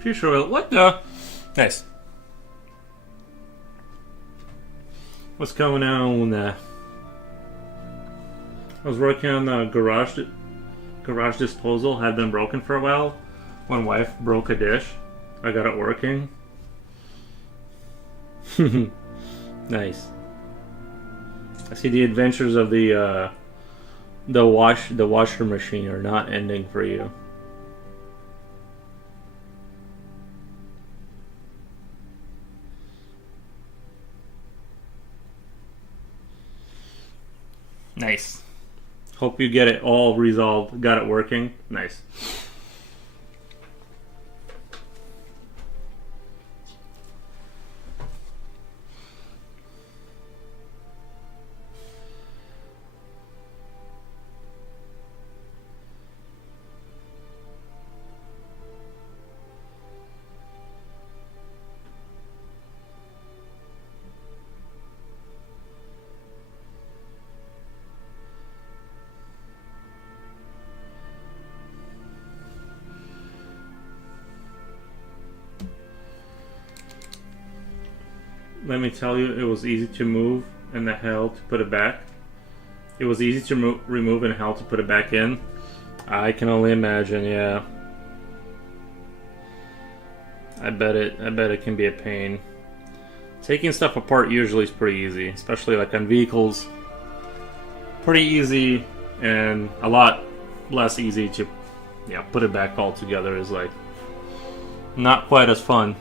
Future oil. What the? Nice. What's going on? I was working on the garage disposal. Had been broken for a while. When wife broke a dish, I got it working. Nice. I see the adventures of the washer machine are not ending for you. Nice. Hope you get it all resolved. Got it working. Nice. Let me tell you, it was easy to move and the hell to put it back. It was easy to remove and hell to put it back in. I can only imagine, yeah. I bet it can be a pain. Taking stuff apart usually is pretty easy, especially like on vehicles. Pretty easy, and a lot less easy to put it back all together is like not quite as fun.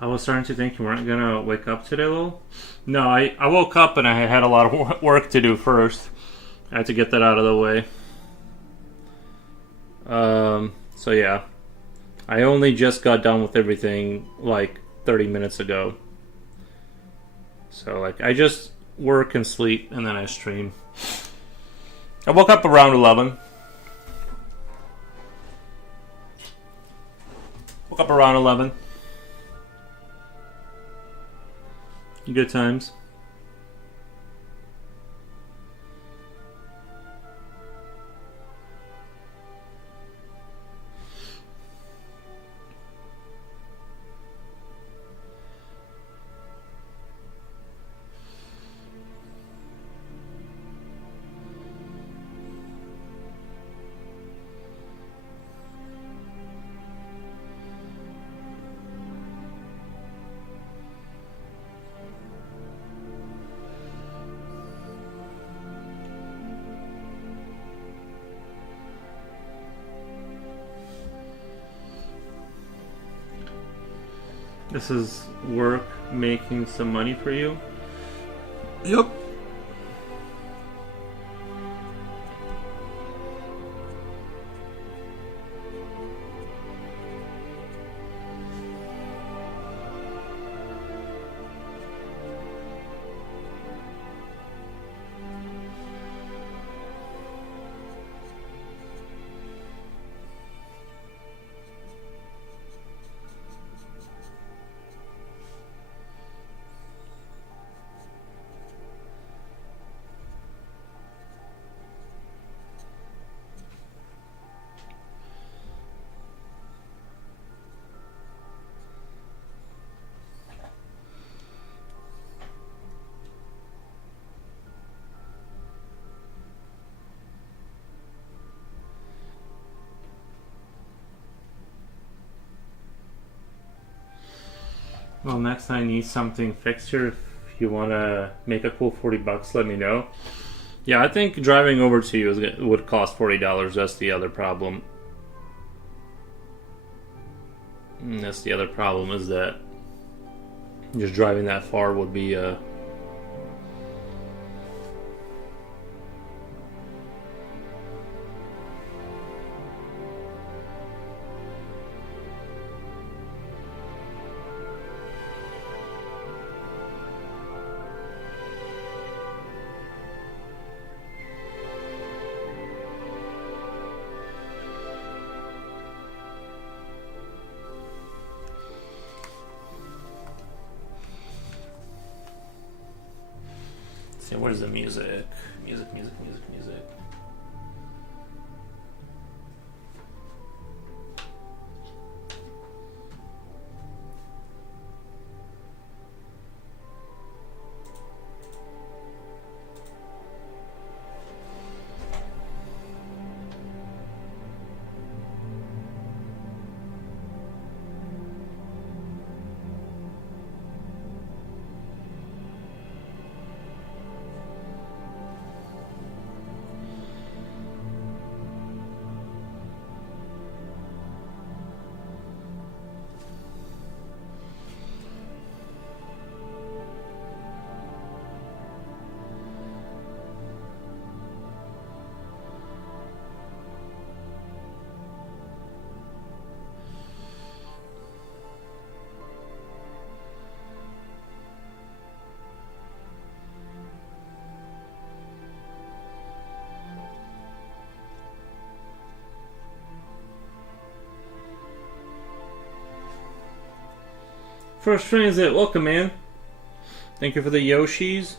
I was starting to think you weren't gonna wake up today, Lil. No, I woke up and I had a lot of work to do first. I had to get that out of the way. So yeah. I only just got done with everything like 30 minutes ago. So like I just work and sleep and then I stream. I woke up around 11. Woke up around 11. Good times. This is work making some money for you? Yep. Well, next time I need something fixed here. If you want to make a cool $40, let me know. Yeah, I think driving over to you would cost $40. That's the other problem. That's the other problem, is that just driving that far would be see, what is the music? Music. First Transit, welcome, man. Thank you for the Yoshis.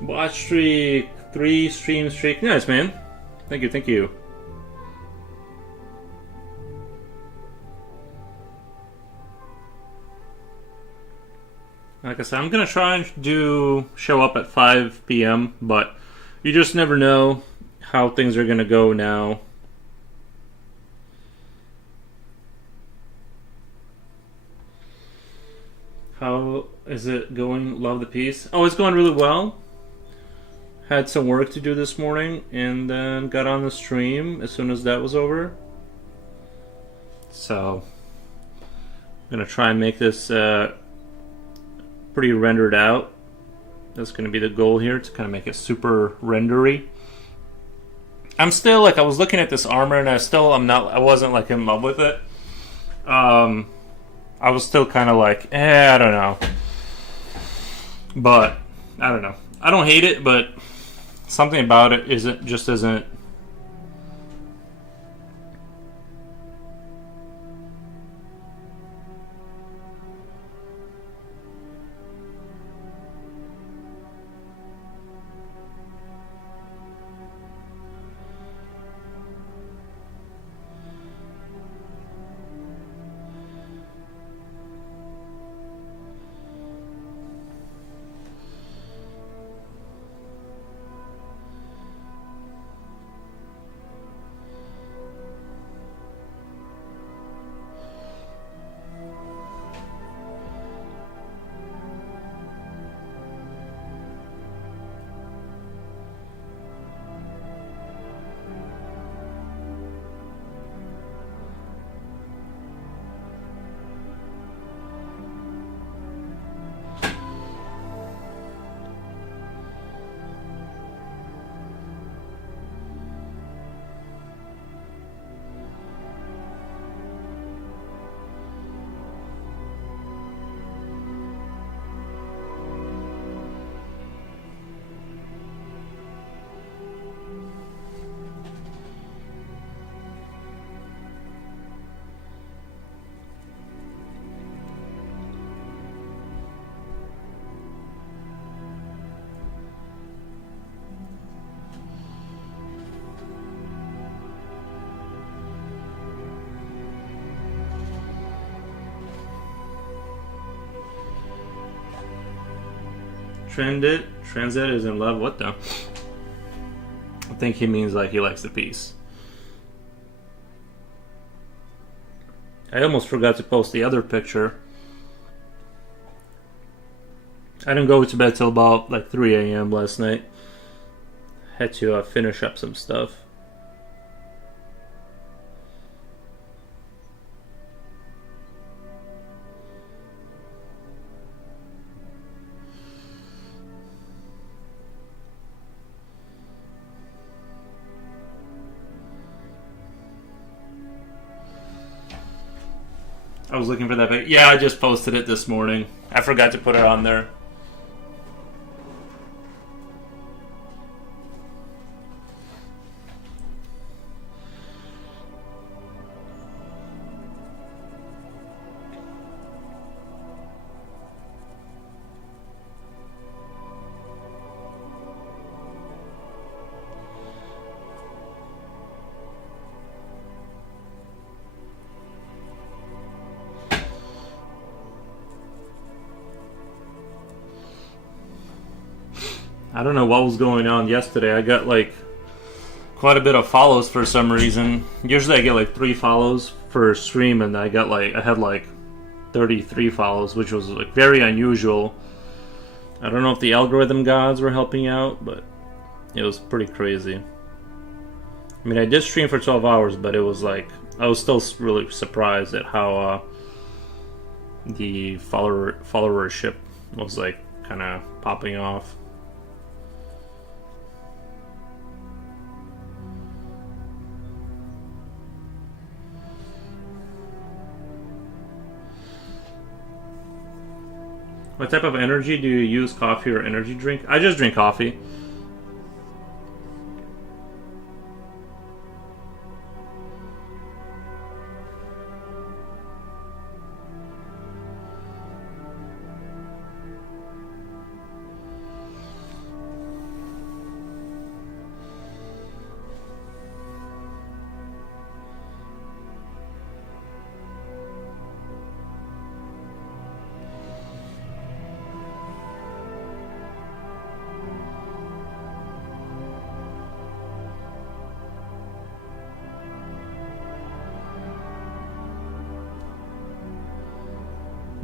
Watch streak, 3 stream streak. Nice, man. Thank you. Like I said, I'm gonna try and show up at 5 p.m., but you just never know how things are gonna go now. How is it going? Love the piece. Oh, it's going really well. Had some work to do this morning and then got on the stream as soon as that was over. So I'm gonna try and make this pretty rendered out. That's gonna be the goal here, to kind of make it super rendery. I'm still I was looking at this armor and I wasn't like in love with it. I was still kind of like, I don't know. But I don't know. I don't hate it, but something about it isn't. Transit is in love. What the? I think he means like he likes the piece. I almost forgot to post the other picture. I didn't go to bed till about like 3 a.m. last night. Had to finish up some stuff. I was looking for that pic. Yeah, I just posted it this morning. I forgot to put it on there. I don't know what was going on yesterday. I got like quite a bit of follows for some reason. Usually I get like 3 follows for a stream, and I had like 33 follows, which was like very unusual. I don't know if the algorithm gods were helping out, but it was pretty crazy. I mean, I did stream for 12 hours, but it was like I was still really surprised at how the followership was like kind of popping off. What type of energy do you use? Coffee or energy drink? I just drink coffee.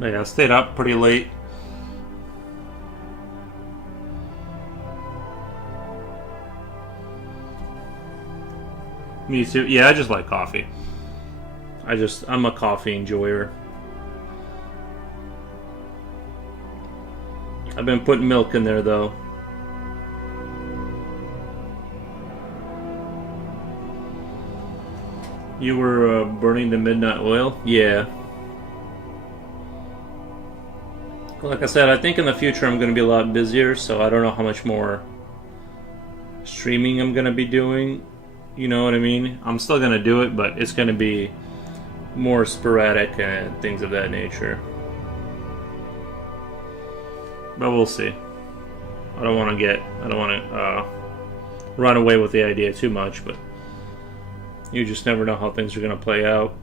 Yeah, I stayed up pretty late. Me too. Yeah, I just like coffee. I'm a coffee enjoyer. I've been putting milk in there though. You were burning the midnight oil? Yeah. Like I said, I think in the future I'm going to be a lot busier, so I don't know how much more streaming I'm going to be doing. You know what I mean? I'm still going to do it, but it's going to be more sporadic and things of that nature. But we'll see. I don't want to run away with the idea too much, but you just never know how things are going to play out.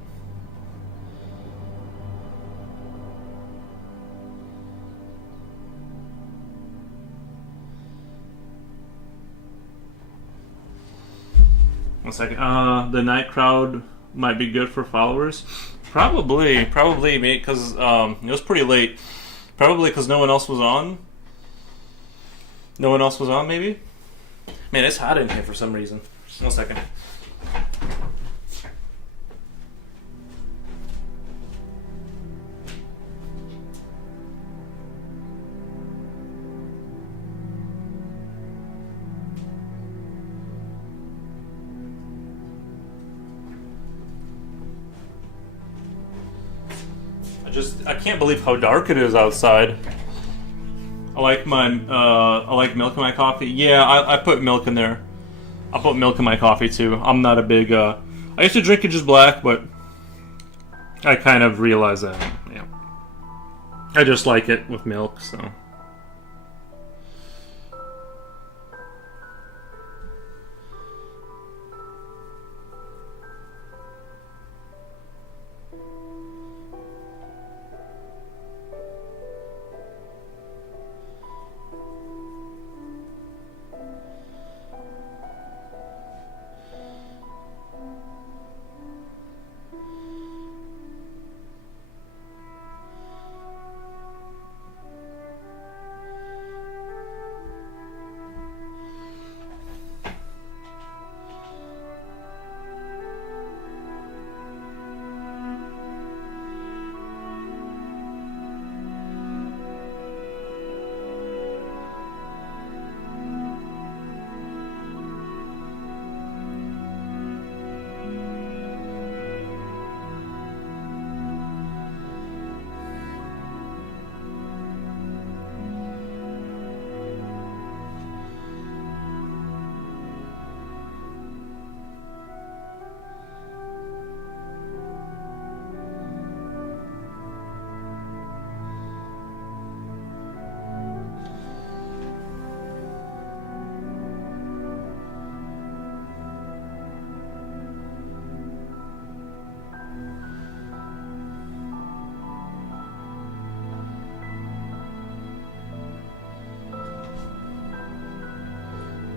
One second. The night crowd might be good for followers. Probably, because it was pretty late. Probably because no one else was on. No one else was on, maybe? Man, it's hot in here for some reason. 1 second. I can't believe how dark it is outside. I like milk in my coffee. Yeah, I put milk in there. I put milk in my coffee too. I'm not a big. I used to drink it just black, but I kind of realized that. Yeah, I just like it with milk. So.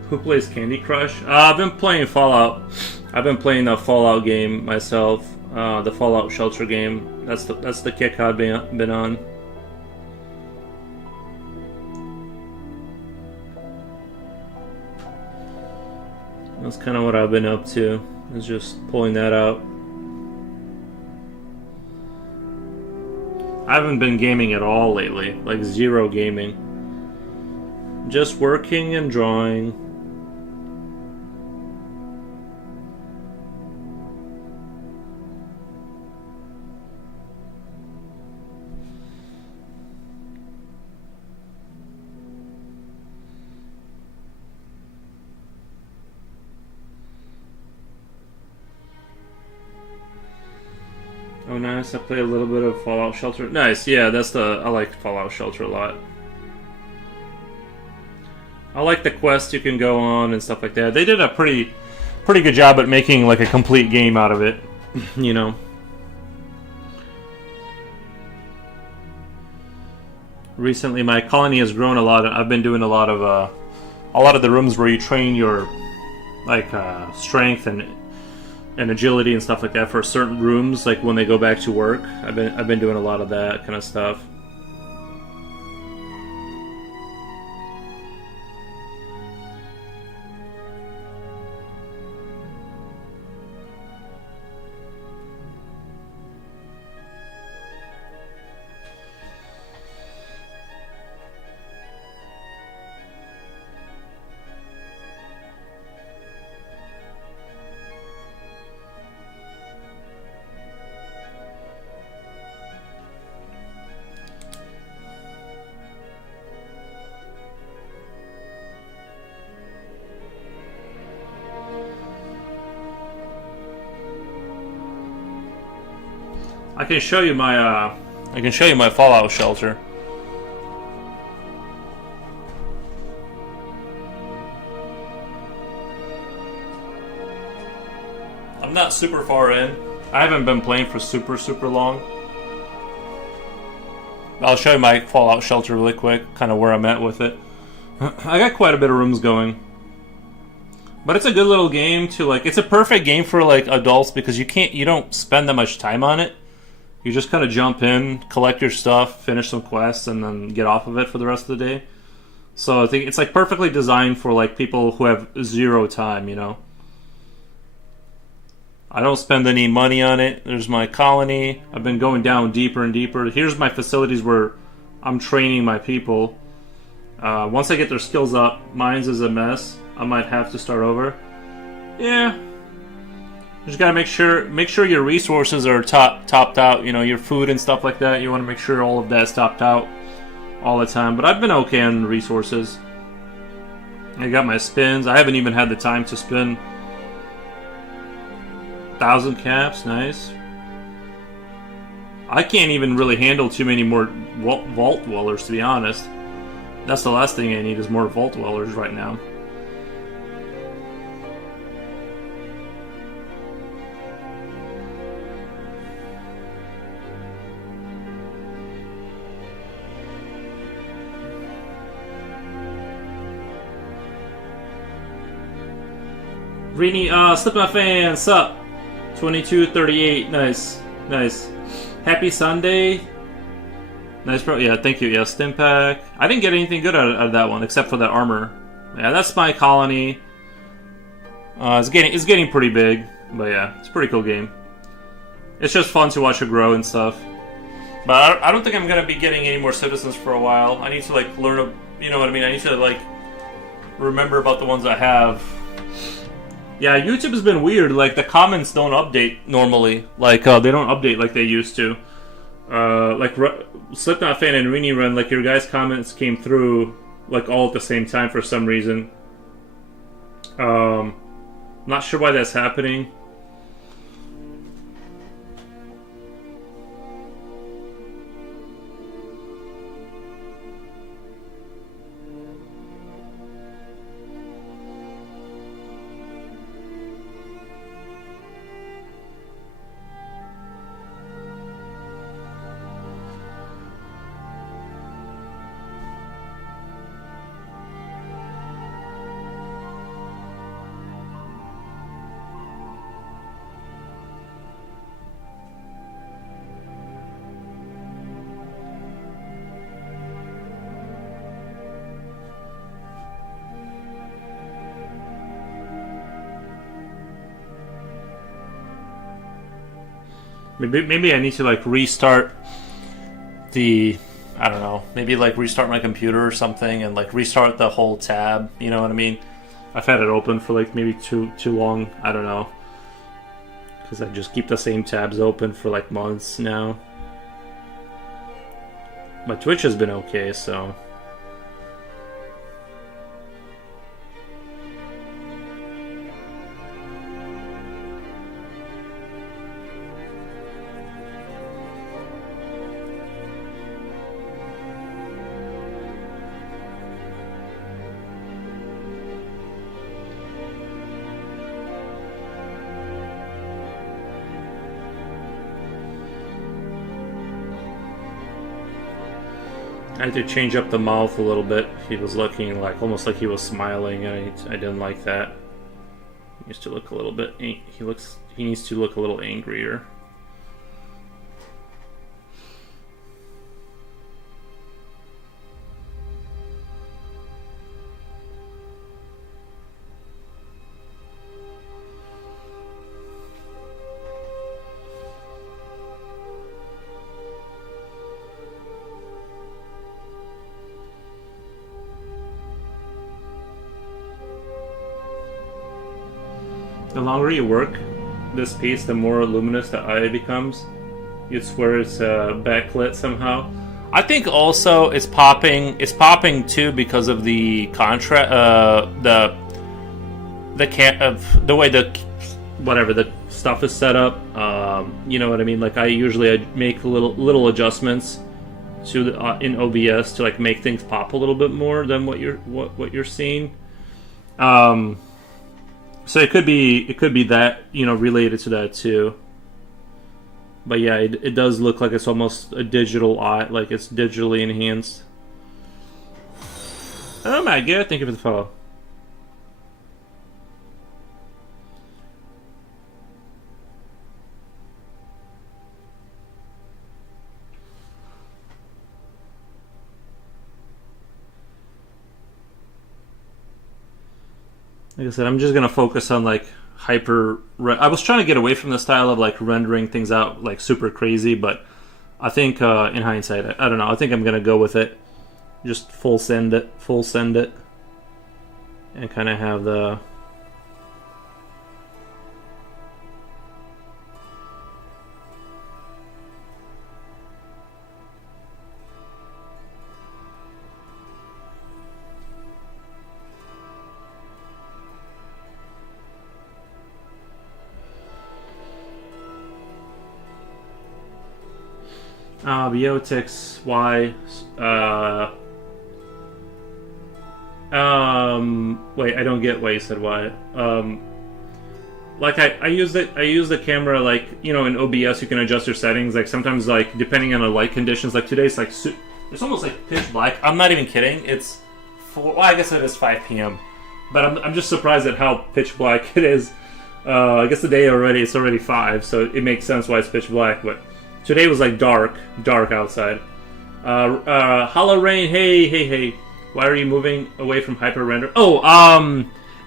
Who plays Candy Crush? I've been playing Fallout. I've been playing the Fallout game myself. The Fallout Shelter game. That's the kick I've been on. That's kind of what I've been up to. Is just pulling that out. I haven't been gaming at all lately. Like zero gaming. Just working and drawing. Oh, nice. I play a little bit of Fallout Shelter. Nice. Yeah, I like Fallout Shelter a lot. I like the quests you can go on and stuff like that. They did a pretty good job at making like a complete game out of it, you know. Recently, my colony has grown a lot. I've been doing a lot of the rooms where you train your like strength and agility and stuff like that for certain rooms. Like when they go back to work, I've been doing a lot of that kind of stuff. I can show you my Fallout Shelter. I'm not super far in. I haven't been playing for super long. I'll show you my Fallout Shelter really quick, kind of where I'm at with it. I got quite a bit of rooms going. But it's a good little game to like. It's a perfect game for like adults because you don't spend that much time on it. You just kind of jump in, collect your stuff, finish some quests, and then get off of it for the rest of the day. So I think it's like perfectly designed for like people who have zero time, you know. I don't spend any money on it. There's my colony. I've been going down deeper and deeper. Here's my facilities where I'm training my people. Once I get their skills up, mine's is a mess. I might have to start over. Yeah. You just gotta make sure your resources are topped out. You know, your food and stuff like that. You want to make sure all of that's topped out all the time. But I've been okay on resources. I got my spins. I haven't even had the time to spin 1,000 caps. Nice. I can't even really handle too many more vault dwellers, to be honest. That's the last thing I need is more vault dwellers right now. Rini, Slipknot fan, sup? 2238, nice. Happy Sunday. Nice, bro. Yeah, thank you. Yeah, Stimpack. I didn't get anything good out of that one, except for that armor. Yeah, that's my colony. It's getting pretty big, but yeah, it's a pretty cool game. It's just fun to watch it grow and stuff. But I don't think I'm gonna be getting any more citizens for a while. I need to like learn, you know what I mean? I need to like remember about the ones I have. Yeah, YouTube has been weird. Like the comments don't update normally. Like they don't update like they used to. Like Slipknot fan and Rini Run, like your guys' comments came through like all at the same time for some reason. Not sure why that's happening. Maybe I need to like restart the, I don't know, maybe like restart my computer or something and like restart the whole tab, you know what I mean? I've had it open for like maybe too long, I don't know. Because I just keep the same tabs open for like months now. My Twitch has been okay, so... I had to change up the mouth a little bit. He was looking like almost like he was smiling, and I didn't like that. He needs to look a little bit. He needs to look a little angrier. The longer you work this piece, the more luminous the eye becomes. You'd swear it's backlit somehow. I think also it's popping. It's popping too because of the contrast, the way the stuff is set up. You know what I mean? Like I make little adjustments to in OBS to like make things pop a little bit more than what you're seeing. So it could be that, you know, related to that too. But yeah, it does look like it's almost a digital eye, like it's digitally enhanced. Oh my god, thank you for the follow. Like I said, I'm just gonna focus on like I was trying to get away from the style of like rendering things out like super crazy, but I think in hindsight, I don't know. I think I'm gonna go with it. Just full send it, and kind of have the. Biotics, why? Wait, I don't get why you said why. Like I use the camera, like, you know, in OBS you can adjust your settings. Like sometimes, like depending on the light conditions, like today's like it's almost like pitch black. I'm not even kidding. It's well, I guess it is 5 p.m. But I'm just surprised at how pitch black it is. I guess it's already 5, so it makes sense why it's pitch black. But today was like dark outside. Hollow Rain, hey. Why are you moving away from hyper render? Oh,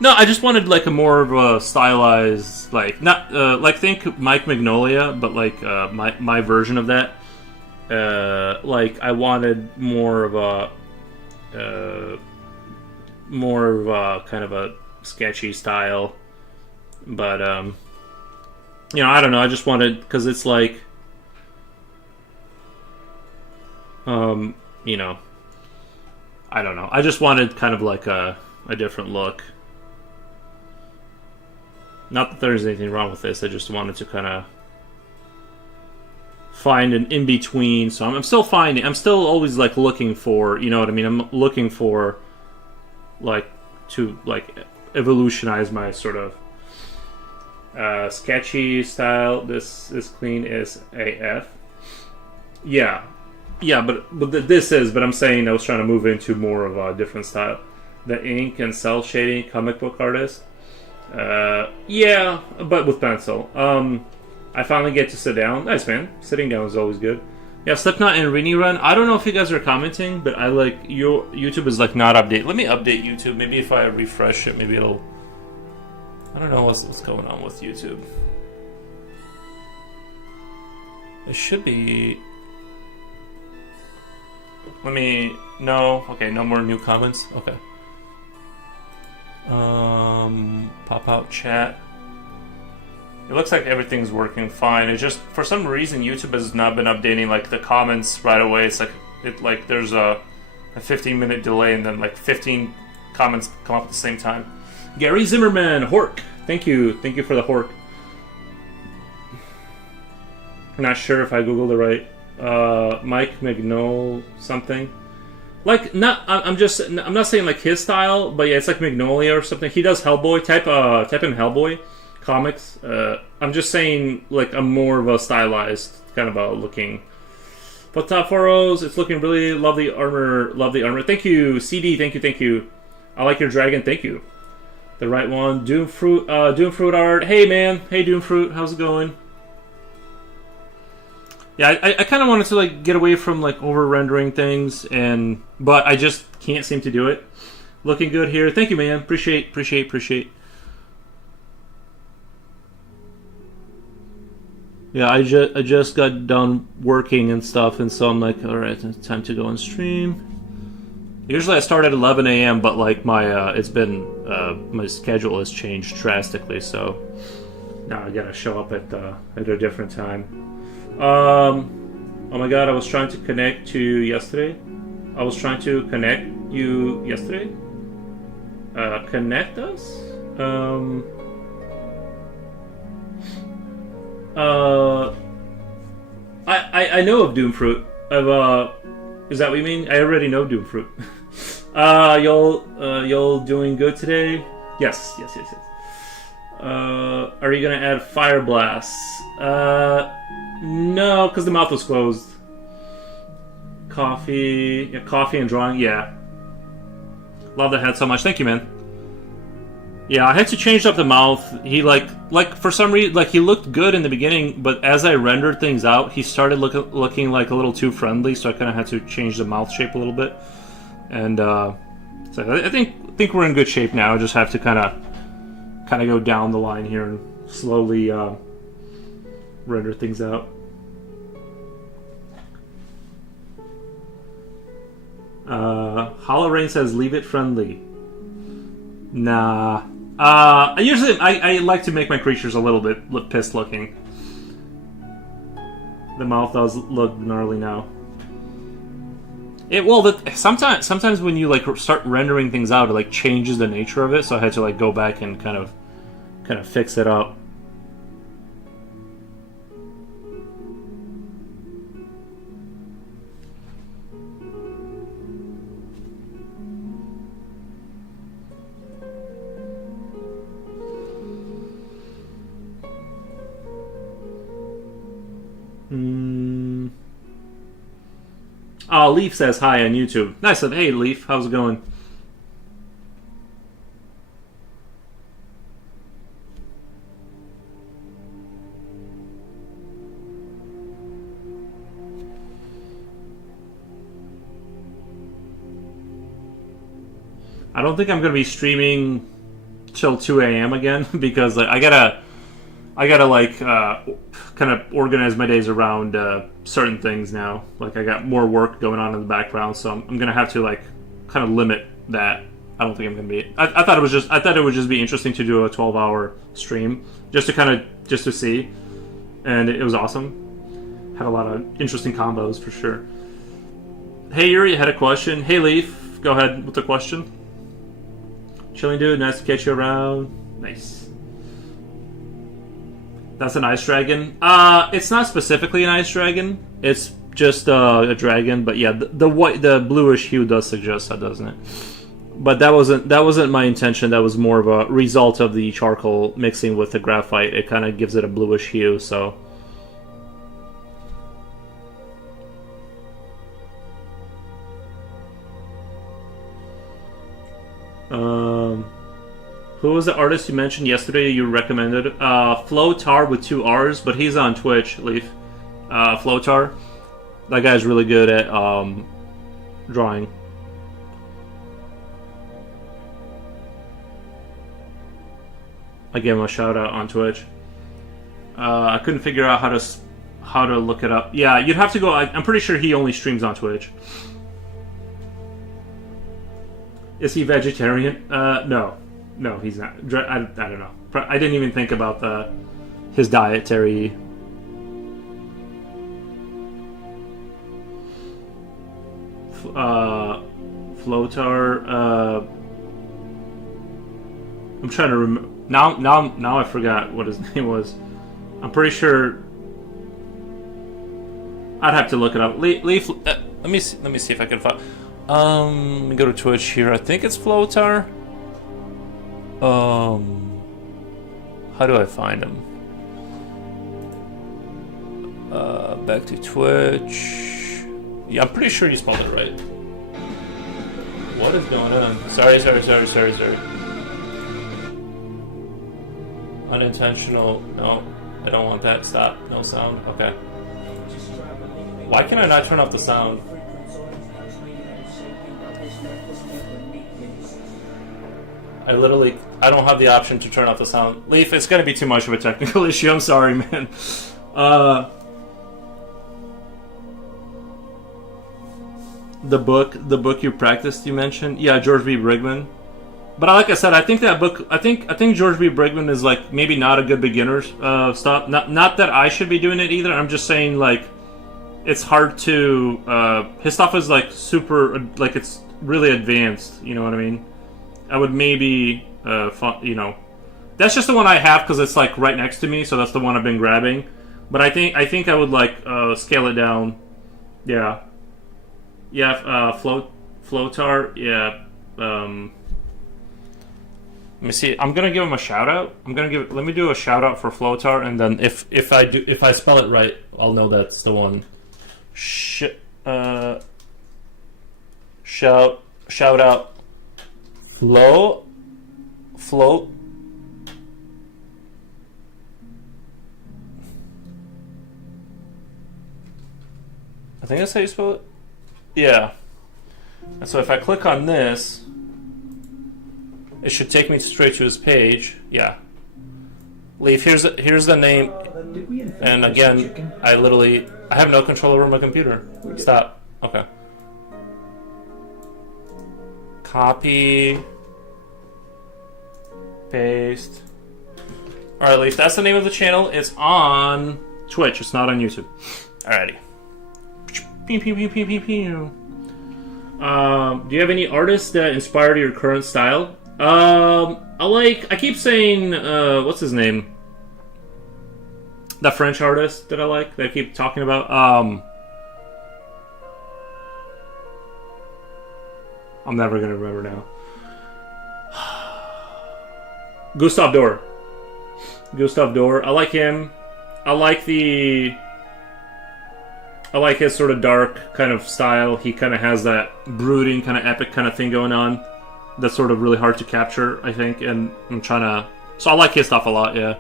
no, I just wanted like a more of a stylized, like not like think Mike Magnolia, but like my version of that. Like I wanted more of a kind of a sketchy style, but you know, I don't know. I just wanted, because it's like. You know, I don't know. I just wanted kind of like a different look. Not that there's anything wrong with this. I just wanted to kind of find an in-between. So I'm still always like looking for, you know what I mean? I'm looking for like to like evolutionize my sort of sketchy style. This clean is AF. Yeah, but I'm saying I was trying to move into more of a different style. The ink and cell shading, comic book artist. Yeah, but with pencil. I finally get to sit down. Nice, man. Sitting down is always good. Yeah, Slipknot and Rini Run. I don't know if you guys are commenting, but I like your YouTube is like not update. Let me update YouTube. Maybe if I refresh it, maybe it'll. I don't know what's going on with YouTube. It should be. Let me. No. Okay, no more new comments. Okay. Pop out chat. It looks like everything's working fine. It's just for some reason YouTube has not been updating like the comments right away. It's like there's a 15-minute delay and then like 15 comments come up at the same time. Gary Zimmerman, Hork. Thank you for the Hork. I'm not sure if I googled it right. Mike McNoll something. Like I'm not saying like his style, but yeah, it's like Magnolia or something. He does Hellboy. Type in Hellboy comics. I'm just saying like I'm more of a stylized kind of a looking. But top 4 O's, it's looking really lovely armor. Thank you, CD. Thank you. I like your dragon. Thank you. The right one, Doomfruit art. Hey man, hey Doomfruit, how's it going? Yeah, I kind of wanted to like get away from like over rendering things, but I just can't seem to do it. Looking good here. Thank you, man. Appreciate. Yeah, I just got done working and stuff, and so I'm like, all right, it's time to go on stream. Usually I start at 11 a.m., but like my my schedule has changed drastically, so now I gotta show up at a different time. Oh my god, I was trying to connect to you yesterday. Connect us? I know of Doomfruit. Is that what you mean? I already know Doomfruit. Y'all doing good today? Yes. Are you gonna add Fire Blasts? No, because the mouth was closed. Coffee and drawing, yeah. Love the head so much. Thank you, man. Yeah, I had to change up the mouth. He like for some reason, like he looked good in the beginning, but as I rendered things out, he started looking like a little too friendly. So I kind of had to change the mouth shape a little bit. And so I think we're in good shape now. I just have to kind of go down the line here and slowly render things out. Hollow Rain says leave it friendly. Nah. I like to make my creatures a little bit pissed looking. The mouth does look gnarly now. Sometimes when you like start rendering things out, it like changes the nature of it. So I had to like go back and kind of fix it up. Oh, Leaf says hi on YouTube. Nice. Hey, Leaf. How's it going? I don't think I'm going to be streaming till 2 a.m. again because like, I gotta like kind of organize my days around certain things now. Like I got more work going on in the background, so I'm gonna have to like kind of limit that. I don't think I'm gonna be. I thought it would just be interesting to do a 12-hour stream just to see, and it was awesome. Had a lot of interesting combos for sure. Hey Yuri, had a question. Hey Leaf, go ahead with the question. Chilling dude, nice to catch you around. Nice. That's an ice dragon. It's not specifically an ice dragon. It's just a dragon. But yeah, the bluish hue does suggest that, doesn't it? But that wasn't my intention. That was more of a result of the charcoal mixing with the graphite. It kind of gives it a bluish hue. So. Who was the artist you mentioned yesterday you recommended? Flotar with 2 R's, but he's on Twitch, Leaf. Flotar. That guy's really good at drawing. I gave him a shout out on Twitch. I couldn't figure out how to look it up. Yeah, you'd have to go. I'm pretty sure he only streams on Twitch. Is he vegetarian? No, he's not. I don't know. I didn't even think about his dietary. Flotar. I'm trying to remember. Now I forgot what his name was. I'm pretty sure. I'd have to look it up. Leaf. Let me see if I can find. Let me go to Twitch here. I think it's Flotar. How do I find him? Back to Twitch. Yeah, I'm pretty sure you spelled it right. What is going on? Sorry. Unintentional. No, I don't want that. Stop. No sound. Okay. Why can I not turn off the sound? I don't have the option to turn off the sound. Leaf, it's gonna be too much of a technical issue. I'm sorry, man. The book you practiced, you mentioned, yeah, George B. Brigman. But like I said, I think that book, I think George B. Brigman is like maybe not a good beginner's stuff. Not that I should be doing it either. I'm just saying like it's hard to. His stuff is like super, like it's really advanced. You know what I mean? I would maybe, that's just the one I have because it's like right next to me, so that's the one I've been grabbing. But I think I would like scale it down. Yeah. Flotar. Yeah. Let me see. I'm gonna give him a shout out. Let me do a shout out for Flotar, and then if I spell it right, I'll know that's the one. Shout out. Float. I think that's how you spell it. Yeah. And so if I click on this, it should take me straight to his page. Yeah. Leaf, here's the name. And again, I have no control over my computer. Stop. Okay. Copy. Paste. Alright, Leaf, that's the name of the channel. It's on Twitch. It's not on YouTube. Alrighty. Pew, pew, pew, pew, pew, pew. Do you have any artists that inspired your current style? I keep saying, what's his name? That French artist that I like, that I keep talking about. I'm never gonna remember now. Gustave Doré. I like him. I like his sort of dark kind of style. He kind of has that brooding, kind of epic kind of thing going on. That's sort of really hard to capture, I think. And I'm trying to... So I like his stuff a lot, yeah.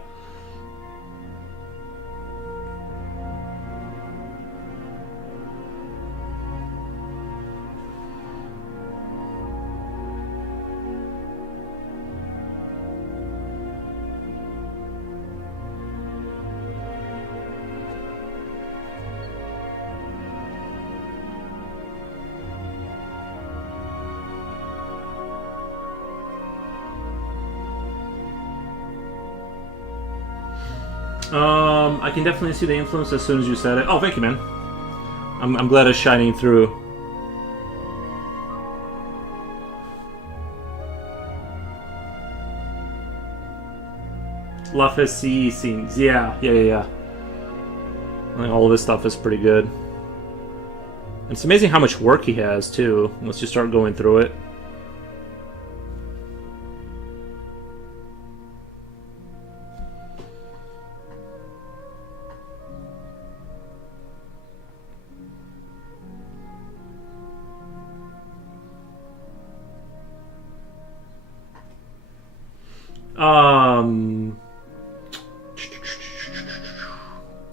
I can definitely see the influence as soon as you said it. Oh, thank you, man. I'm glad it's shining through. La Fessy scenes. Yeah. I think all of his stuff is pretty good. And it's amazing how much work he has, too, once you start going through it.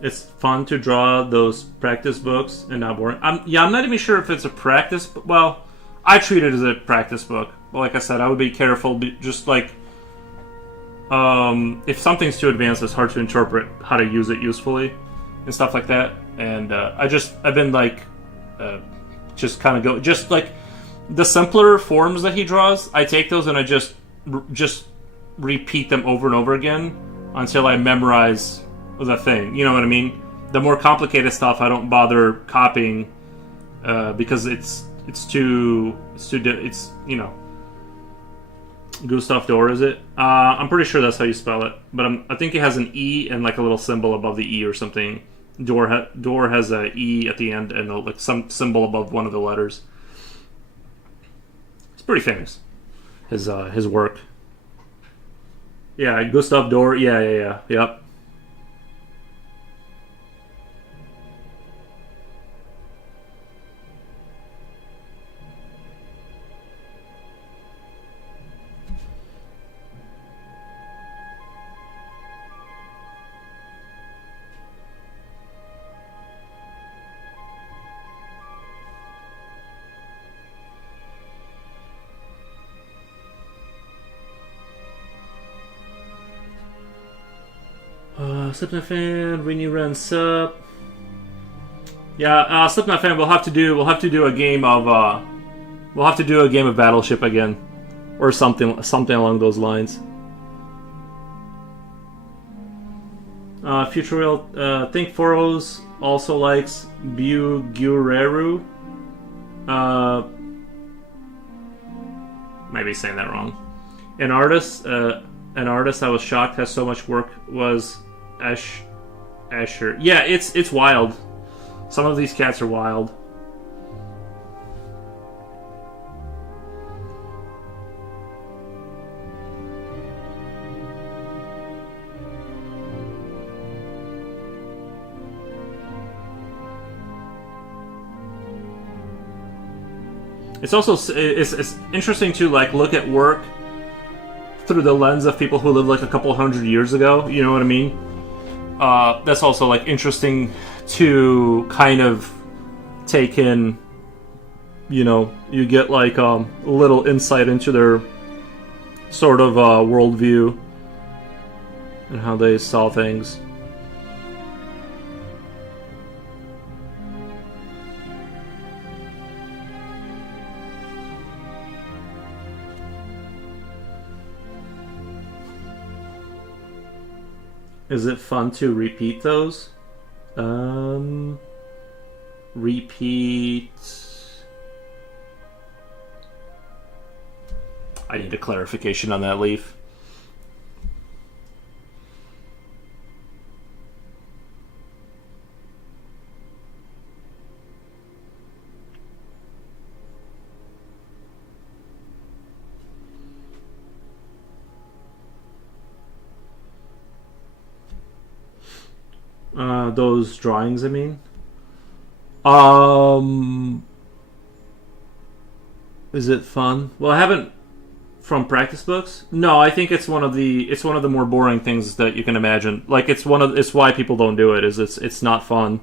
It's fun to draw those practice books and not boring. I'm not even sure if it's a practice. Well, I treat it as a practice book. But like I said, I would be careful. Just like if something's too advanced, it's hard to interpret how to use it usefully. and stuff like that. And I've been like, just kind of go, just like the simpler forms that he draws. I take those and I just repeat them over and over again until I memorize the thing. You know what I mean? The more complicated stuff, I don't bother copying because it's you know. Gustav Dor, is it? I'm pretty sure that's how you spell it, but I think it has an E and like a little symbol above the E or something. Dor has a E at the end and like some symbol above one of the letters. It's pretty famous. His work. Yeah, Gustav Dor. Yeah. Yep. Slipknot fan, Renew Run sub. Yeah, Slipknot fan. We'll have to do a game of Battleship again, or something along those lines. Future Real, Think Foros also likes Bugureru. Maybe saying that wrong. An artist I was shocked has so much work was Asher. Yeah, it's wild. Some of these cats are wild. It's also it's interesting to like look at work through the lens of people who lived like a couple hundred years ago. You know what I mean? That's also like interesting to kind of take in. You know, you get like a little insight into their sort of worldview and how they saw things. Is it fun to repeat those? Repeat. I need a clarification on that, Leaf. Those drawings, I mean. Is it fun? Well, I haven't from practice books. No, I think it's one of the more boring things that you can imagine. Like it's why people don't do it. Is it's not fun.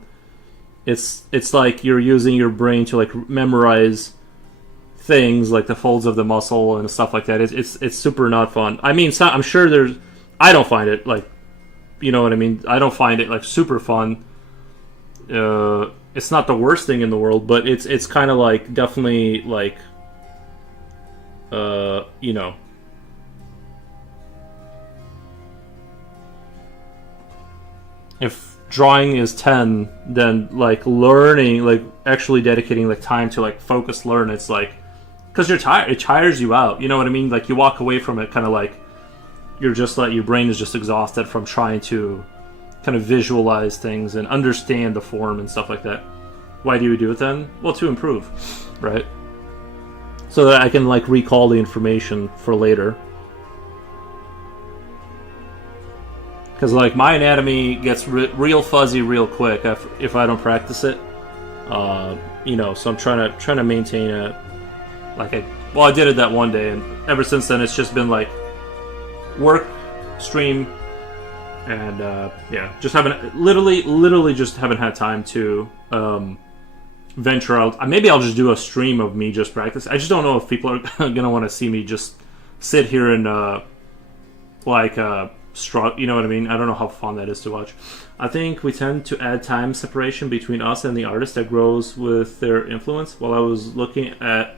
It's like you're using your brain to like memorize things like the folds of the muscle and stuff like that. It's super not fun. I mean, I'm sure there's. I don't find it like. You know what I mean? I don't find it like super fun. It's not the worst thing in the world, but it's kind of like definitely like you know. If drawing is 10, then like learning, like actually dedicating like time to like focus learn, it's like because you're tired, it tires you out. You know what I mean? Like you walk away from it kind of like you're just like your brain is just exhausted from trying to kind of visualize things and understand the form and stuff like that. Why do you do it then? Well, to improve, right? So that I can like recall the information for later. Because like my anatomy gets real fuzzy real quick if I don't practice it. You know, so I'm trying to maintain I did it that one day, and ever since then it's just been like work, stream, and yeah, just haven't literally just haven't had time to venture out. Maybe I'll just do a stream of me just practice. I just don't know if people are gonna want to see me just sit here and you know what I mean? I don't know how fun that is to watch. I think we tend to add time separation between us and the artist that grows with their influence. While I was looking at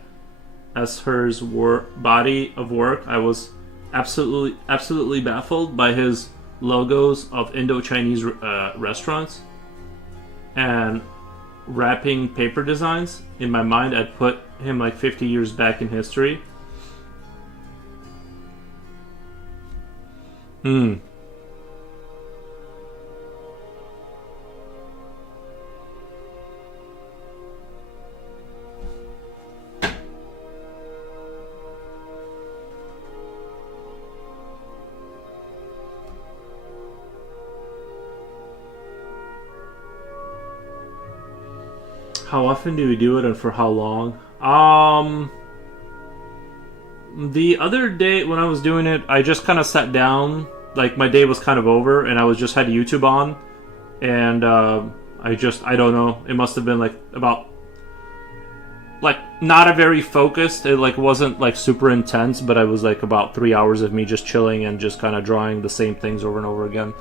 Esher's body of work, I was absolutely baffled by his logos of Indo-Chinese restaurants and wrapping paper designs. In my mind, I'd put him like 50 years back in history. How often do we do it and for how long? The other day when I was doing it, I just kind of sat down, like my day was kind of over, and I was just had YouTube on, and I don't know, it must have been like about, like not a very focused, it like wasn't like super intense, but I was like about 3 hours of me just chilling and just kind of drawing the same things over and over again.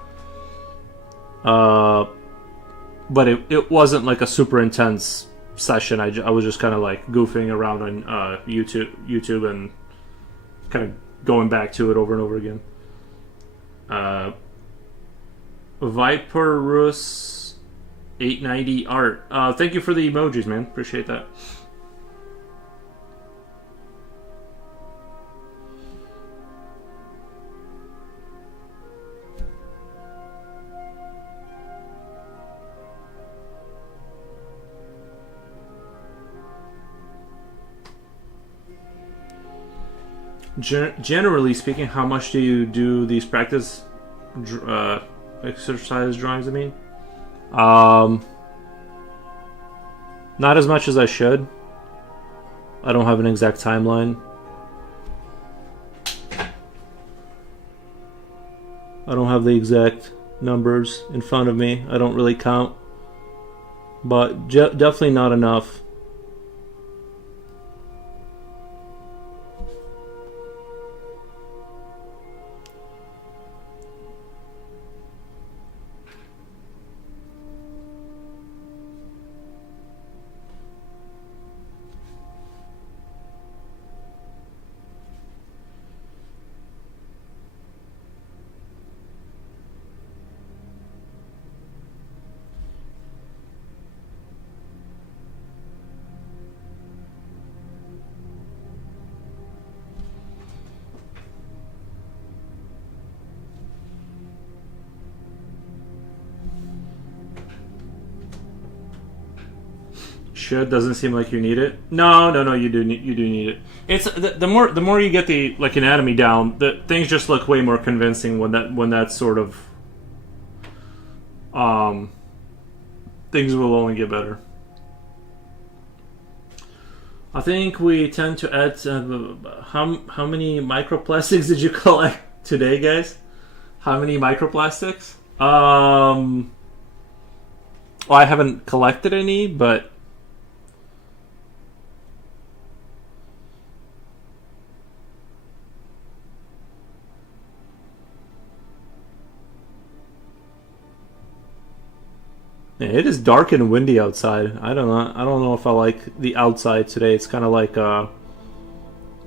But it wasn't like a super intense session. I was just kind of like goofing around on YouTube and kind of going back to it over and over again. Viperus 890 art. Thank you for the emojis, man. Appreciate that. Generally speaking, how much do you do these practice exercise drawings? I mean, not as much as I should. I don't have an exact timeline. I don't have the exact numbers in front of me. I don't really count, but definitely not enough. Should doesn't seem like you need it. No. You do need it. It's the more you get the like anatomy down, the things just look way more convincing when that sort of things will only get better. I think we tend to add how many microplastics did you collect today, guys? How many microplastics? Well, I haven't collected any, but it is dark and windy outside. I don't know if I like the outside today. It's kind of like the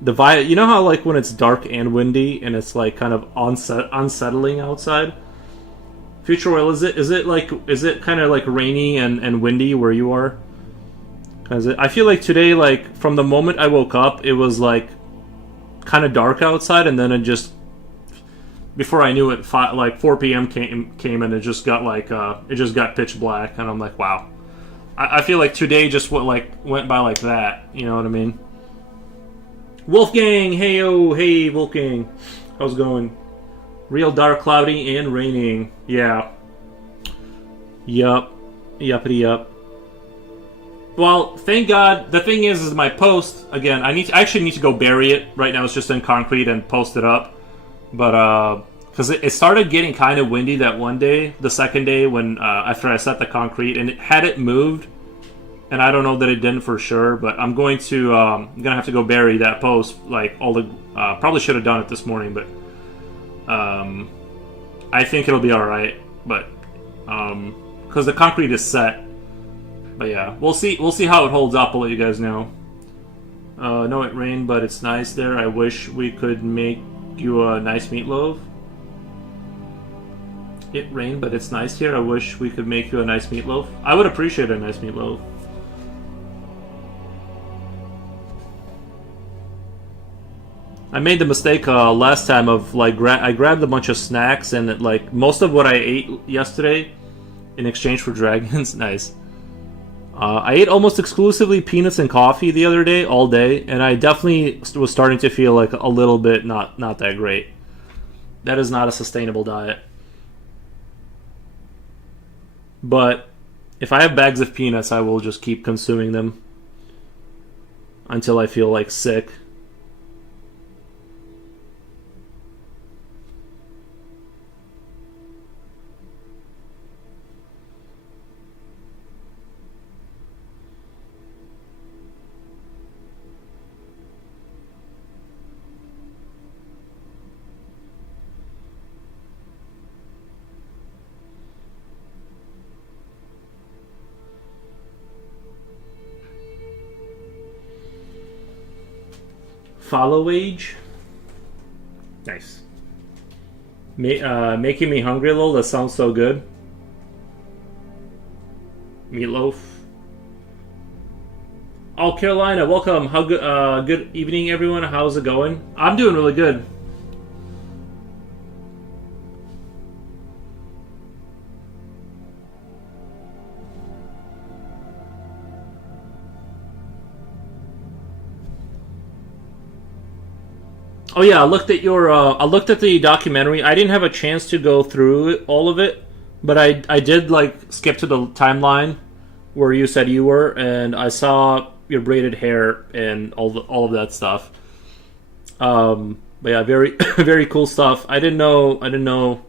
vibe. You know how like when it's dark and windy and it's like kind of unsettling outside. Future Oil, is it kind of like rainy and windy where you are? Cause I feel like today, like from the moment I woke up, it was like kind of dark outside, and then it just, before I knew it, 4 p.m. came and it just got like it just got pitch black, and I'm like, wow. I feel like today just went by like that. You know what I mean? Wolfgang, hey Wolfgang, how's it going? Real dark, cloudy, and raining. Yeah. Yuppity yup. Well, thank God. The thing is my post again. I actually need to go bury it. Right now, it's just in concrete and post it up. But because it started getting kind of windy that one day, the second day when after I set the concrete, and had it moved, and I don't know that it didn't for sure. But I'm gonna have to go bury that post. Like all the probably should have done it this morning, but I think it'll be all right, but because the concrete is set. But yeah, we'll see. We'll see how it holds up. I'll let you guys know. No, it rained, but it's nice there. I wish we could make you a nice meatloaf. It rained, but it's nice here. I wish we could make you a nice meatloaf. I would appreciate a nice meatloaf. I made the mistake last time of like I grabbed a bunch of snacks and like most of what I ate yesterday in exchange for dragons. Nice. I ate almost exclusively peanuts and coffee the other day, all day, and I definitely was starting to feel like a little bit not that great. That is not a sustainable diet. But if I have bags of peanuts, I will just keep consuming them until I feel like sick. Follow age. Nice. Making me hungry, lol. That sounds so good. Meatloaf. Oh, Carolina, welcome. How good? Good evening, everyone. How's it going? I'm doing really good. Oh yeah, I looked at your. I looked at the documentary. I didn't have a chance to go through all of it, but I did like skip to the timeline where you said you were, and I saw your braided hair and all of that stuff. But yeah, very very cool stuff. I didn't know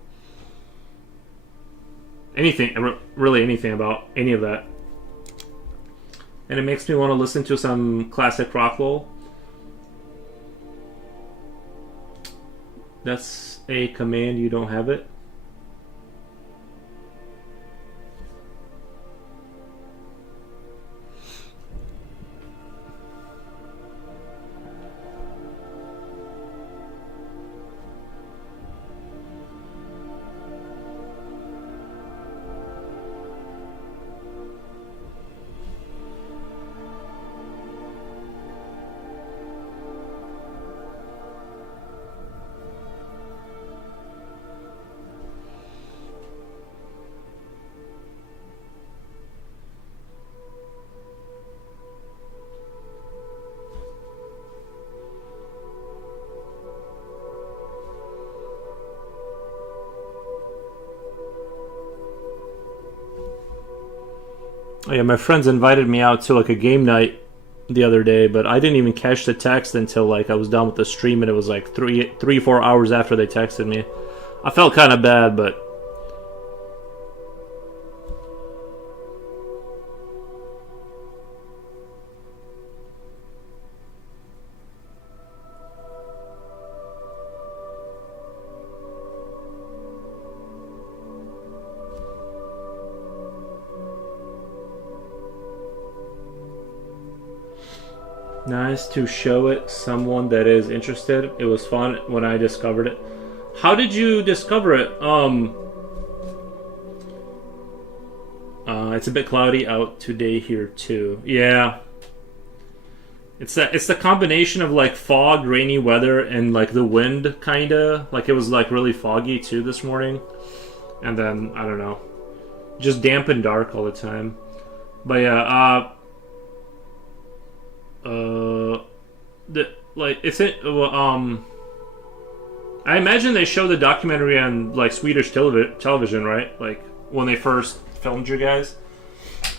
anything, really anything about any of that, and it makes me want to listen to some classic rock roll. That's a command, you don't have it. Oh yeah, my friends invited me out to like a game night the other day, but I didn't even catch the text until like I was done with the stream, and it was like 4 hours after they texted me. I felt kind of bad, but nice to show it someone that is interested. It was fun when I discovered it. How did you discover it? It's a bit cloudy out today here too. Yeah. It's the combination of like fog, rainy weather, and like the wind kinda. Like it was like really foggy too this morning. And then I don't know. Just damp and dark all the time. But yeah, I imagine they show the documentary on like Swedish television, right? Like when they first filmed you guys.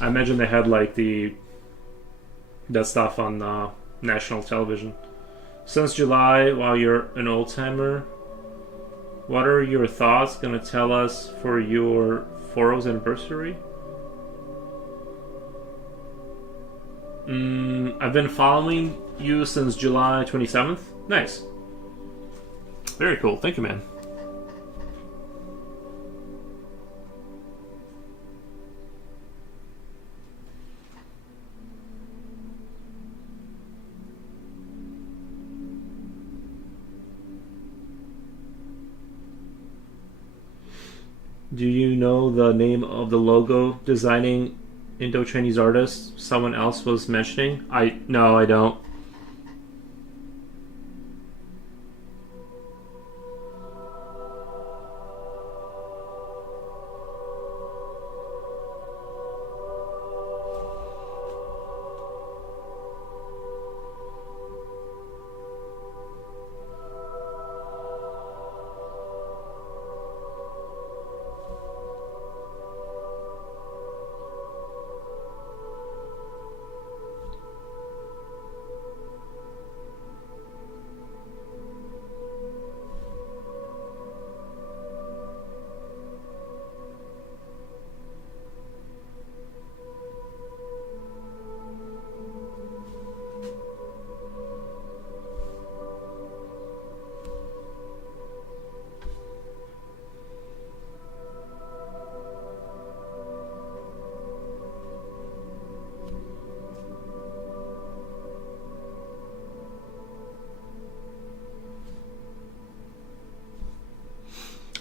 I imagine they had like that stuff on national television. Since July, while you're an old timer, what are your thoughts gonna tell us for your 40th anniversary? I've been following you since July 27th. Nice. Very cool. Thank you, man. Do you know the name of the logo designing Indo-Chinese artist someone else was mentioning? I no, I don't.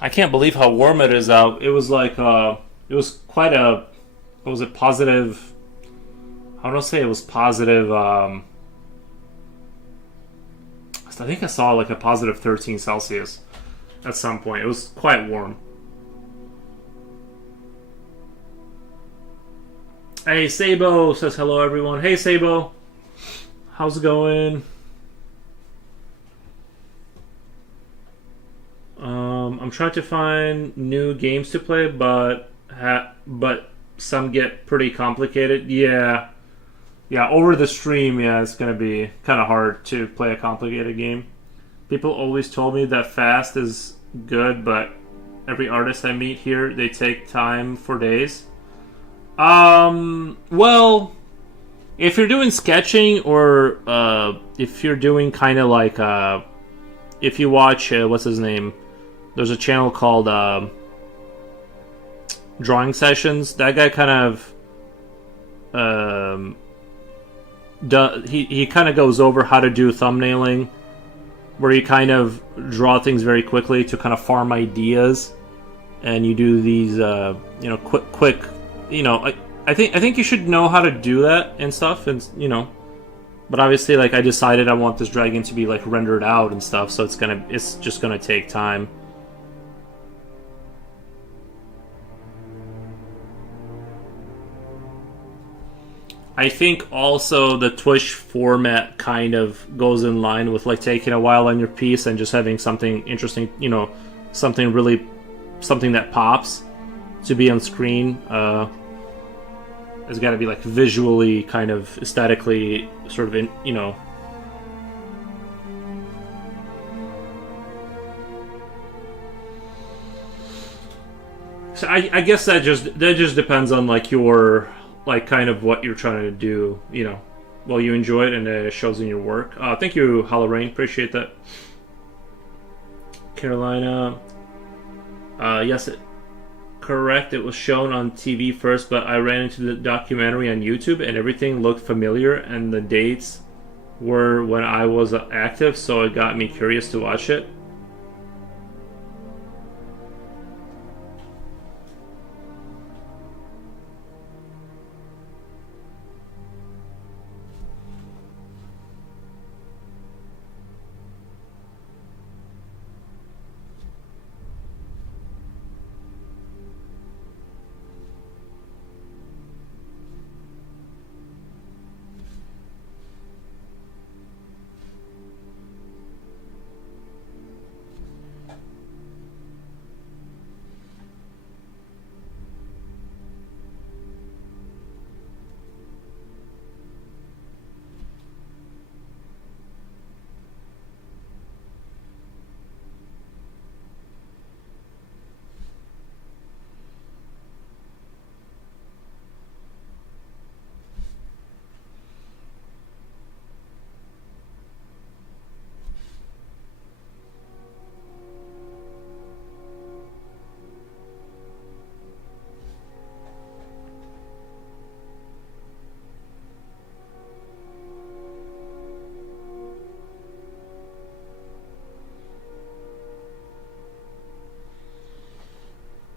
I can't believe how warm it is out. It was like it was quite a what was it positive? I don't say it was positive. I think I saw like a positive 13 Celsius at some point. It was quite warm. Hey, Sabo says hello, everyone. Hey, Sabo, how's it going? I'm trying to find new games to play, but some get pretty complicated. Yeah, yeah. Over the stream, yeah, it's gonna be kind of hard to play a complicated game. People always told me that fast is good, but every artist I meet here, they take time for days. Well, if you're doing sketching or if you're doing kind of like if you watch what's his name, there's a channel called Drawing Sessions. That guy kind of he kind of goes over how to do thumbnailing, where you kind of draw things very quickly to kind of farm ideas, and you do these quick I think you should know how to do that and stuff, and but obviously, like, I decided I want this dragon to be like rendered out and stuff, so it's just gonna take time. I think also the Twitch format kind of goes in line with like taking a while on your piece and just having something interesting, something that pops to be on screen. It's got to be like visually, kind of aesthetically, sort of So I guess that just depends on like your like kind of what you're trying to do. Well, you enjoy it and it shows in your work. Thank you, Halloween. Appreciate that. Carolina. Yes, correct. It was shown on TV first, but I ran into the documentary on YouTube and everything looked familiar, and the dates were when I was active, so it got me curious to watch it.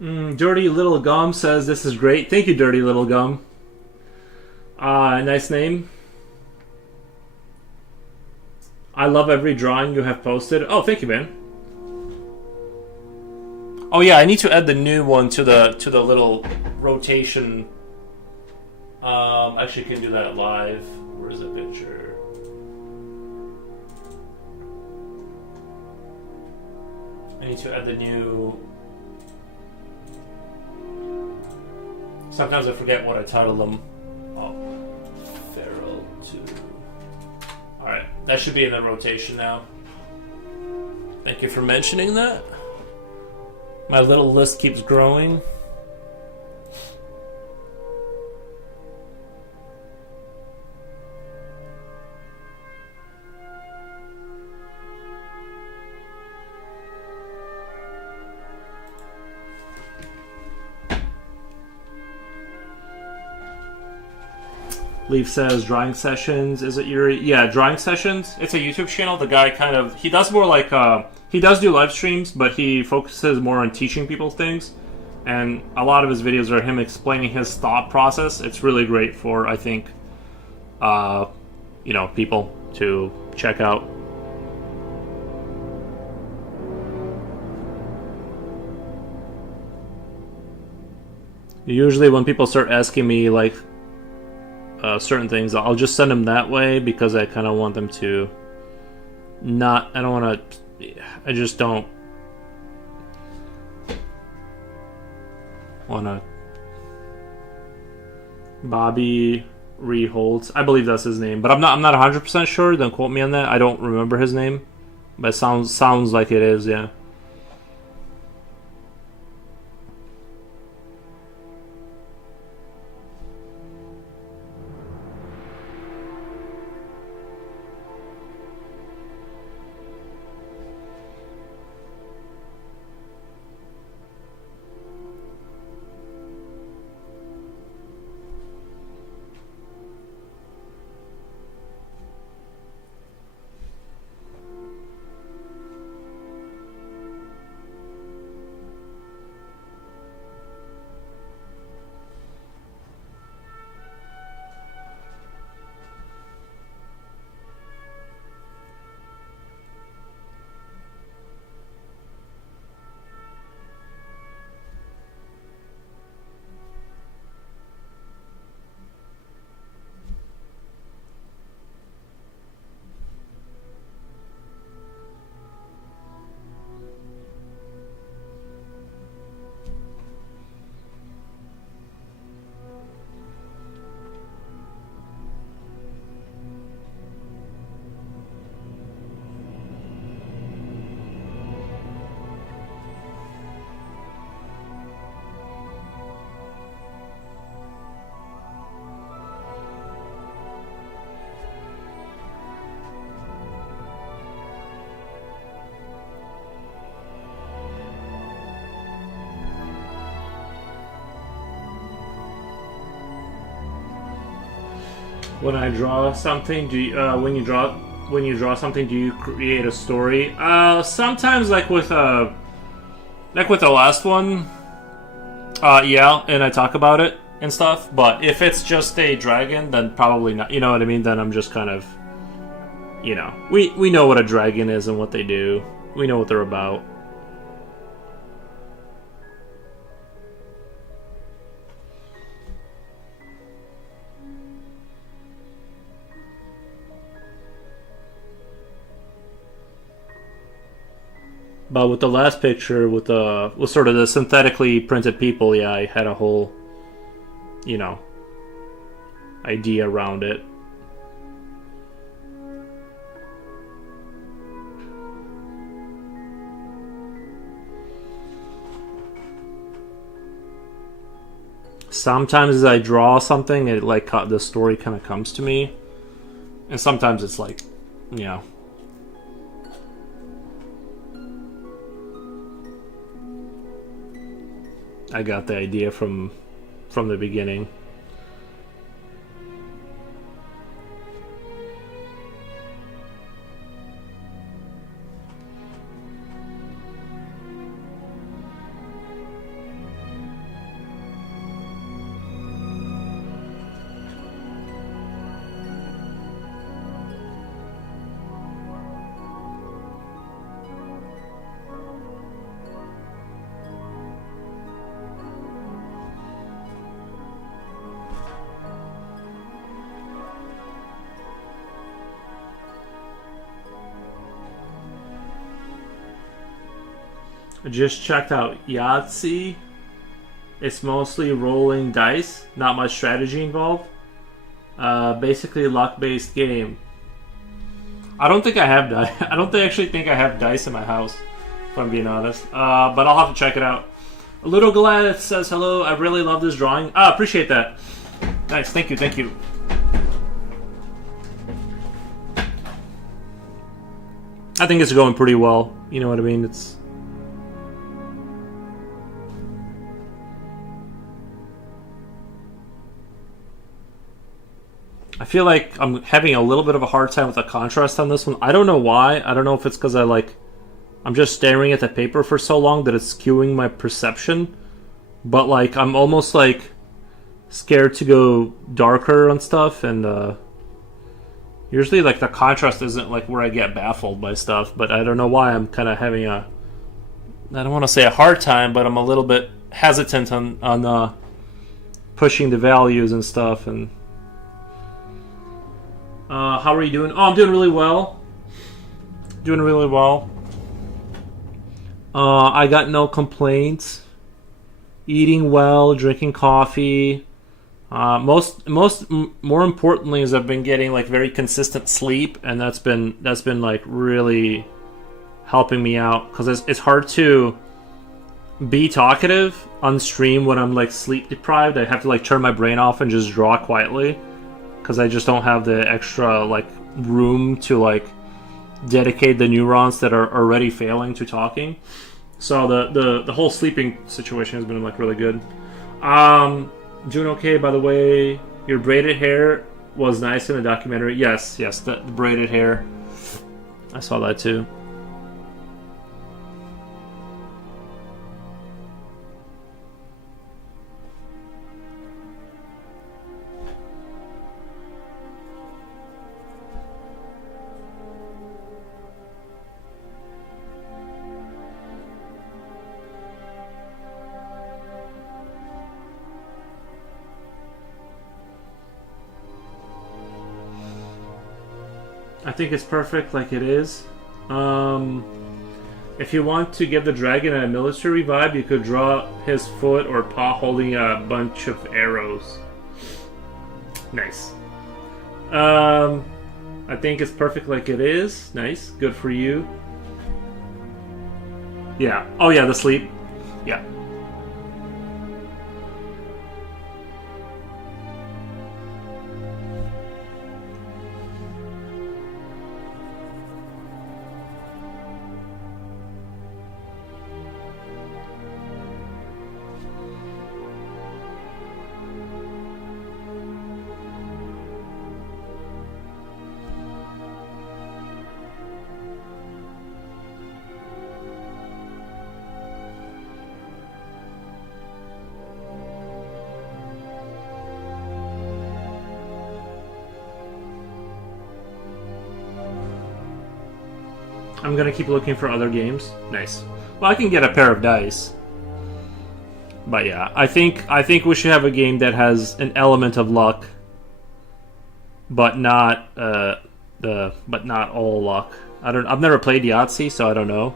Dirty Little Gum says this is great. Thank you, Dirty Little Gum. Nice name. I love every drawing you have posted. Oh, thank you, man. Oh yeah, I need to add the new one to the little rotation. Actually, can do that live. Where's the picture? I need to add the new. Sometimes I forget what I title them. Oh, Feral 2. Alright, that should be in the rotation now. Thank you for mentioning that. My little list keeps growing. Leaf says drawing sessions. Is it your drawing sessions? It's a YouTube channel. The guy he does more like he does do live streams, but he focuses more on teaching people things. And a lot of his videos are him explaining his thought process. It's really great for I think people to check out. Usually when people start asking me like certain things, I'll just send them that way because I kind of want them to I just don't want to. Bobby Reholtz, I believe that's his name, but I'm not 100% sure. Don't quote me on that. I don't remember his name, but it sounds like it is, yeah. When I draw something, do you, when you draw something, do you create a story? Sometimes, like with the last one, yeah, and I talk about it and stuff. But if it's just a dragon, then probably not. You know what I mean? Then I'm just kind of, we know what a dragon is and what they do. We know what they're about. But with the last picture, with sort of the synthetically printed people, yeah, I had a whole, idea around it. Sometimes as I draw something, it the story kind of comes to me, and sometimes it's like, I got the idea from the beginning. I just checked out Yahtzee. It's mostly rolling dice, not much strategy involved. Basically, luck-based game. I don't think I have dice. I don't actually think I have dice in my house, if I'm being honest. But I'll have to check it out. Little Goliath says hello. I really love this drawing. Appreciate that. Nice. Thank you. Thank you. I think it's going pretty well. You know what I mean? It's. I feel like I'm having a little bit of a hard time with the contrast on this one. I don't know why. I don't know if it's because I'm just staring at the paper for so long that it's skewing my perception. But like I'm almost like scared to go darker on stuff, and usually like the contrast isn't like where I get baffled by stuff. But I don't know why I'm kind of having I don't want to say a hard time, but I'm a little bit hesitant on pushing the values and stuff. And how are you doing? Oh, I'm doing really well. Doing really well. I got no complaints. Eating well, drinking coffee. More importantly is I've been getting like very consistent sleep, and that's been like really helping me out, because it's hard to be talkative on stream when I'm like sleep deprived. I have to like turn my brain off and just draw quietly, because I just don't have the extra like room to like dedicate the neurons that are already failing to talking. So the whole sleeping situation has been like really good. Doing okay, by the way. Your braided hair was nice in the documentary. Yes, the braided hair. I saw that too. I think it's perfect like it is. If you want to give the dragon a military vibe, you could draw his foot or paw holding a bunch of arrows. Nice. I think it's perfect like it is. Nice. Good for you. Yeah. Oh yeah, the sleep. Yeah. I'm gonna keep looking for other games. Nice. Well, I can get a pair of dice. But yeah, I think we should have a game that has an element of luck, but not all luck. I've never played Yahtzee, so I don't know.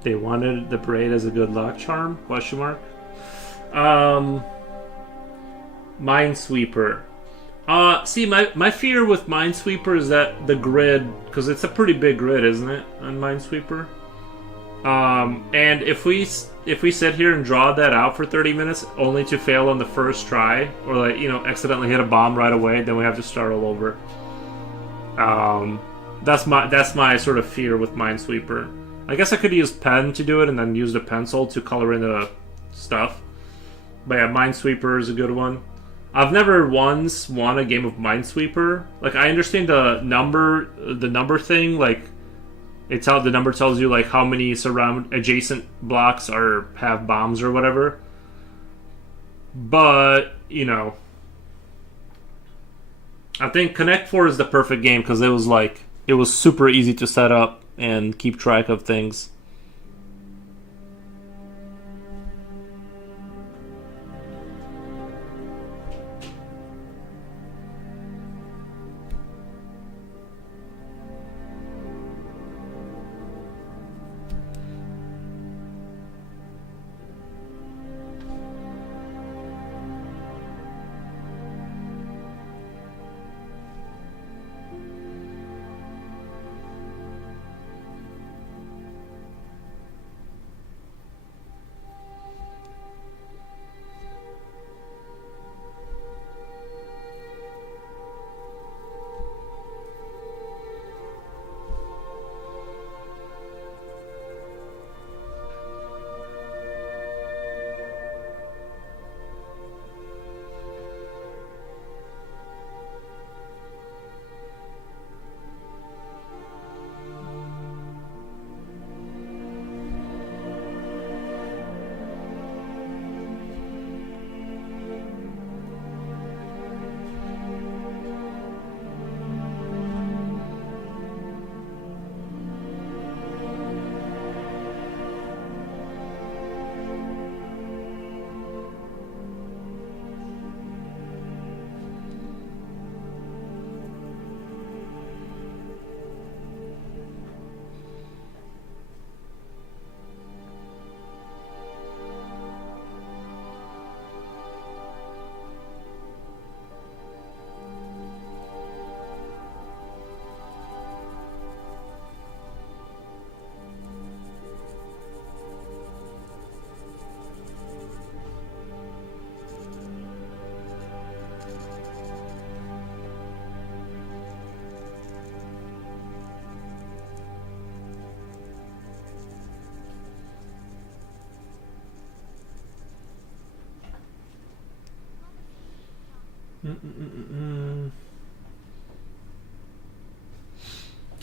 They wanted the braid as a good luck charm? Question mark. Minesweeper. See, my fear with Minesweeper is that the grid, because it's a pretty big grid, isn't it, on Minesweeper? And if we sit here and draw that out for 30 minutes only to fail on the first try, or like accidentally hit a bomb right away, then we have to start all over. That's my sort of fear with Minesweeper. I guess I could use pen to do it and then use the pencil to color in the stuff. But yeah, Minesweeper is a good one. I've never once won a game of Minesweeper. Like, I understand the number thing. Like, the number tells you like how many surround adjacent blocks have bombs or whatever. But I think Connect 4 is the perfect game because it was super easy to set up and keep track of things.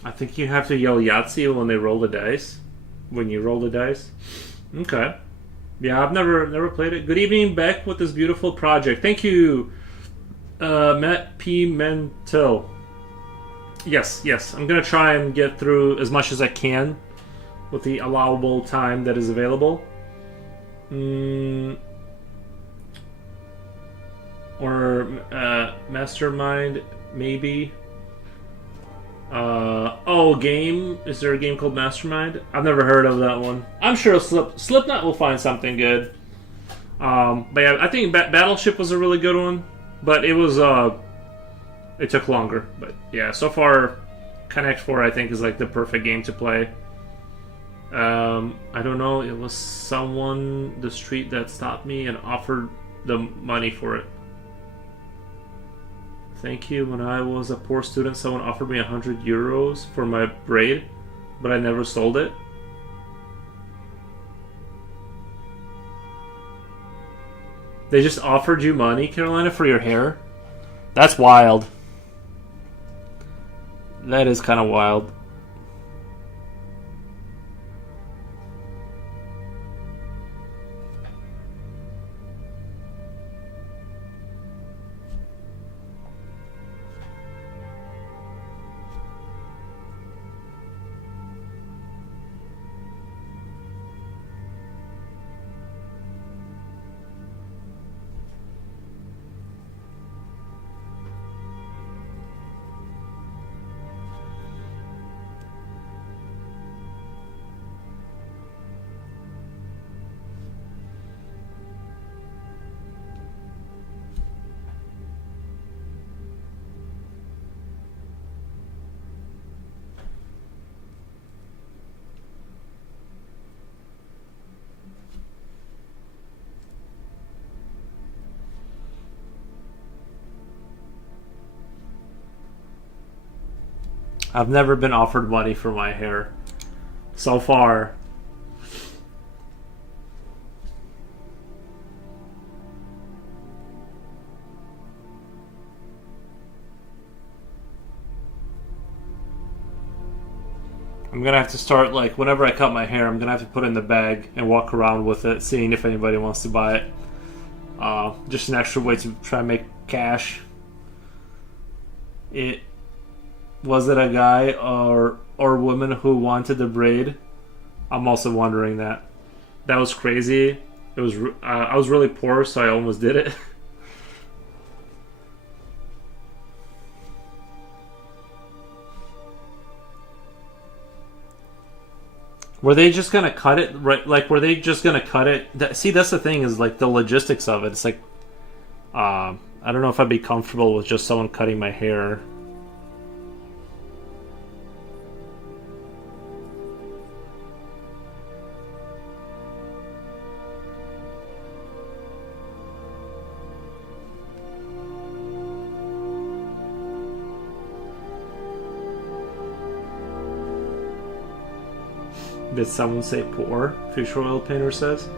I think you have to yell Yahtzee when they roll the dice. When you roll the dice. Okay. Yeah, I've never played it. Good evening, Beck, with this beautiful project. Thank you, Matt P. Mentel. Yes. I'm going to try and get through as much as I can with the allowable time that is available. Or Mastermind, maybe. Game? Is there a game called Mastermind? I've never heard of that one. I'm sure Slipknot will find something good. But yeah, I think Battleship was a really good one. But it was, it took longer. But yeah, so far, Connect 4 I think is like the perfect game to play. I don't know, it was someone the street that stopped me and offered the money for it. Thank you. When I was a poor student, someone offered me 100 euros for my braid, but I never sold it. They just offered you money, Carolina, for your hair? That's wild. That is kind of wild. I've never been offered money for my hair. So far. I'm gonna have to start, like, whenever I cut my hair, I'm gonna have to put it in the bag and walk around with it, seeing if anybody wants to buy it. Just an extra way to try and make cash. Was it a guy or woman who wanted the braid? I'm also wondering that. That was crazy. It was I was really poor, so I almost did it. Were they just gonna cut it right? Like, were they just gonna cut it? See, that's the thing, is like the logistics of it. It's like, I don't know if I'd be comfortable with just someone cutting my hair. Did someone say poor? Future Oil Painter says.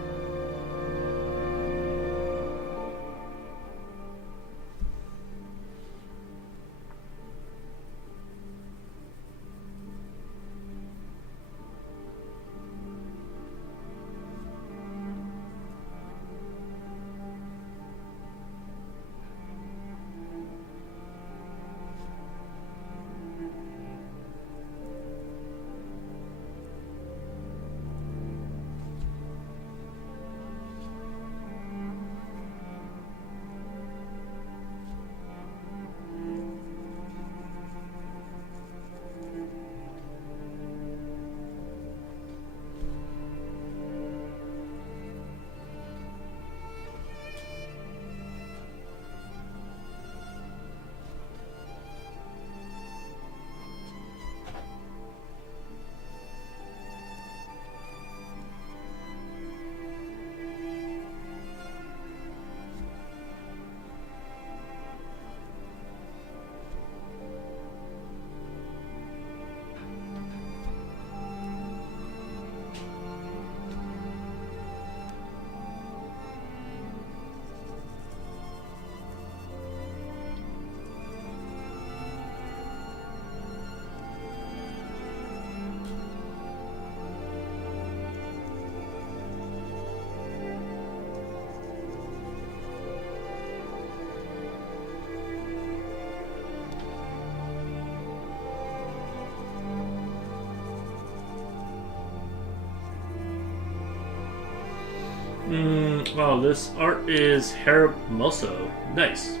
Wow, this art is hermoso. Nice.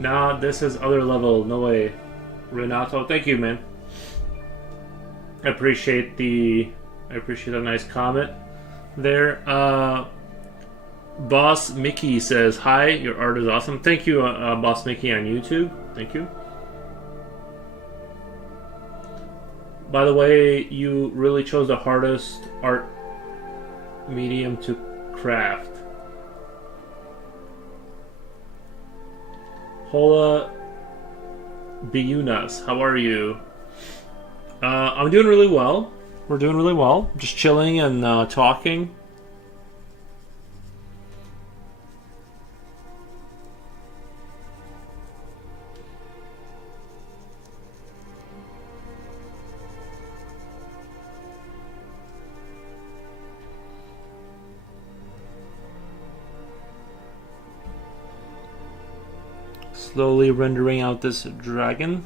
Nah, this is other level. No way. Renato, thank you, man. I appreciate the nice comment there. Boss Mickey says, hi, your art is awesome. Thank you, Boss Mickey on YouTube. Thank you. By the way, you really chose the hardest art medium to craft. Hola Biunas, how are you? I'm doing really well. We're doing really well. Just chilling and talking. Slowly rendering out this dragon.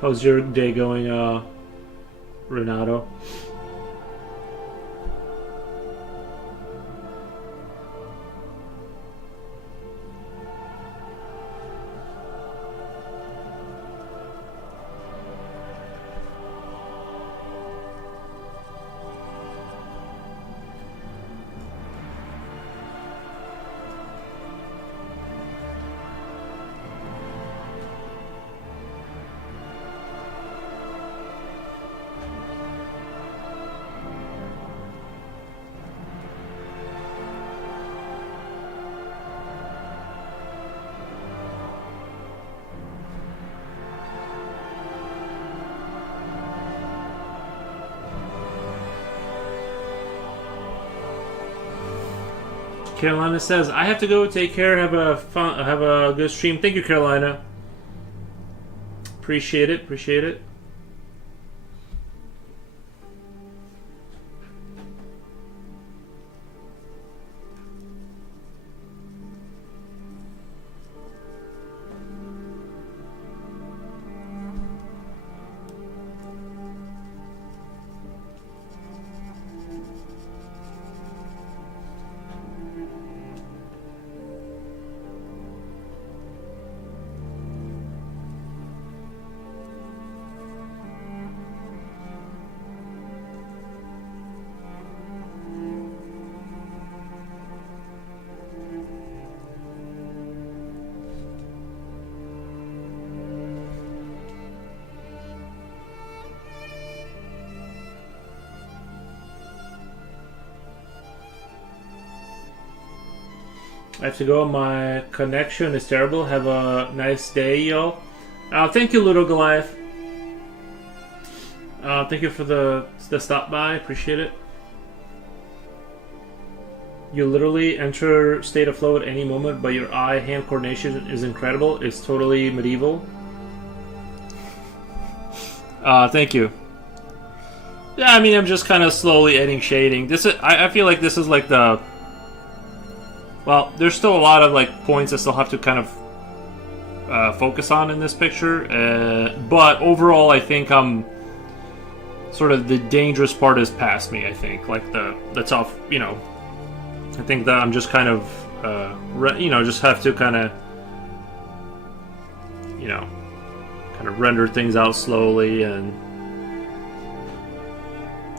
How's your day going, Renato? Carolina says, I have to go. Take care. Have a good stream. Thank you, Carolina. Appreciate it. Appreciate it. I have to go. My connection is terrible. Have a nice day, y'all. Thank you, Little Goliath. Thank you for the stop by. Appreciate it. You literally enter state of flow at any moment, but your eye-hand coordination is incredible. It's totally medieval. Thank you. Yeah, I mean, I'm just kind of slowly adding shading. I feel like this is like the... Well, there's still a lot of like points I still have to kind of focus on in this picture, but overall, I think I'm sort of the dangerous part is past me. I think like the tough, I think that I'm just kind of, just have to kind of, render things out slowly, and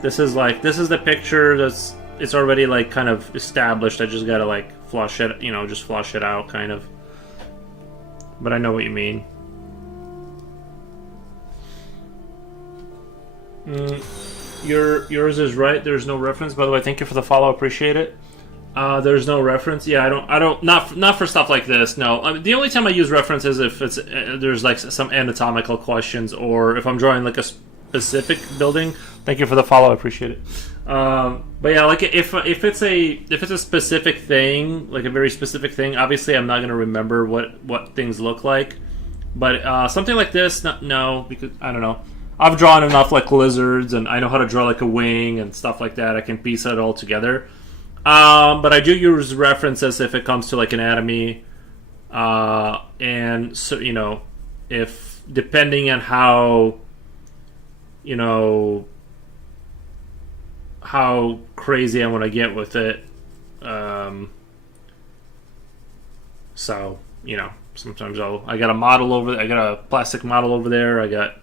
this is the picture it's already like kind of established. I just gotta like flush it, just flush it out kind of. But I know what you mean. Yours is right. There's no reference. By the way, thank you for the follow. Appreciate it. There's no reference. Yeah, I don't. Not for stuff like this. No. I mean, the only time I use reference is if it's there's like some anatomical questions, or if I'm drawing like a specific building. Thank you for the follow. I appreciate it. But yeah, like if it's a specific thing, like a very specific thing, obviously I'm not gonna remember what things look like. But something like this, no, because I don't know. I've drawn enough like lizards, and I know how to draw like a wing and stuff like that. I can piece it all together. But I do use references if it comes to like anatomy, and so if depending on how how crazy I want to get with it. So sometimes I got a model over there. I got a plastic model over there. I got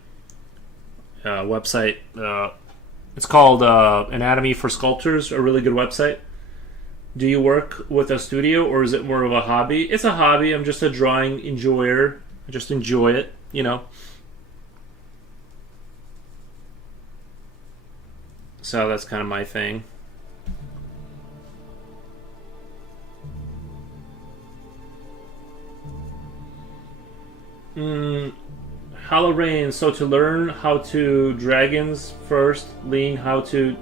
a website. It's called Anatomy for Sculptors, a really good website. Do you work with a studio, or is it more of a hobby? It's a hobby. I'm just a drawing enjoyer. I just enjoy it, So that's kind of my thing. Halorain, so to learn how to dragons first, lean how to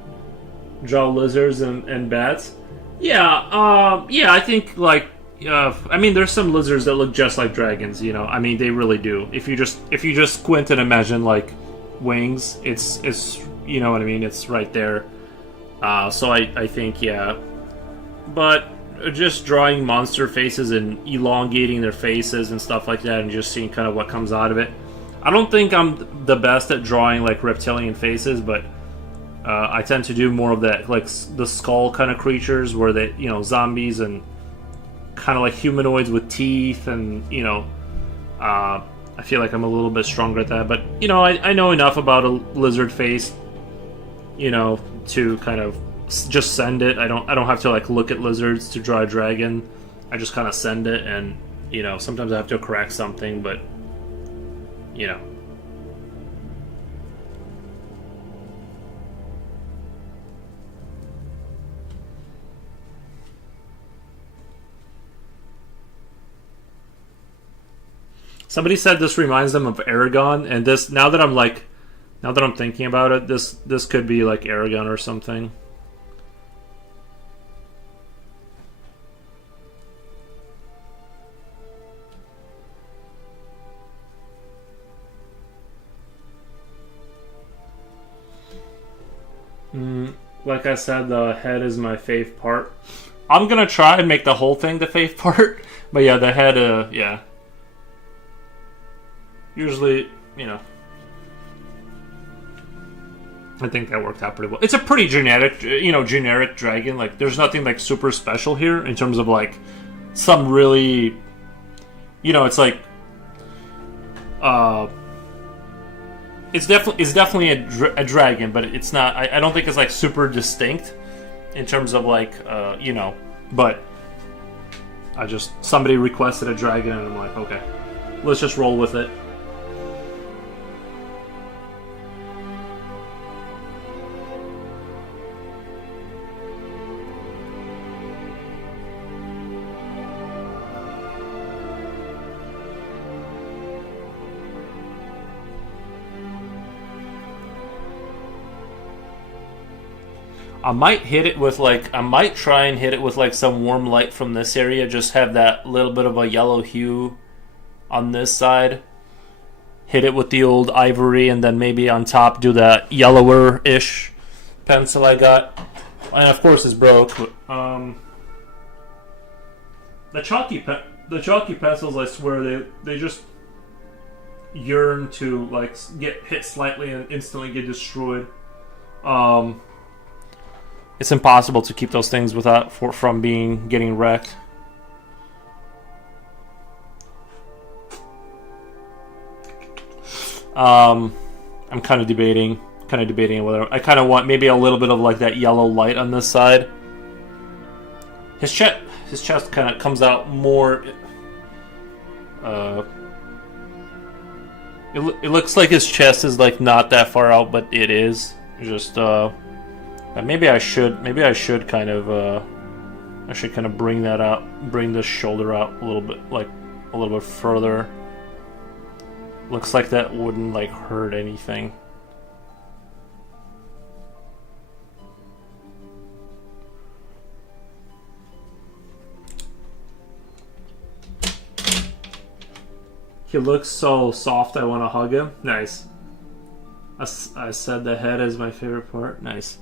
draw lizards and bats. Yeah, I think like I mean, there's some lizards that look just like dragons. I mean, they really do. If you just squint and imagine like wings, it's you know what I mean. It's right there. So I think yeah, but just drawing monster faces and elongating their faces and stuff like that, and just seeing kind of what comes out of it. I don't think I'm the best at drawing like reptilian faces, but I tend to do more of that, like the skull kind of creatures, where they, zombies and kind of like humanoids with teeth, and I feel like I'm a little bit stronger at that. But I know enough about a lizard face, to kind of just send it. I don't have to like look at lizards to draw a dragon. I just kind of send it, and sometimes I have to correct something, but Somebody said this reminds them of Aragon, and this now that I'm thinking about it, this could be like Aragon or something. like I said, the head is my fave part. I'm gonna try and make the whole thing the fave part, but yeah, the head, yeah. Usually, you know, I think that worked out pretty well. It's a pretty generic, generic dragon. Like, there's nothing like super special here in terms of like some really, it's like, it's definitely a dragon, but it's not. I don't think it's like super distinct in terms of like, But somebody requested a dragon, and I'm like, okay, let's just roll with it. I might try and hit it with like some warm light from this area. Just have that little bit of a yellow hue on this side. Hit it with the old ivory, and then maybe on top do that yellower-ish pencil I got. And of course it's broke. But, the chalky pencils, I swear, they just yearn to like get hit slightly and instantly get destroyed. It's impossible to keep those things from getting wrecked. I'm kind of debating whether I kind of want maybe a little bit of like that yellow light on this side. His chest kind of comes out more. It looks like his chest is like not that far out, but it is. Just maybe I should kind of bring that out, bring this shoulder out a little bit further. Looks like that wouldn't like hurt anything. He looks so soft, I want to hug him. Nice. I said the head is my favorite part. Nice.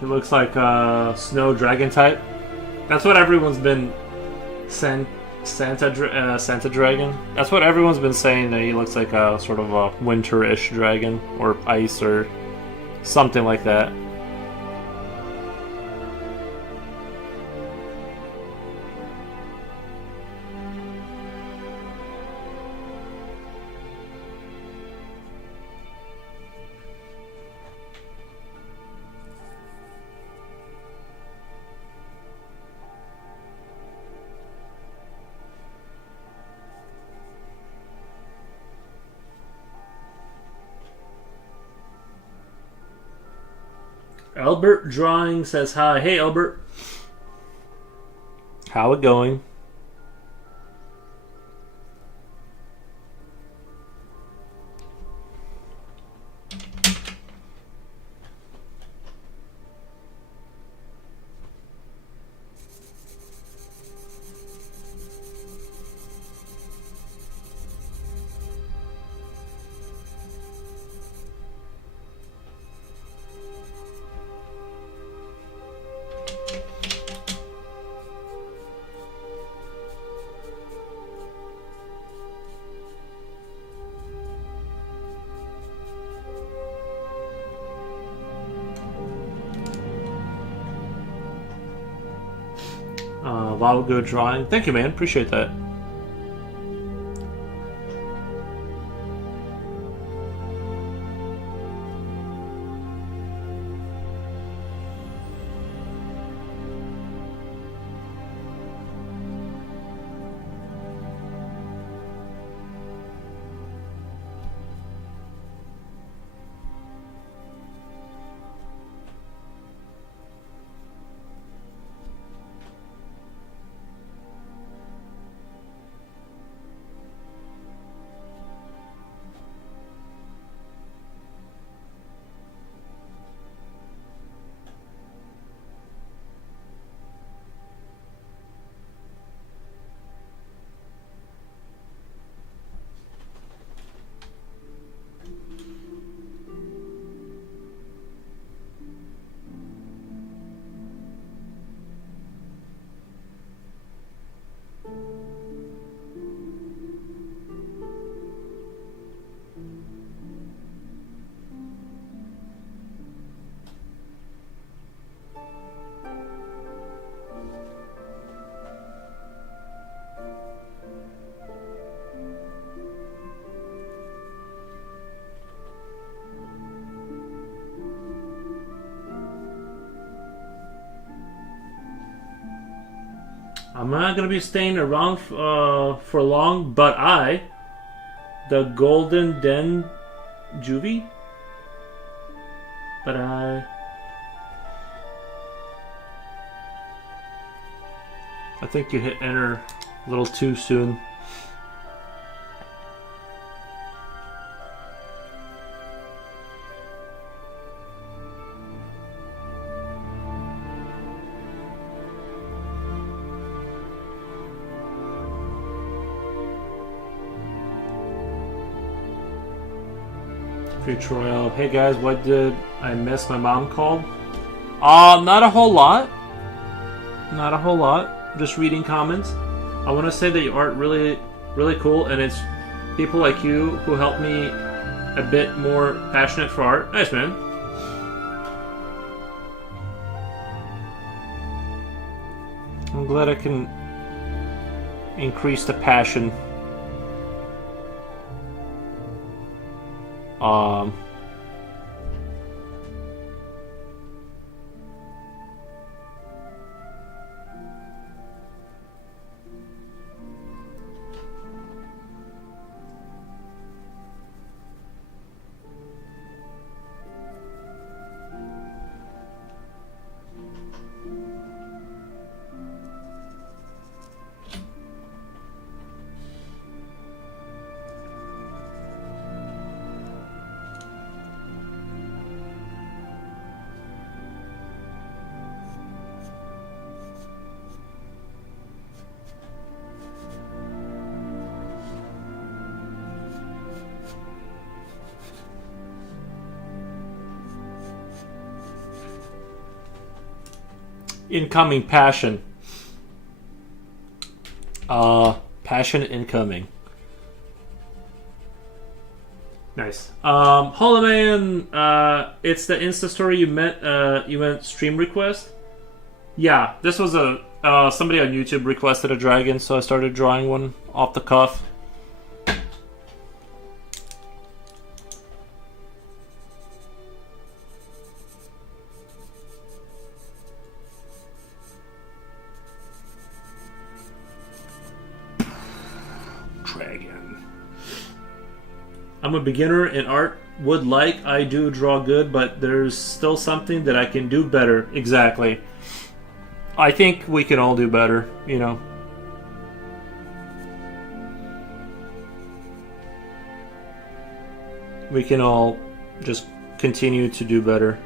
He looks like a snow dragon type. That's what everyone's been saying. Santa dragon. That's what everyone's been saying, that he looks like a sort of a winter-ish dragon, or ice, or something like that. Albert Drawing says hi. Hey, Albert. How it going? Wow, good drawing. Thank you, man. Appreciate that. I'm not gonna be staying around for long, but the Golden Den Juvie, but I think you hit enter a little too soon. Future Royale. Hey guys, what did I miss? My mom called. Not a whole lot. Not a whole lot. Just reading comments. I want to say that your art really, really cool, and it's people like you who help me a bit more passionate for art. Nice, man. I'm glad I can increase the passion. Incoming passion. Passion incoming. Nice. Holoman, it's the Insta story you meant stream request? Yeah, this was somebody on YouTube requested a dragon, so I started drawing one off the cuff. Dragon. I'm a beginner in art. Would like I do draw good, but there's still something that I can do better. Exactly. I think we can all do better, you know. We can all just continue to do better.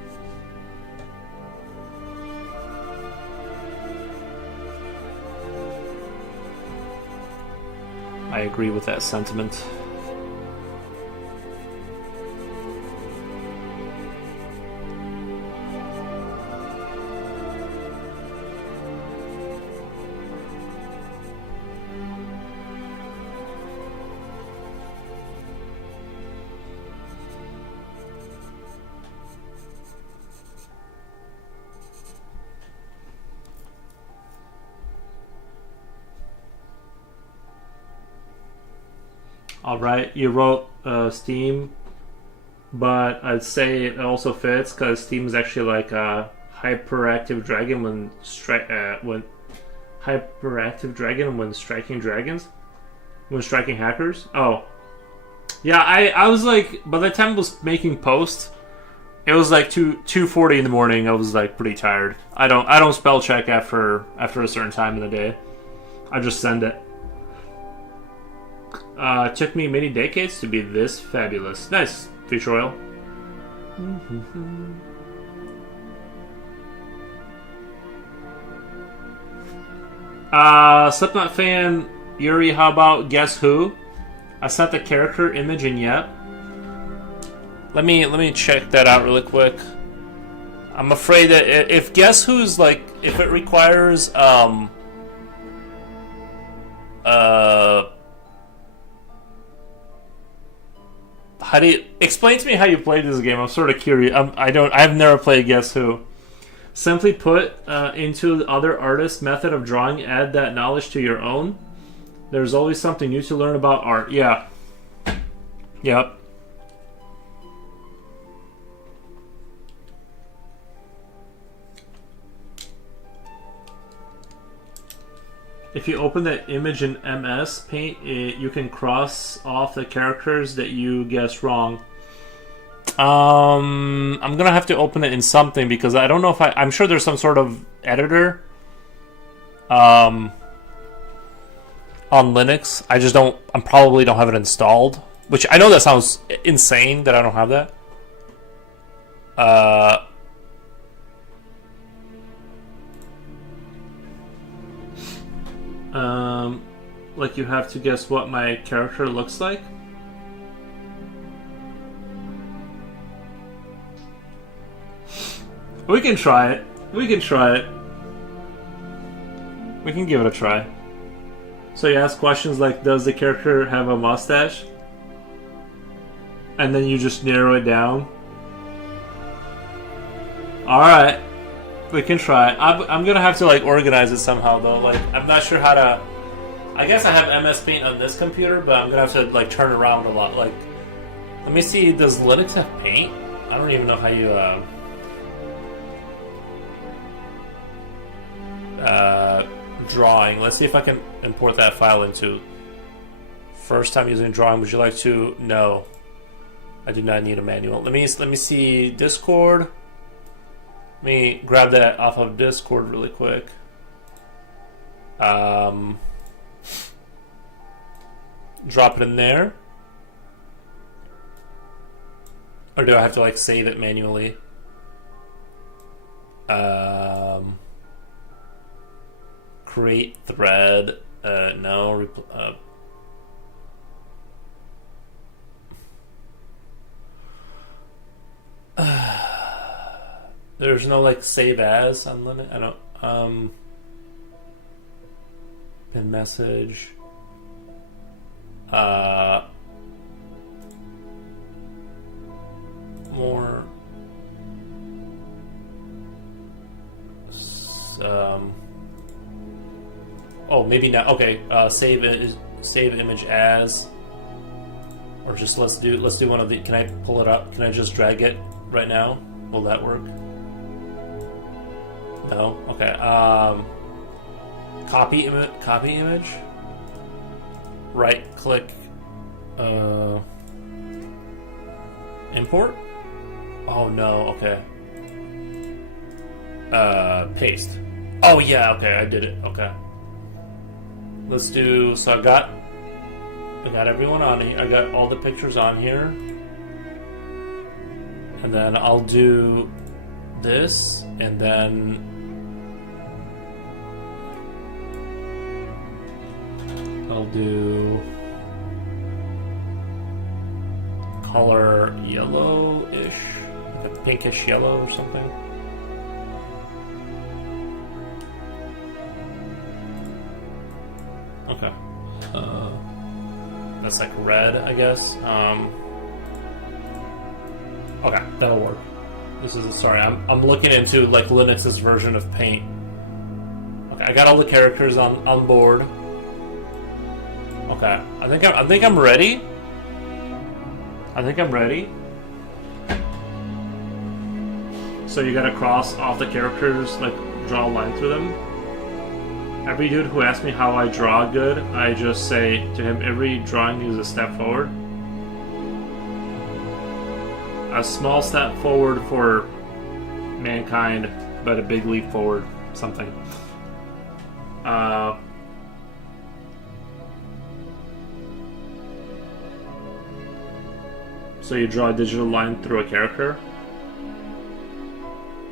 I agree with that sentiment. All right, you wrote Steam, but I'd say it also fits because Steam is actually like a hyperactive dragon when hyperactive dragon when striking dragons, when striking hackers. Oh, yeah. I was like, by the time I was making posts, it was like 2:40 in the morning. I was like pretty tired. I don't spell check after a certain time in the day. I just send it. It took me many decades to be this fabulous. Nice, Future Oil. Slipknot fan Yuri, how about Guess Who? I sent the character image in yet. Let me check that out really quick. I'm afraid that if Guess Who's like, if it requires how do you explain to me how you played this game? I'm sort of curious. I've never played Guess Who. Simply put, into the other artist's method of drawing, add that knowledge to your own. There's always something new to learn about art. Yeah. Yep. If you open the image in MS Paint, you can cross off the characters that you guessed wrong. I'm gonna have to open it in something because I don't know if I'm sure there's some sort of editor on Linux. I probably don't have it installed, which I know that sounds insane that I don't have that. Like you have to guess what my character looks like. We can try it. We can give it a try. So you ask questions like, does the character have a mustache? And then you just narrow it down. Alright. We can try. I'm gonna have to like organize it somehow though. Like I'm not sure how to. I guess I have MS Paint on this computer, but I'm gonna have to like turn around a lot. Like, let me see. Does Linux have Paint? I don't even know how you. Drawing. Let's see if I can import that file into. First time using drawing. Would you like to? No. I do not need a manual. Let me see Discord. Let me grab that off of Discord really quick. Drop it in there. Or do I have to like save it manually? Create thread. No. There's no like save as on Linux. I don't. Pin message. More. Oh, maybe not. Okay. Save image as. Or just let's do one of the. Can I pull it up? Can I just drag it right now? Will that work? No. Okay. Copy image. Right click. Import. Oh no. Okay. Paste. Oh yeah. Okay, I did it. Okay. Let's do. So I got everyone on here. I got all the pictures on here, and then I'll do this, and then I'll do color yellow-ish, like a pinkish yellow or something. Okay. That's like red, I guess. Okay, that'll work. Sorry, I'm looking into like Linux's version of Paint. Okay, I got all the characters on board. Okay, I think I'm ready. I think I'm ready. So you gotta cross off the characters, like draw a line through them. Every dude who asks me how I draw good, I just say to him, every drawing is a step forward. A small step forward for mankind, but a big leap forward, something. So you draw a digital line through a character.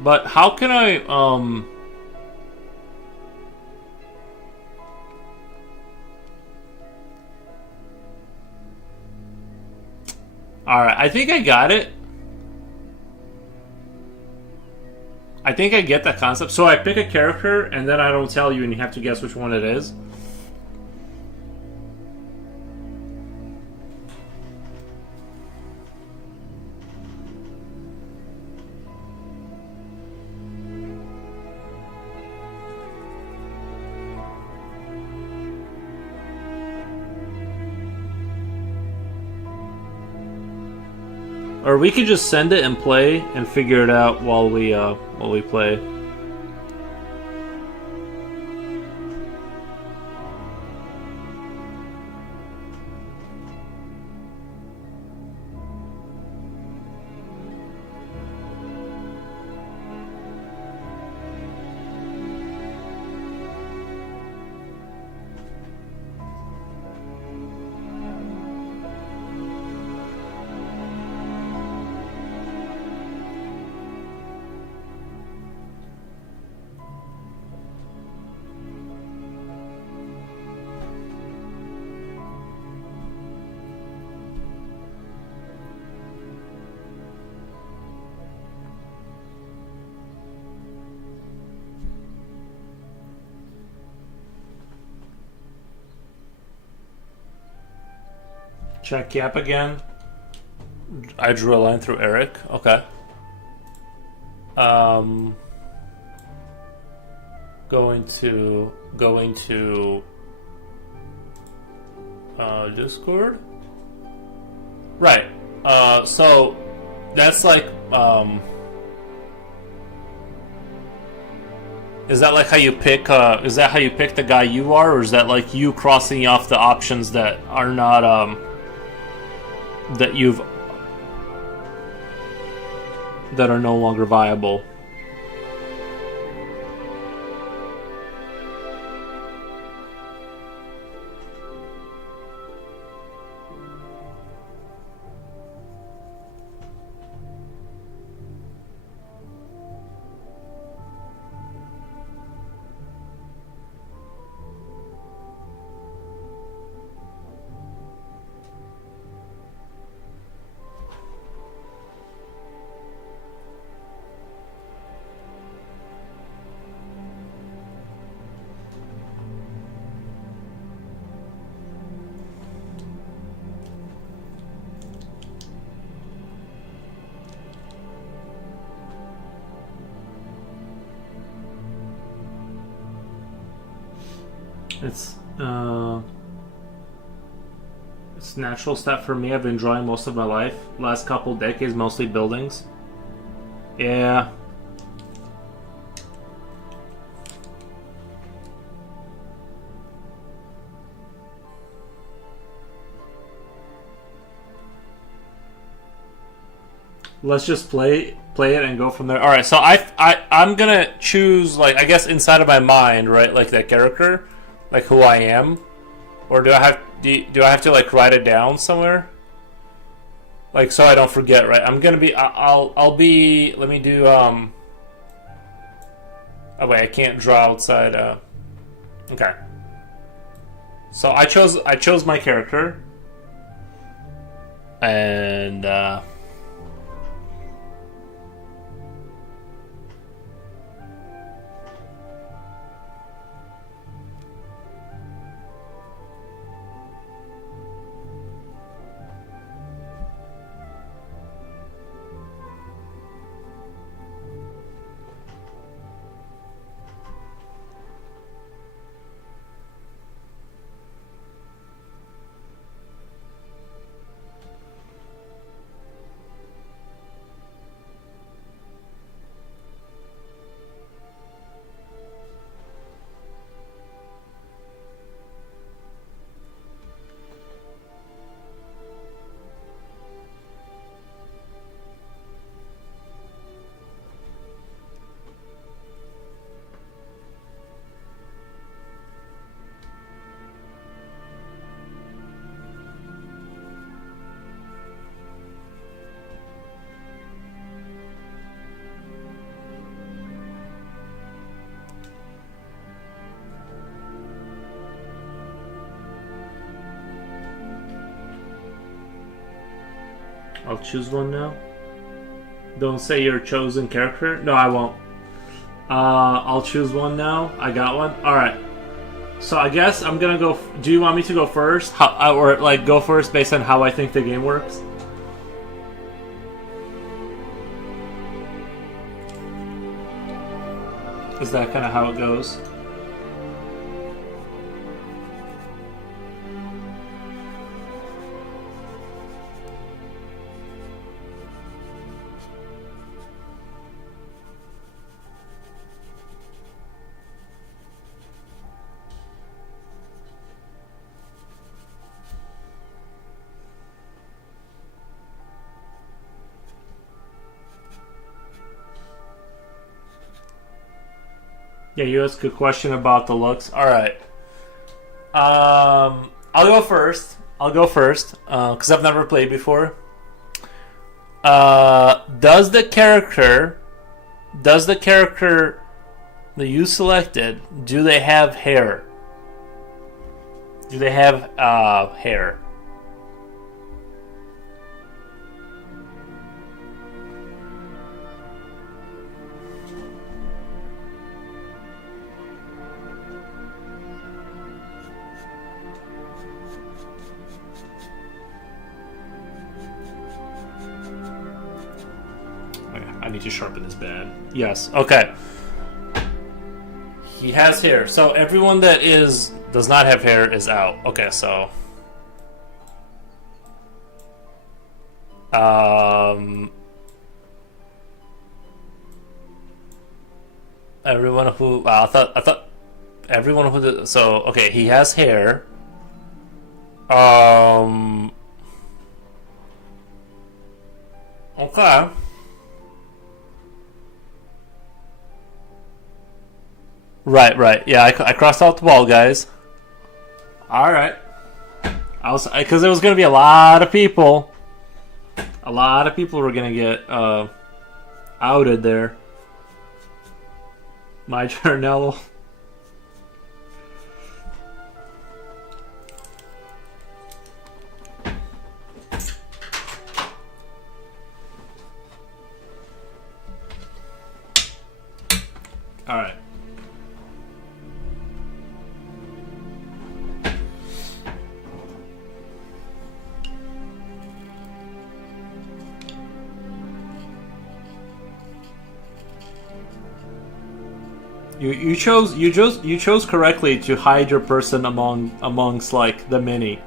But how can I, Alright, I think I got it. I think I get that concept. So I pick a character, and then I don't tell you, and you have to guess which one it is. Or we could just send it and play and figure it out while we play. Check Yap again. I drew a line through Eric. Okay. Going to Discord. Right. So that's like is that like how you pick is that how you pick the guy you are, or is that like you crossing off the options that are not that are no longer viable? It's natural step for me. I've been drawing most of my life. Last couple decades, mostly buildings. Yeah. Let's just play it and go from there. All right, so I'm gonna choose, like, I guess inside of my mind, right, like that character, like who I am, or do I have to like write it down somewhere, like so I don't forget, right? I'm gonna be I'll be, let me do oh wait, I can't draw outside. Okay, so I chose my character, and I'll choose one now. Don't say your chosen character. No, I won't. I'll choose one now. I got one. All right. So I guess I'm gonna go. Do you want me to go first, or like go first based on how I think the game works? Is that kind of how it goes? Yeah, you asked a question about the looks. All right. I'll go first. Because I've never played before. Does the character that you selected, do they have hair? Do they have hair? I need to sharpen this bad. Yes. Okay. He has hair. So everyone that does not have hair is out. Okay, so everyone who I thought everyone who did, so okay, he has hair. Okay. Right. Yeah, I crossed out the wall, guys. All right. I was because there was going to be a lot of people. A lot of people were going to get outed there. My turn, Nello. All right. You chose correctly to hide your person amongst like the many,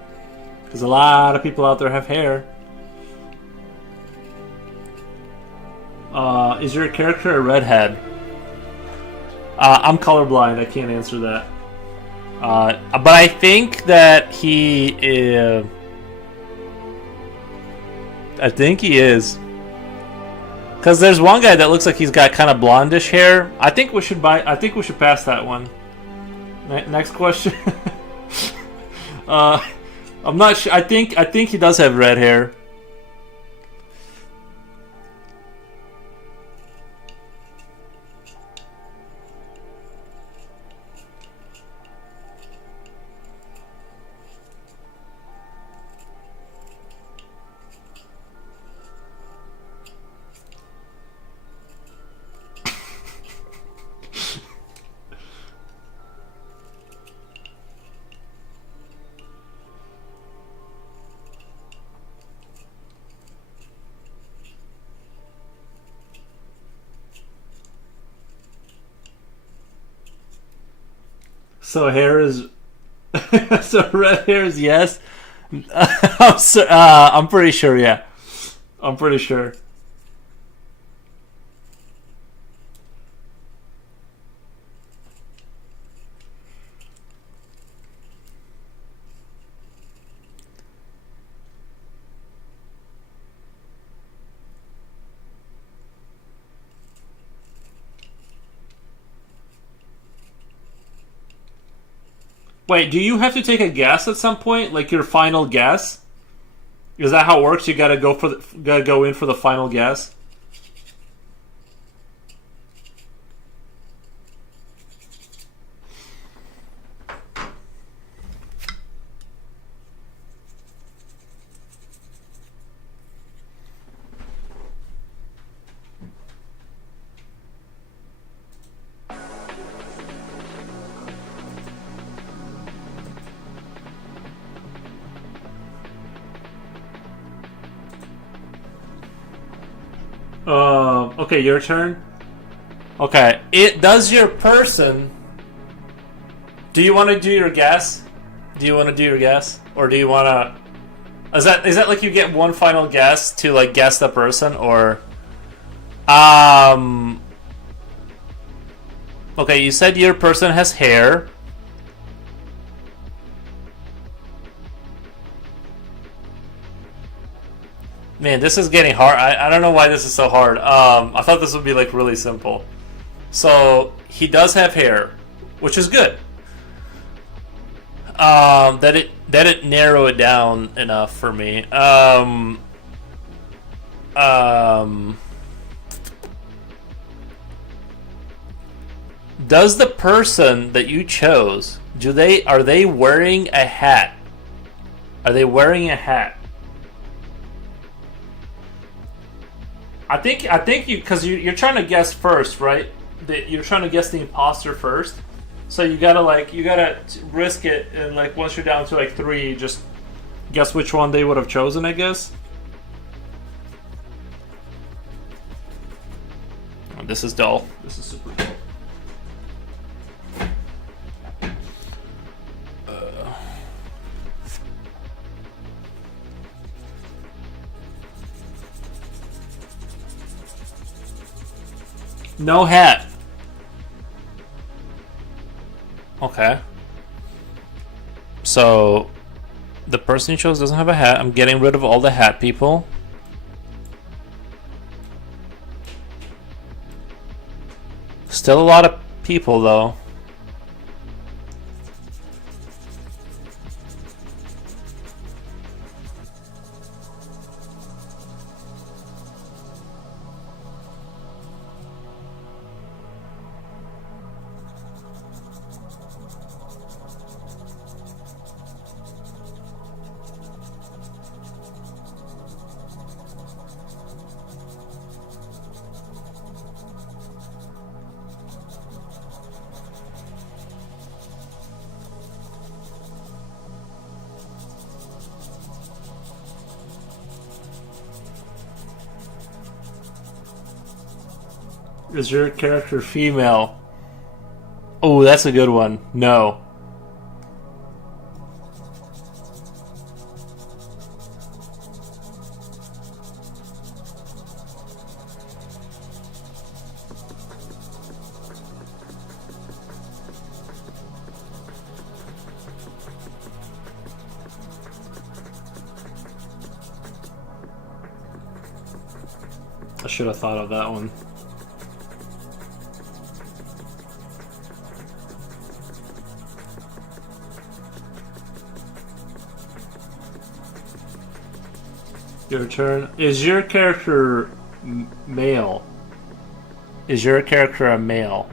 because a lot of people out there have hair. Is your character a redhead? I'm colorblind. I can't answer that. But I think that he is. I think he is. Because there's one guy that looks like he's got kind of blondish hair. I think we should pass that one. Next question. I'm not sure. I think he does have red hair. So hair is. So red hair is yes. I'm pretty sure. Yeah, I'm pretty sure. Wait, do you have to take a guess at some point, like your final guess? Is that how it works? You gotta go in for the final guess. Okay, your turn. Okay. It does your person. Do you want to do your guess? Do you want to do your guess, or do you want to? Is that like you get one final guess to like guess the person, or? Okay, you said your person has hair. Man, this is getting hard. I don't know why this is so hard. I thought this would be like really simple. So he does have hair, which is good. That it narrow it down enough for me. Does the person that you chose are they wearing a hat? Are they wearing a hat? I think you because you're trying to guess first, right? You're trying to guess the imposter first. So you gotta risk it, and like once you're down to like 3, just guess which one they would have chosen, I guess. Oh, this is dull. This is super dull. No hat. Okay. So, the person you chose doesn't have a hat. I'm getting rid of all the hat people. Still a lot of people, though. Is your character female? Oh, that's a good one. No. I should have thought of that one. Your turn. Is your character male? Is your character a male?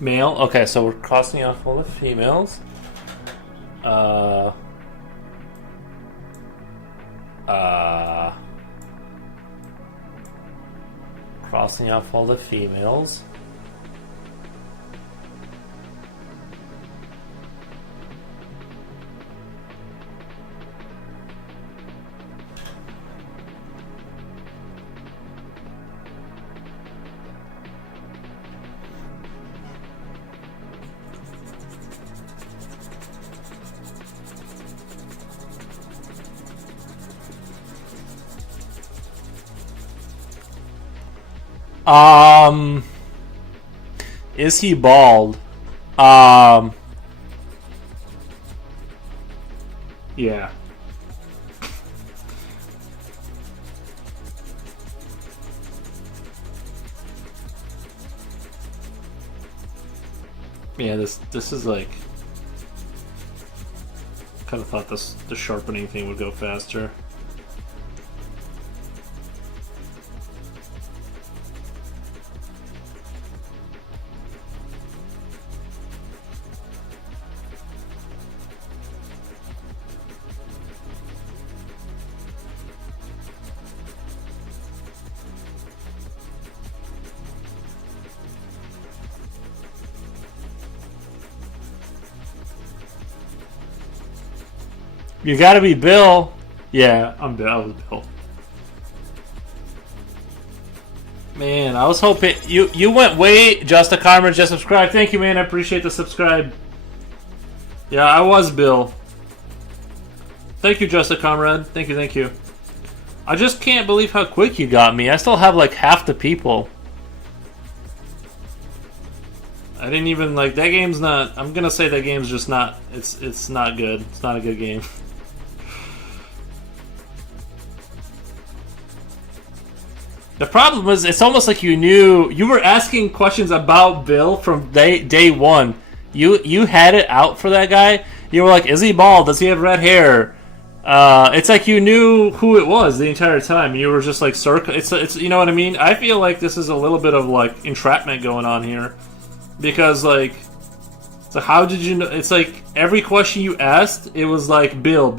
Male? Okay, so we're crossing off all the females. Crossing off all the females. Is he bald? Yeah. Yeah, this is like kind of thought the sharpening thing would go faster. You gotta be Bill. Yeah, I'm Bill. I was Bill. Man, I was hoping you went way. Just a Karma just subscribed. Thank you, man. I appreciate the subscribe. Yeah, I was Bill. Thank you, Just a Comrade. Thank you, thank you. I just can't believe how quick you got me. I still have like half the people. I didn't even like that game's not. I'm gonna say that game's just not. It's not good. It's not a good game. The problem is, it's almost like you knew. You were asking questions about Bill from day one. You had it out for that guy. You were like, is he bald? Does he have red hair? It's like you knew who it was the entire time. You were just like, it's you know what I mean? I feel like this is a little bit of like entrapment going on here. Because like, so how did you know? It's like every question you asked, it was like Bill.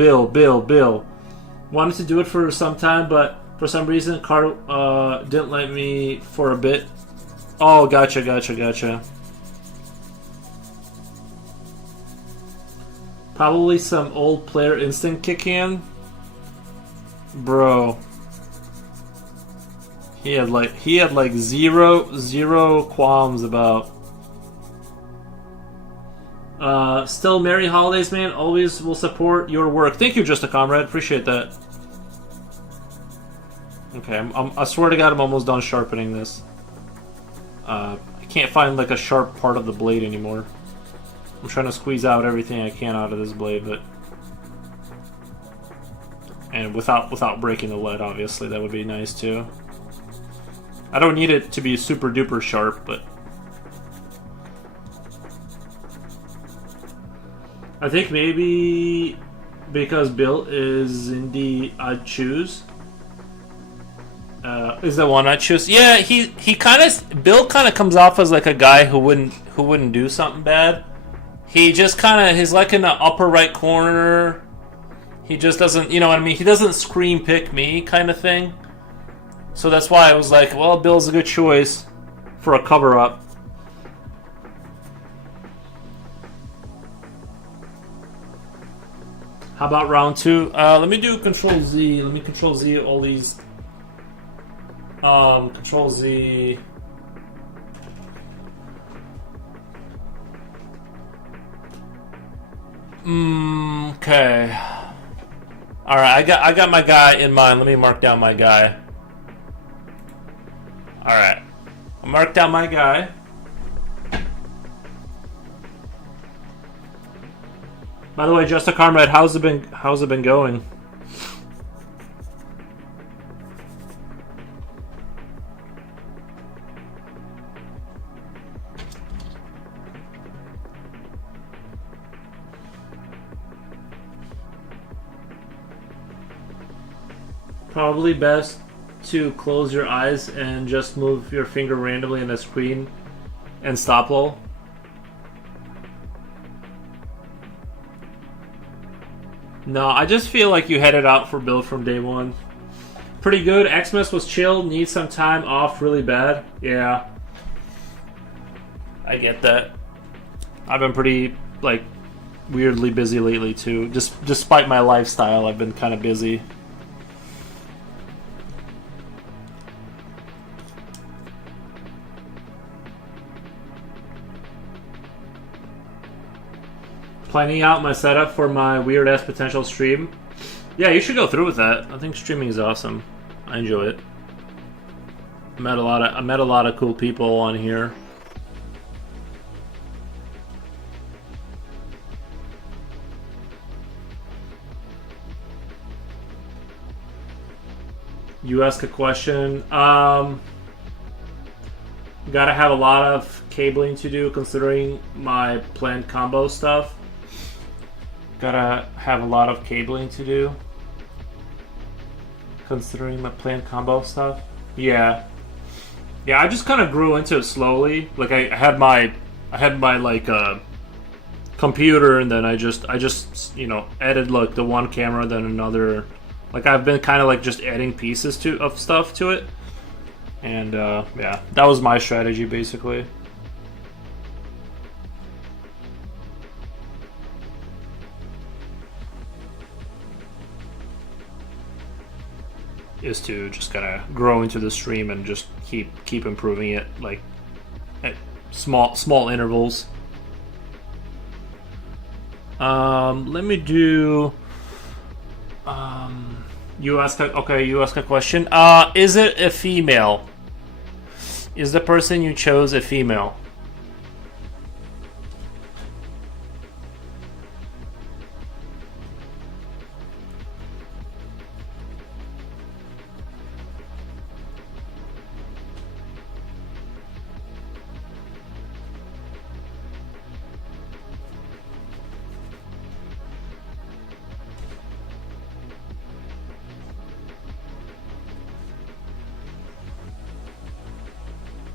Wanted to do it for some time, but for some reason, Carl didn't let me for a bit. Oh, gotcha. Probably some old player instinct kick in. Bro. He had like zero qualms about. Still Merry Holidays, man. Always will support your work. Thank you, Just a Comrade. Appreciate that. Okay, I swear to God, I'm almost done sharpening this. I can't find like a sharp part of the blade anymore. I'm trying to squeeze out everything I can out of this blade, but and without breaking the lead, obviously that would be nice too. I don't need it to be super duper sharp, but I think maybe because Bill is in the I'd choose. Is the one I choose? Yeah, Bill kind of comes off as like a guy who wouldn't do something bad. He just he's like in the upper right corner. He just doesn't, you know what I mean? He doesn't scream pick me kind of thing. So that's why I was like, well, Bill's a good choice for a cover up. How about round 2? Let me do Control Z. Let me Control Z all these. Control Z. Okay. All right, I got my guy in mind. Let me mark down my guy. All right, I marked down my guy. By the way, Just a Comrade, how's it been going? Probably best to close your eyes and just move your finger randomly in the screen and stop roll. No, I just feel like you headed out for Bill from day one. Pretty good. Xmas was chill. Need some time off really bad. Yeah. I get that. I've been pretty, like, weirdly busy lately, too. Just despite my lifestyle, I've been kind of busy. Planning out my setup for my weird ass potential stream. Yeah, you should go through with that. I think streaming is awesome. I enjoy it. I met a lot of cool people on here. You ask a question. Gotta have a lot of cabling to do considering my planned combo stuff. Gotta have a lot of cabling to do considering my planned combo stuff. Yeah, I just kind of grew into it slowly. Like I had my like computer, and then I just added like the one camera, then another. Like I've been kind of like just adding pieces of stuff to it, and yeah, that was my strategy basically. is to just kind of grow into the stream and just keep improving it, like at small intervals. Let me do. You ask a question. Is it a female? Is the person you chose a female?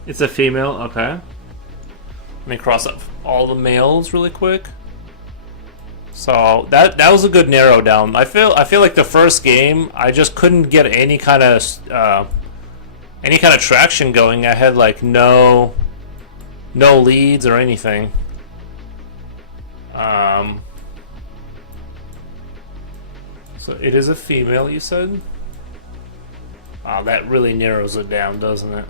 It's a female, okay. Let me cross up all the males really quick. So that was a good narrow down. I feel like the first game I just couldn't get any kind of traction going. I had like no leads or anything. So it is a female, you said? Wow, that really narrows it down, doesn't it?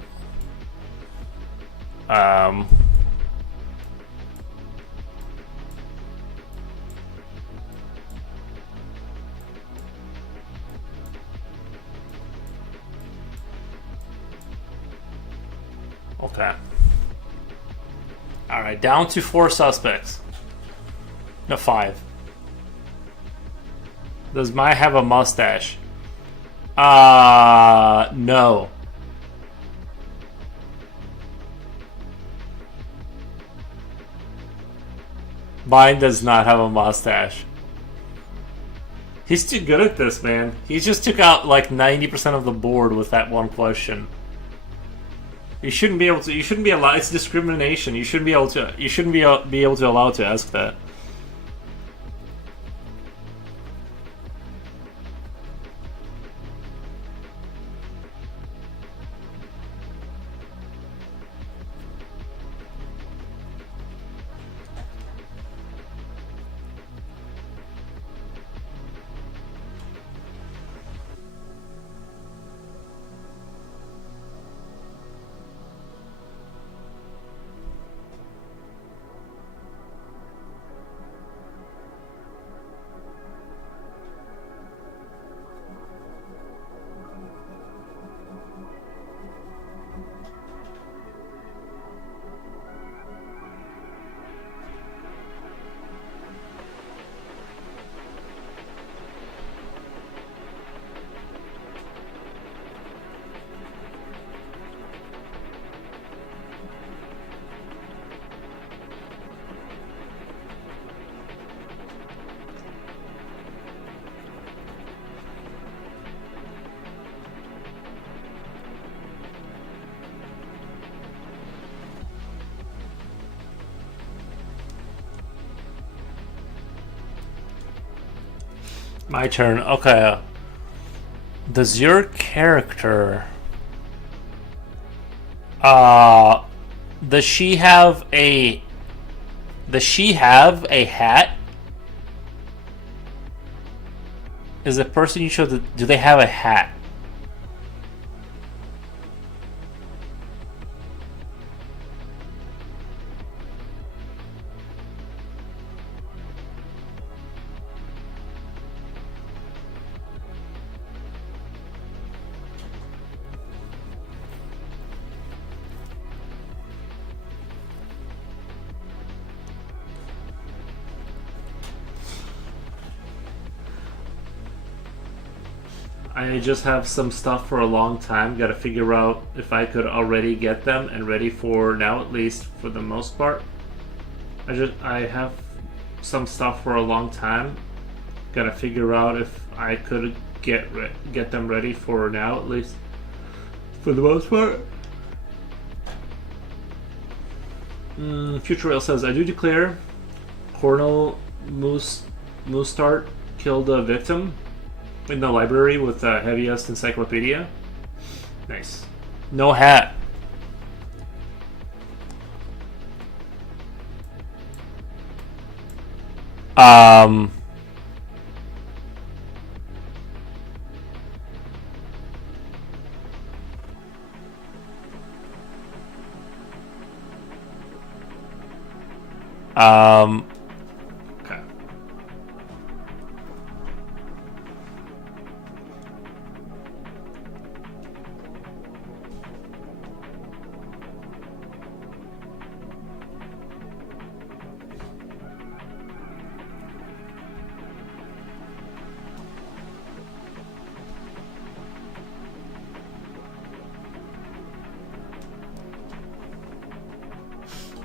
Okay. Alright, down to 4 suspects. No, 5. Does Maya have a mustache? No. Mine does not have a mustache. He's too good at this, man. He just took out like 90% of the board with that one question. You shouldn't be able to. You shouldn't be allowed. It's discrimination. You shouldn't be able to. You shouldn't be able to allow to ask that. My turn. Okay. Does your character does she have a hat? Is the person you chose, do they have a hat? I just have some stuff for a long time. Got to figure out if I could already get them and ready for now, at least for the most part. I have some stuff for a long time. Got to figure out if I could get them ready for now, at least for the most part. Future Rail says, I do declare Cornel Mustart killed a victim in the library with the heaviest encyclopedia. Nice. No hat. Okay.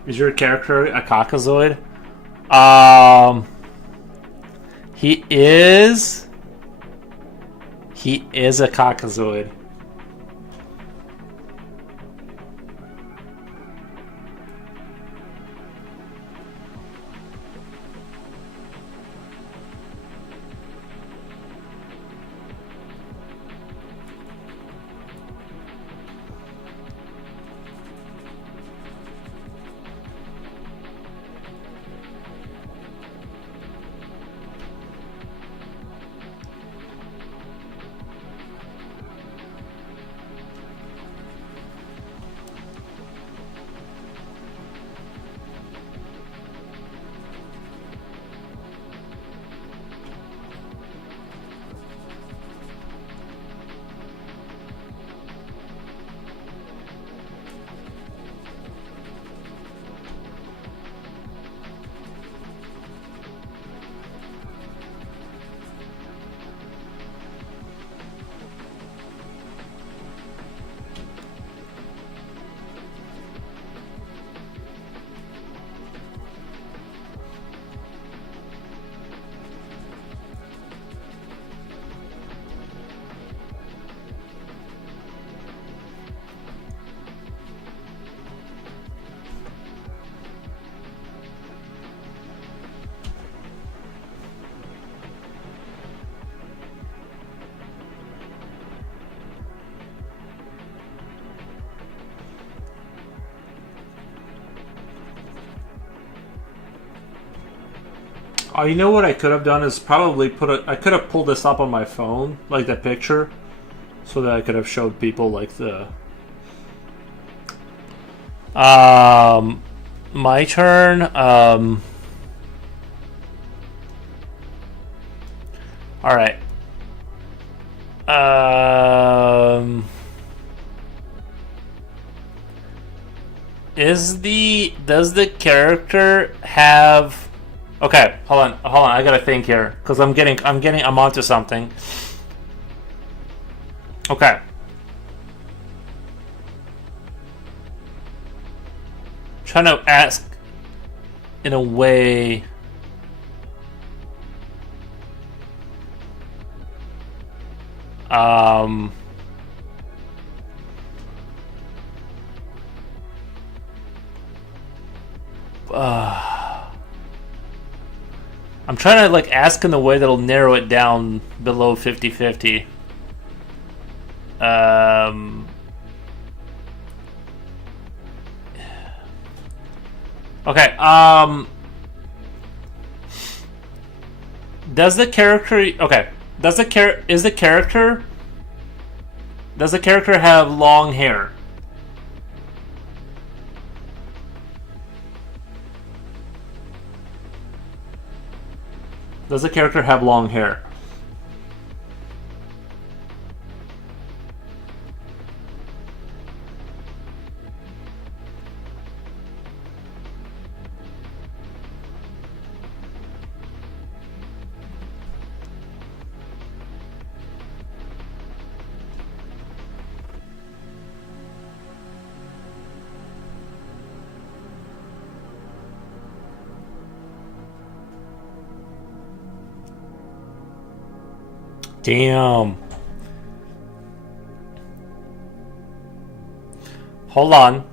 Is your character a Caucasoid? He is. He is a Caucasoid. Oh, you know what I could have done is probably I could have pulled this up on my phone, like that picture, so that I could have showed people like the. My turn. All right. Does the character have? Okay, hold on. I gotta think here because I'm onto something. Okay. Trying to ask in a way. I'm trying to like ask in a way that'll narrow it down below 50-50. Okay. Does the character have long hair? Does the character have long hair? Damn. Hold on.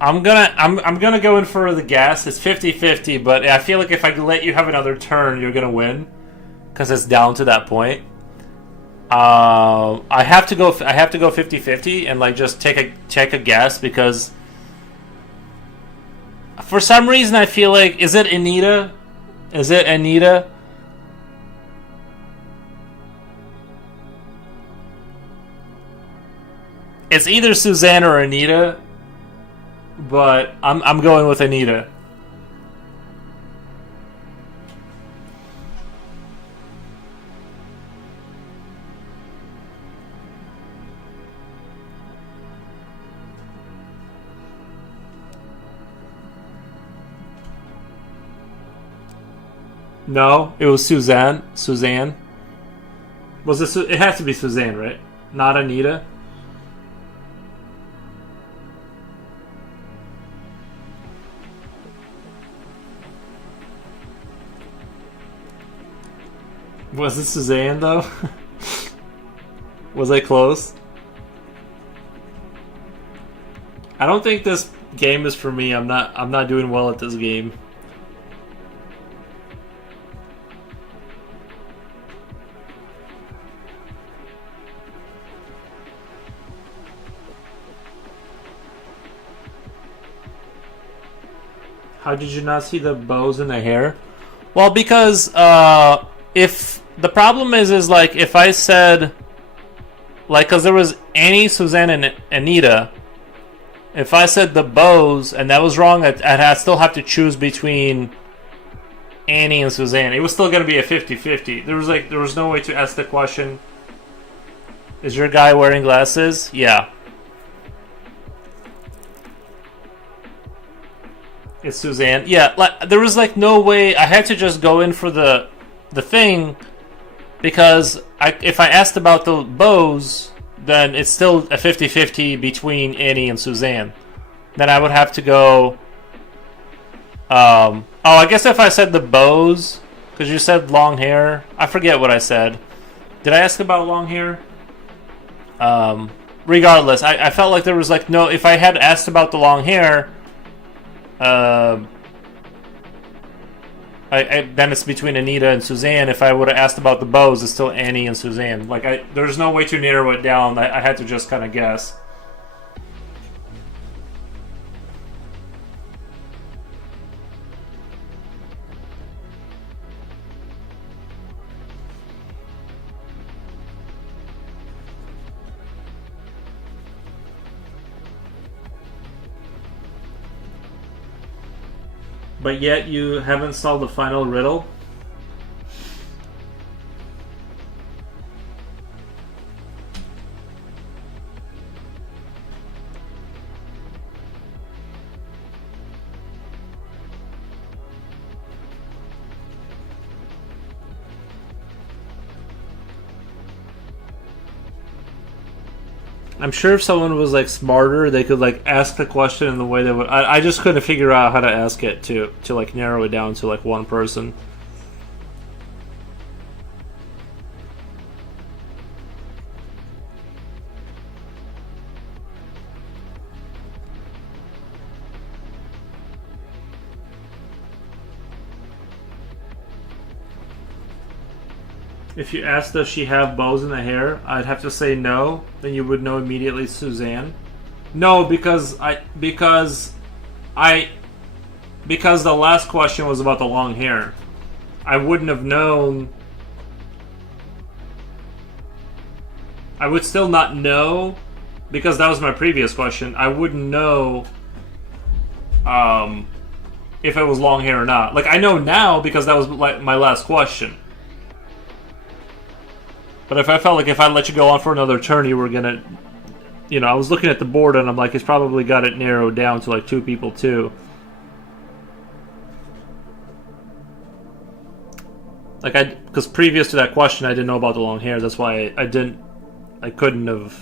I'm gonna go in for the guess. It's 50-50, but I feel like if I let you have another turn, you're gonna win. Because it's down to that point. I have to go. I have to go 50-50 and like just take a guess because for some reason I feel like is it Anita? Is it Anita? It's either Suzanne or Anita, but I'm going with Anita. No, it was Suzanne. Suzanne. Was this? It has to be Suzanne, right? Not Anita. Was it Suzanne though? Was I close? I don't think this game is for me. I'm not doing well at this game. How did you not see the bows in the hair? Well, because if the problem is like if I said like because there was Annie, Suzanne, and Anita. If I said the bows and that was wrong, I'd still have to choose between Annie and Suzanne. It was still going to be a 50-50. There was no way to ask the question. Is your guy wearing glasses? Yeah. It's Suzanne. Yeah, like there was like no way. I had to just go in for the thing because if I asked about the bows, then it's still a 50-50 between Annie and Suzanne. Then I would have to go. Oh, I guess if I said the bows, because you said long hair. I forget what I said. Did I ask about long hair? Regardless, I felt like there was like no. If I had asked about the long hair. Then it's between Anita and Suzanne. If I would have asked about the bows, it's still Annie and Suzanne. Like there's no way to narrow it down. I had to just kind of guess. But yet you haven't solved the final riddle? I'm sure if someone was like smarter, they could like ask the question in the way they would. I just couldn't figure out how to ask it to like narrow it down to like one person. If you asked does she have bows in the hair, I'd have to say no. Then you would know immediately Suzanne. No, because the last question was about the long hair. I wouldn't have known. I would still not know because that was my previous question. I wouldn't know if it was long hair or not. Like I know now because that was like my last question. But if I felt like if I let you go on for another turn, you were gonna, you know, I was looking at the board and I'm like, he's probably got it narrowed down to like two people too. Like because previous to that question, I didn't know about the long hair. That's why I couldn't have.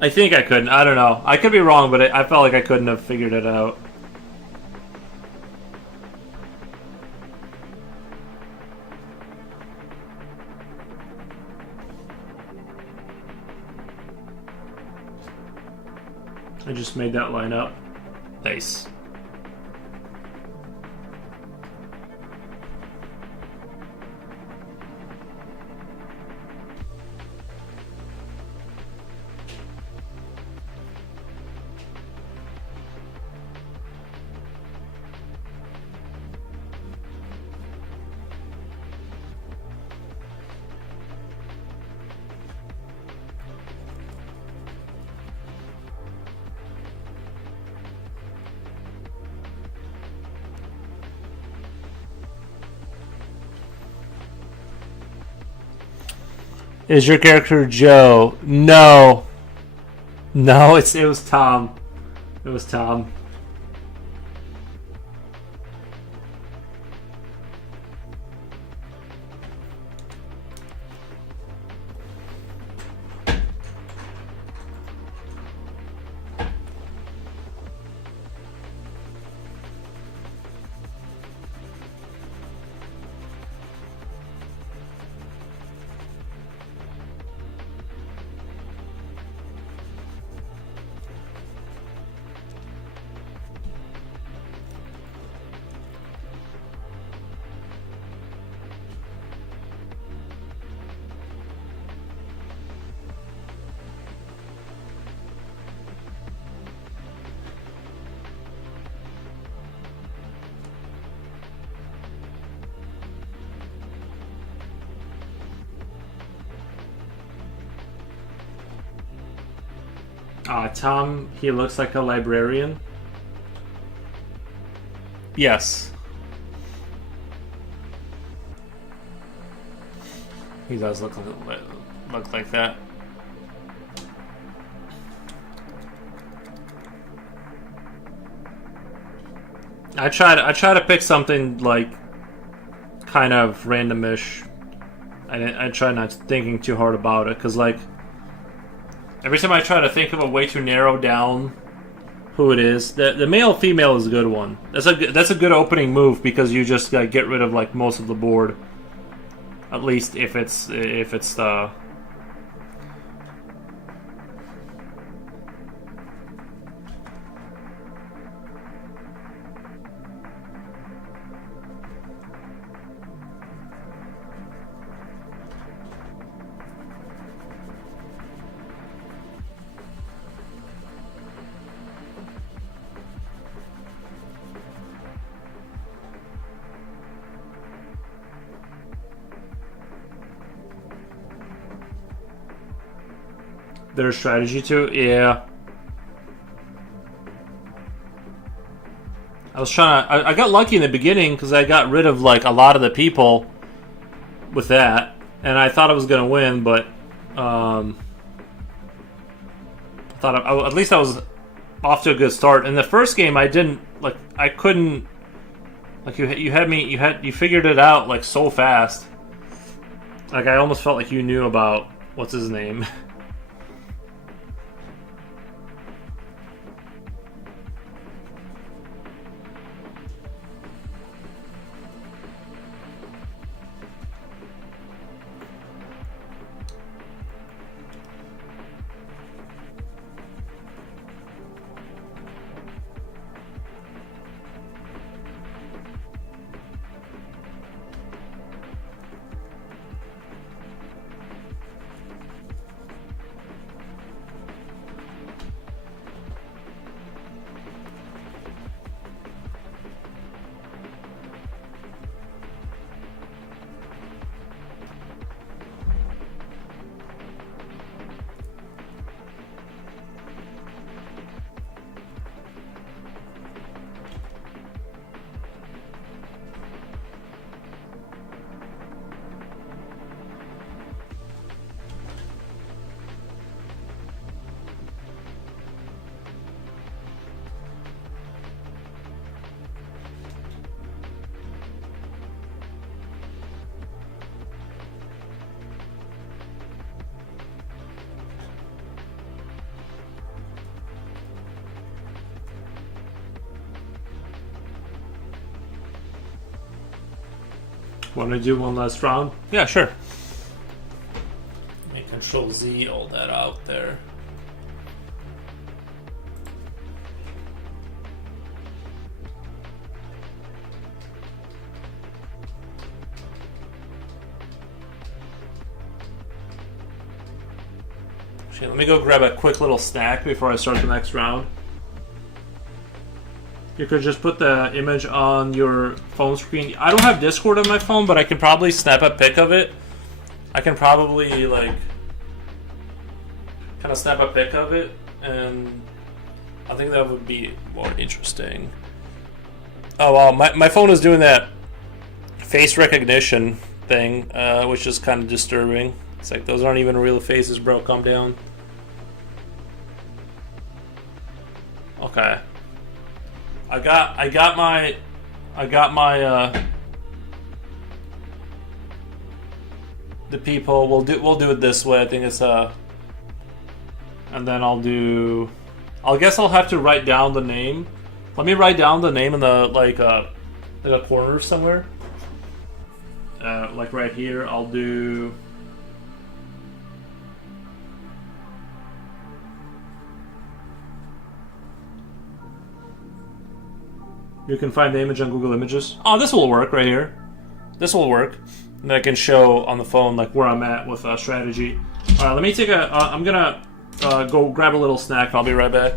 I think I couldn't. I don't know. I could be wrong, but I felt like I couldn't have figured it out. I just made that line up. Nice. Is your character Joe? No. No, it was Tom. It was Tom. Tom, he looks like a librarian. Yes. He does look like that. I try to pick something like kind of randomish. I try not thinking too hard about it, because like every time I try to think of a way to narrow down who it is, the male female is a good one. That's a good opening move, because you just get rid of like most of the board. At least if it's the. Their strategy too, yeah. I was trying to. I got lucky in the beginning because I got rid of like a lot of the people with that, and I thought I was gonna win, but I thought at least I was off to a good start. In the first game, I didn't like. I couldn't. Like you had me. You figured it out like so fast. Like I almost felt like you knew about what's his name. Want to do one last round? Yeah, sure. Let me Control Z all that out there. Actually, let me go grab a quick little snack before I start the next round. You could just put the image on your phone screen. I don't have Discord on my phone, but I can probably snap a pic of it. I can probably, like, kind of snap a pic of it, and I think that would be more interesting. Oh, wow, my phone is doing that face recognition thing, which is kind of disturbing. It's like those aren't even real faces, bro. Calm down. Okay. I got my the people. We'll do it this way. I think it's and then I guess I'll have to write down the name. Let me write down the name in the in the corner somewhere. Like right here, I'll do. You can find the image on Google Images. Oh, this will work right here. This will work. And then I can show on the phone like where I'm at with strategy. All right, let me take a. I'm gonna go grab a little snack. I'll be right back.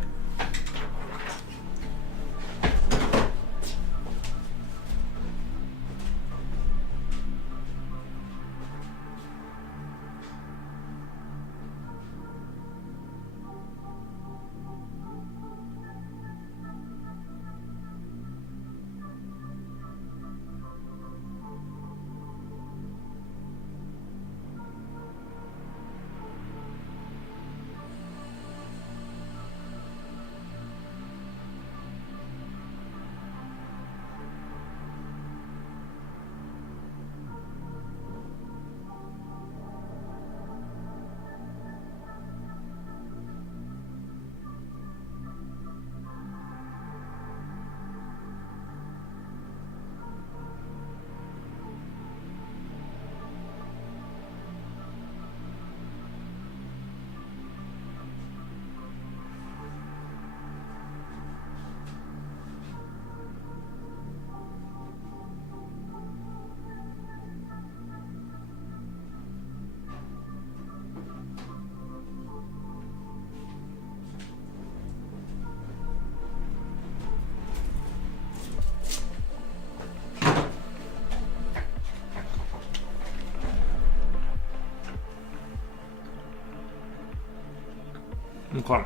Okay.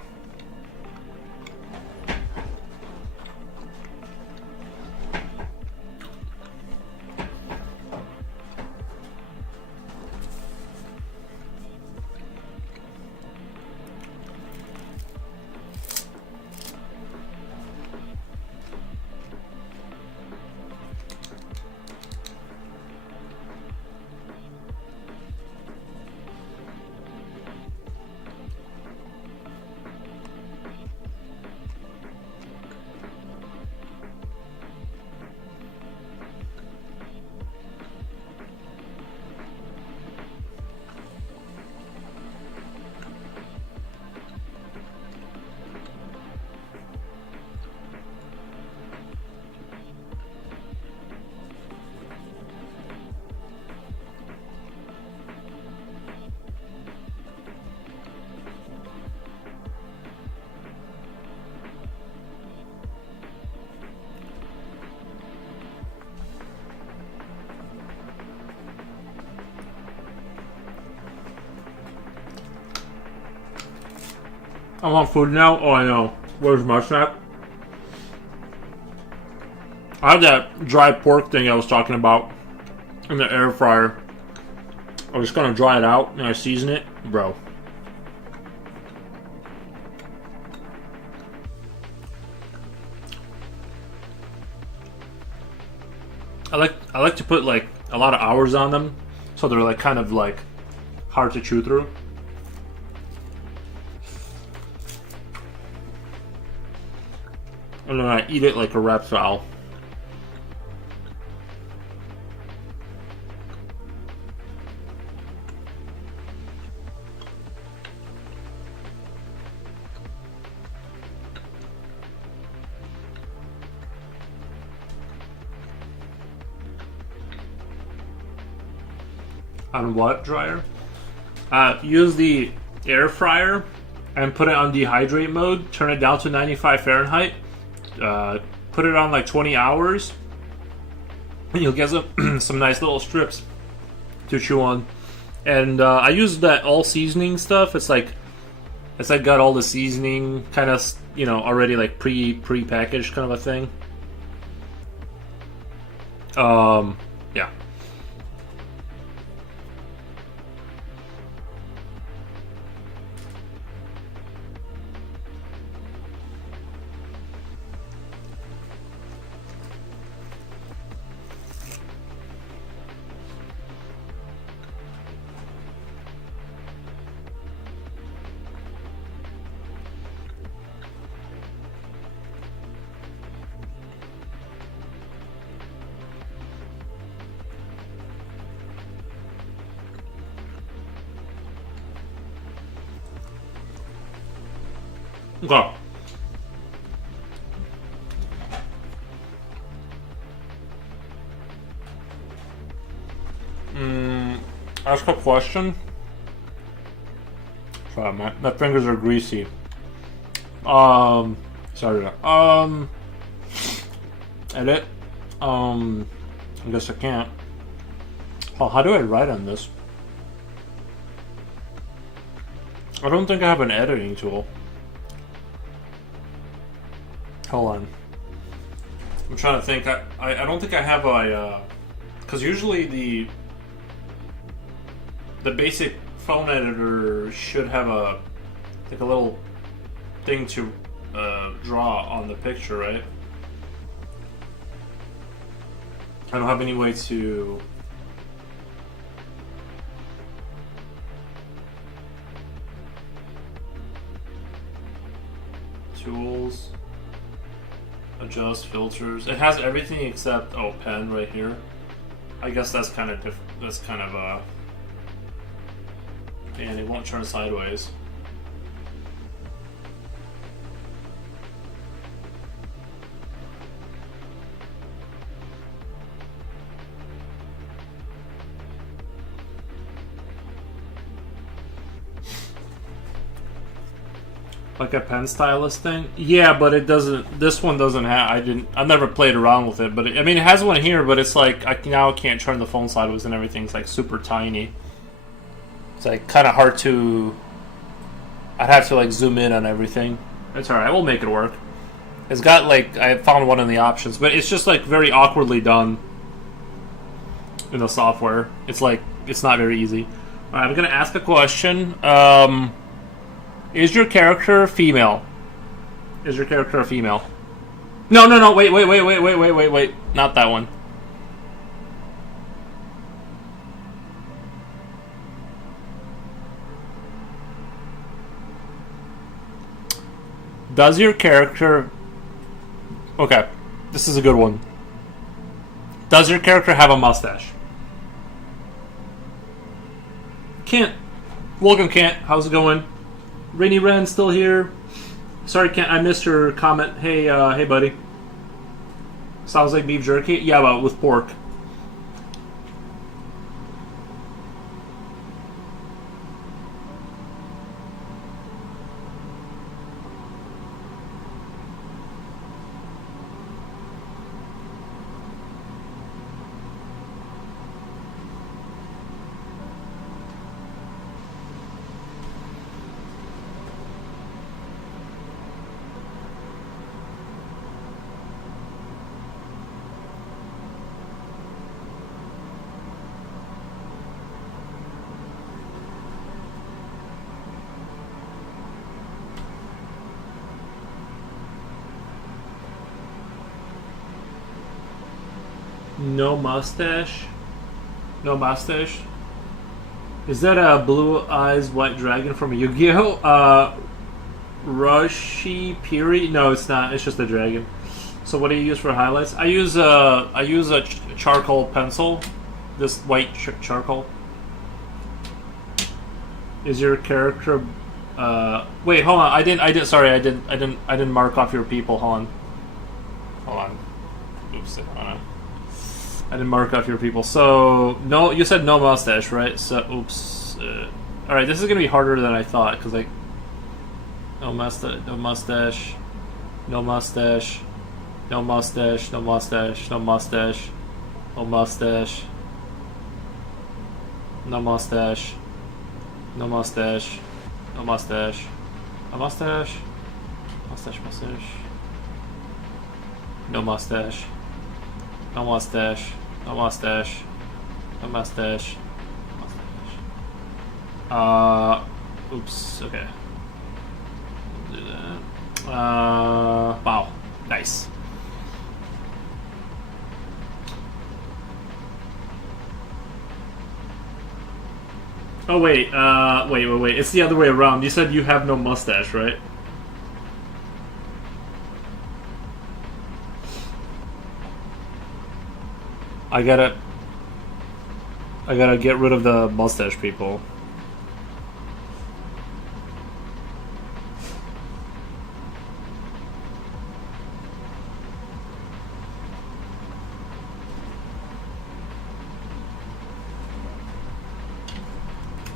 I want food now. Oh, I know. Where's my snack? I have that dry pork thing I was talking about in the air fryer. I was just gonna dry it out and I season it, bro. I like to put like a lot of hours on them, so they're like kind of like hard to chew through. And then I eat it like a reptile. On what dryer? Use the air fryer and put it on dehydrate mode. Turn it down to 95 Fahrenheit. Put it on like 20 hours. And you'll get some nice little strips to chew on. And I use that all seasoning stuff. It's like got all the seasoning kind of, you know, already like pre-packaged kind of a thing. Yeah. Okay. Ask a question. Sorry, my fingers are greasy. Sorry. Edit. I guess I can't. Oh, how do I write on this? I don't think I have an editing tool. Hold on. I'm trying to think. I don't think I have a because usually the basic phone editor should have a little thing to draw on the picture, right? I don't have any way to. Tools, adjust filters. It has everything except pen right here. I guess that's kind of and it won't turn sideways. Like a pen stylus thing? Yeah, but it doesn't. This one doesn't have. I've never played around with it, but it has one here. But it's like I can't turn the phone sideways, and everything's like super tiny. It's like kind of hard to. I'd have to like zoom in on everything. It's alright. We'll make it work. It's got like I found one in the options, but it's just like very awkwardly done in the software. It's like it's not very easy. Alright, I'm gonna ask a question. Is your character female? Is your character a female? No, wait. Not that one. Does your character... Okay, this is a good one. Does your character have a mustache? Kent. Welcome, Kent. How's it going? Rainy Ren still here. Sorry, Kent, I missed your comment. Hey, hey, buddy. Sounds like beef jerky. Yeah, but with pork. No mustache? No mustache? Is that a blue eyes white dragon from Yu-Gi-Oh? Rushi Piri? No, it's not. It's just a dragon. So what do you use for highlights? I use a charcoal pencil. This white charcoal. Is your character? Wait, hold on. I didn't. Sorry, I didn't mark off your people. Hold on. Oops. Hold on. I didn't mark off your people. So no, you said no mustache, right? So oops. All right, this is gonna be harder than I thought because like no mustache, no mustache, no mustache, no mustache, no mustache, no mustache, no mustache, no mustache, no mustache, no mustache, no mustache, mustache, no mustache, no mustache. No mustache. No mustache. Mustache. Oops. Okay. Do that. Wow. Nice. Oh wait. Wait. It's the other way around. You said you have no mustache, right? I gotta get rid of the mustache people.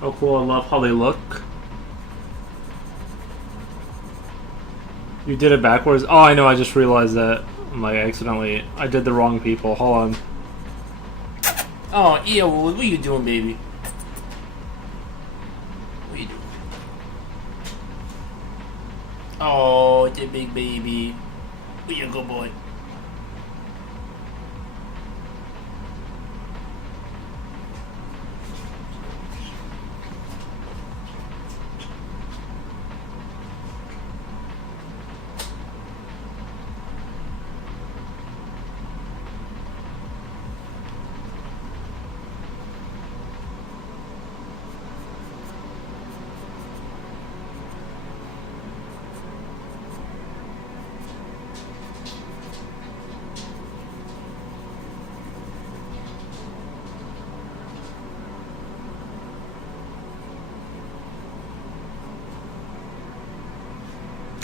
Oh, cool! I love how they look. You did it backwards. Oh, I know. I just realized that. I'm like, I did the wrong people. Hold on. Oh, yeah. What are you doing, baby? What are you doing? Oh, it's a big baby. Be a good boy.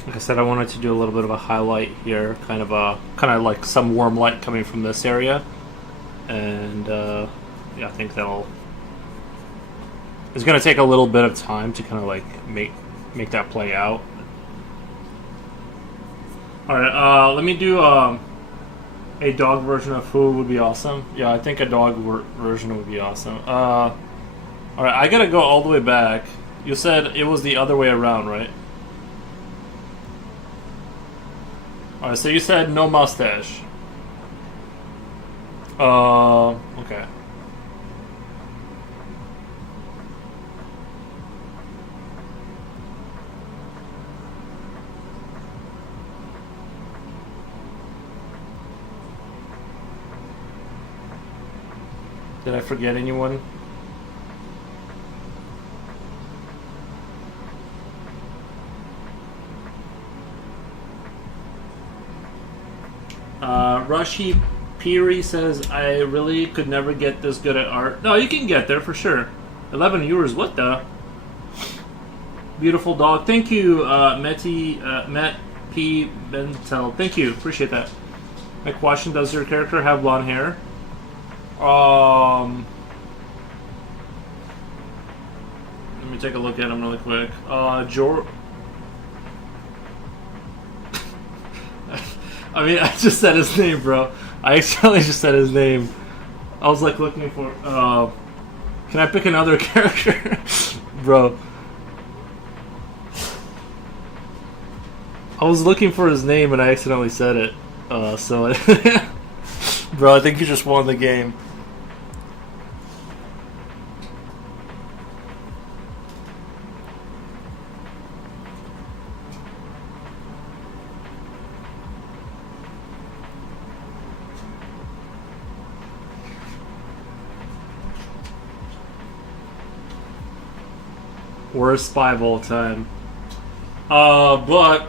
Like I said, I wanted to do a little bit of a highlight here, kind of like some warm light coming from this area, and yeah, I think that'll. It's gonna take a little bit of time to kind of like make that play out. All right, let me do a dog version of food would be awesome. Yeah, I think a dog version would be awesome. All right, I gotta go all the way back. You said it was the other way around, right? Alright, so you said no mustache. Okay. Did I forget anyone? Rashi Piri says, I really could never get this good at art. No, you can get there for sure. 11 viewers, what the? Beautiful dog. Thank you, Matt P. Bentel. Thank you, appreciate that. My question, does your character have blonde hair? Let me take a look at him really quick. I mean, I just said his name, bro. I accidentally just said his name. I was like looking for. Can I pick another character, bro? I was looking for his name and I accidentally said it. So, bro, I think you just won the game. Worst spy of all time. But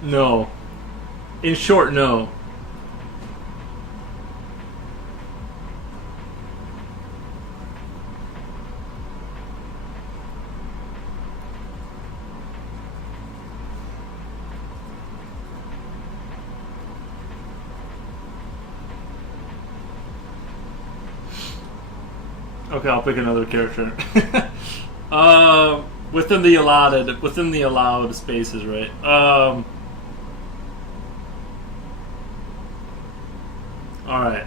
no. In short, no. Okay, I'll pick another character. Within the allowed spaces, right? All right.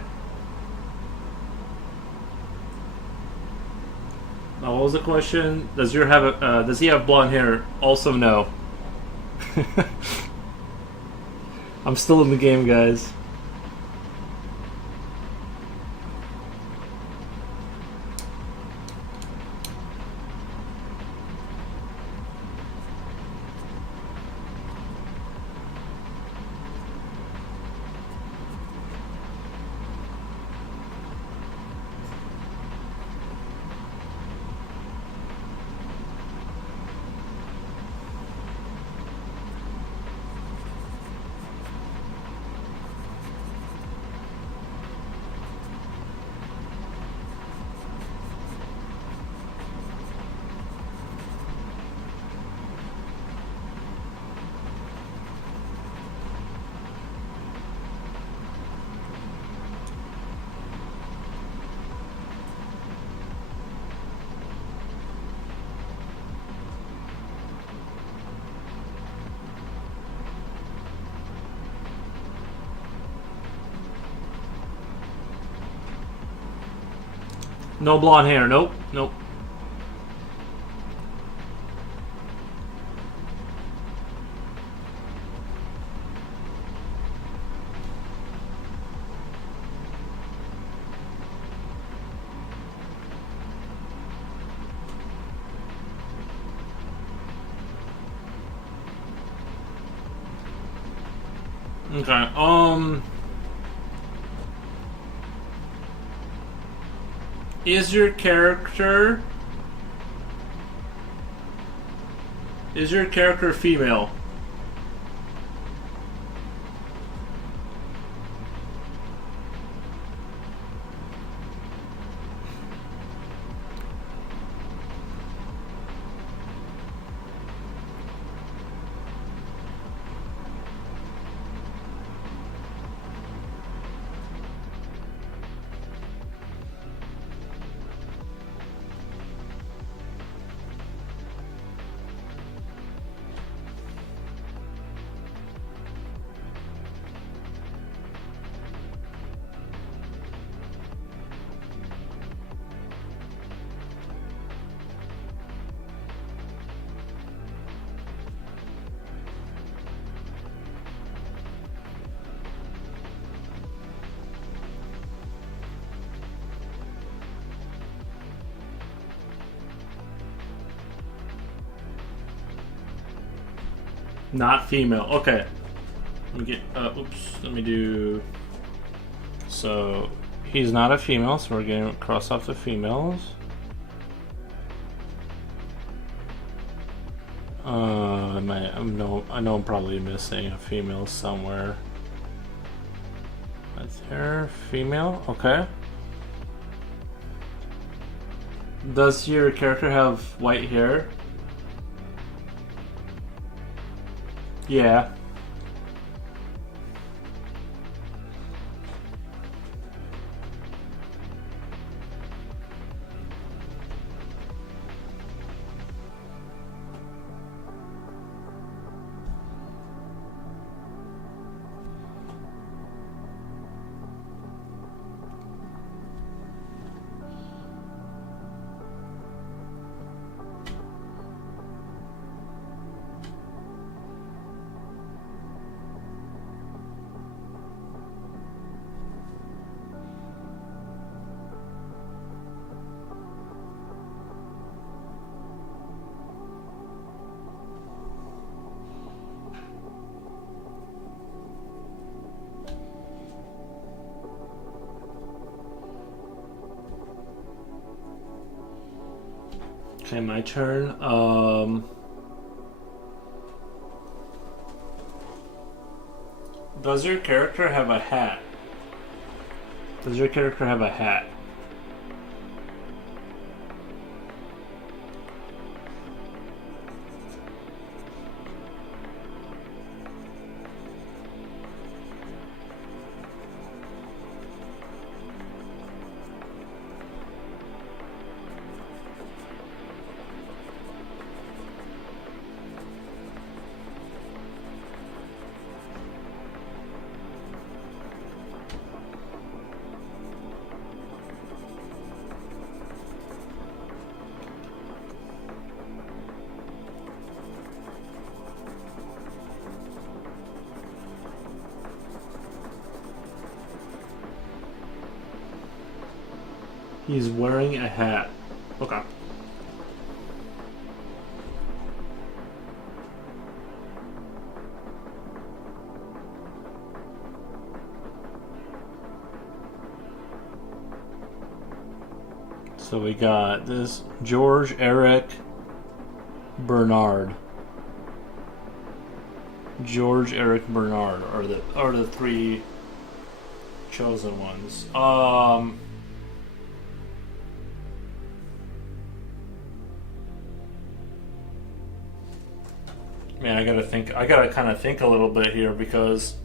Now, what was the question? Does he have blonde hair? Also, no. I'm still in the game, guys. No blonde hair. Nope. Nope. Okay. Is your character female? Not female. Okay. Let me get. Oops. Let me do. So he's not a female, so we're going to cross off the females. I know I'm probably missing a female somewhere. That's her. Female. Okay. Does your character have white hair? Yeah. Okay, my turn. Does your character have a hat? Does your character have a hat? He's wearing a hat. Okay. So we got this George, Eric, Bernard. George, Eric, Bernard are the three chosen ones. Man, I gotta kind of think a little bit here because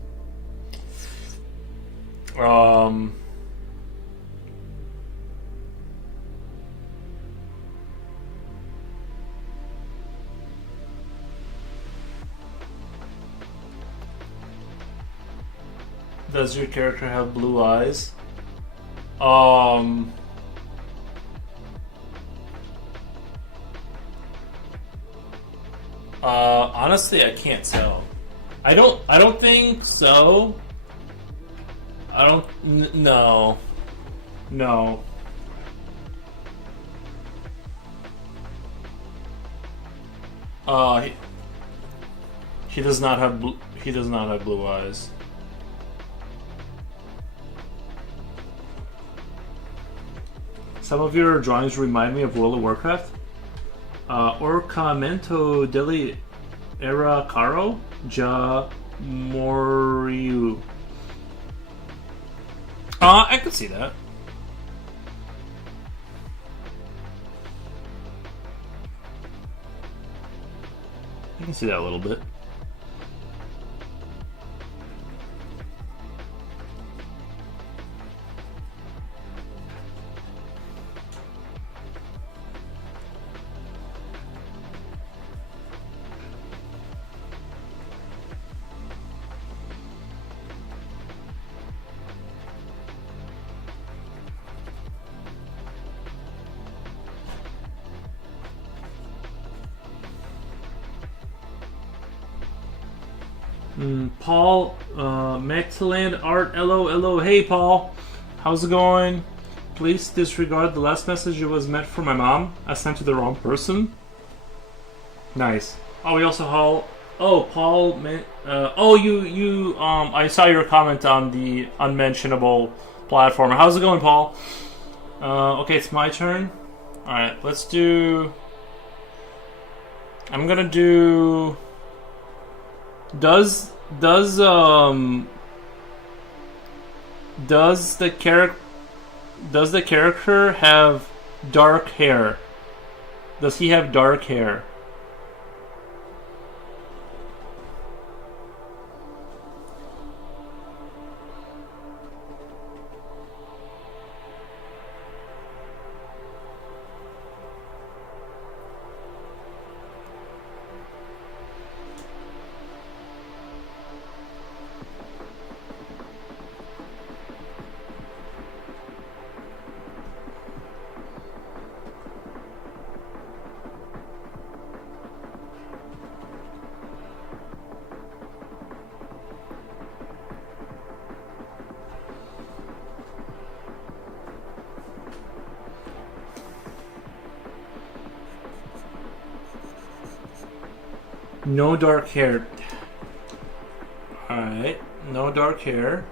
does your character have blue eyes? Honestly, I can't tell. I don't. I don't think so. I don't. No. No. He, he does not have. He does not have blue eyes. Some of your drawings remind me of World of Warcraft. Orcamento delle Era Caro Ja Moriu. I could see that. I can see that a little bit. Paul, Maxland Art, hello. Hey, Paul. How's it going? Please disregard the last message. It was meant for my mom. I sent to the wrong person. Nice. Oh, we also haul. Oh, Paul. I saw your comment on the unmentionable platform. How's it going, Paul? Okay, it's my turn. All right, let's do. I'm gonna do. Does the character have dark hair? Does he have dark hair? No dark hair. Alright, no dark hair.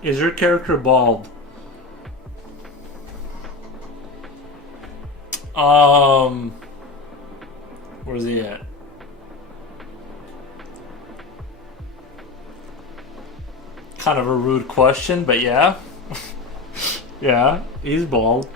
Is your character bald? Where's he at? Kind of a rude question, but yeah. Yeah, he's bald.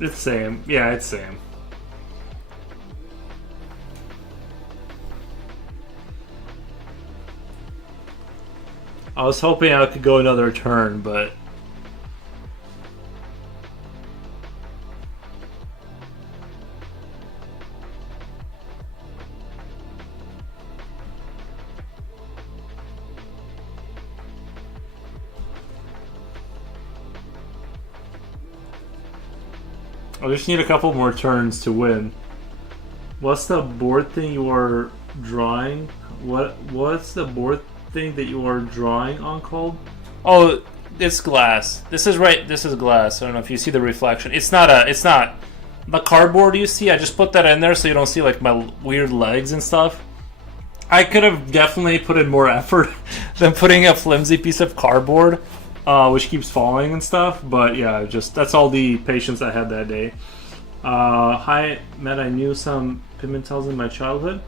It's same. Yeah, it's same. I was hoping I could go another turn, but I just need a couple more turns to win. What's the board thing you are drawing? What's the board thing that you are drawing on called? Oh, it's glass. This is right. This is glass. I don't know if you see the reflection. It's not the cardboard you see. I just put that in there so you don't see like my weird legs and stuff. I could have definitely put in more effort than putting a flimsy piece of cardboard, which keeps falling and stuff. But yeah, just that's all the patience I had that day. Hi, Matt. I knew some Pimentels in my childhood.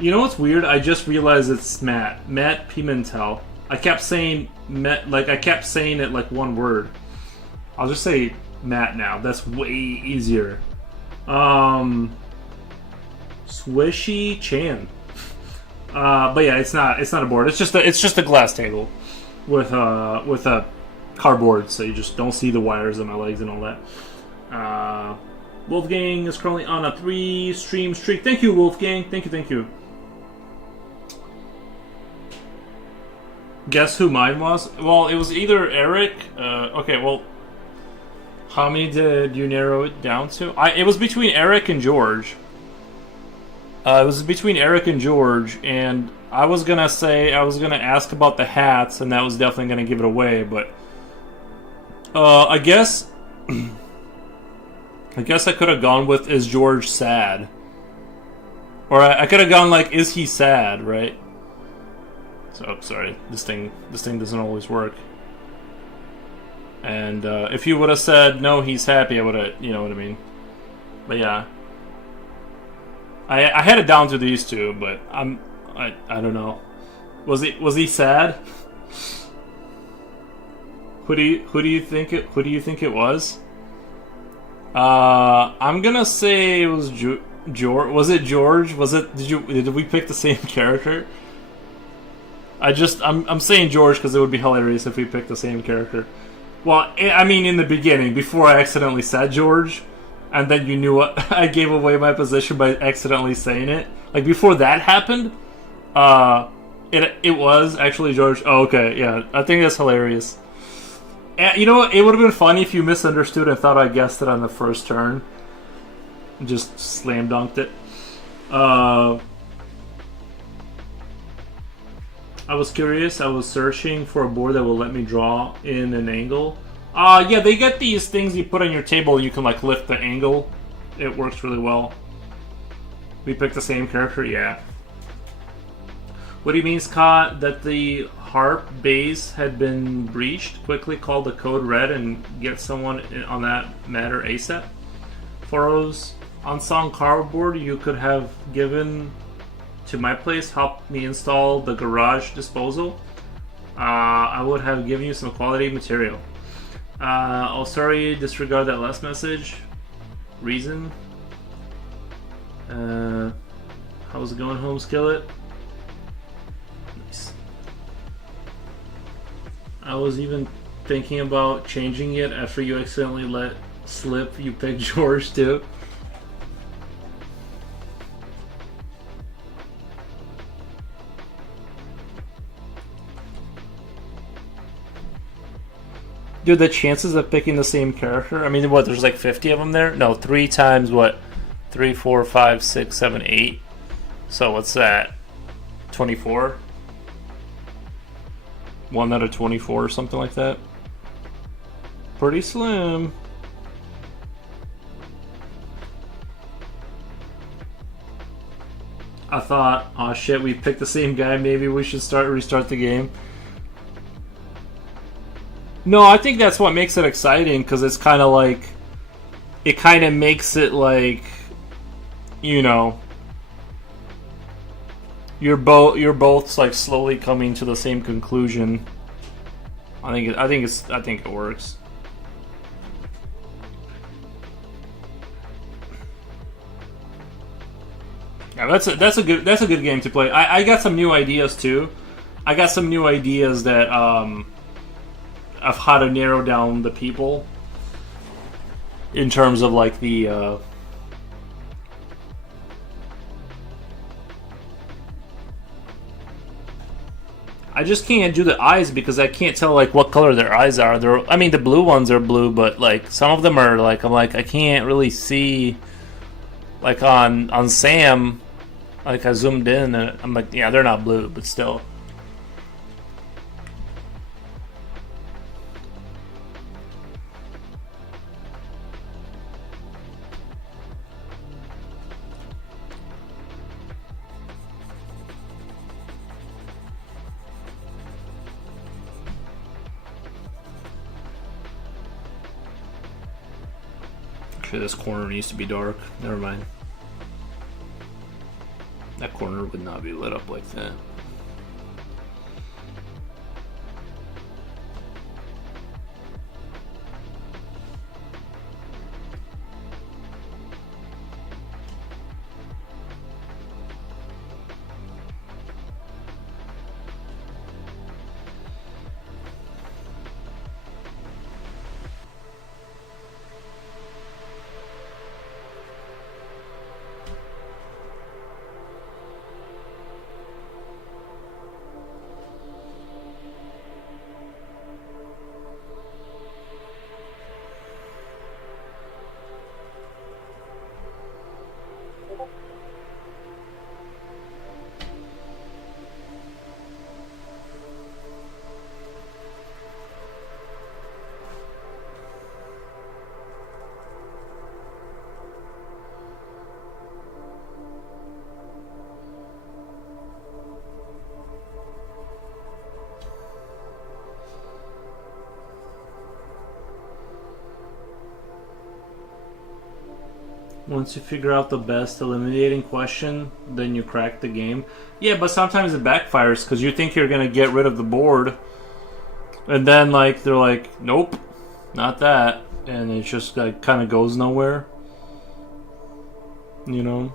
You know what's weird? I just realized it's Matt Pimentel. I kept saying Matt, like I kept saying it like one word. I'll just say Matt now. That's way easier. Swishy Chan. But yeah, it's not a board. It's just a glass table with a cardboard, so you just don't see the wires on my legs and all that. Wolfgang is currently on a 3-stream streak. Thank you, Wolfgang. Thank you. Guess who mine was? Well, it was either Eric. Okay, well, how many did you narrow it down to? It was between Eric and George. It was between Eric and George, and I was gonna ask about the hats, and that was definitely gonna give it away. But I guess I could have gone with, is George sad? Or I could have gone like, is he sad? Right? So sorry, this thing doesn't always work. And if you would have said no, he's happy, I would have, you know what I mean. But yeah, I had it down to these two, but I don't know. Was he sad? Who do you think it was? I'm gonna say it was George. Was it George? Did we pick the same character? I'm saying George because it would be hilarious if we picked the same character. Well, I mean, in the beginning, before I accidentally said George, and then you knew what I gave away my position by accidentally saying it. Like before that happened, it was actually George. Oh, okay, yeah, I think that's hilarious. And you know what? It would have been funny if you misunderstood and thought I guessed it on the first turn. Just slam dunked it. I was curious. I was searching for a board that will let me draw in an angle. Yeah, they get these things you put on your table. You can like lift the angle. It works really well. We picked the same character, yeah. What do you mean, Scott? That the harp base had been breached? Quickly call the code red and get someone on that matter ASAP. Furrows unsung cardboard you could have given to my place, help me install the garage disposal. I would have given you some quality material. Oh, sorry, disregard that last message. Reason? How's it going home, Skillet? Nice. I was even thinking about changing it after you accidentally let slip you picked George too. Dude, the chances of picking the same character, I mean, what, there's like 50 of them there? No, 3 times what? 3, 4, 5, 6, 7, 8. So what's that? 24? 1 out of 24 or something like that. Pretty slim. I thought, oh shit, we picked the same guy, maybe we should restart the game. No, I think that's what makes it exciting, because it's kind of like, it kind of makes it like, you know, you're both like slowly coming to the same conclusion I think it works. Yeah, that's a good game to play. I got some new ideas too. I got some new ideas that of how to narrow down the people in terms of like the I just can't do the eyes because I can't tell like what color their eyes are. I mean the blue ones are blue, but like some of them are like I can't really see. Like on Sam, like I zoomed in and I'm like, yeah, they're not blue, but still. Actually, this corner needs to be dark. Never mind. That corner would not be lit up like that. Once you figure out the best eliminating question, then you crack the game. Yeah, but sometimes it backfires because you think you're gonna get rid of the board, and then like they're like, nope, not that, and it just like kind of goes nowhere. You know,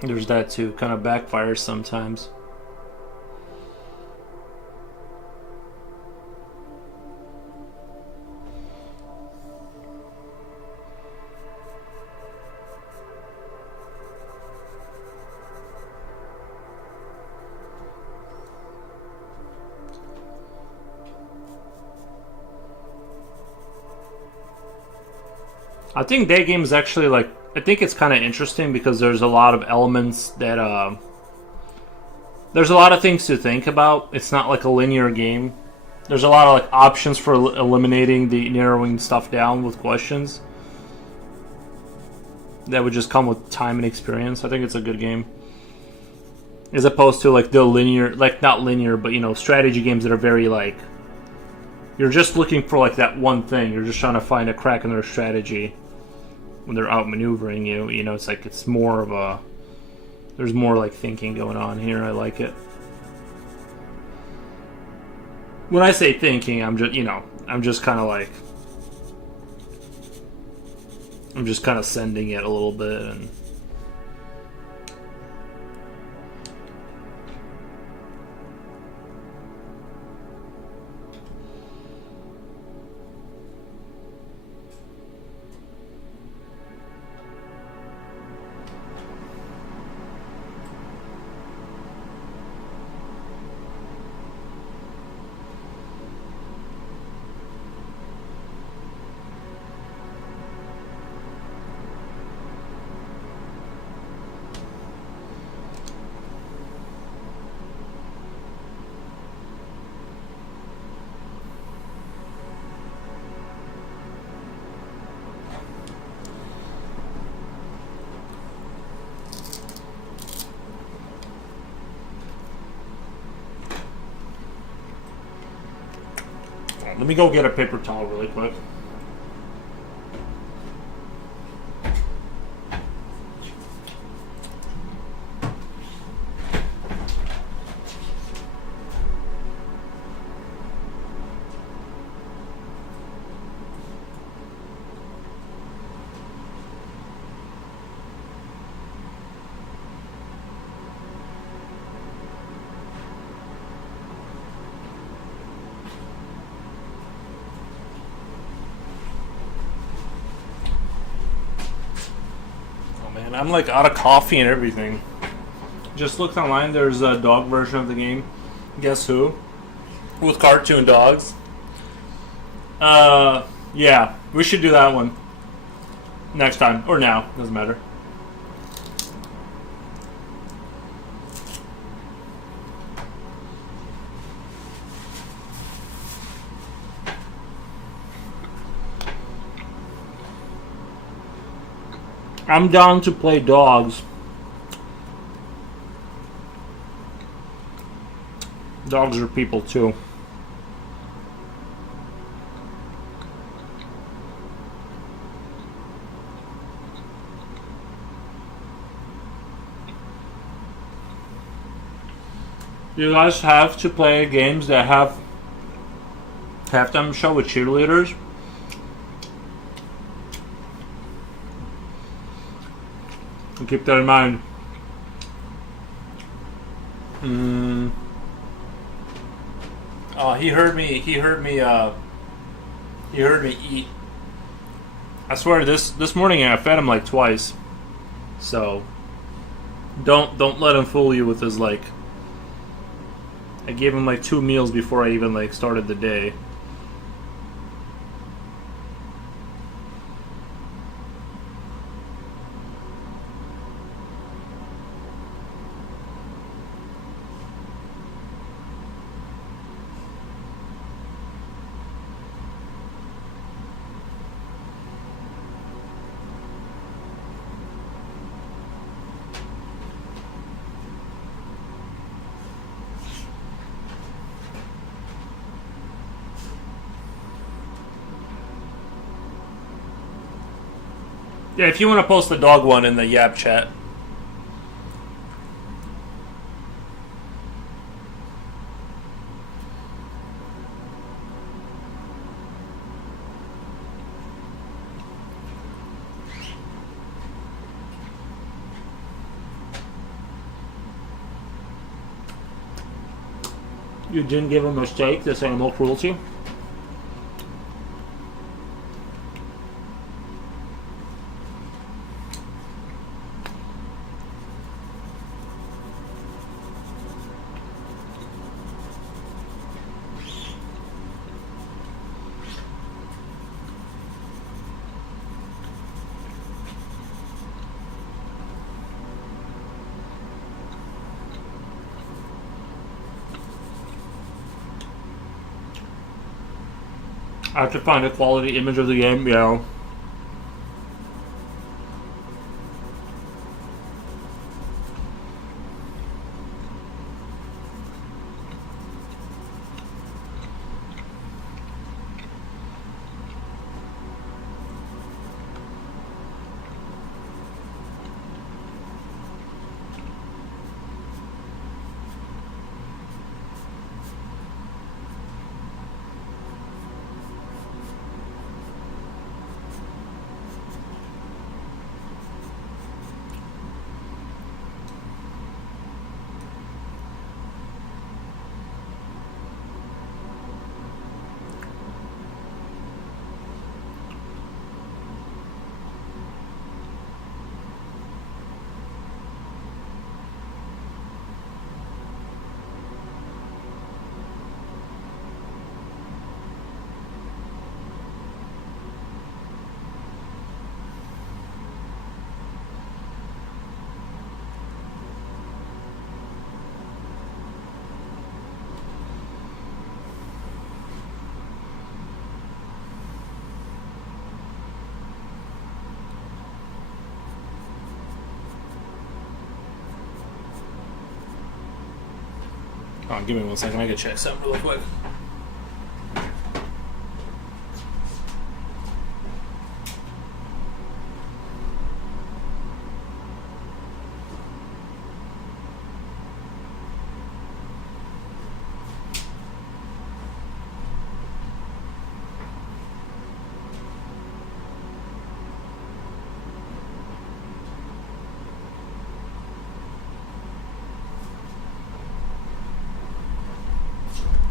there's that too. Kind of backfires sometimes. I think day game is actually like, I think it's kind of interesting because there's a lot of elements that there's a lot of things to think about. It's not like a linear game. There's a lot of like options for eliminating the narrowing stuff down with questions that would just come with time and experience. I think it's a good game, as opposed to like the linear, like not linear, but you know, strategy games that are very like, you're just looking for like that one thing. You're just trying to find a crack in their strategy when they're outmaneuvering you. You know, it's like it's more of a, there's more like thinking going on here. I like it. When I say thinking, I'm just, you know, I'm just kind of like, I'm just kind of sending it a little bit and. Let me go get a paper towel really quick. man. I'm like out of coffee and everything. Just looked online. There's a dog version of the game. Guess who? With cartoon dogs. Yeah, we should do that one next time or now. Doesn't matter. I'm down to play dogs. Dogs are people too. You guys have to play games that have halftime show with cheerleaders. And keep that in mind. Oh, he heard me eat. I swear this morning I fed him like twice. So don't let him fool you with his like. I gave him like 2 meals before I even like started the day. Yeah, if you want to post the dog one in the Yap chat. You didn't give him a steak? That's animal cruelty? I have to find a quality image of the game, yeah. Oh, give me 1 second. I gotta check something real quick.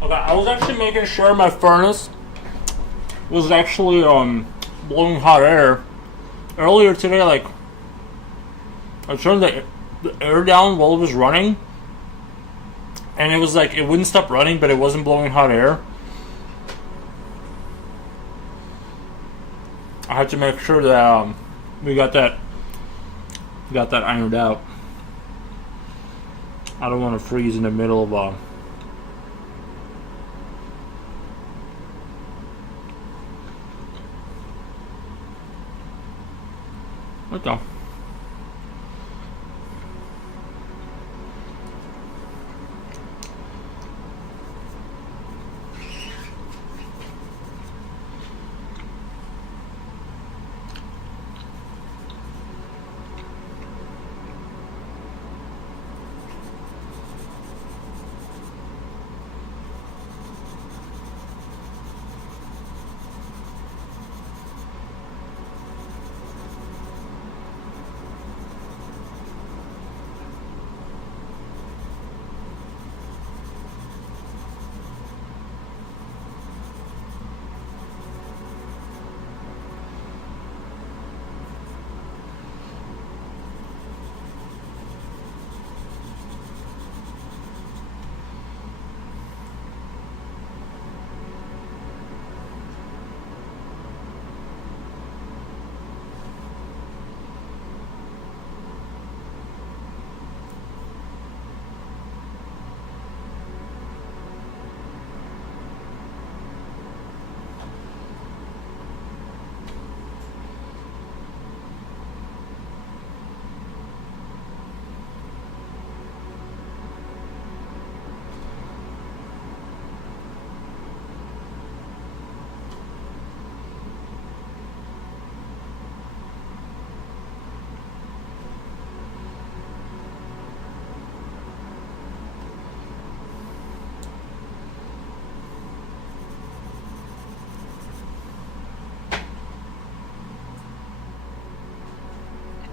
Okay, I was actually making sure my furnace was actually blowing hot air. Earlier today, like I turned the air down while it was running, and it was like it wouldn't stop running, but it wasn't blowing hot air. I had to make sure that we got that ironed out. I don't want to freeze in the middle of what the?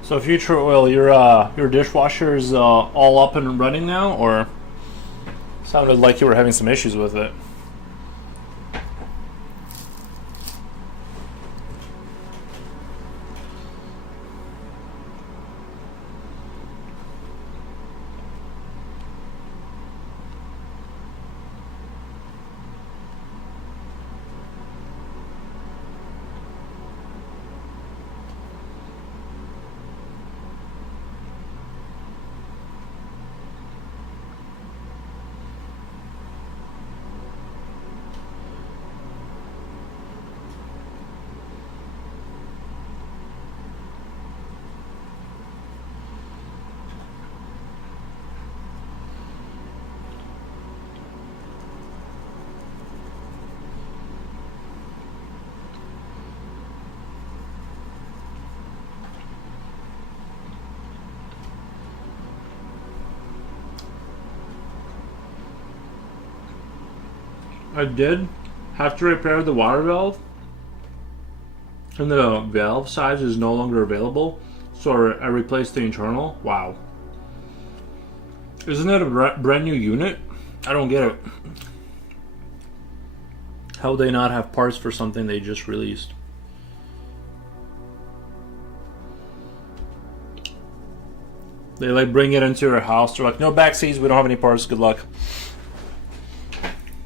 So, Future Oil, your dishwasher is all up and running now, or sounded like you were having some issues with it? I did have to repair the water valve, and the valve size is no longer available, so I replaced the internal. Wow. Isn't it a brand new unit? I don't get it. How would they not have parts for something they just released? They like bring it into your house. They're like, no back seats, we don't have any parts, good luck.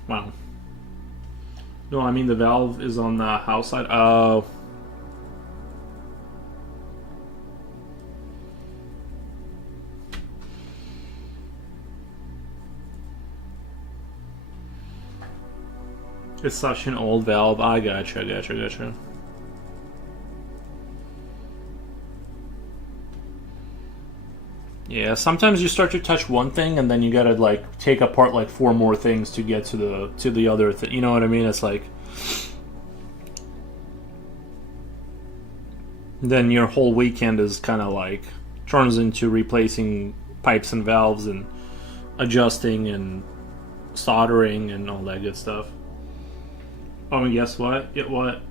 Wow. No, I mean the valve is on the house side. Oh. It's such an old valve. I gotcha. Yeah, sometimes you start to touch one thing and then you gotta like take apart like 4 more things to get to the other thing. You know what I mean? It's like then your whole weekend is kind of like turns into replacing pipes and valves and adjusting and soldering and all that good stuff. Oh, and guess what? Get what?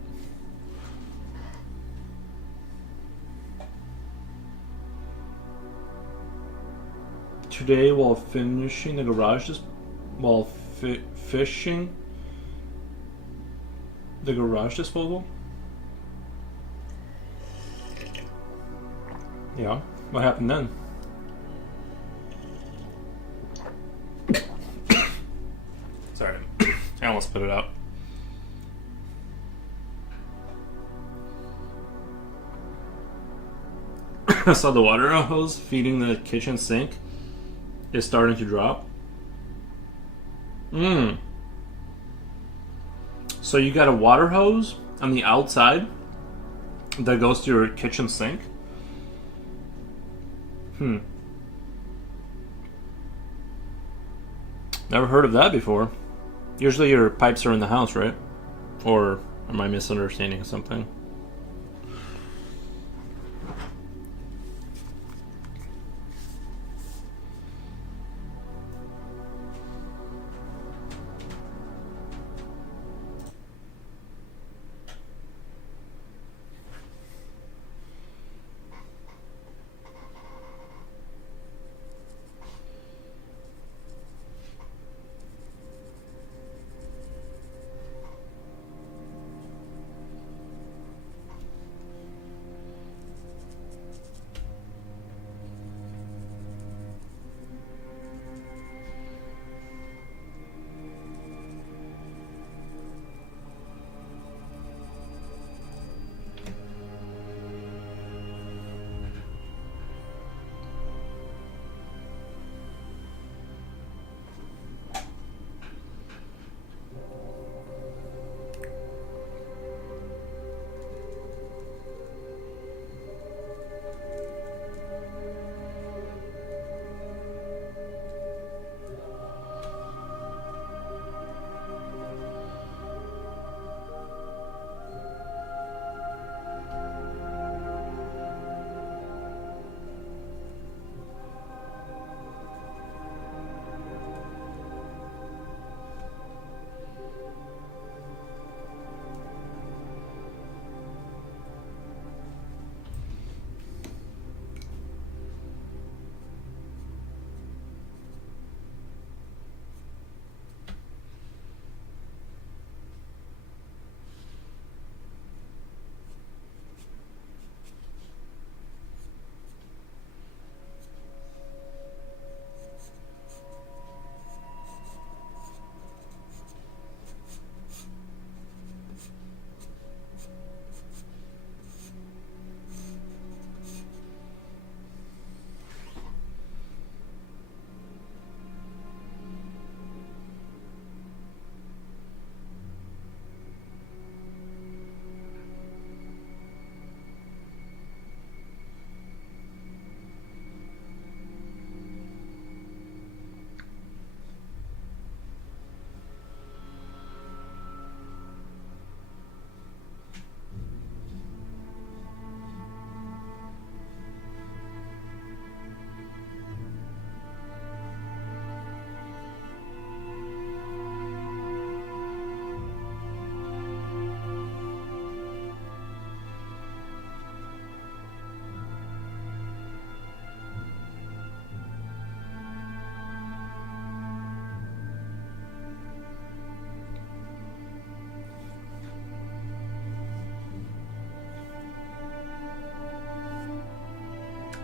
Today, while finishing the garage, while fishing the garage disposal. Yeah. What happened then? Sorry, I almost spit it out. So the water hose feeding the kitchen sink is starting to drop. So you got a water hose on the outside that goes to your kitchen sink? Never heard of that before. Usually your pipes are in the house, right? Or am I misunderstanding something?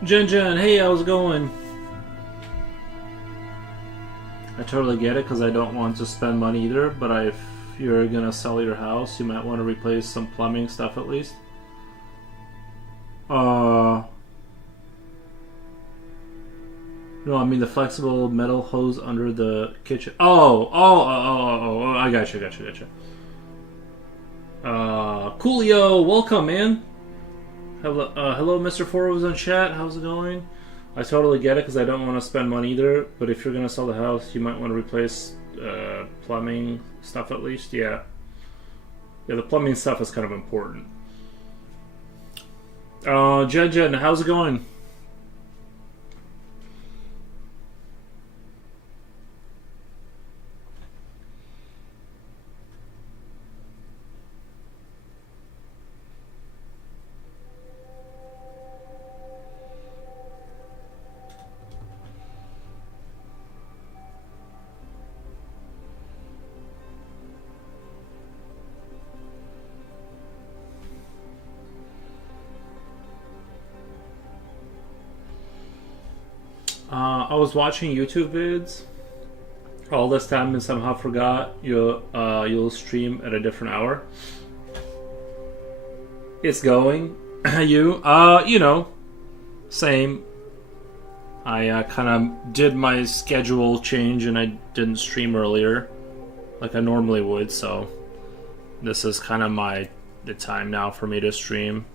Jen, hey, how's it going? I totally get it because I don't want to spend money either, but if you're gonna sell your house, you might want to replace some plumbing stuff at least. No, I mean the flexible metal hose under the kitchen. Oh, I gotcha. Coolio, welcome, man. Hello, Mr. Four was on chat. How's it going? I totally get it because I don't want to spend money either. But if you're gonna sell the house, you might want to replace plumbing stuff at least. Yeah, the plumbing stuff is kind of important. Jen, how's it going? I was watching YouTube vids all this time and somehow forgot you'll stream at a different hour. It's going. You know, same. I kind of did my schedule change and I didn't stream earlier like I normally would, so this is kind of the time now for me to stream.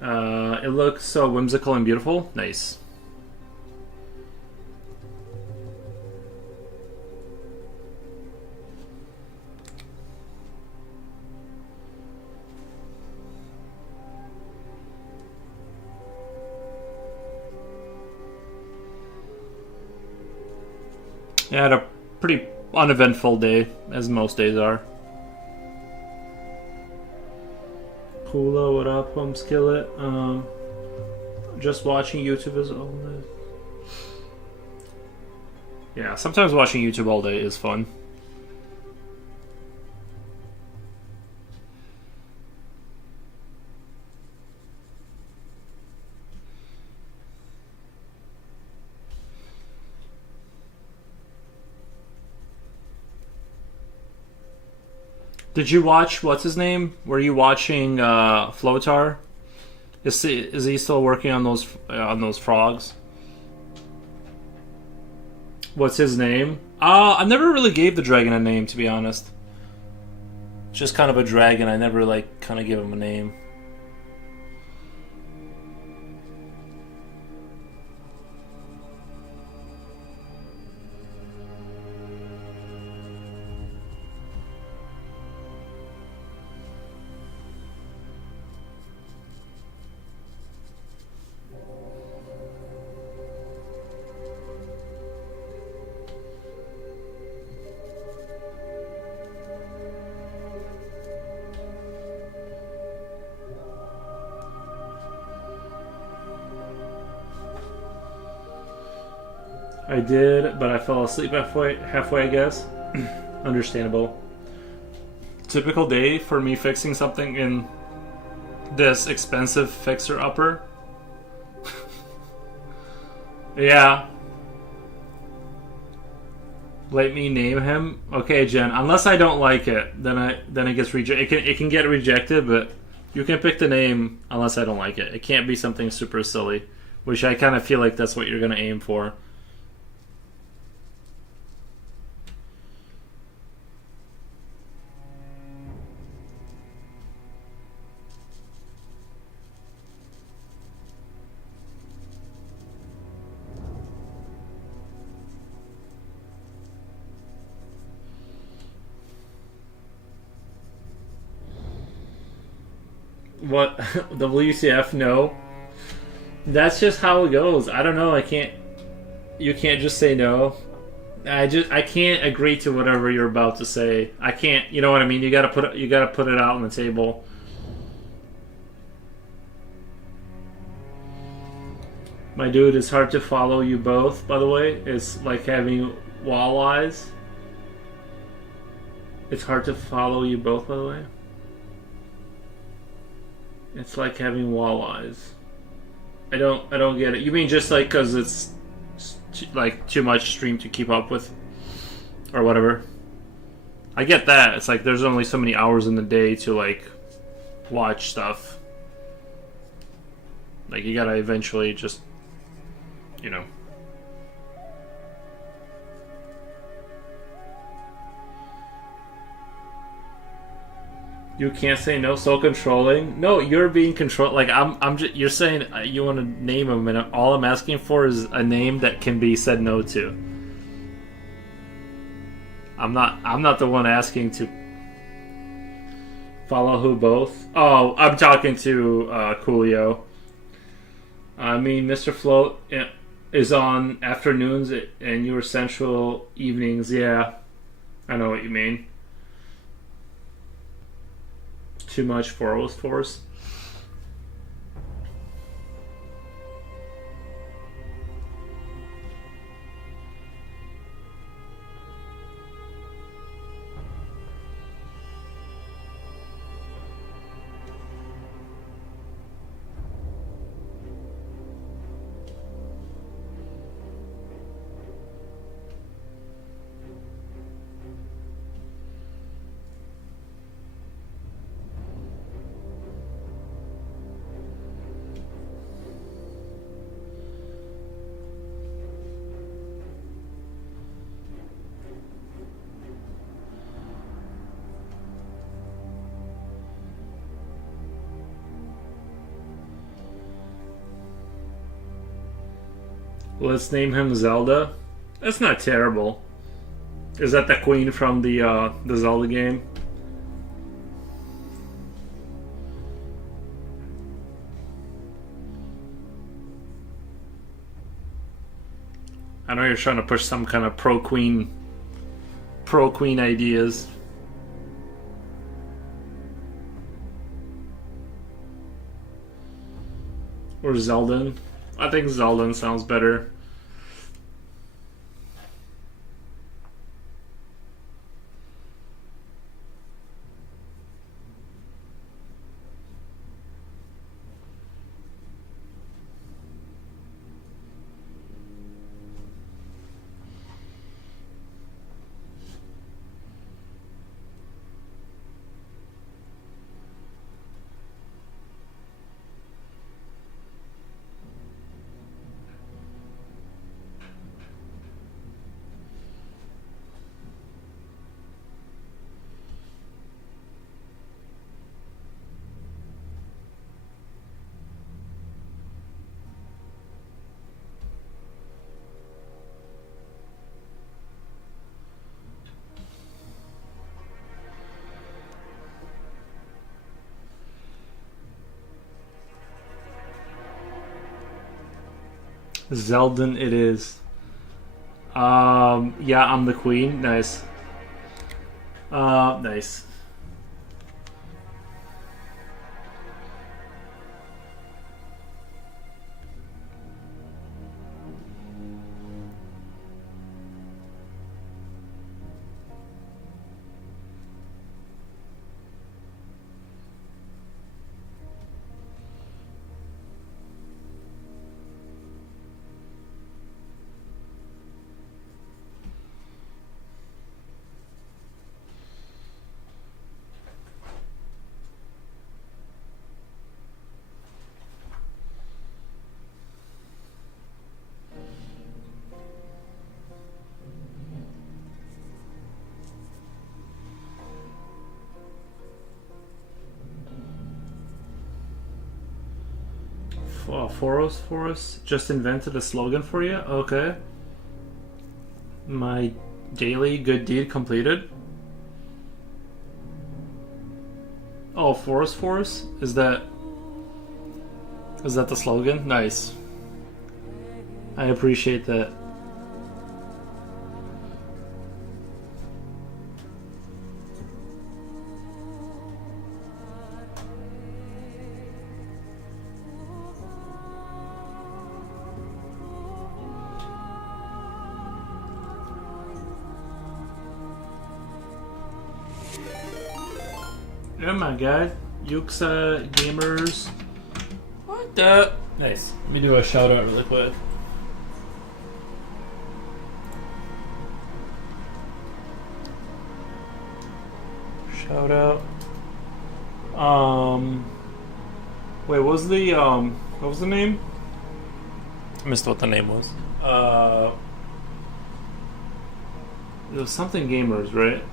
It looks so whimsical and beautiful. Nice. I had a pretty uneventful day, as most days are. Kula, what up, Home Skillet? Just watching YouTube is all day. Yeah, sometimes watching YouTube all day is fun. Did you watch what's his name? Were you watching Flotar? Is he still working on those frogs? What's his name? I never really gave the dragon a name, to be honest. Just kind of a dragon. I never kind of gave him a name. I did, but I fell asleep halfway I guess. Understandable. Typical day for me fixing something in this expensive fixer-upper. Yeah. Let me name him. Okay, Jen. Unless I don't like it, then it gets rejected. It can get rejected, but you can pick the name unless I don't like it. It can't be something super silly, which I kind of feel like that's what you're gonna aim for. What? WCF? No. That's just how it goes. I don't know. I can't. You can't just say no. I can't agree to whatever you're about to say. I can't. You know what I mean? You gotta put it out on the table. My dude, it's hard to follow you both. By the way, it's like having walleyes. It's hard to follow you both. By the way. It's like having walleyes. I don't get it. You mean just like because it's too much stream to keep up with, or whatever? I get that. It's like there's only so many hours in the day to watch stuff. Like you gotta eventually just, you know. You can't say no. So controlling. No, you're being controlled. Like I'm. Just, you're saying you want to name him, and all I'm asking for is a name that can be said no to. I'm not the one asking to follow who both. Oh, I'm talking to Coolio. I mean, Mr. Float is on afternoons and your central evenings. Yeah, I know what you mean. Too much force. Let's name him Zelda. That's not terrible. Is that the queen from the Zelda game? I know you're trying to push some kind of pro queen ideas. Or Zeldan. I think Zeldan sounds better. Zeldan it is. Yeah, I'm the queen. Nice. Nice. Foros just invented a slogan for you? Okay. My daily good deed completed? Oh, Force? Is that the slogan? Nice. I appreciate that. Oh my god. Yuxa Gamers. What the? Nice. Let me do a shout out really quick. Shout out. Wait, what was the name? I missed what the name was. It was something Gamers, right?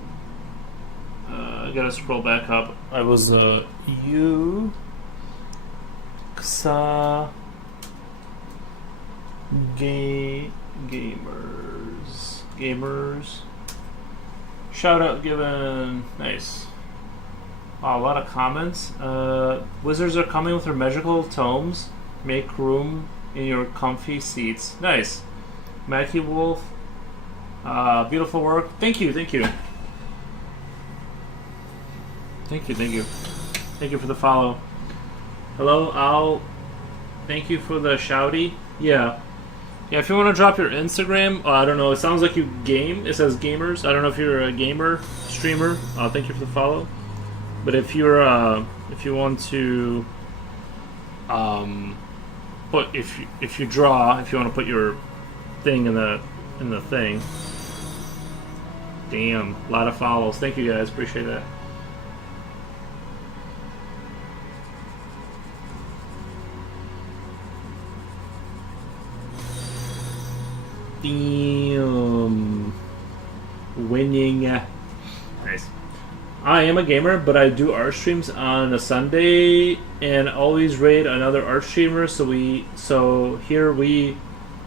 I gotta scroll back up. I was Gamers. Shout out given. Nice. Wow, a lot of comments. Wizards are coming with their magical tomes. Make room in your comfy seats. Nice. Mackie Wolf. Beautiful work. Thank you. Thank you for the follow. Hello, Al. Thank you for the shouty. Yeah, if you want to drop your Instagram, I don't know, it sounds like you game. It says Gamers. I don't know if you're a gamer, streamer. Thank you for the follow. But if you're, if you want to, if you want to put your thing in the thing. Damn, a lot of follows. Thank you guys, appreciate that. Damn. Winning. Nice. I am a gamer, but I do art streams on a Sunday and always raid another art streamer. So here we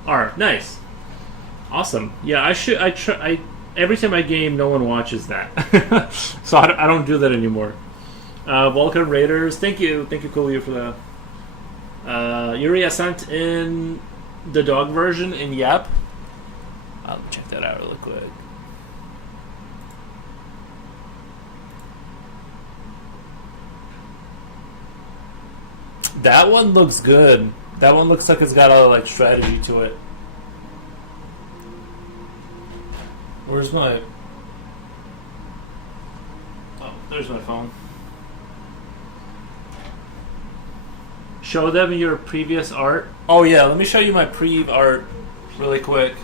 R. Nice. Awesome. Yeah, I should. I try. Every time I game, no one watches that, so I don't do that anymore. Vulcan Raiders. Thank you, Coolio, for the Yuri Ascent in the dog version in Yep. I'll check that out really quick. That one looks good. That one looks like it's got a like strategy to it. Where's my... Oh, there's my phone. Show them your previous art. Oh yeah, let me show you my art really quick.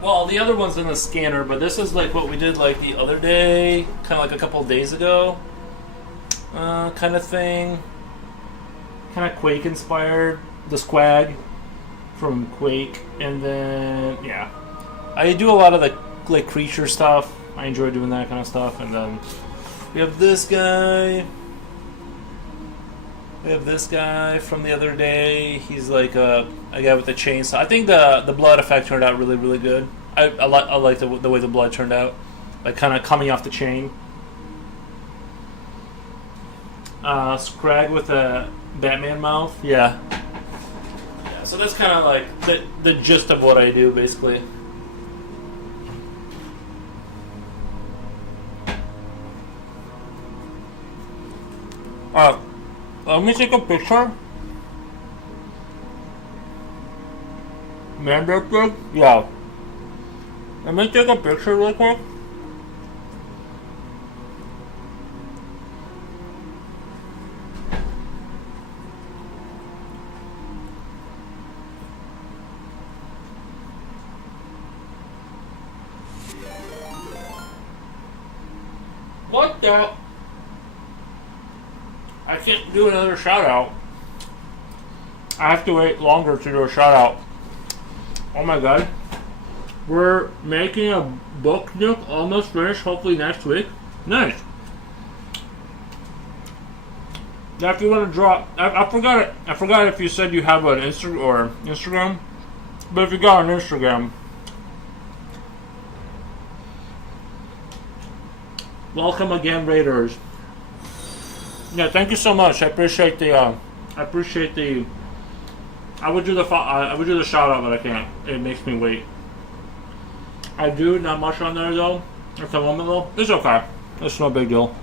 Well, the other one's in the scanner, but this is like what we did like the other day, kind of like a couple of days ago, kind of thing. Kind of Quake inspired, the Squag from Quake, and then yeah, I do a lot of the like creature stuff. I enjoy doing that kind of stuff, and then we have this guy. We have this guy from the other day. He's like a guy with a chainsaw. I think the blood effect turned out really, really good. I like the way the blood turned out, like kind of coming off the chain. Scrag with a Batman mouth. Yeah. Yeah. So that's kind of like the gist of what I do, basically. Let me take a picture. Man, that big? Yeah. Let me take a picture real quick. What the? I can't do another shout out. I have to wait longer to do a shout out. Oh my god. We're making a book nook almost finished, hopefully next week. Nice. Now if you want to draw, I forgot it. I forgot if you said you have an Instagram. But if you got an Instagram, welcome again, Raiders. Yeah, thank you so much. I appreciate the. I would do the shout out, but I can't. It makes me wait. I do not much on there though. At the moment though, it's okay. It's no big deal.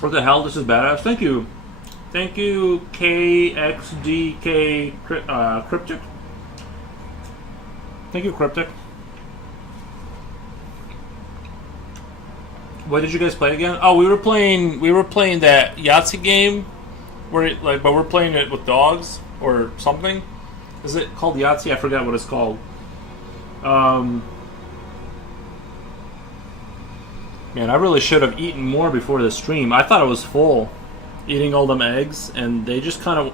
What the hell? This is badass. Thank you. Thank you, KXDK Cryptic. Thank you, Cryptic. What did you guys play again? Oh, we were playing that Yahtzee game but we're playing it with dogs or something. Is it called Yahtzee? I forgot what it's called. Man, I really should have eaten more before the stream. I thought I was full, eating all them eggs, and they just kind of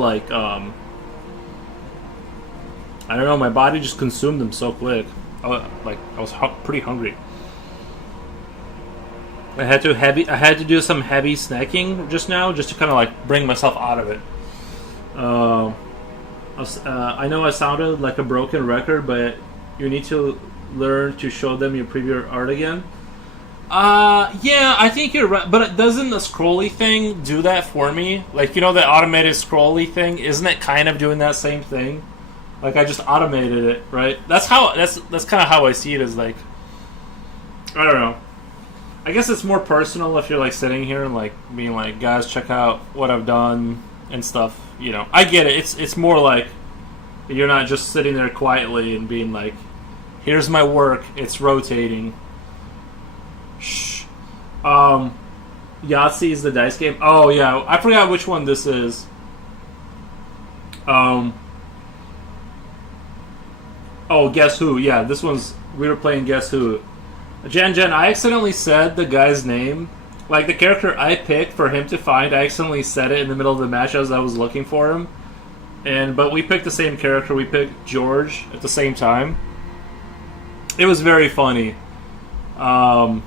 like, I don't know, my body just consumed them so quick. I was pretty hungry. I had to do some heavy snacking just now, just to kind of like bring myself out of it. I know I sounded like a broken record, but you need to learn to show them your previous art again. Yeah, I think you're right, but doesn't the scrolly thing do that for me? Like, you know, the automated scrolly thing, isn't it kind of doing that same thing? Like, I just automated it, right? That's kind of how I see it, as like, I don't know. I guess it's more personal if you're like sitting here and like being like, guys, check out what I've done and stuff. You know, I get it. It's more like you're not just sitting there quietly and being like, here's my work. It's rotating. Shh. Yahtzee is the dice game. Oh yeah, I forgot which one this is. Um. Oh, Guess Who? Yeah, this one's. We were playing Guess Who. Jen, I accidentally said the guy's name. Like, the character I picked for him to find, I accidentally said it in the middle of the match as I was looking for him. But we picked the same character. We picked George at the same time. It was very funny. I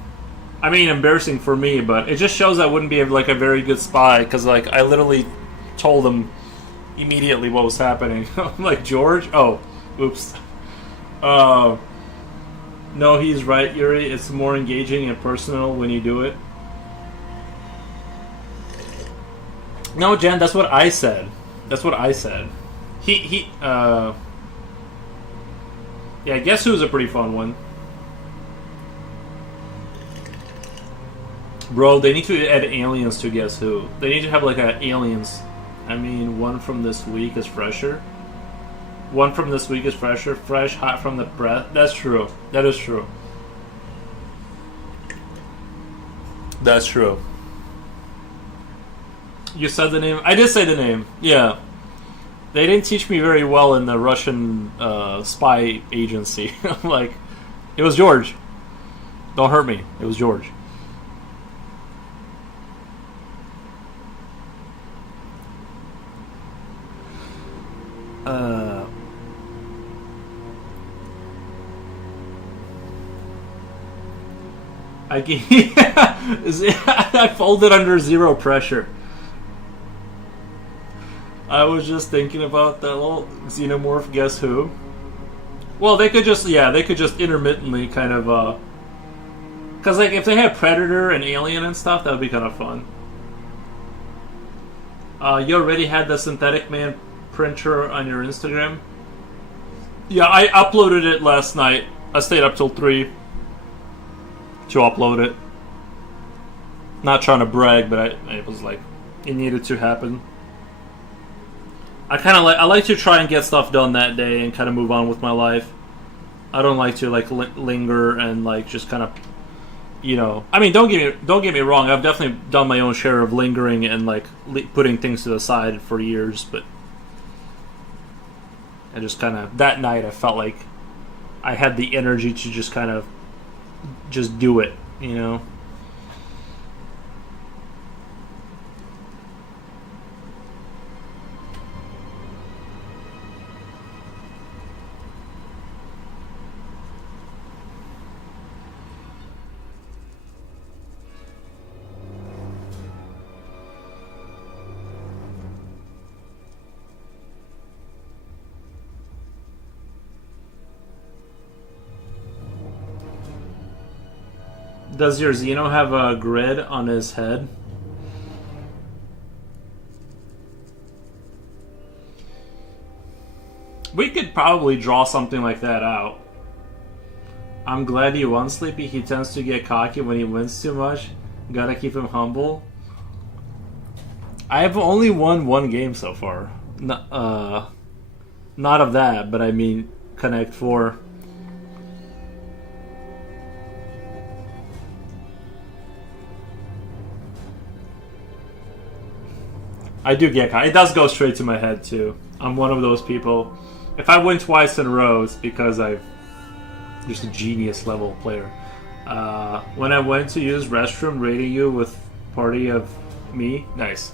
mean, embarrassing for me, but it just shows I wouldn't be like a very good spy because like I literally told him immediately what was happening. I'm like, George? Oh, oops. No, he's right, Yuri. It's more engaging and personal when you do it. No, Jen, that's what I said. That's what I said. Yeah, Guess Who's a pretty fun one. Bro, they need to add aliens to Guess Who. They need to have like a aliens. I mean, one from this week is fresher. One from this week is fresher. Fresh, hot from the press. That's true. That is true. That's true. You said the name? I did say the name. Yeah. They didn't teach me very well in the Russian spy agency. Like, it was George. Don't hurt me. It was George. I folded under zero pressure. I was just thinking about that little xenomorph Guess Who. Well, they could just intermittently kind of because like if they had Predator and Alien and stuff, that would be kind of fun. You already had the Synthetic Man printer on your Instagram? Yeah, I uploaded it last night. I stayed up till 3 to upload it. Not trying to brag, but it was like it needed to happen. I like to try and get stuff done that day and kind of move on with my life. I don't like to like linger and like just kind of, you know. I mean, don't get me wrong. I've definitely done my own share of lingering and like putting things to the side for years, but I just kind of that night I felt like I had the energy to just kind of just do it, you know. Does your Xeno have a grid on his head? We could probably draw something like that out. I'm glad he won, Sleepy. He tends to get cocky when he wins too much. Gotta keep him humble. I have only won one game so far. Not of that, but I mean Connect 4. I do get caught. It does go straight to my head, too. I'm one of those people. If I win twice in a row, it's because I'm just a genius level player. When I went to use restroom, rating you with party of me. Nice.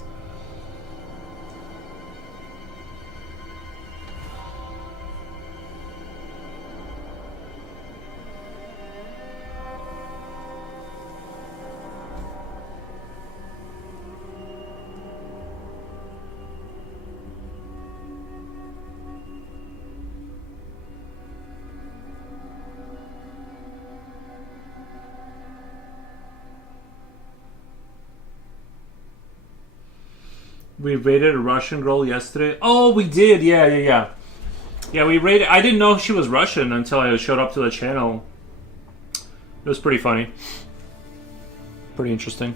We raided a Russian girl yesterday. Oh, we did. Yeah. Yeah, we raided. I didn't know she was Russian until I showed up to the channel. It was pretty funny. Pretty interesting.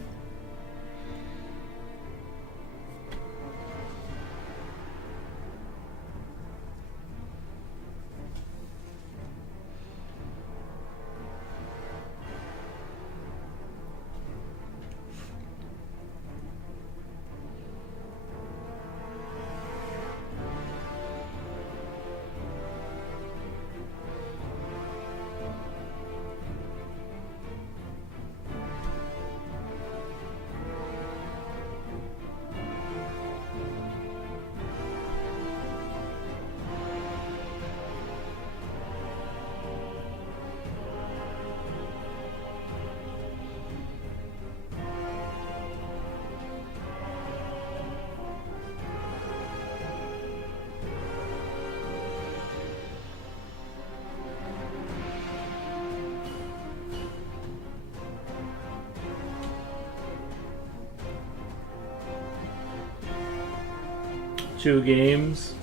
2 games.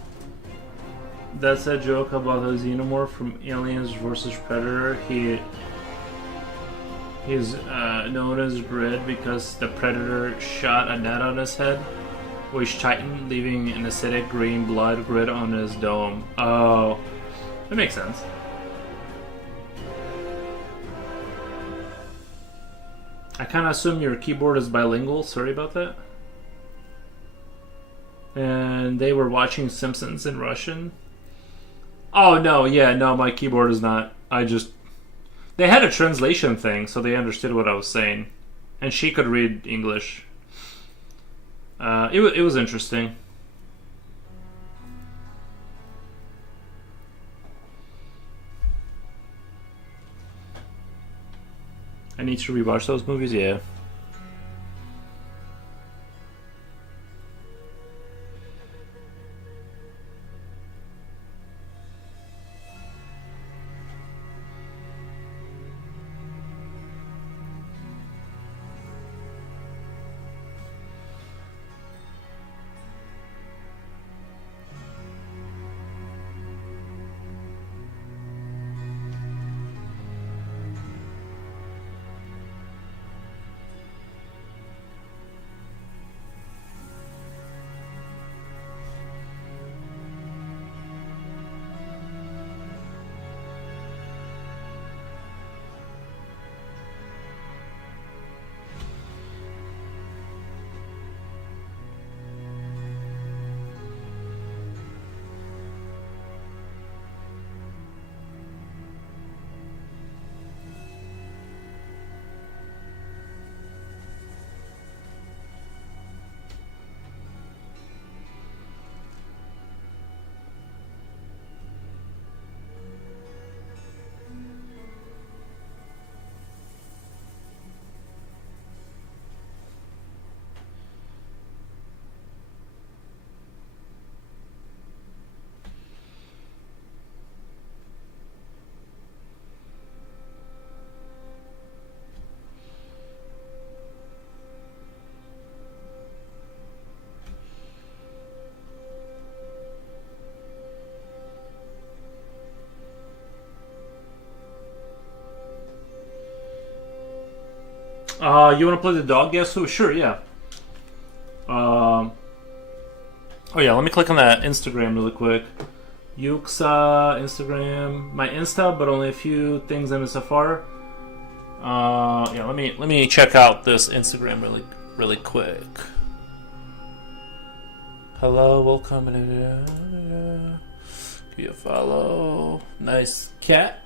That's a joke about the xenomorph from Aliens vs. Predator. He's known as Grid because the Predator shot a net on his head, which tightened, leaving an acidic green blood grid on his dome. Oh, that makes sense. I kind of assume your keyboard is bilingual. Sorry about that. And they were watching Simpsons in Russian. Oh, no, yeah, no, my keyboard is not. They had a translation thing, so they understood what I was saying. And she could read English. It was interesting. I need to rewatch those movies, yeah. You want to play the dog Guess Who? Sure, yeah. Oh yeah, let me click on that Instagram really quick. Yuxa, Instagram, my Insta, but only a few things in the Safari. Yeah, let me check out this Instagram really quick. Hello, welcome. Give you a follow. Nice cat.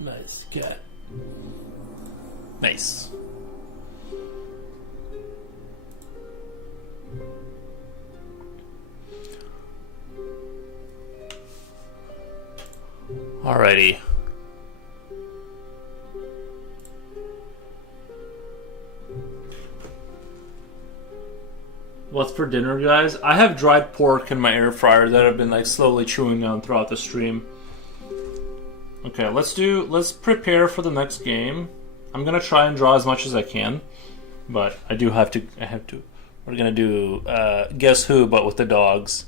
Nice cat. Nice. Alrighty. What's for dinner, guys? I have dried pork in my air fryer that I've been like slowly chewing on throughout the stream. Okay, let's prepare for the next game. I'm gonna try and draw as much as I can, but I have to. We're gonna do Guess Who, but with the dogs.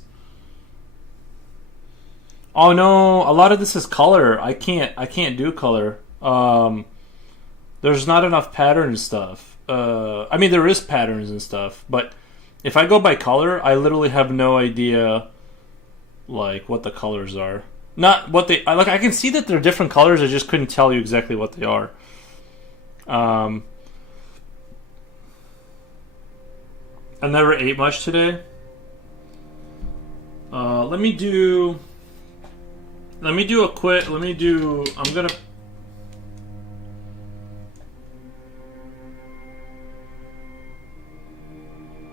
Oh no, a lot of this is color. I can't do color. There's not enough pattern stuff. I mean, there is patterns and stuff, but if I go by color, I literally have no idea, like, what the colors are. Not what they... I can see that they're different colors, I just couldn't tell you exactly what they are. I never ate much today. Let me do a quick... I'm gonna...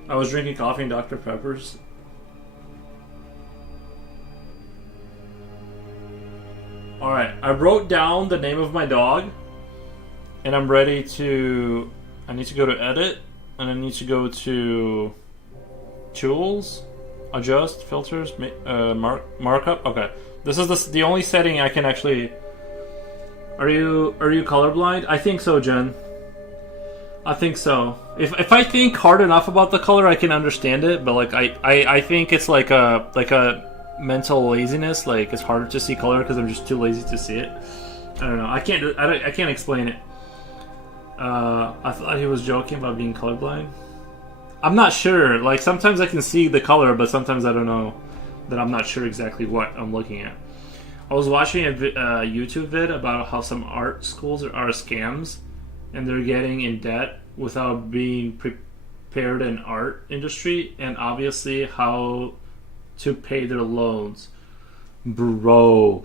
I was drinking coffee and Dr. Pepper's. Alright, I wrote down the name of my dog. And I'm ready to... I need to go to edit. And I need to go to... Tools. Adjust. Filters. Markup. Okay. This is the only setting I can actually... Are you colorblind? I think so, Jen. I think so. If I think hard enough about the color, I can understand it. But like I think it's like a mental laziness. Like it's harder to see color because I'm just too lazy to see it. I don't know. I can't explain it. I thought he was joking about being colorblind. I'm not sure. Like sometimes I can see the color, but sometimes I don't know. That I'm not sure exactly what I'm looking at. I was watching a YouTube vid about how some art schools are scams, and they're getting in debt without being prepared in art industry, and obviously how to pay their loans. Bro.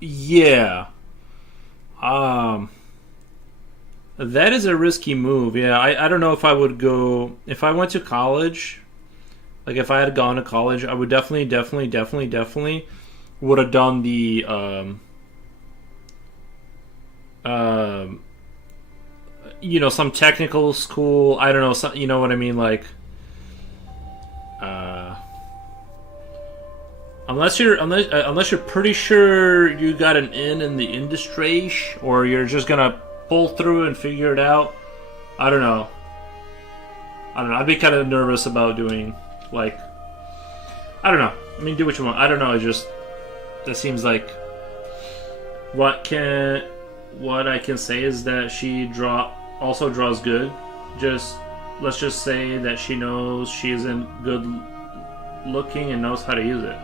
Yeah. That is a risky move. Yeah, I don't know if I would go... If I went to college, like if I had gone to college, I would definitely would have done the... you know, some technical school. I don't know, some, you know what I mean? Like... Unless you're pretty sure you got an in the industry, or you're just gonna pull through and figure it out. I don't know. I'd be kind of nervous about doing like. I don't know. I mean, do what you want. I don't know. It just that seems like what I can say is that she also draws good. Let's just say that she knows she isn't good looking and knows how to use it.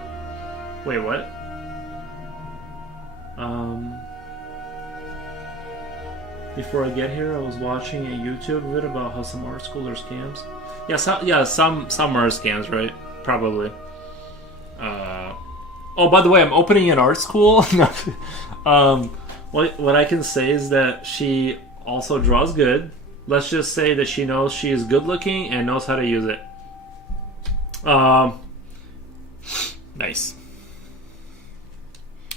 Wait, what? Before I get here, I was watching a YouTube vid about how some art schools are scams. Some are scams, right? Probably. Oh, by the way, I'm opening an art school. What I can say is that she also draws good. Let's just say that she knows she is good looking and knows how to use it. Nice.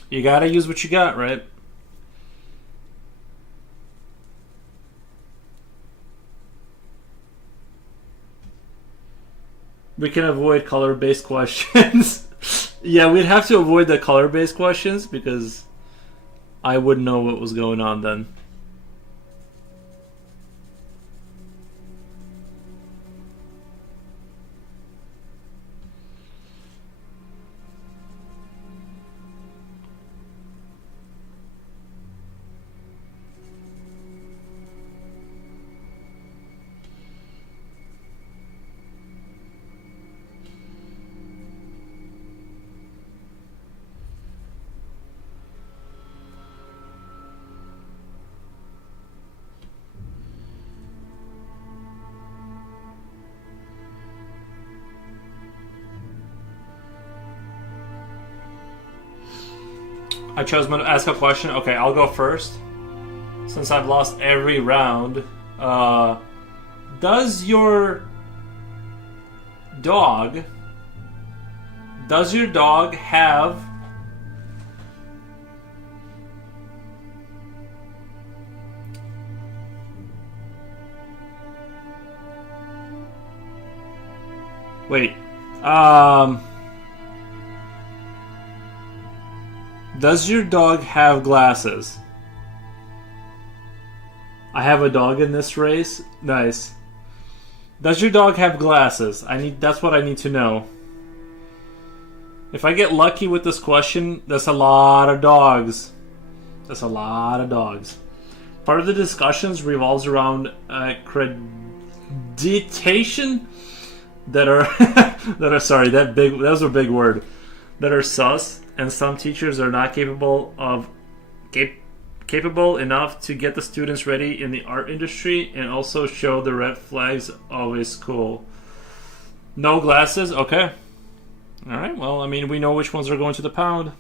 You gotta use what you got, right? We can avoid color-based questions. Yeah, we'd have to avoid the color-based questions because I wouldn't know what was going on then. I chose to ask a question. Okay, I'll go first. Since I've lost every round. Does your dog have Does your dog have glasses? I have a dog in this race. Nice. Does your dog have glasses? That's what I need to know. If I get lucky with this question, that's a lot of dogs. That's a lot of dogs. Part of the discussions revolves around accreditation that are those are big word. That are sus, and some teachers are not capable enough to get the students ready in the art industry and also show the red flags of a school. No glasses? Okay. Alright, well, I mean, we know which ones are going to the pound.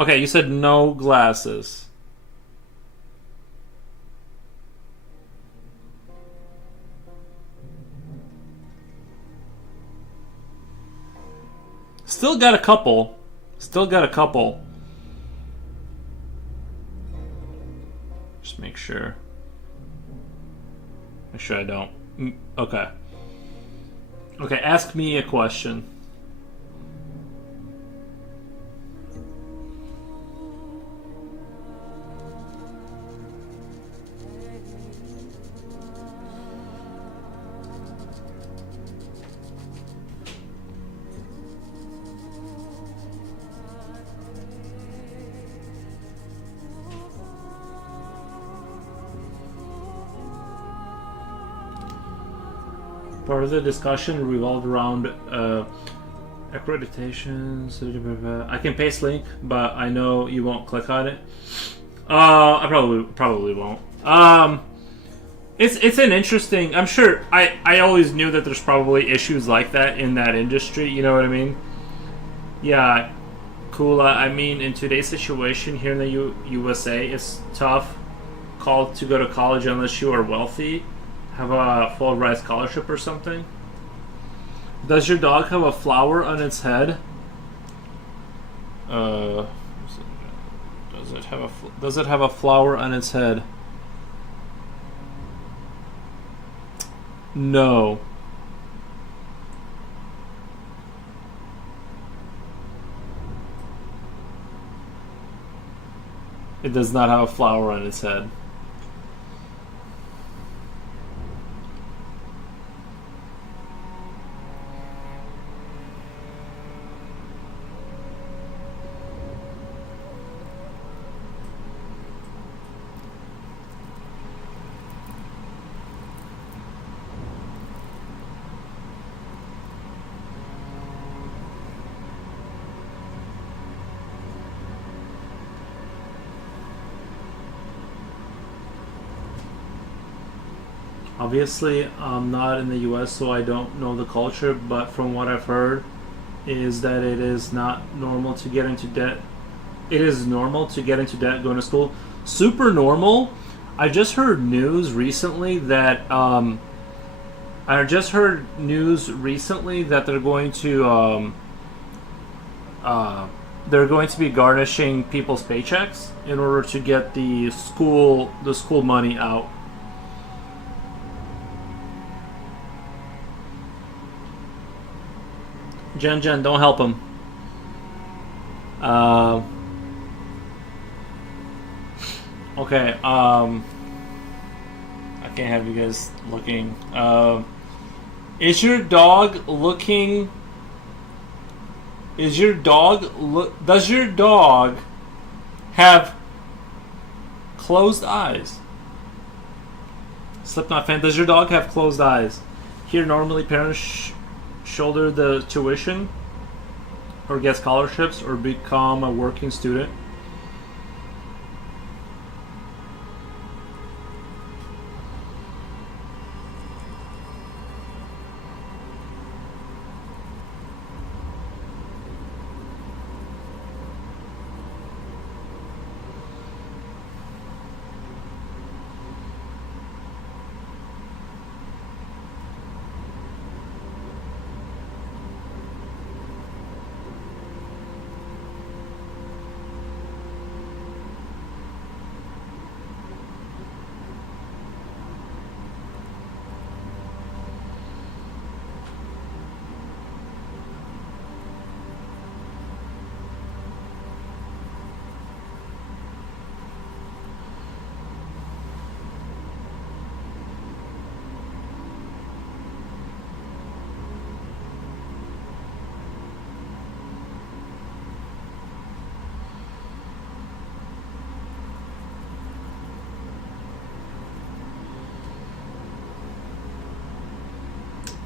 Okay, you said no glasses. Still got a couple. Just make sure. Make sure I don't. Okay. Okay, ask me a question. Part of the discussion revolved around accreditations. I can paste link, but I know you won't click on it. I probably won't. It's an interesting. I'm sure. I always knew that there's probably issues like that in that industry. You know what I mean? Yeah, Kula. I mean, in today's situation here in the USA, it's tough call to go to college unless you are wealthy, have a full ride scholarship or something. Does your dog have a flower on its head? Does it have a flower on its head? No. It does not have a flower on its head. Obviously, I'm not in the US, so I don't know the culture, but from what I've heard, is that it is not normal to get into debt. It is normal to get into debt going to school. Super normal. I just heard news recently that they're going to be garnishing people's paychecks in order to get the school money out. Jen, don't help him. Okay. I can't have you guys looking. Is your dog looking? Does your dog have closed eyes? Slipknot fan. Does your dog have closed eyes? Here, normally parents shoulder the tuition or get scholarships or become a working student.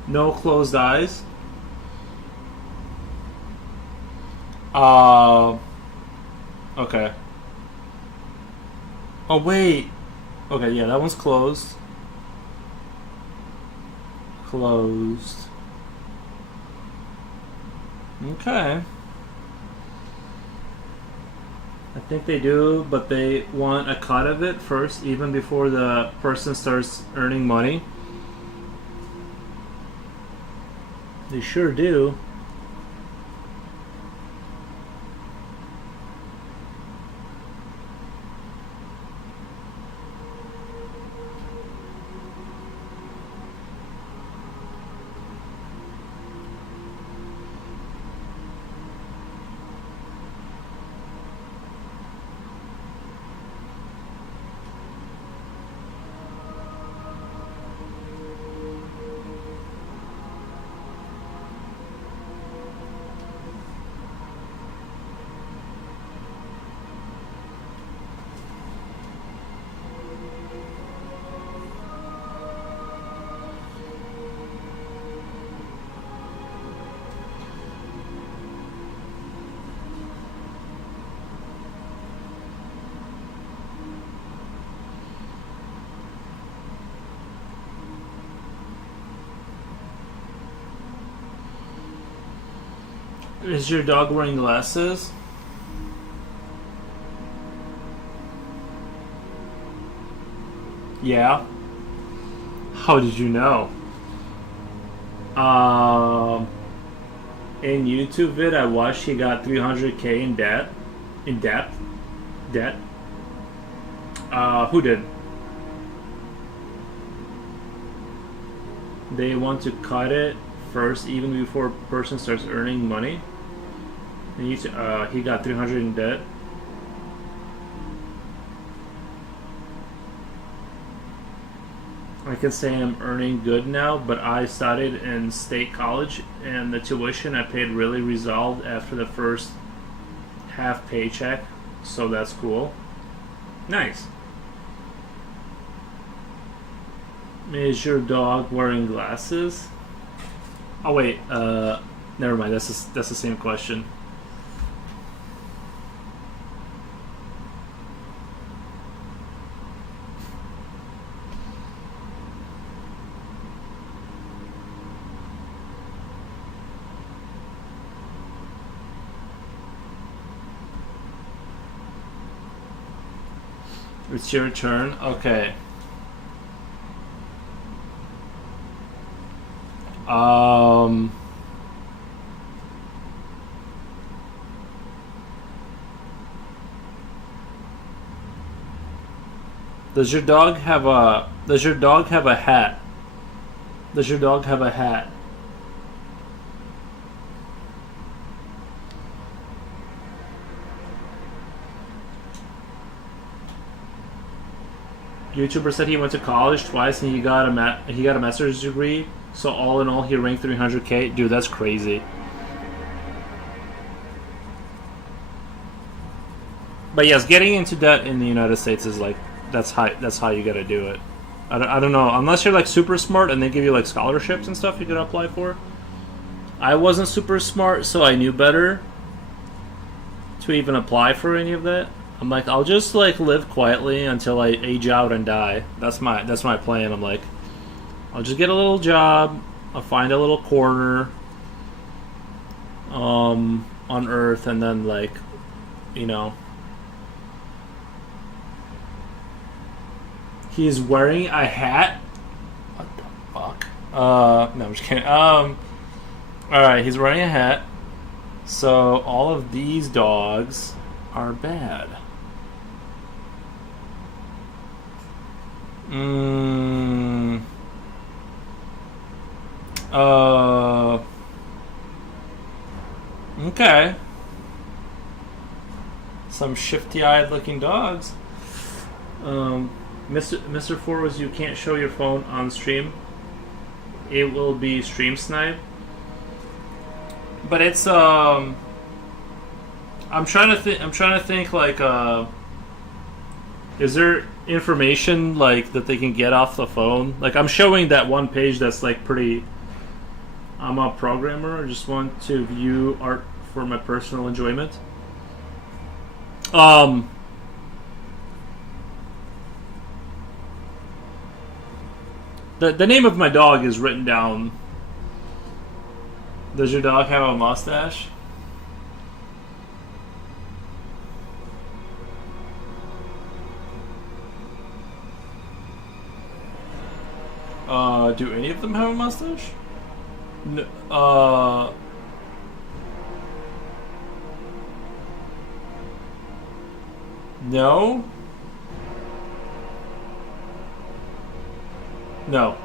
No closed eyes. Okay. Oh, wait. Okay, yeah, that one's closed. Closed. Okay. I think they do, but they want a cut of it first, even before the person starts earning money. They sure do. Is your dog wearing glasses? Yeah. How did you know? Um, in YouTube vid I watched, he got 300K in debt. In depth? Debt? Who did? They want to cut it first, even before a person starts earning money. And he got 300 in debt. I can say I'm earning good now, but I studied in state college, and the tuition I paid really resolved after the first half paycheck, so that's cool. Nice. Is your dog wearing glasses? Oh wait, never mind. That's the same question. It's your turn. Okay. Um. Does your dog have a hat? Does your dog have a hat? YouTuber said he went to college twice and he got a master's degree. So all in all, he ranked 300K. Dude, that's crazy. But yes, getting into debt in the United States is like that's how you gotta do it. I don't know, unless you're like super smart and they give you like scholarships and stuff you can apply for. I wasn't super smart, so I knew better to even apply for any of that. I'm like, I'll just like live quietly until I age out and die. That's my plan. I'm like, I'll just get a little job. I'll find a little corner on Earth, and then like, you know, he's wearing a hat. What the fuck? No, I'm just kidding. All right, he's wearing a hat. So all of these dogs are bad. Okay. Some shifty-eyed looking dogs. Mr. Forwards, you can't show your phone on stream. It will be stream snipe. But it's I'm trying to think like is there information like that they can get off the phone? Like I'm showing that one page that's like pretty. I'm a programmer. I just want to view art for my personal enjoyment. The name of my dog is written down. Does your dog have a mustache? Do any of them have a mustache? No. No.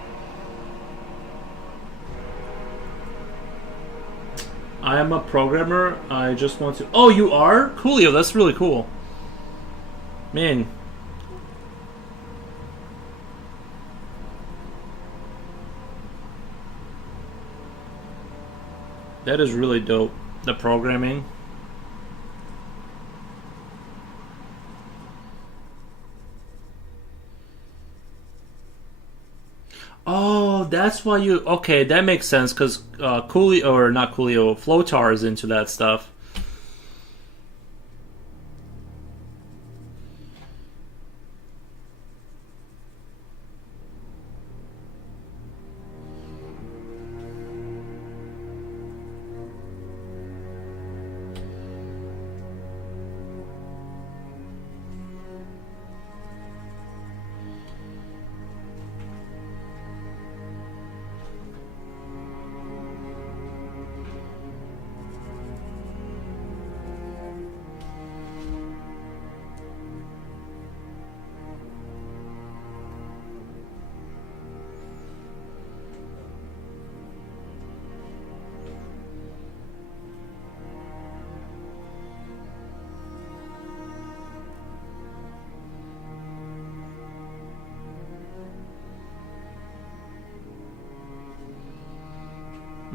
I am a programmer. I just want to. Oh, you are? Coolio, that's really cool. Man. That is really dope. The programming. Oh, that's why you. Okay, that makes sense because Coolio, or not Coolio, Flotar is into that stuff.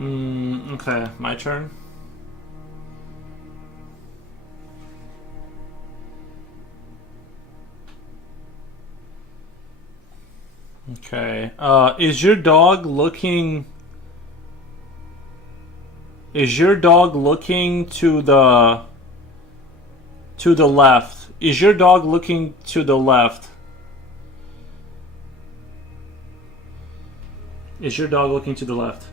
Okay, my turn. Okay. Is your dog looking to the left? Is your dog looking to the left? Is your dog looking to the left?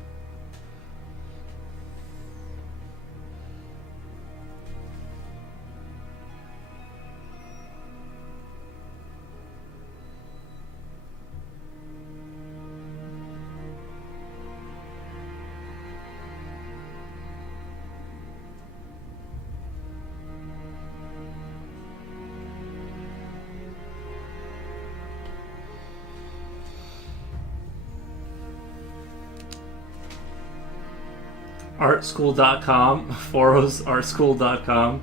Artschool.com, forosartschool.com.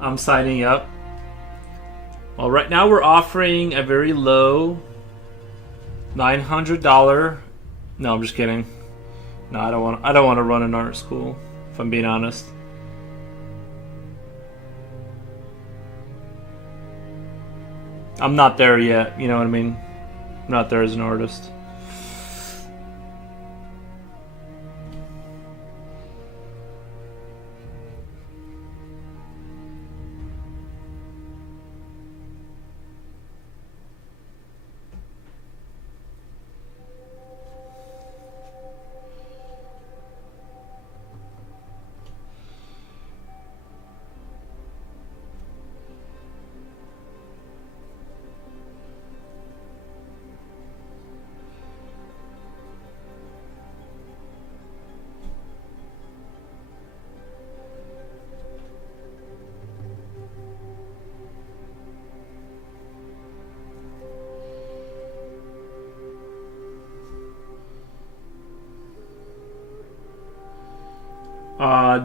I'm signing up. Well, right now we're offering a very low $900. No, I'm just kidding. No, I don't want to run an art school, if I'm being honest. I'm not there yet, you know what I mean? I'm not there as an artist.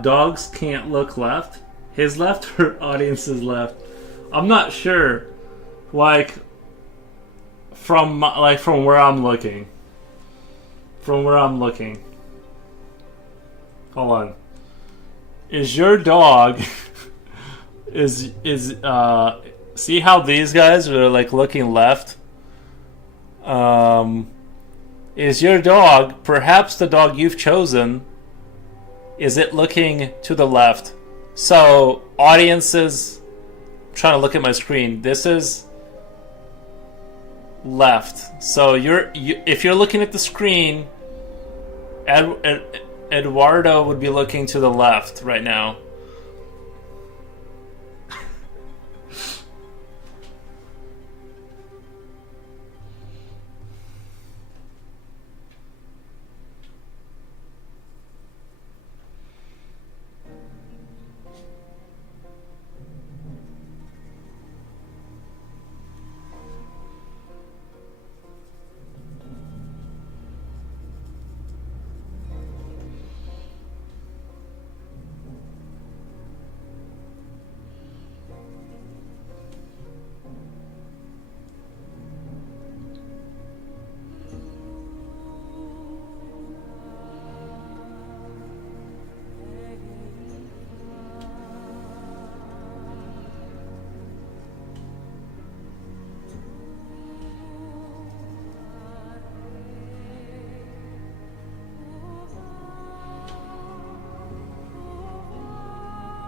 Dogs can't look left. His left or audience's left? I'm not sure. From where I'm looking. From where I'm looking. Hold on. Is your dog see how these guys are like looking left? Is your dog, perhaps the dog you've chosen, is it looking to the left? So, audiences, I'm trying to look at my screen. This is left. So if you're looking at the screen, Eduardo would be looking to the left right now.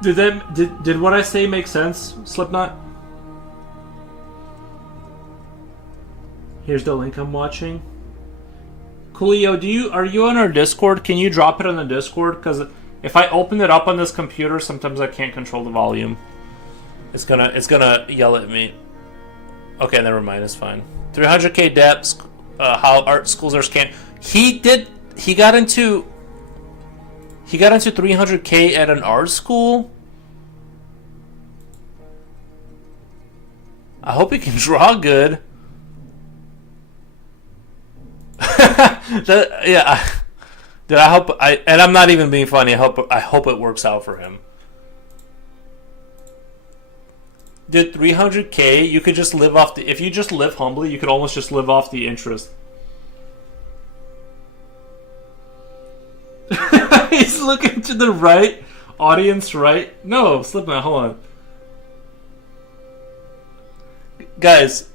Did what I say make sense, Slipknot? Here's the link I'm watching. Coolio, are you on our Discord? Can you drop it on the Discord? Because if I open it up on this computer, sometimes I can't control the volume. It's gonna yell at me. Okay, never mind. It's fine. 300k depths. How art schools are scanned. He got into 300k at an art school. I hope he can draw good. Yeah, dude. And I'm not even being funny. I hope it works out for him. Dude, 300k, you could just live off if you just live humbly, you could almost just live off the interest. looking to the right. Audience right. No, Slipknot, hold on. Guys,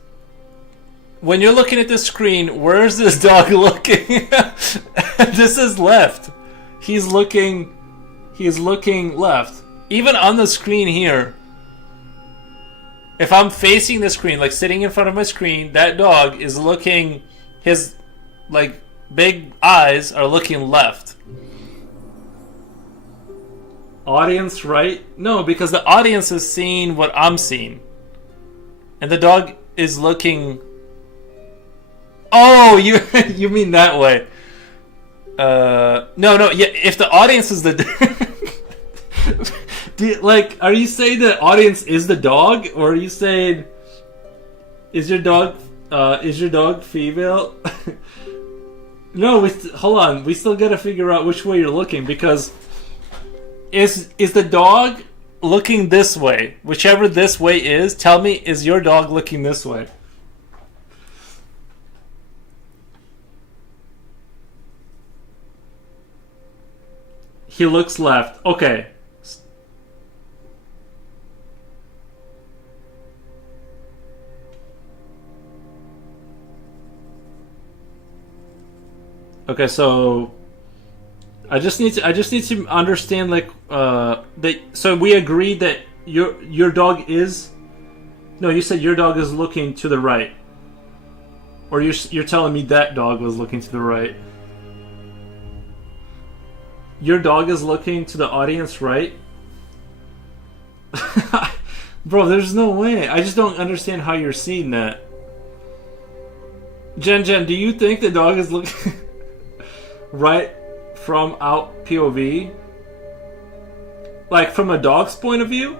when you're looking at the screen, where's this dog looking? This is left. He's looking left. Even on the screen here, if I'm facing the screen, like sitting in front of my screen, that dog is looking, his like big eyes are looking left. Audience right? No, because the audience is seeing what I'm seeing. And the dog is looking... Oh, you mean that way. No, yeah, if the audience is the... are you saying the audience is the dog? Or are you saying... Is your dog female? No, hold on. We still gotta figure out which way you're looking, because... Is the dog looking this way? Whichever this way is, tell me, is your dog looking this way? He looks left. Okay. Okay, so I just need to understand, like, that. So we agreed that your dog is. No, you said your dog is looking to the right, or you're telling me that dog was looking to the right. Your dog is looking to the audience right. Bro, there's no way. I just don't understand how you're seeing that. Jen, do you think the dog is looking right from out POV? Like from a dog's point of view?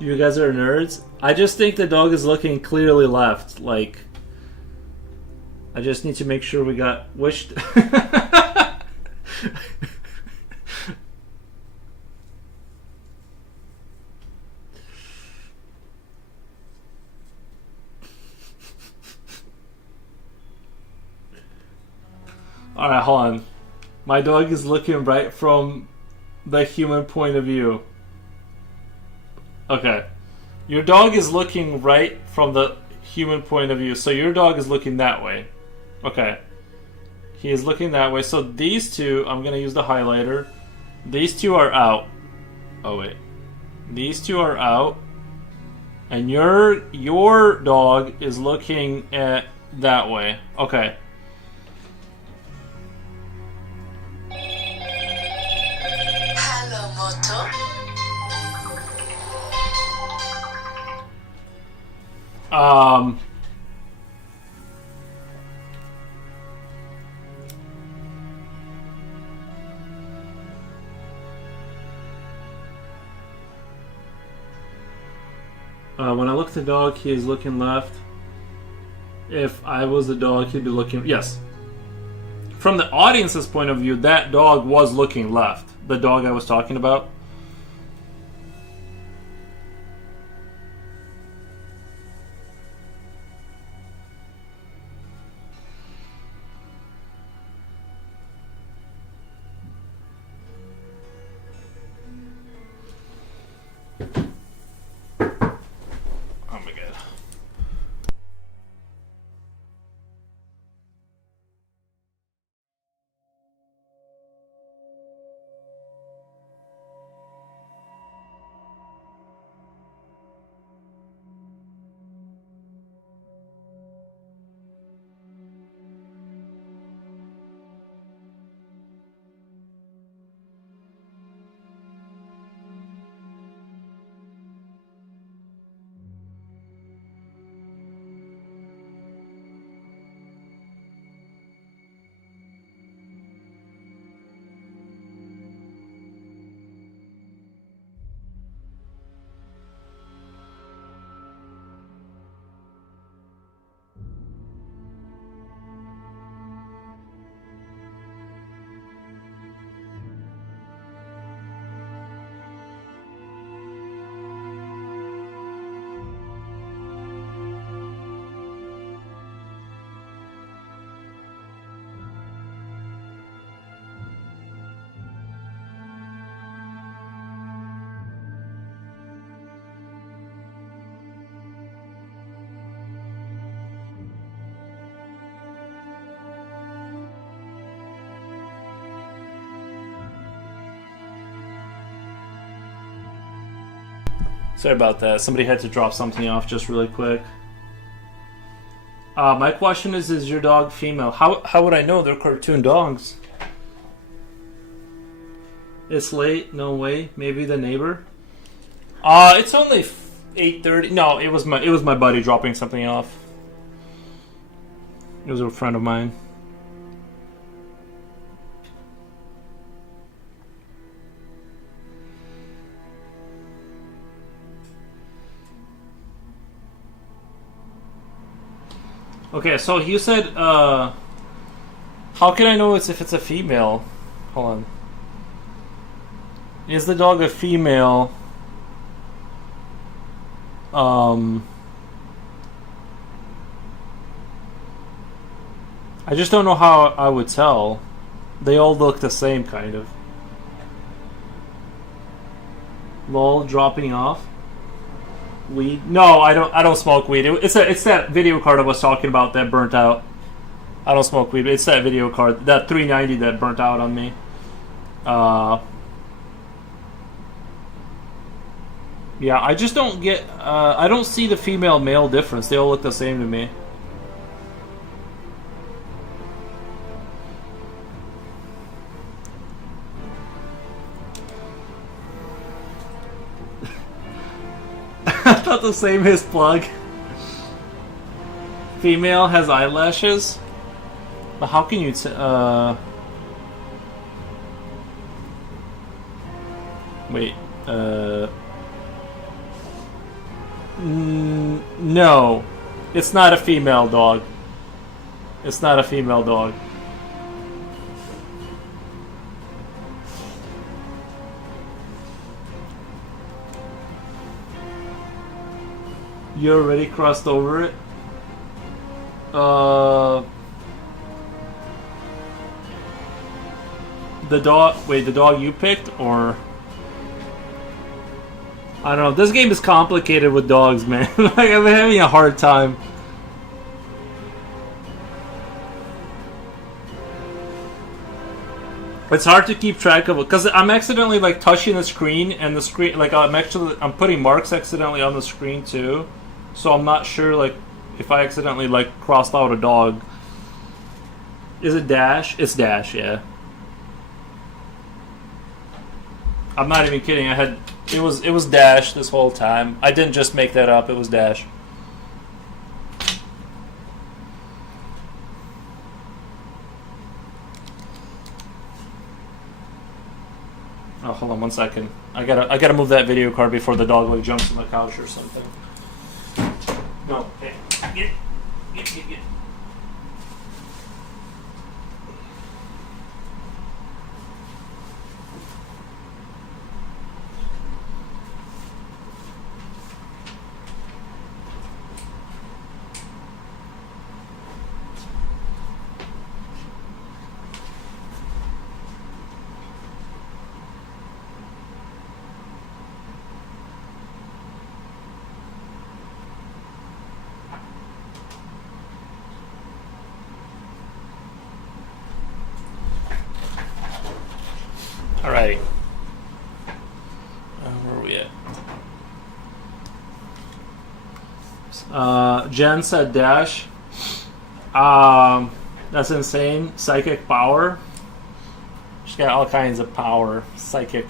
You guys are nerds? I just think the dog is looking clearly left. Like, I just need to make sure we got which. Alright, hold on. My dog is looking right from the human point of view. Okay. Your dog is looking right from the human point of view. So your dog is looking that way. Okay. He is looking that way. So these two, I'm going to use the highlighter. These two are out. Oh, wait. These two are out. And your dog is looking at that way. Okay. Hello, Moto. When I look at the dog, he is looking left. If I was the dog, he'd be looking... Yes. From the audience's point of view, that dog was looking left. The dog I was talking about. Sorry about that. Somebody had to drop something off just really quick. My question is your dog female? How would I know they're cartoon dogs? It's late. No way. Maybe the neighbor. It's only 8:30. No, it was my buddy dropping something off. It was a friend of mine. Okay, so you said, how can I know if it's a female? Hold on. Is the dog a female? I just don't know how I would tell. They all look the same, kind of. Lol, dropping off. Weed? No, I don't smoke weed. It's that video card I was talking about that burnt out. I don't smoke weed. It's that video card, that 390 that burnt out on me. Yeah, I just don't get. I don't see the female male difference. They all look the same to me. Not the same as plug. Female has eyelashes, but how can you? Wait. No, it's not a female dog. It's not a female dog. You already crossed over it? The dog... Wait, the dog you picked? Or... I don't know. This game is complicated with dogs, man. Like, I'm having a hard time. It's hard to keep track of it because I'm accidentally like touching the screen, and the screen like I'm putting marks accidentally on the screen too, so I'm not sure like if I accidentally like crossed out a dog. Is it Dash? It's Dash, yeah. I'm not even kidding. It was Dash this whole time. I didn't just make that up. It was Dash. Oh, hold on 1 second. I gotta move that video card before the dog like jumps on the couch or something. No, hey, get. Alrighty. Where are we at? Jen said Dash. That's insane. Psychic power. She's got all kinds of power. Psychic.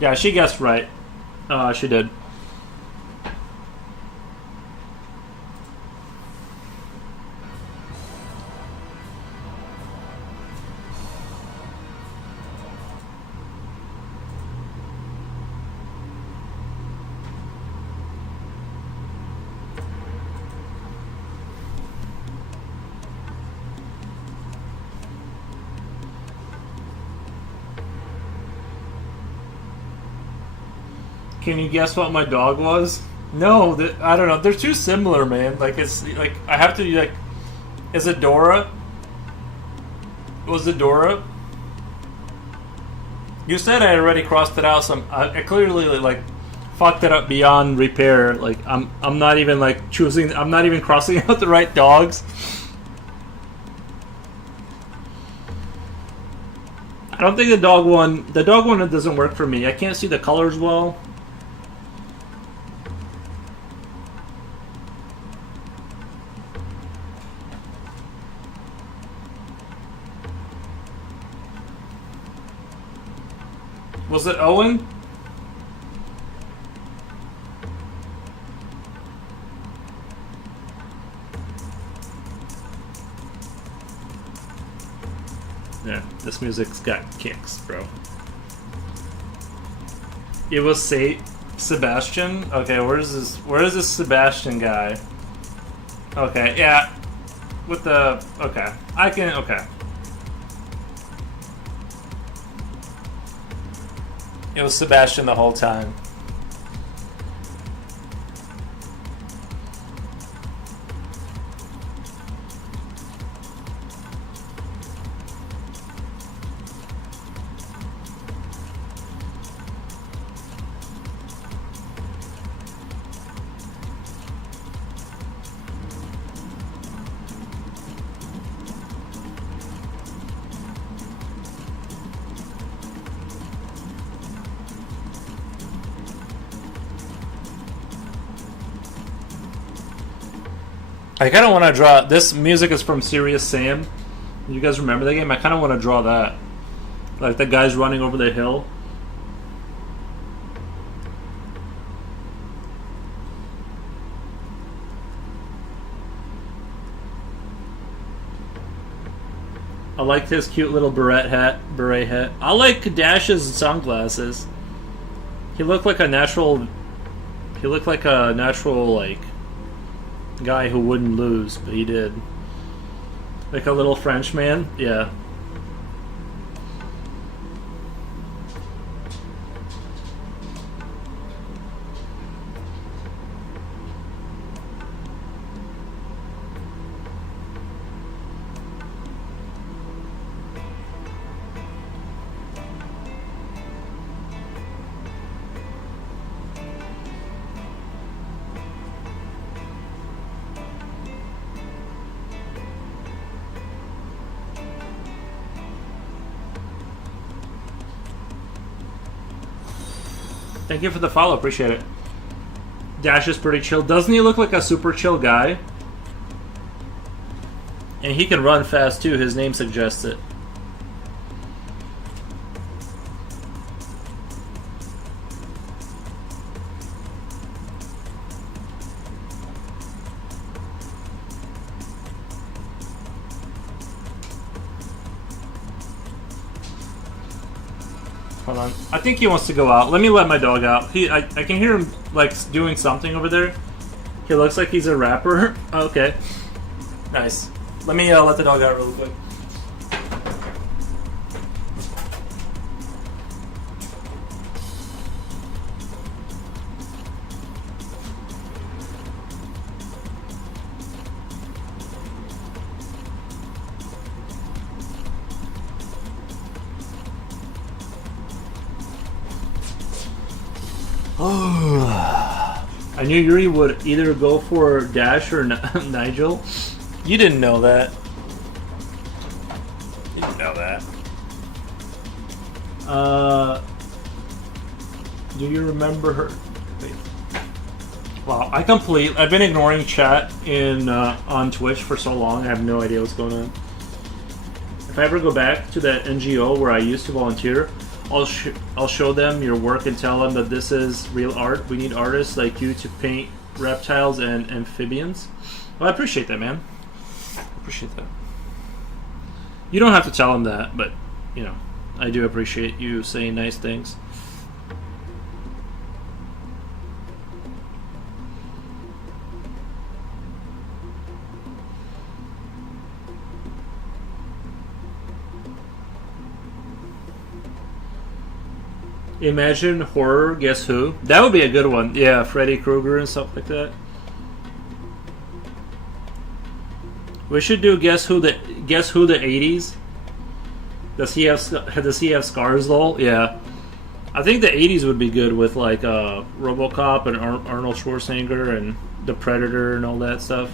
Yeah, she guessed right. She did. Can you guess what my dog was? No, I don't know. They're too similar, man. Like it's like I have to be like, is it Dora? Was it Dora? You said I already crossed it out, so I clearly like fucked it up beyond repair. Like I'm not even like choosing. I'm not even crossing out the right dogs. I don't think the dog one doesn't work for me. I can't see the colors well. Was it Owen? Yeah, this music's got kicks, bro. It was Sebastian? Okay, where's this Sebastian guy? Okay, yeah. With the... Okay. Okay. It was Sebastian the whole time. I kind of want to draw... This music is from Serious Sam. You guys remember that game? I kind of want to draw that. Like the guy's running over the hill. I liked his cute little beret hat. I like Dash's sunglasses. He looked like a natural, like, guy who wouldn't lose, but he did. Like a little French man? Yeah. Thank you for the follow, appreciate it. Dash is pretty chill. Doesn't he look like a super chill guy? And he can run fast too, his name suggests it. Hold on. I think he wants to go out. Let me let my dog out. I can hear him like doing something over there. He looks like he's a rapper. Okay. Nice. Let me let the dog out real quick. I knew Yuri would either go for Dash or Nigel. You didn't know that. You didn't know that. Do you remember her? Wait. Wow, I've been ignoring chat on Twitch for so long. I have no idea what's going on. If I ever go back to that NGO where I used to volunteer, I'll show them your work and tell them that this is real art. We need artists like you to paint reptiles and amphibians. Well, I appreciate that, man. I appreciate that. You don't have to tell them that, but, you know, I do appreciate you saying nice things. Imagine horror, guess who? That would be a good one. Yeah, Freddy Krueger and stuff like that. We should do guess who the 80s. Does he have scars though? Yeah. I think the 80s would be good with like RoboCop and Arnold Schwarzenegger and the Predator and all that stuff.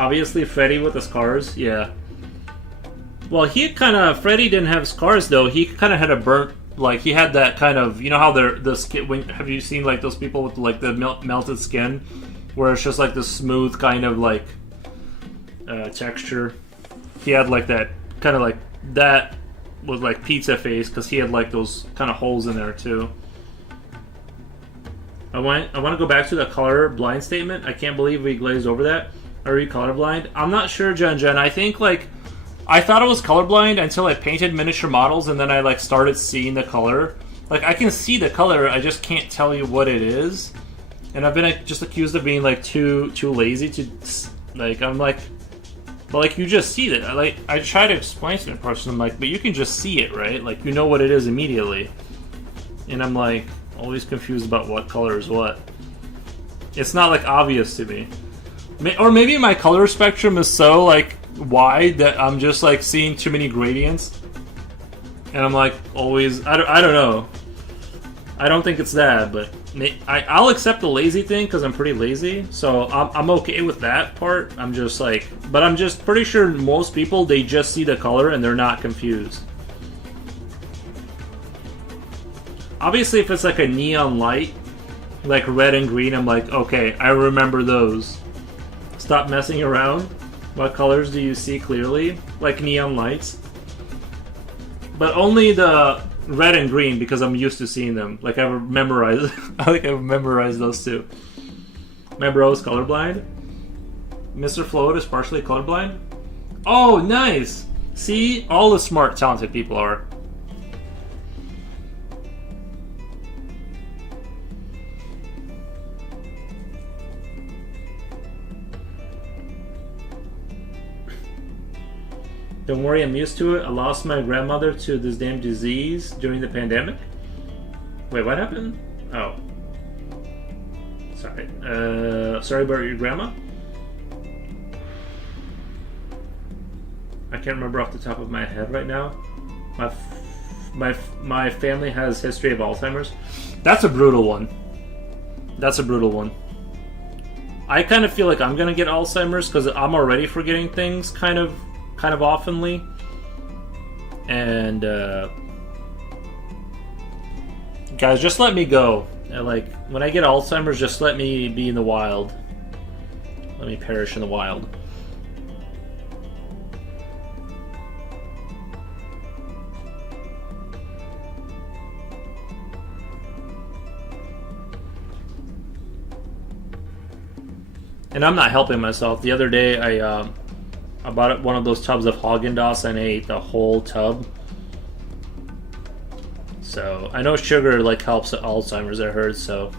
Obviously, Freddy with the scars. Yeah. Well, Freddy didn't have scars though. He kind of had a burnt, like he had that kind of, you know how the skin. Have you seen like those people with like the melted skin, where it's just like the smooth kind of like texture? He had like that kind of like that was like pizza face because he had like those kind of holes in there too. I want to go back to the color blind statement. I can't believe we glazed over that. Are you colorblind? I'm not sure, Jen. I think like I thought it was colorblind until I painted miniature models and then I like started seeing the color. Like I can see the color, I just can't tell you what it is. And I've been just accused of being like too lazy to like. I'm like, but like you just see it. I try to explain to the person. I'm like, but you can just see it, right? Like you know what it is immediately. And I'm like always confused about what color is what. It's not like obvious to me. Or maybe my color spectrum is so like wide that I'm just like seeing too many gradients, and I'm like always I don't know. I don't think it's that, but I'll accept the lazy thing because I'm pretty lazy, so I'm okay with that part. I'm just like, but I'm just pretty sure most people they just see the color and they're not confused. Obviously, if it's like a neon light, like red and green, I'm like, okay, I remember those. Stop messing around. What colors do you see clearly? Like neon lights. But only the red and green because I'm used to seeing them. Like I've memorized I've memorized those two. My bro is colorblind. Mr. Float is partially colorblind. Oh, nice! See? All the smart, talented people are. Don't worry, I'm used to it. I lost my grandmother to this damn disease during the pandemic. Wait, what happened? Oh. Sorry. Sorry about your grandma? I can't remember off the top of my head right now. My family has history of Alzheimer's. That's a brutal one. That's a brutal one. I kind of feel like I'm gonna get Alzheimer's because I'm already forgetting things kind of oftenly, and guys, just let me go. Like when I get Alzheimer's, just let me be in the wild. Let me perish in the wild. And I'm not helping myself. The other day, I bought one of those tubs of Haagen-Dazs and I ate the whole tub. So I know sugar like helps Alzheimer's, I heard. So,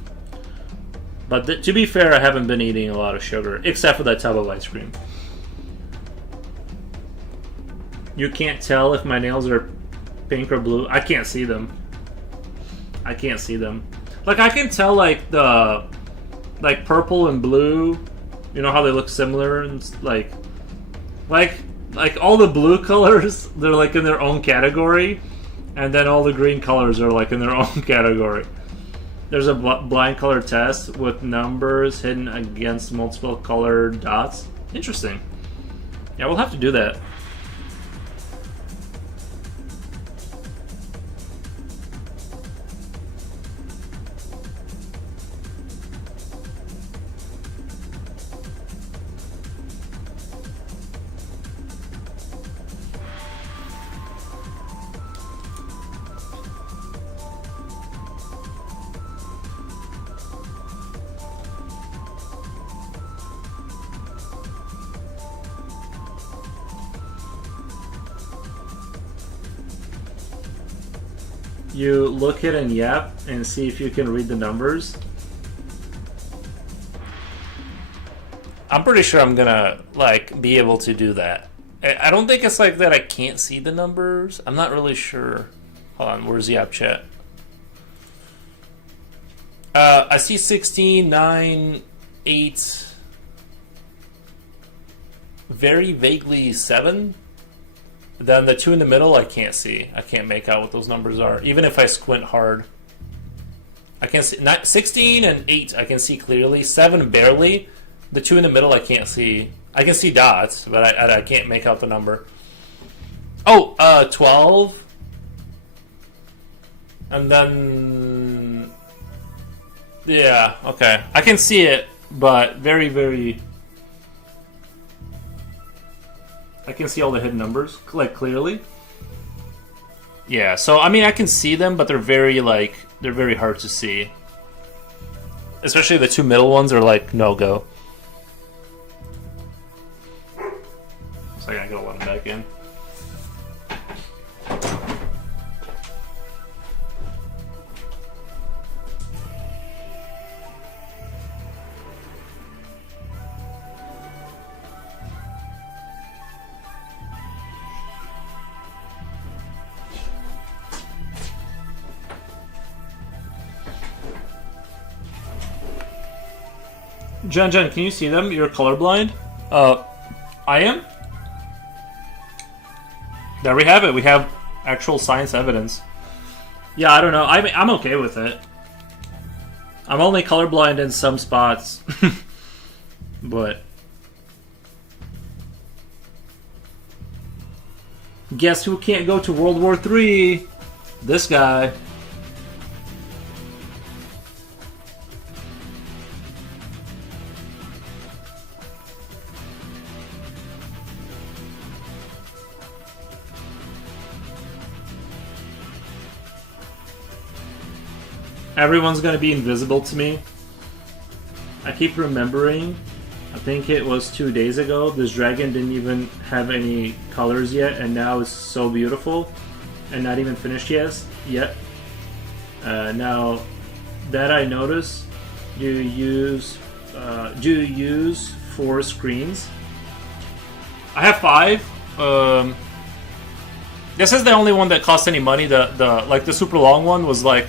but to be fair, I haven't been eating a lot of sugar except for that tub of ice cream. You can't tell if my nails are pink or blue. I can't see them. I can't see them. Like I can tell like the purple and blue. You know how they look similar and like all the blue colors, they're like in their own category, and then all the green colors are like in their own category. There's a blind color test with numbers hidden against multiple colored dots. Interesting. Yeah, we'll have to do that. You look it and yap and see if you can read the numbers. I'm pretty sure I'm gonna like be able to do that. I don't think it's like that I can't see the numbers. I'm not really sure. Hold on, where's the app chat? I see 16, 9, 8, very vaguely 7. Then the 2 in the middle, I can't see. I can't make out what those numbers are, even if I squint hard. I can't see. 16 and 8, I can see clearly. 7, barely. The 2 in the middle, I can't see. I can see dots, but I can't make out the number. Oh, 12. And then... Yeah, okay. I can see it, but very, very... I can see all the hidden numbers, like, clearly. Yeah, so, I mean, I can see them, but they're very, like... They're very hard to see. Especially the two middle ones are, like, no-go. So I gotta let them back in. Jen, can you see them? You're colorblind? I am? There we have it. We have actual science evidence. Yeah, I don't know. I'm okay with it. I'm only colorblind in some spots. But... Guess who can't go to World War III? This guy. Everyone's gonna be invisible to me. I keep remembering, I think it was 2 days ago, this dragon didn't even have any colors yet, and now it's so beautiful, and not even finished yet. Now, that I notice, do you use 4 screens? I have 5. This is the only one that cost any money. The super long one was like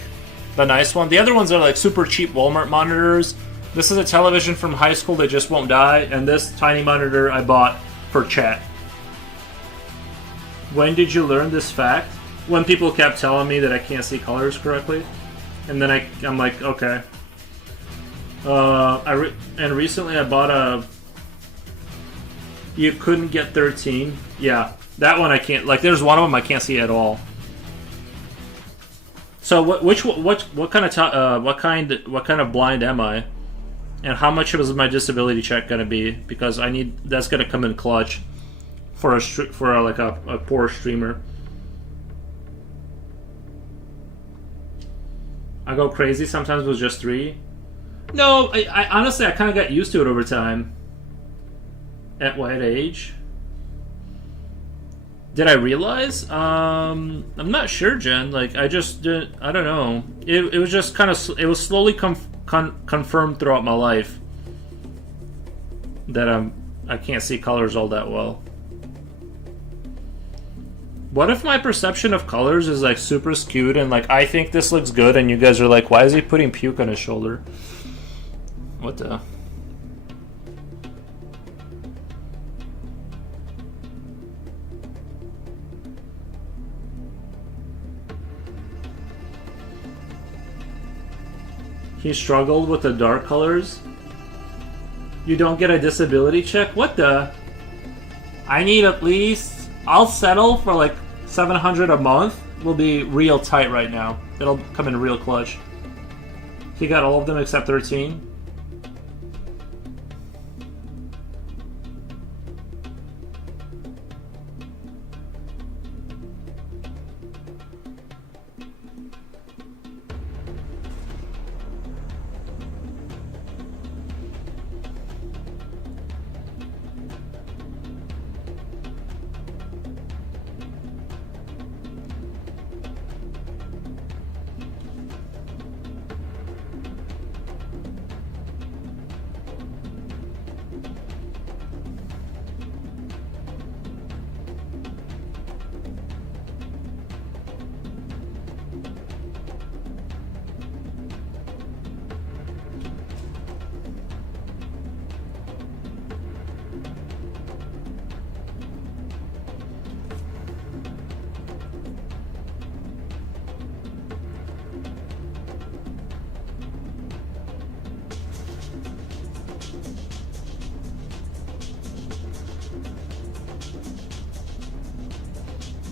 the nice one. The other ones are like super cheap Walmart monitors. This is a television from high school that just won't die, and this tiny monitor I bought for chat. When did you learn this fact? When people kept telling me that I can't see colors correctly, and then I'm like, okay. And recently I bought a... You couldn't get 13. Yeah, that one I can't... Like, there's one of them I can't see at all. So what kind of blind am I, and how much is my disability check gonna be? Because that's gonna come in clutch for a poor streamer. I go crazy sometimes with just 3. No, I honestly I kind of got used to it over time. At what age? Did I realize? I'm not sure, Jen. Like, I just didn't... I don't know. It was just kind of... It was slowly confirmed throughout my life that I can't see colors all that well. What if my perception of colors is, like, super skewed and, like, I think this looks good and you guys are like, why is he putting puke on his shoulder? What the... He struggled with the dark colors. You don't get a disability check? What the? I need at least... I'll settle for like $700 a month. Will be real tight right now. It'll come in real clutch. He got all of them except 13.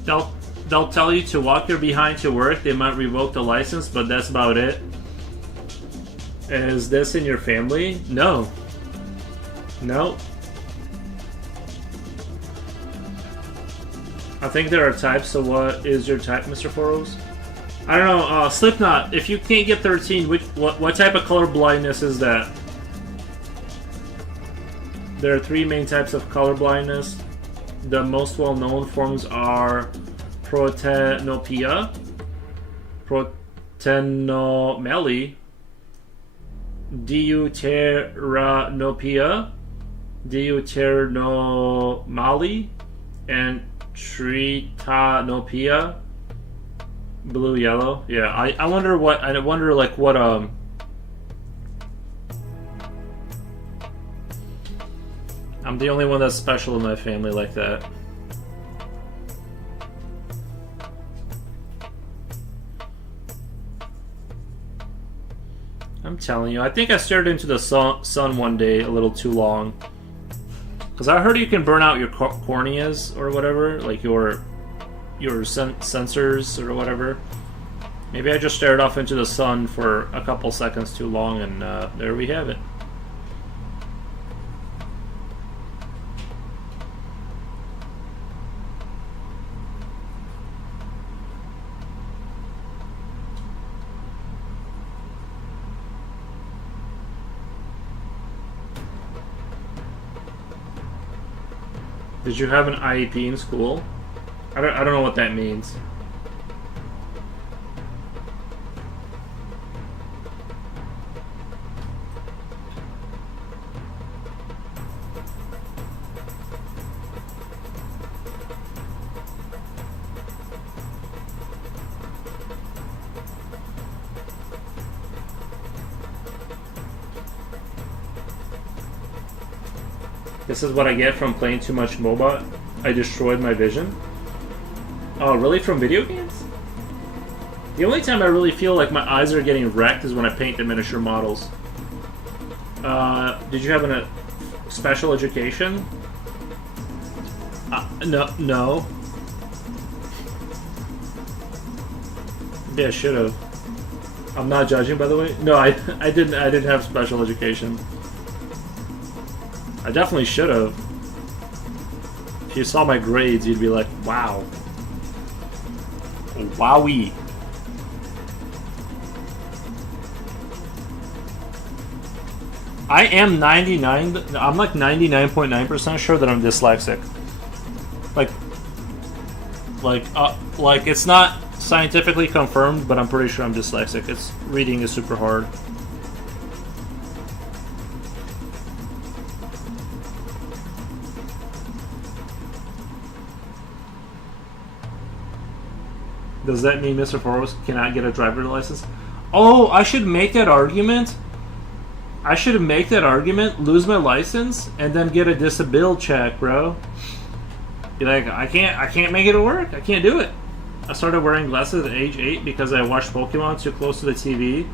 They'll they'll tell you to walk your behind to work. They might revoke the license, but that's about it. Is this in your family? No. No. I think there are types, so what is your type, Mr. Foros? I don't know, Slipknot, if you can't get 13, what type of color blindness is that? There are 3 main types of color blindness. The most well-known forms are protenopia, protenomelia, deuteranopia, deuteranomaly, and tritanopia. Blue, yellow. Yeah, I wonder what I'm the only one that's special in my family like that. I'm telling you, I think I stared into the sun one day a little too long. Because I heard you can burn out your corneas or whatever, like your sensors or whatever. Maybe I just stared off into the sun for a couple seconds too long, and there we have it. Did you have an IEP in school? I don't know what that means. This is what I get from playing too much MOBA. I destroyed my vision. Oh, really? From video games? The only time I really feel like my eyes are getting wrecked is when I paint the miniature models. Did you have a special education? No. Yeah, I should have. I'm not judging, by the way. No, I didn't have special education. I definitely should have. If you saw my grades, you'd be like, wow. Wowie. I am 99, I'm like 99.9% sure that I'm dyslexic. Like it's not scientifically confirmed, but I'm pretty sure I'm dyslexic. Reading is super hard. Does that mean Mr. Foros cannot get a driver's license? Oh, I should make that argument. I should make that argument, lose my license, and then get a disability check, bro. Be like, I can't make it work. I can't do it. I started wearing glasses at age 8 because I watched Pokemon too close to the TV.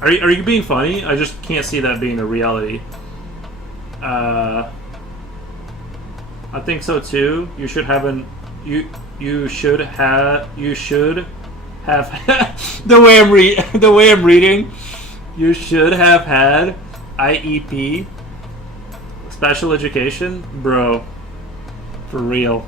Are you being funny? I just can't see that being a reality. I think so too. You should have you should have the way I'm reading. You should have had IEP, special education, bro. For real.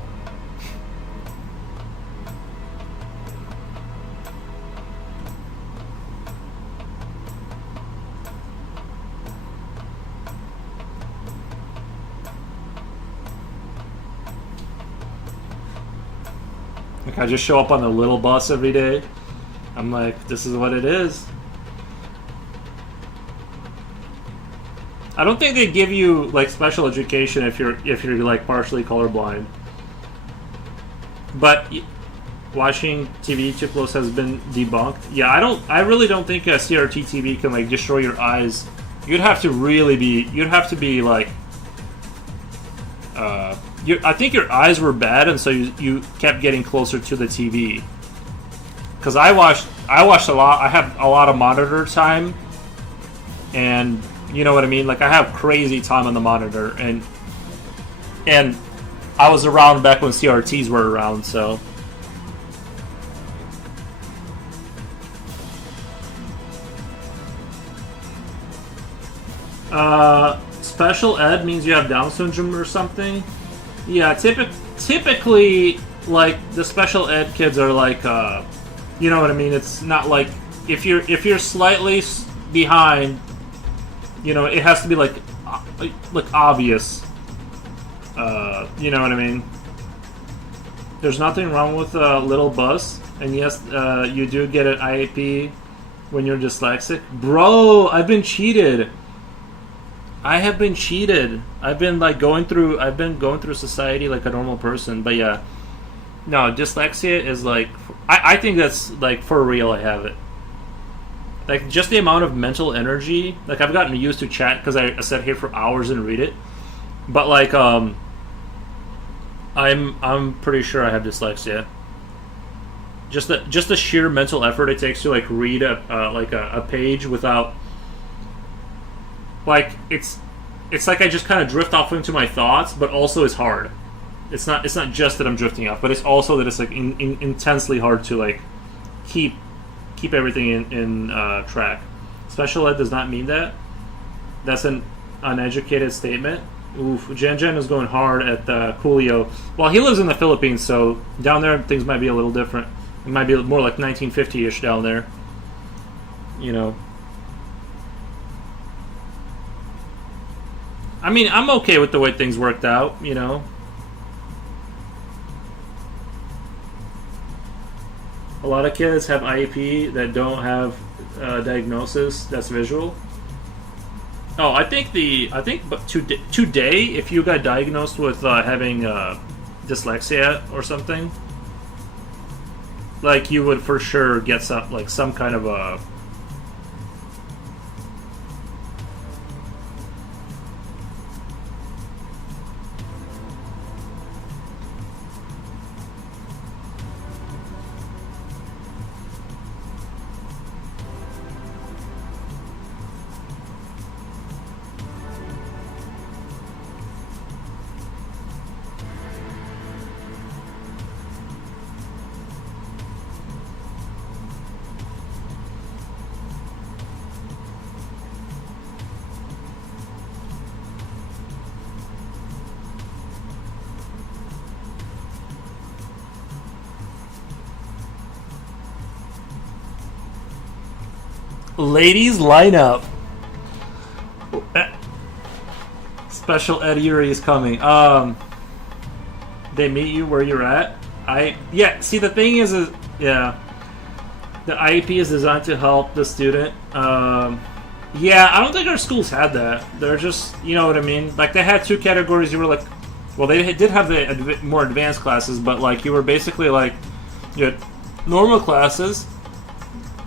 Like, I just show up on the little bus every day. I'm like, this is what it is. I don't think they give you like special education if you're like partially colorblind. But watching TV too close has been debunked. Yeah, I really don't think a CRT TV can like destroy your eyes. You'd have to be like I think your eyes were bad, and so you kept getting closer to the TV. Because I watched a lot. I have a lot of monitor time, and you know what I mean. Like I have crazy time on the monitor, and And I was around back when CRTs were around, so. Special ed means you have Down syndrome or something. Yeah, typically, like the special ed kids are like, you know what I mean. It's not like if you're slightly behind, you know, it has to be like obvious. You know what I mean. There's nothing wrong with a little bus, and yes, you do get an IAP when you're dyslexic, bro. I've been cheated. I have been cheated. I've been going through society like a normal person, but yeah. No, dyslexia is like I think that's like for real. I have it. Like just the amount of mental energy. Like I've gotten used to chat because I sit here for hours and read it. But like I'm pretty sure I have dyslexia. Just the sheer mental effort it takes to like read a page without. Like it's like I just kind of drift off into my thoughts, but also it's hard. It's not just that I'm drifting off, but it's also that it's like intensely hard to like keep everything in track. Special ed does not mean that. That's an uneducated statement. Oof, Jen is going hard at Coolio. Well, he lives in the Philippines, so down there things might be a little different. It might be more like 1950-ish down there. You know. I mean, I'm okay with the way things worked out, you know. A lot of kids have IEP that don't have diagnosis that's visual. Oh, I think today, if you got diagnosed with having dyslexia or something, like you would for sure get some kind of a. Ladies, line up. Special Ed Yuri is coming. They meet you where you're at. See, the thing is yeah, the IEP is designed to help the student. Yeah, I don't think our schools had that. They're just, you know what I mean. Like they had two categories. You were like, well, they did have the more advanced classes, but like you were basically like, you had normal classes,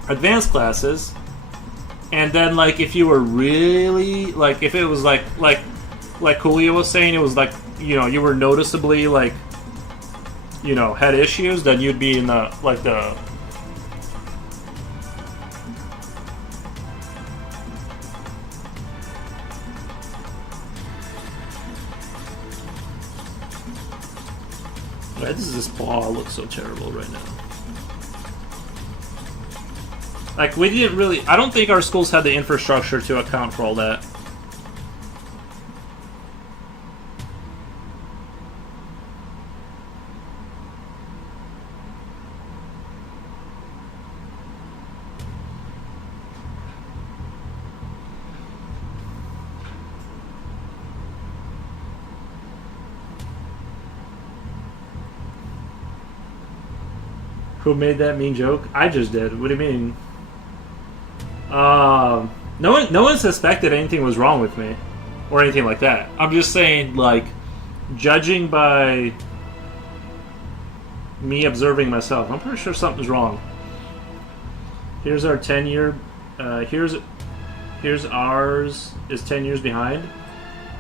advanced classes. And then, like, if you were really, like, if it was, like Coolio was saying, it was, like, you know, you were noticeably, like, you know, had issues, then you'd be in the, like, the... Why does this paw look so terrible right now? Like, we didn't really... I don't think our schools had the infrastructure to account for all that. Who made that mean joke? I just did. What do you mean? No one suspected anything was wrong with me, or anything like that. I'm just saying, like, judging by me observing myself, I'm pretty sure something's wrong. Here's our 10-year. Here's ours is 10 years behind.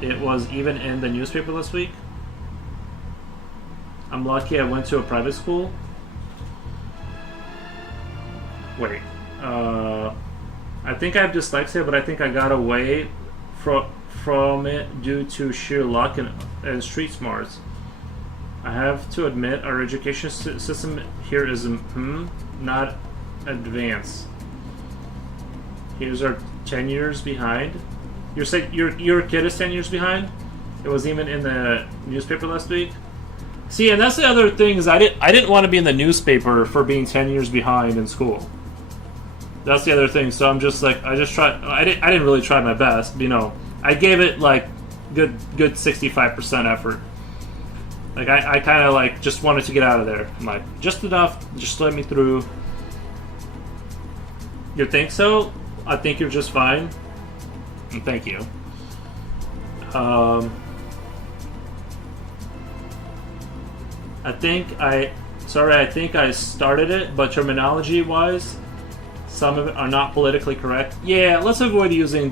It was even in the newspaper this week. I'm lucky I went to a private school. Wait. I think I have dyslexia, but I think I got away from it due to sheer luck and street smarts. I have to admit, our education system here is not advanced. Here's our 10 years behind. You said your kid is 10 years behind? It was even in the newspaper last week? See, and that's the other thing is I didn't want to be in the newspaper for being 10 years behind in school. That's the other thing. So I'm just like, I didn't really try my best, you know. I gave it like good 65% effort. Like I kind of like just wanted to get out of there. I'm like, just enough, just let me through. You think so? I think you're just fine. And thank you. I think I started it, but terminology wise, some of it are not politically correct. Yeah, let's avoid using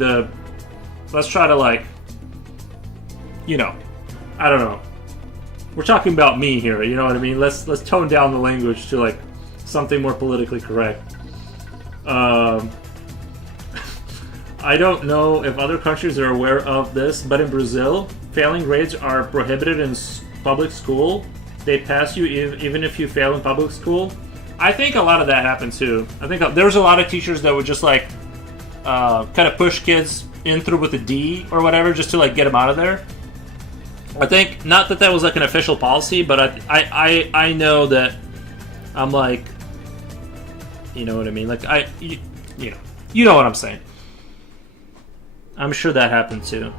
let's try to like, you know, I don't know. We're talking about me here, you know what I mean? Let's tone down the language to like something more politically correct. I don't know if other countries are aware of this, but in Brazil, failing grades are prohibited in public school. They pass you even if you fail in public school. I think a lot of that happened too. I think there's a lot of teachers that would just like kind of push kids in through with a D or whatever just to like get them out of there. I think not that was like an official policy, but I know that I'm like, you know what I mean? Like you know what I'm saying. I'm sure that happened too.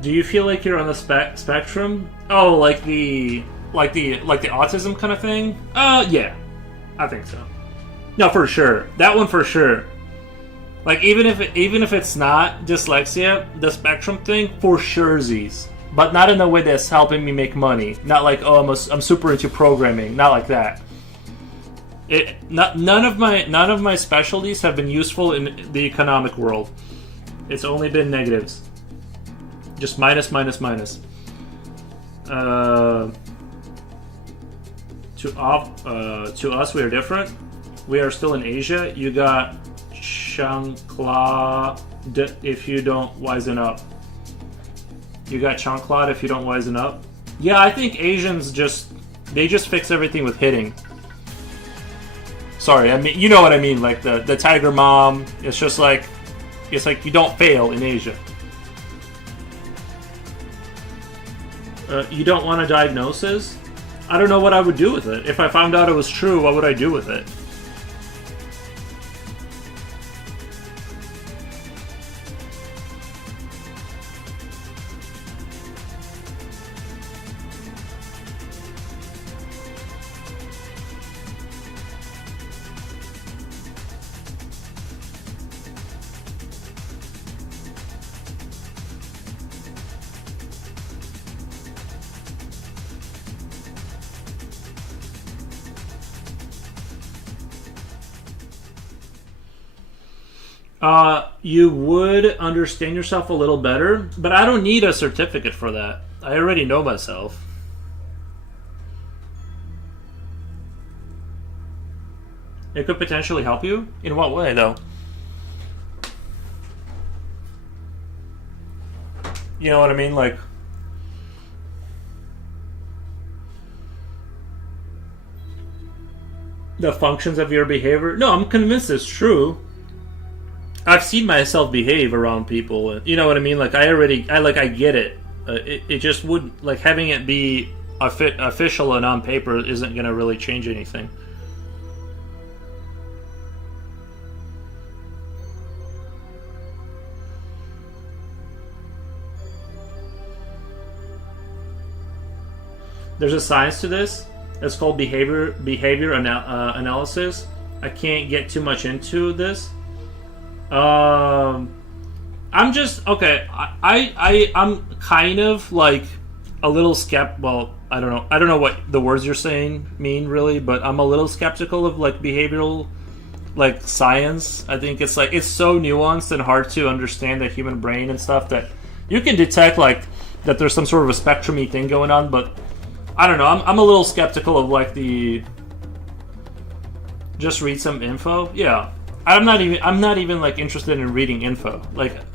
Do you feel like you're on the spectrum? Oh, like the autism kind of thing? Yeah, I think so. No, for sure. That one for sure. Like even if it's not dyslexia, the spectrum thing for surezies, but not in a way that's helping me make money. Not like I'm super into programming. Not like that. None of my specialties have been useful in the economic world. It's only been negatives. Just minus. To us, we are different. We are still in Asia. You got chanclad if you don't wisen up. You got chanclad if you don't wisen up. Yeah, I think Asians just fix everything with hitting. Sorry, I mean you know what I mean. Like the tiger mom. It's like you don't fail in Asia. You don't want a diagnosis? I don't know what I would do with it. If I found out it was true, what would I do with it? You would understand yourself a little better, but I don't need a certificate for that. I already know myself. It could potentially help you? In what way, though? You know what I mean? Like, the functions of your behavior? No, I'm convinced it's true. I've seen myself behave around people. You know what I mean? Like I get it. It just would like having it be official and on paper isn't going to really change anything. There's a science to this. It's called behavior analysis. I can't get too much into this. I'm just okay. I'm kind of like a little Well, I don't know. I don't know what the words you're saying mean really, but I'm a little skeptical of like behavioral, like science. I think it's like it's so nuanced and hard to understand the human brain and stuff that you can detect like that there's some sort of a spectrumy thing going on, but I don't know. I'm a little skeptical of like the just read some info. Yeah, I'm not even like interested in reading info. Like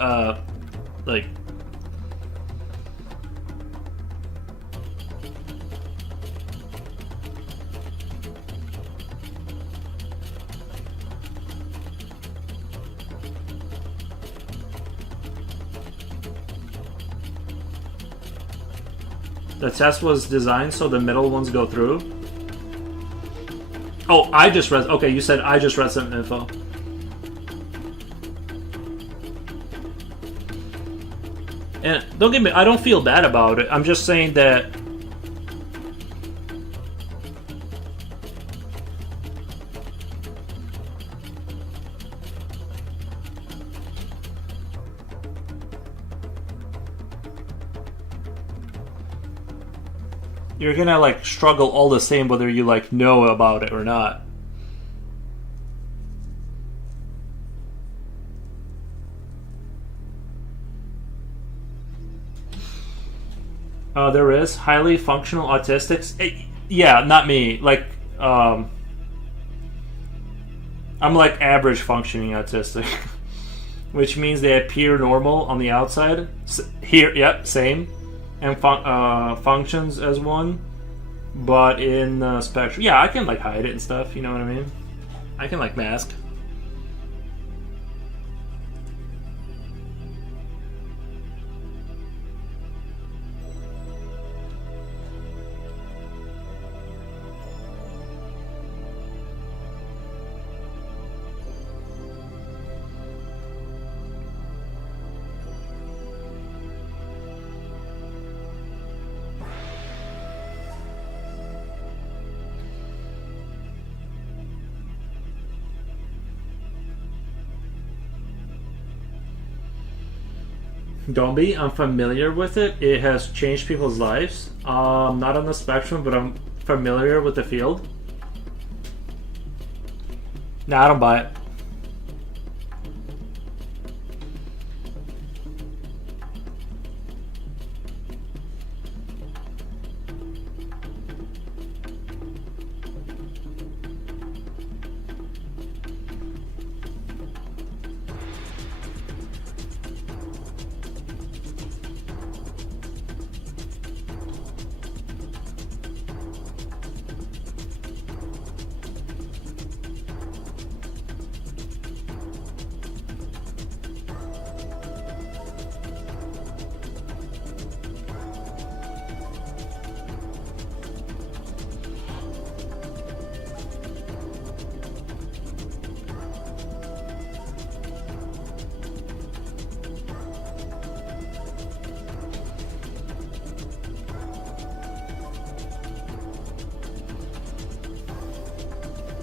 the test was designed so the middle ones go through. Oh, I just read. Okay, you said I just read some info. And don't get me. I don't feel bad about it. I'm just saying that. You're gonna like struggle all the same whether you like know about it or not. There is highly functional autistics. Yeah, not me. Like, I'm like average functioning autistic, which means they appear normal on the outside. Here, yep, same. And functions as one, but in the spectrum, yeah, I can like hide it and stuff. You know what I mean? I can like mask. Don't be. I'm familiar with it. It has changed people's lives. Not on the spectrum, but I'm familiar with the field. Nah, I don't buy it.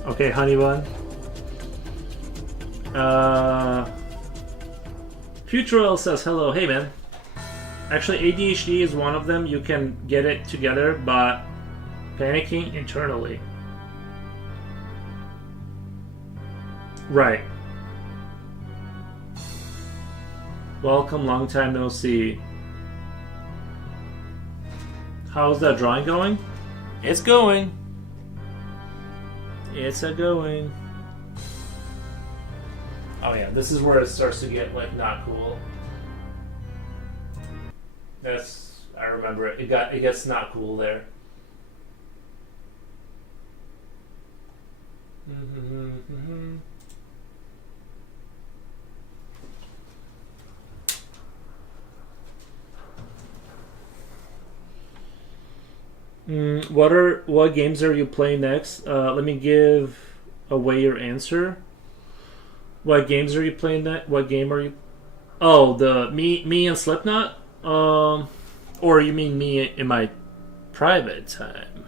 Okay, honey bun. Futurel says hello. Hey man. Actually, ADHD is one of them. You can get it together, but panicking internally. Right. Welcome, long time no see. How's that drawing going? It's going. It's a going. Oh yeah, this is where it starts to get like not cool. I remember it. It gets not cool there. What games are you playing next? Let me give away your answer. What games are you playing next? What game are you? Oh, the me and Slipknot. Or you mean me in my private time?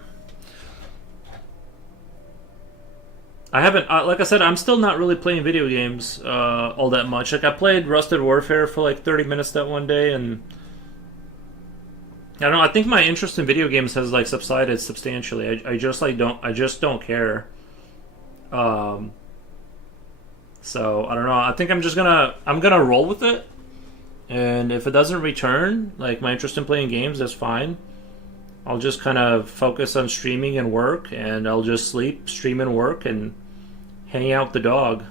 I haven't, like I said, I'm still not really playing video games all that much. Like I played Rusted Warfare for like 30 minutes that one day, and I don't know. I think my interest in video games has like subsided substantially. I just like don't. I just don't care. So I don't know. I think I'm gonna roll with it, and if it doesn't return, like my interest in playing games, that's fine. I'll just kind of focus on streaming and work, and I'll just sleep, stream, and work, and hang out with the dog.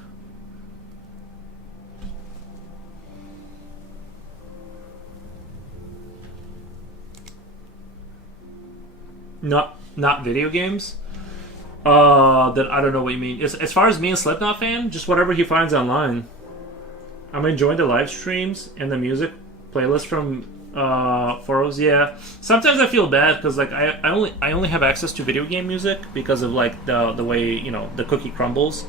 Not video games. Then I don't know what you mean. As far as me and Slipknot fan, just whatever he finds online. I'm enjoying the live streams and the music playlist from forums. Yeah, sometimes I feel bad because like I only have access to video game music because of like the way the cookie crumbles,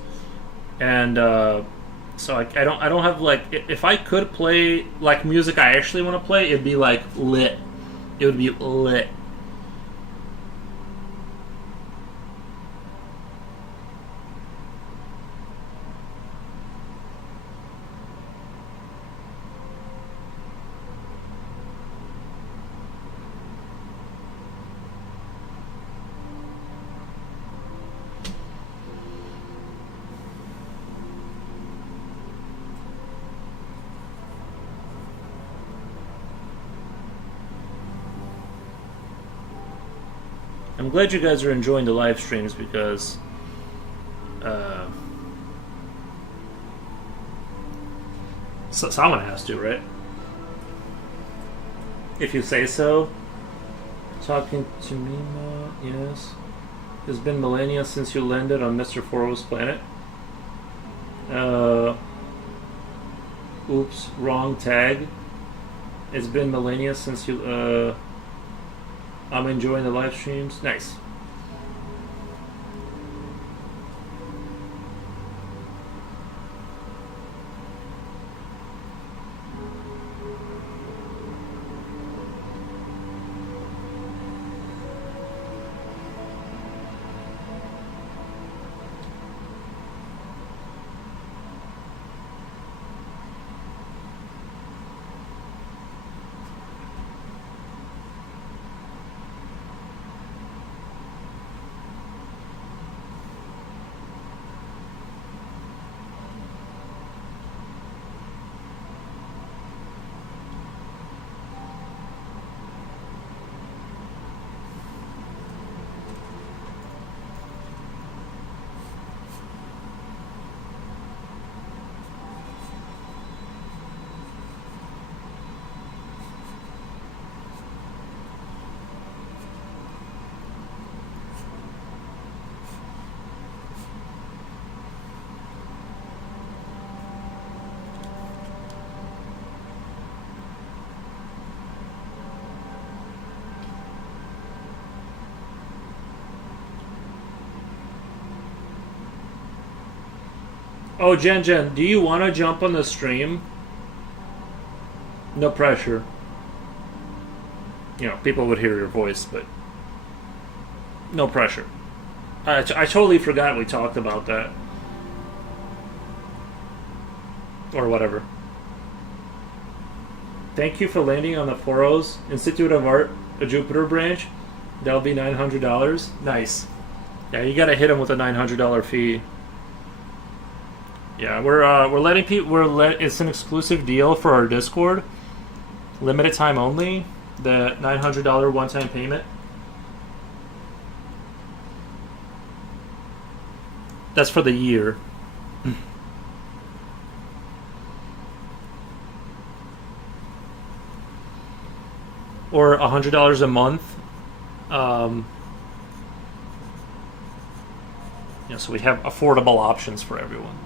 and so I don't have like if I could play like music I actually want to play, it'd be like lit. It would be lit. I'm glad you guys are enjoying the live streams because so someone has to, right? If you say so. Talking to Mima, yes. It's been millennia since you landed on Mr. Foro's planet. Oops, wrong tag. It's been millennia since you I'm enjoying the live streams. Nice. Oh, Jen, do you want to jump on the stream? No pressure. People would hear your voice, but no pressure. I totally forgot we talked about that. Or whatever. Thank you for landing on the Foros Institute of Art, a Jupiter branch. That'll be $900. Nice. Yeah, you gotta hit him with a $900 fee. Yeah, we're letting people. It's an exclusive deal for our Discord, limited time only. The $900 one-time payment. That's for the year. Or $100 a month. So we have affordable options for everyone.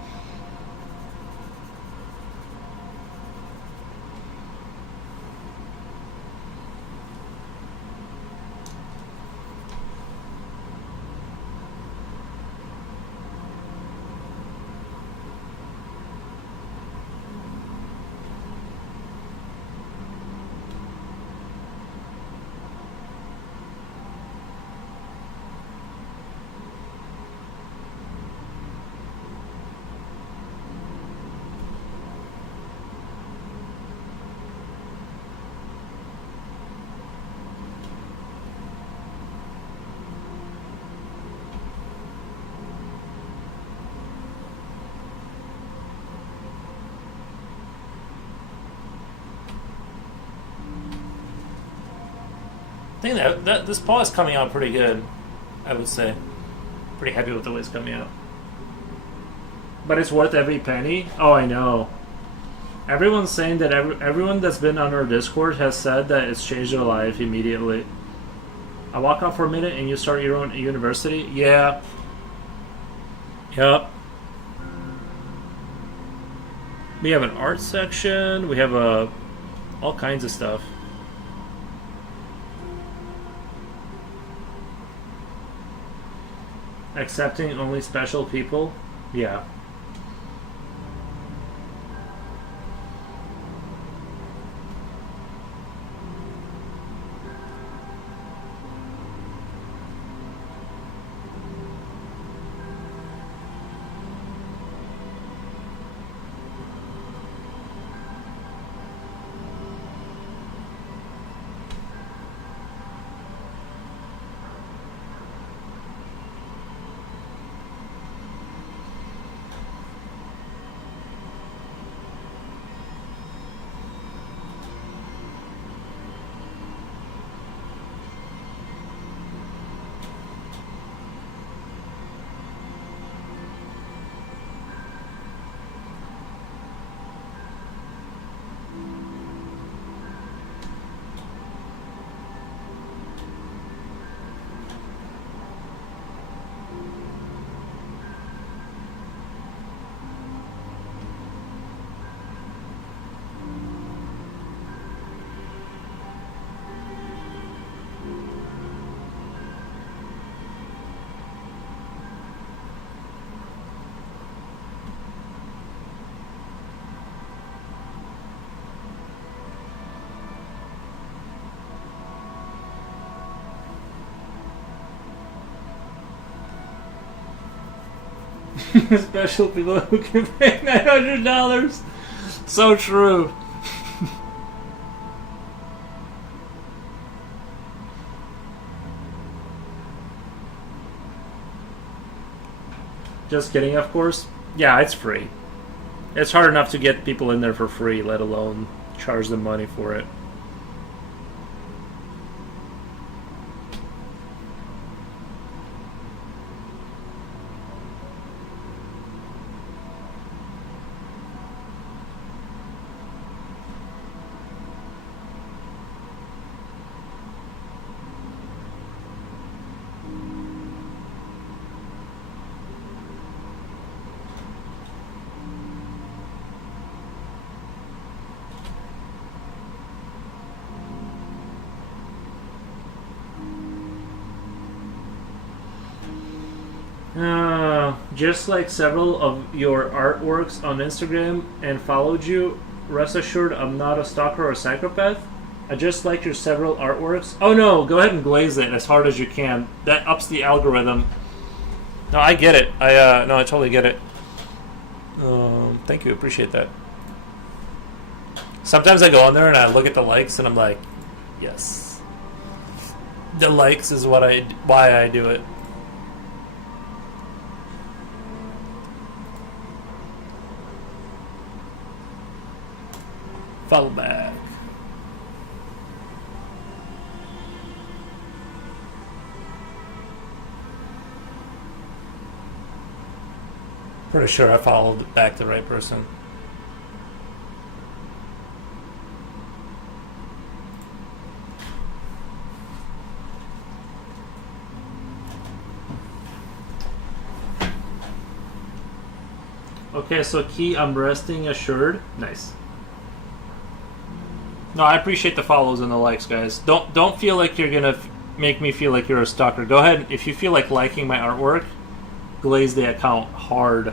I think that this paw is coming out pretty good, I would say. Pretty happy with the way it's coming out. But it's worth every penny? Oh, I know. Everyone's saying that everyone that's been on our Discord has said that it's changed their life immediately. I walk out for a minute and you start your own university? Yeah. Yep. We have an art section. We have all kinds of stuff. Accepting only special people? Yeah. Special people who can pay $900. So true. Just kidding, of course. Yeah, it's free. It's hard enough to get people in there for free, let alone charge them money for it. Just like several of your artworks on Instagram and followed you, rest assured I'm not a stalker or a psychopath. I just like your several artworks. Oh no, go ahead and glaze it as hard as you can. That ups the algorithm. No, I get it. I totally get it. Thank you, appreciate that. Sometimes I go on there and I look at the likes and I'm like, yes. The likes is why I do it. Follow back. Pretty sure I followed back the right person. Okay, so Key, I'm resting assured. Nice. No, I appreciate the follows and the likes, guys. Don't feel like you're gonna make me feel like you're a stalker. Go ahead, if you feel like liking my artwork, glaze the account hard.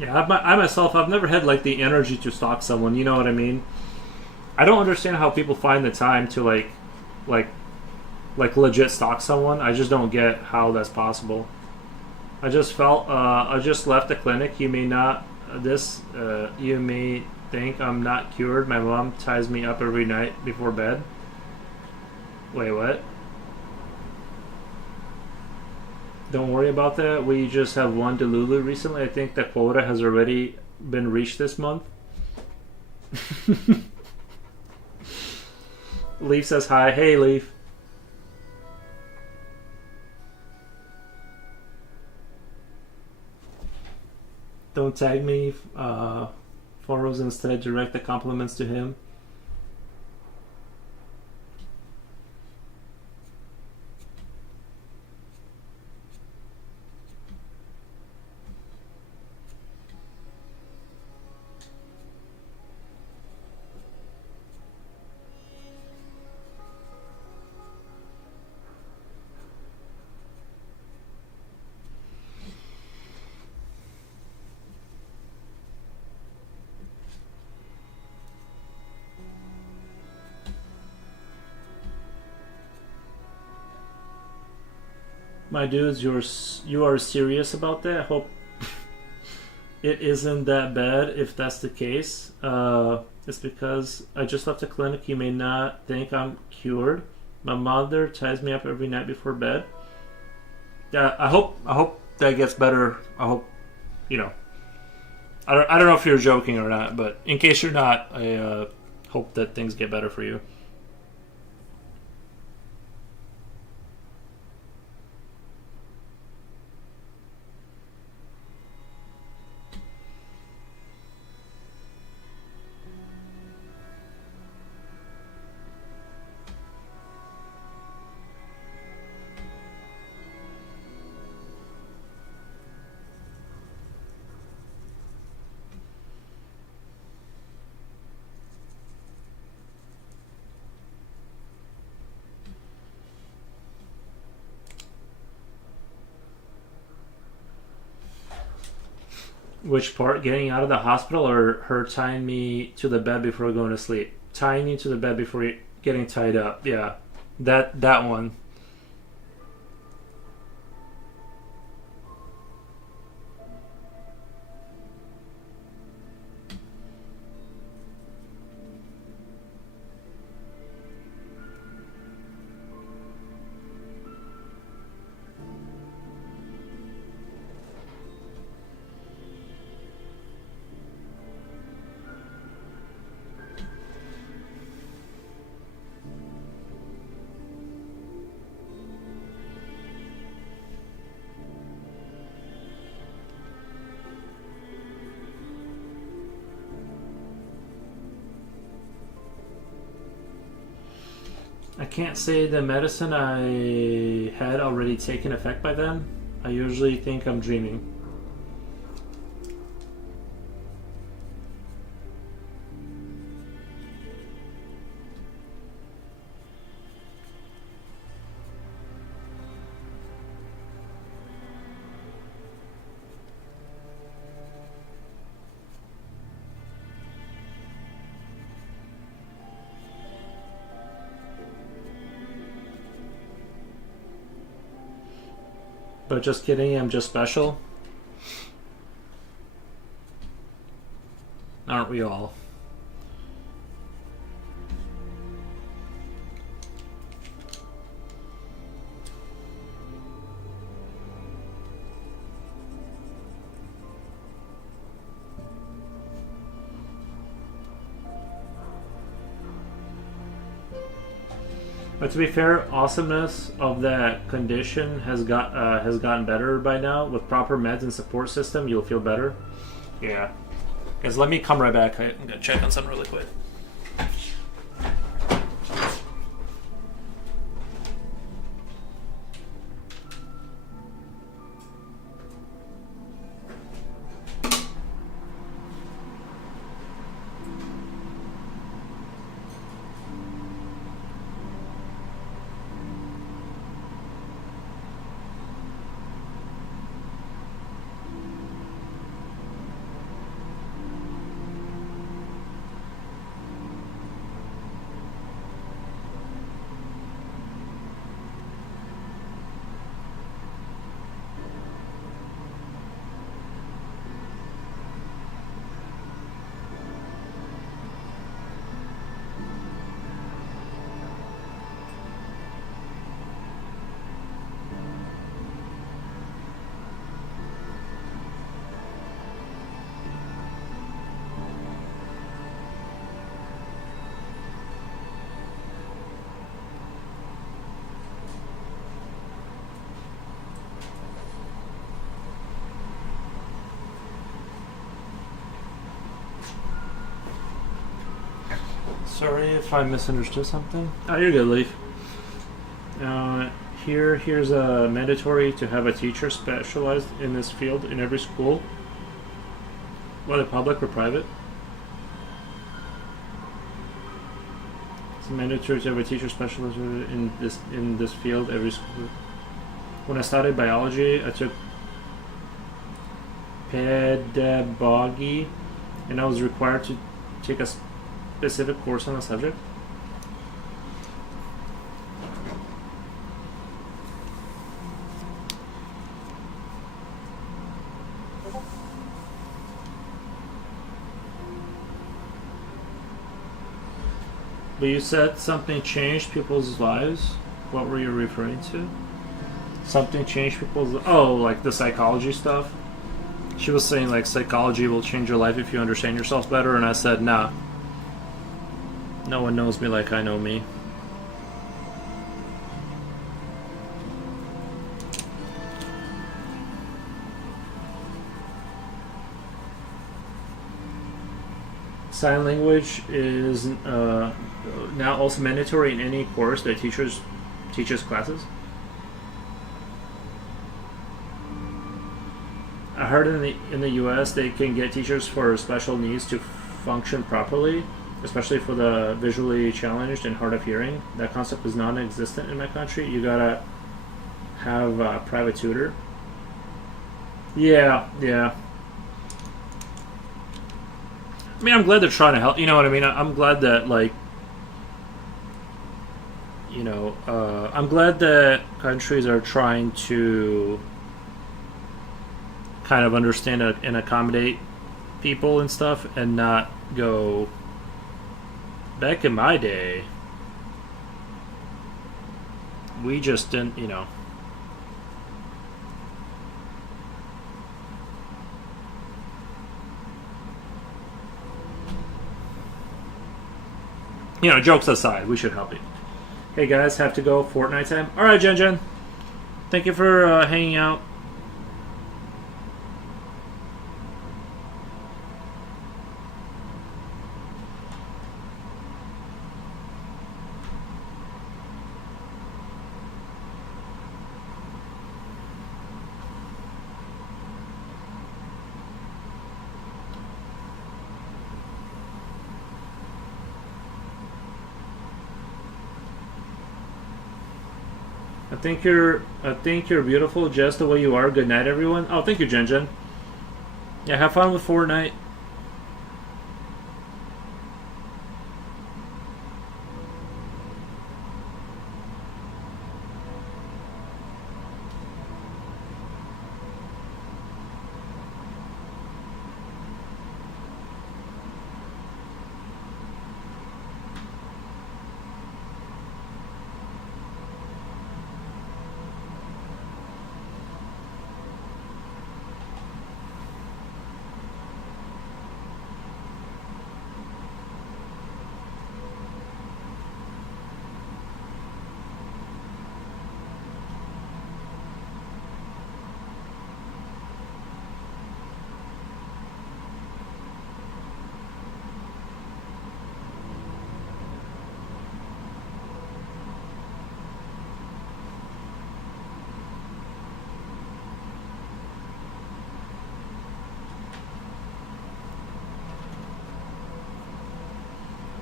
Yeah, I myself, I've never had like the energy to stalk someone. You know what I mean? I don't understand how people find the time to like, like legit stalk someone. I just don't get how that's possible. I just left the clinic. You may not, you may think I'm not cured. My mom ties me up every night before bed. Wait, what? Don't worry about that. We just have one Delulu recently. I think the quota has already been reached this month. Leaf says hi. Hey, Leaf. Don't tag me. Photos instead. Direct the compliments to him. My dudes, you are serious about that? I hope it isn't that bad. If that's the case, it's because I just left the clinic. You may not think I'm cured. My mother ties me up every night before bed. Yeah, I hope that gets better. I hope, you know. I don't know if you're joking or not, but in case you're not, I hope that things get better for you. Which part? Getting out of the hospital or her tying me to the bed before going to sleep? Tying you to the bed before getting tied up. Yeah. That one. I can't say the medicine I had already taken effect by then. I usually think I'm dreaming. But just kidding, I'm just special. Aren't we all? But to be fair, awesomeness of that condition has gotten better by now. With proper meds and support system, you'll feel better. Yeah. Guys, let me come right back. I'm gonna check on something really quick. Sorry if I misunderstood something. Oh, you're good, Leaf. Here's a mandatory to have a teacher specialized in this field in every school, whether public or private. It's mandatory to have a teacher specialized in this field every school. When I studied biology, I took pedagogy, and I was required to take a specific course on the subject. But you said something changed people's lives. What were you referring to? Something changed people's... Oh, like the psychology stuff? She was saying like psychology will change your life if you understand yourself better, and I said, nah. No one knows me like I know me. Sign language is now also mandatory in any course that teaches classes. I heard in the U.S. they can get teachers for special needs to function properly, especially for the visually challenged and hard of hearing. That concept is non-existent in my country. You gotta have a private tutor. Yeah. I mean, I'm glad they're trying to help. You know what I mean? I'm glad that, like, you know, I'm glad that countries are trying to kind of understand and accommodate people and stuff, and not go back in my day. We just didn't, you know. You know, jokes aside, we should help you. Hey guys, have to go. Fortnite time. All right, Jen. Thank you for hanging out. I think you're beautiful just the way you are. Good night, everyone. Oh, thank you, Jen. Yeah, have fun with Fortnite.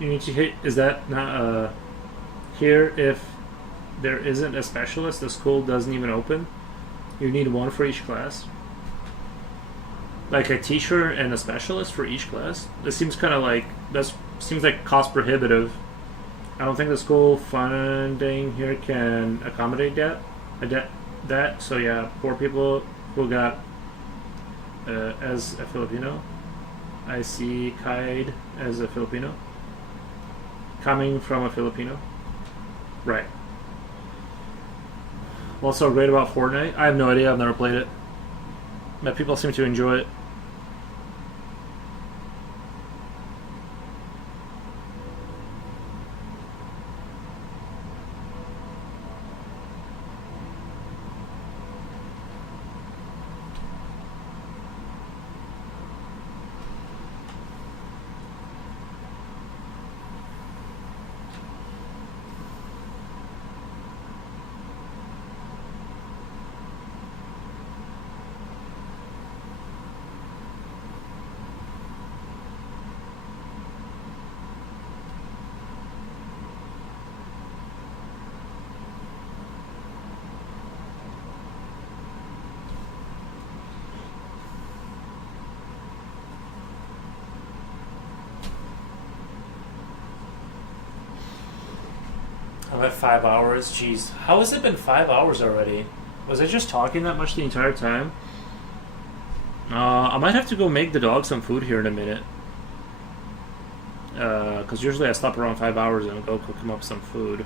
You need to hit. Is that not here? If there isn't a specialist, the school doesn't even open. You need one for each class. Like a teacher and a specialist for each class. This seems kind of like seems like cost prohibitive. I don't think the school funding here can accommodate that. So yeah, poor people who got as a Filipino. I see Kaid as a Filipino. Coming from a Filipino. Right. What's so great about Fortnite? I have no idea. I've never played it. But people seem to enjoy it. I'm at 5 hours. Jeez, how has it been 5 hours already? Was I just talking that much the entire time? I might have to go make the dog some food here in a minute. Because usually I stop around 5 hours and go cook him up some food.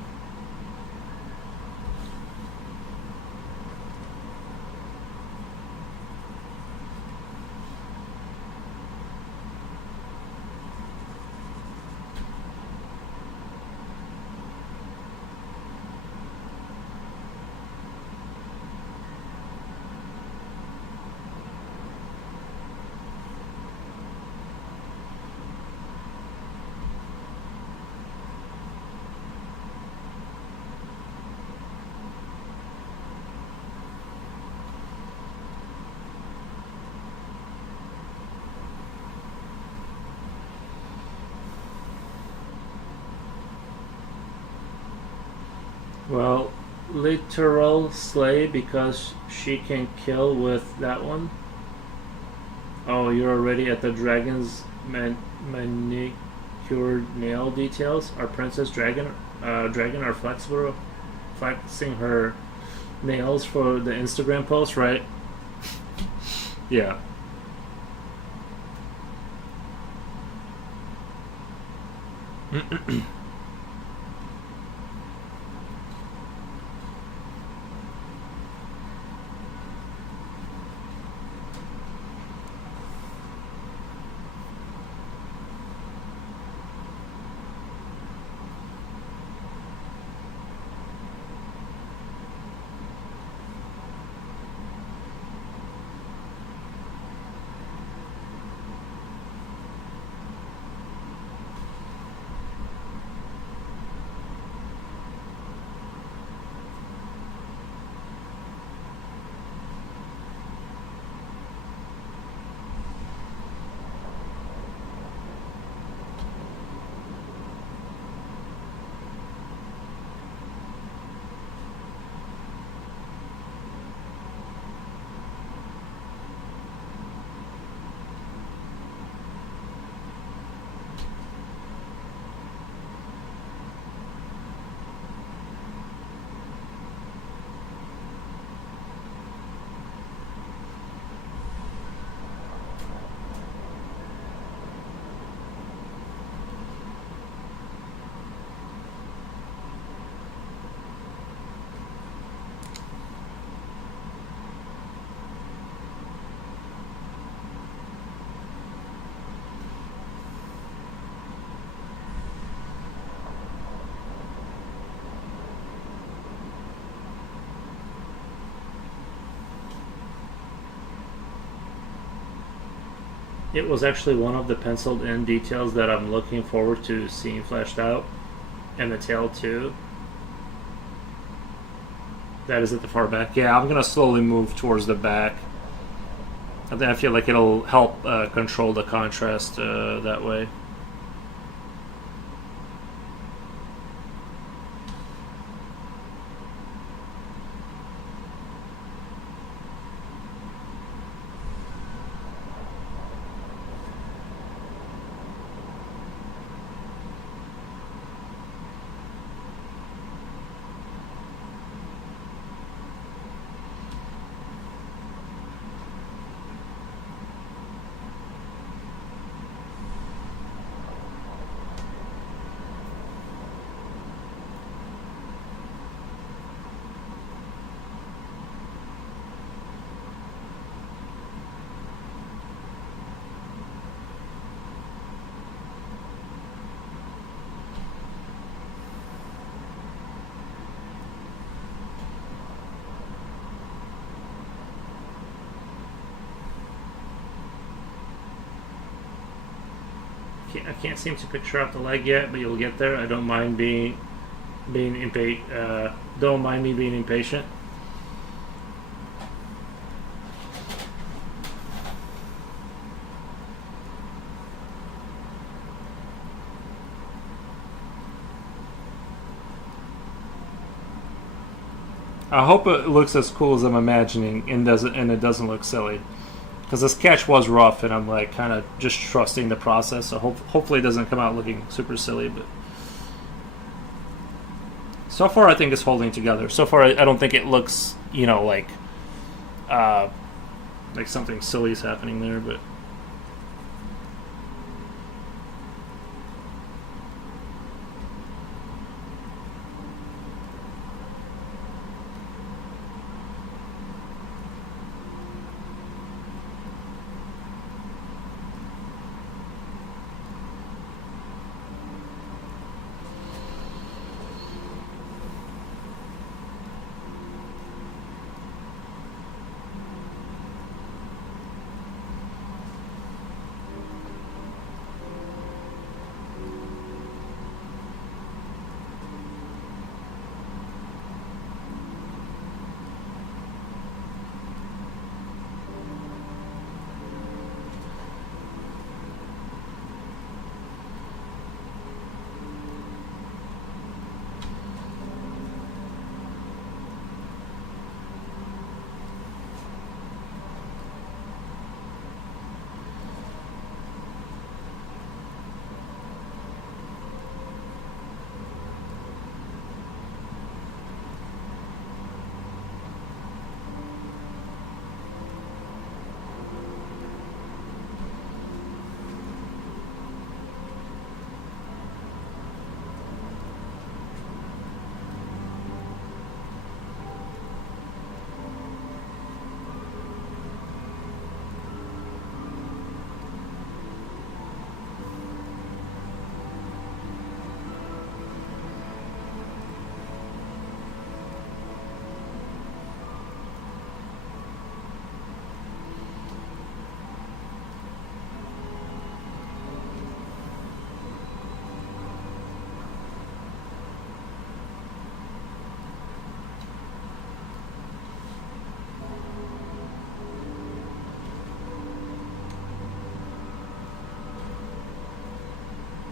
Well, literal slay because she can kill with that one. Oh, you're already at the dragon's manicured nail details. Our princess dragon are flexing her nails for the Instagram post, right? Yeah. It was actually one of the penciled in details that I'm looking forward to seeing fleshed out. And the tail too. That is at the far back. Yeah, I'm going to slowly move towards the back. I feel like it'll help control the contrast that way. I can't seem to picture out the leg yet, but you'll get there. I don't mind being impatient. Don't mind me being impatient. I hope it looks as cool as I'm imagining, and it doesn't look silly. Because this sketch was rough, and I'm like kind of just trusting the process. So hopefully it doesn't come out looking super silly. But So far, I think it's holding together. So far, I don't think it looks, like something silly is happening there, but.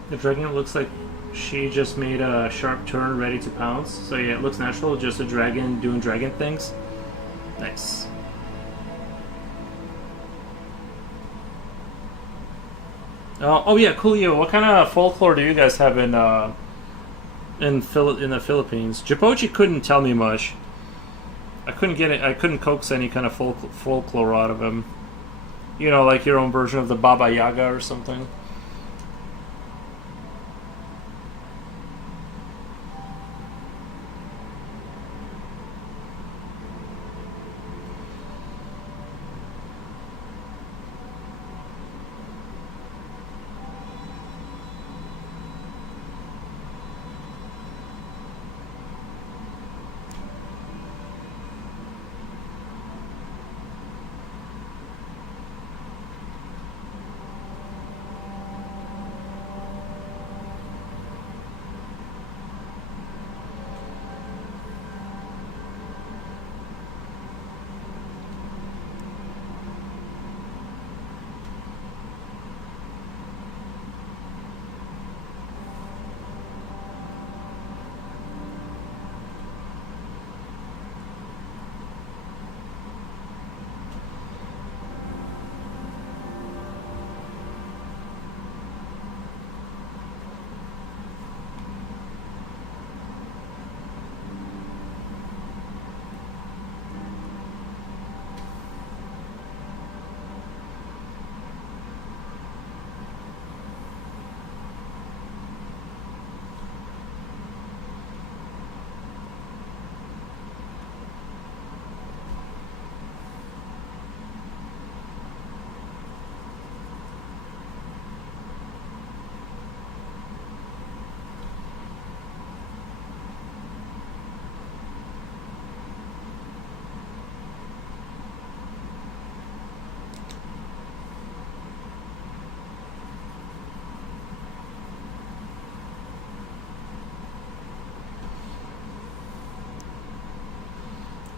The dragon looks like she just made a sharp turn ready to pounce. So yeah, it looks natural, just a dragon doing dragon things. Nice. Oh yeah, Coolio, what kind of folklore do you guys have in the Philippines? Jipochi couldn't tell me much. I couldn't get it. I couldn't coax any kind of folklore out of him. Like your own version of the Baba Yaga or something.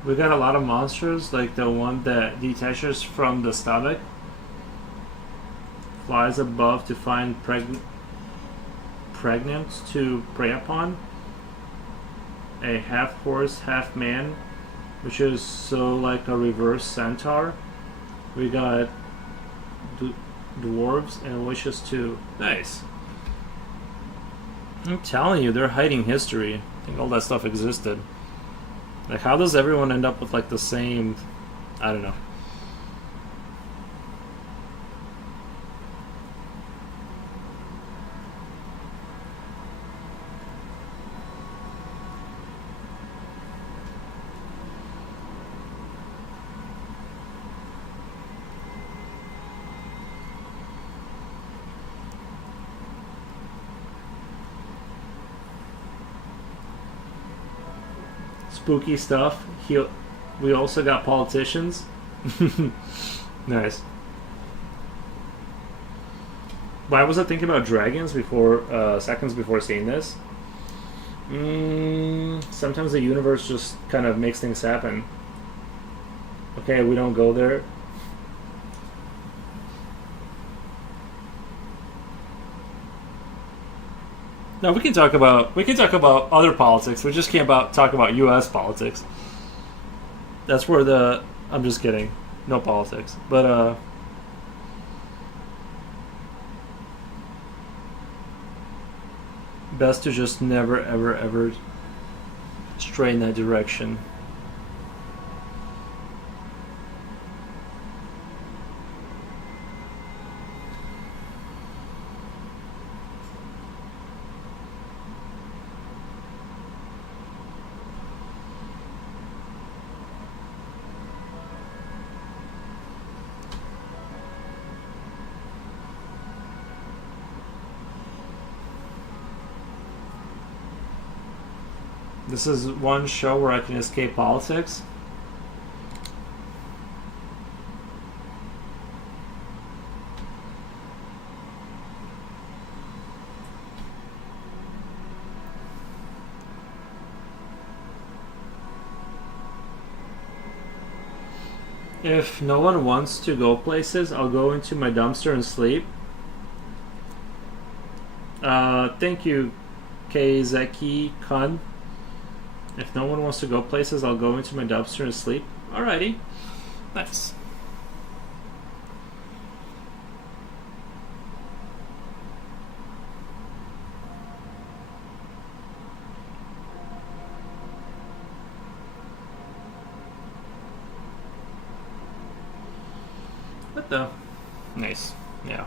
We got a lot of monsters, like the one that detaches from the stomach, flies above to find pregnant to prey upon, a half horse, half man, which is so like a reverse centaur. We got dwarves and witches too. Nice. I'm telling you, they're hiding history. I think all that stuff existed. Like, how does everyone end up with like the same? I don't know. Spooky stuff. We also got politicians. Nice. Why was I thinking about dragons before seconds before seeing this? Sometimes the universe just kind of makes things happen. Okay, we don't go there. No, we can talk about other politics. We just can't talk about U.S. politics. That's where I'm just kidding. No politics, but best to just never ever ever stray in that direction. This is one show where I can escape politics. If no one wants to go places, I'll go into my dumpster and sleep. Thank you, Keizeki Kun. If no one wants to go places, I'll go into my dumpster and sleep. Alrighty. Nice. What the? Nice. Yeah.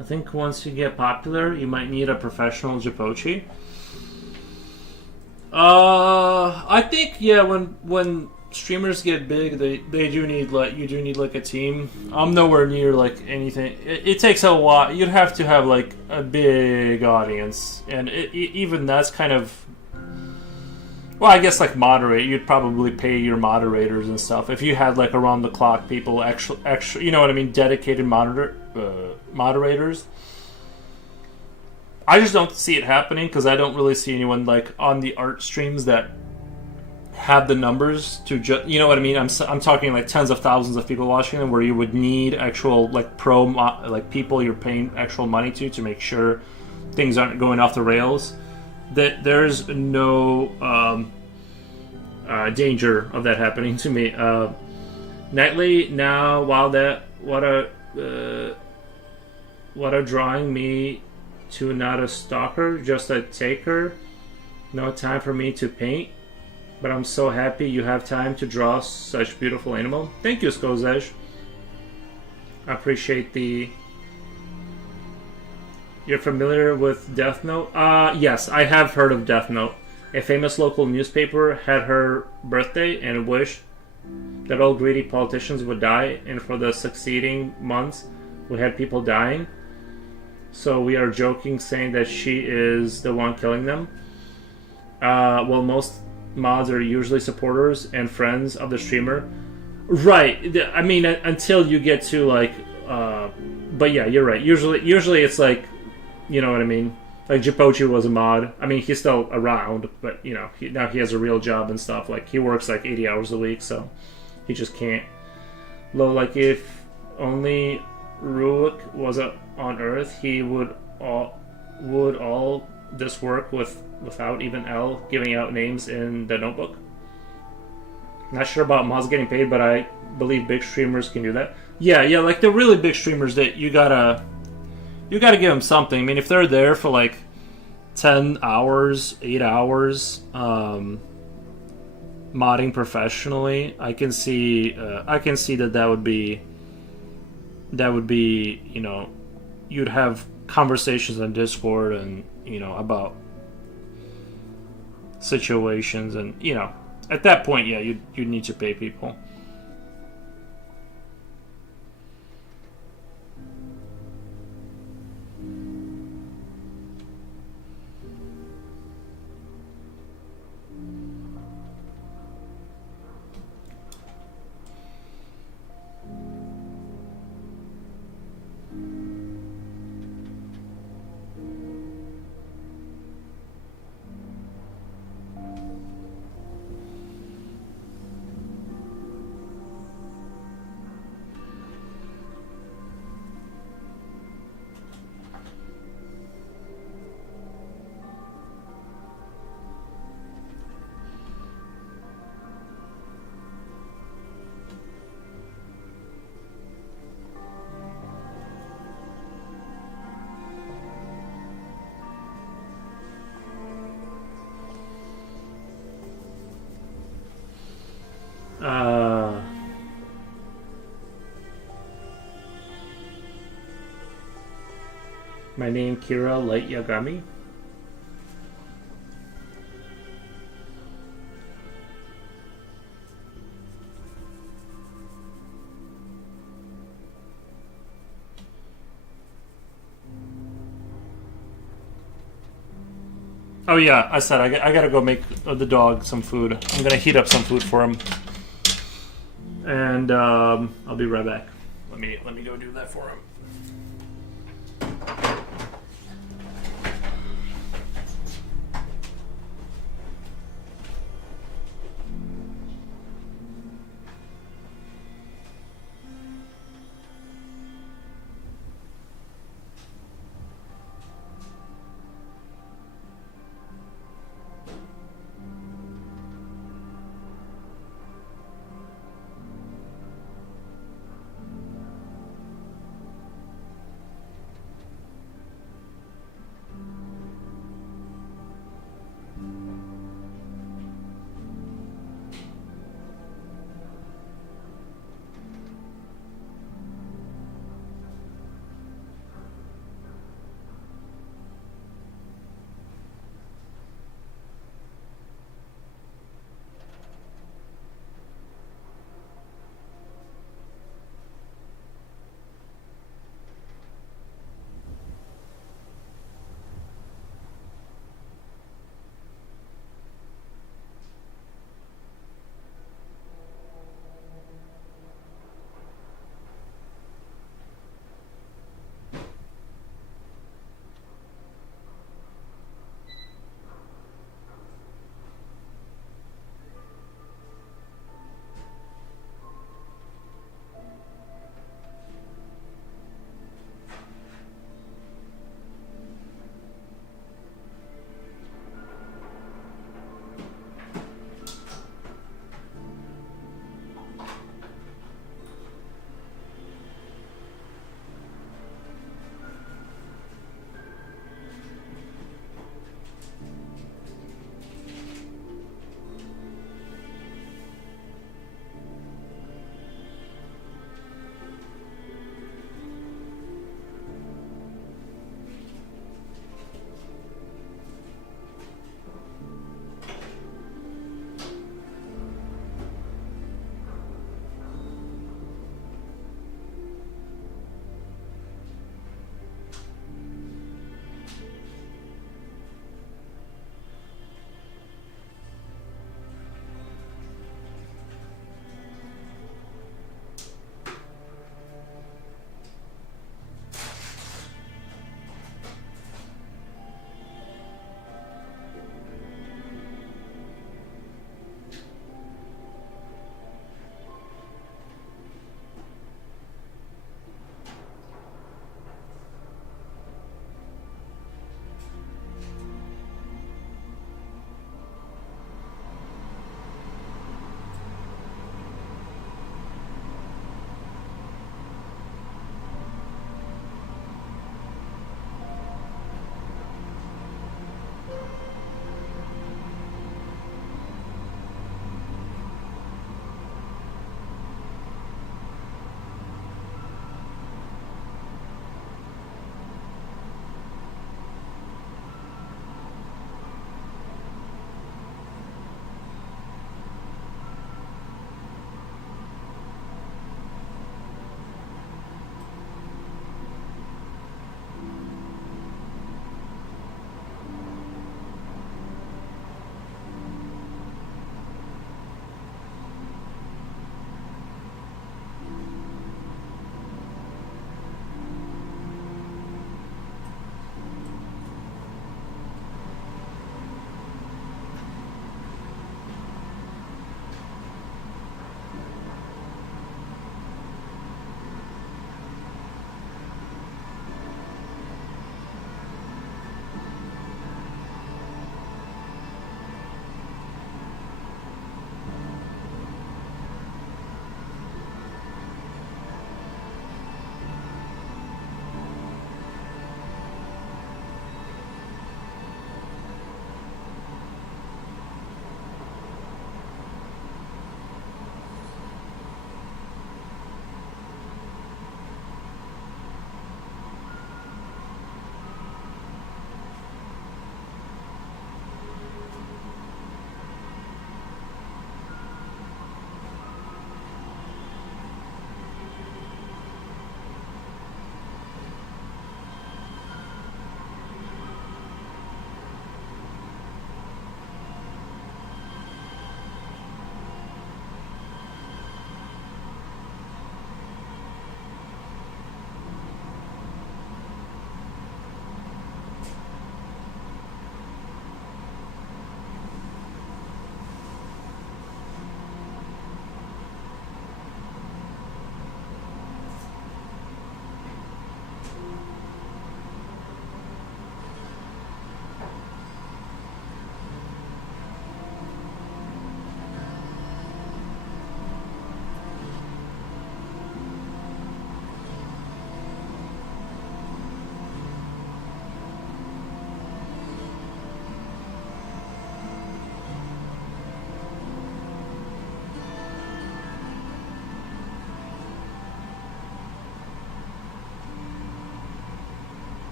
I think once you get popular, you might need a professional Jipochi. I think yeah, when streamers get big, they do need like a team. I'm nowhere near like anything. It takes a while. You'd have to have like a big audience, and even that's kind of. Well, I guess like moderate. You'd probably pay your moderators and stuff if you had like around the clock people, actual, you know what I mean, dedicated moderators. I just don't see it happening because I don't really see anyone like on the art streams that have the numbers to you know what I mean. I'm talking like tens of thousands of people watching them, where you would need actual like like people you're paying actual money to make sure things aren't going off the rails. That there's no danger of that happening to me. Nightly now, while that what a drawing me to not a stalker, just a taker. No time for me to paint, but I'm so happy you have time to draw such beautiful animal. Thank you, Skozej. I appreciate the. You're familiar with Death Note? Yes, I have heard of Death Note. A famous local newspaper had her birthday and wished that all greedy politicians would die, and for the succeeding months, we had people dying. So we are joking, saying that she is the one killing them. Well, most mods are usually supporters and friends of the streamer. Right. I mean, until you get to like, but yeah, you're right. Usually it's like, you know what I mean. Like Jipochi was a mod. I mean, he's still around, but you know, now he has a real job and stuff. Like he works like 80 hours a week, so he just can't. Though, like if only Ruik was on Earth, he would all this work without even L giving out names in the notebook. Not sure about mods getting paid, but I believe big streamers can do that. Yeah, like the really big streamers that you gotta give them something. I mean, if they're there for like 10 hours, 8 hours, modding professionally, I can see that would be, you know, you'd have conversations on Discord and, you know, about situations, and you know, at that point, yeah, you'd need to pay people. My name Kira Light Yagami. Oh yeah, I said I gotta go make the dog some food. I'm gonna heat up some food for him, and I'll be right back. Let me go do that for him.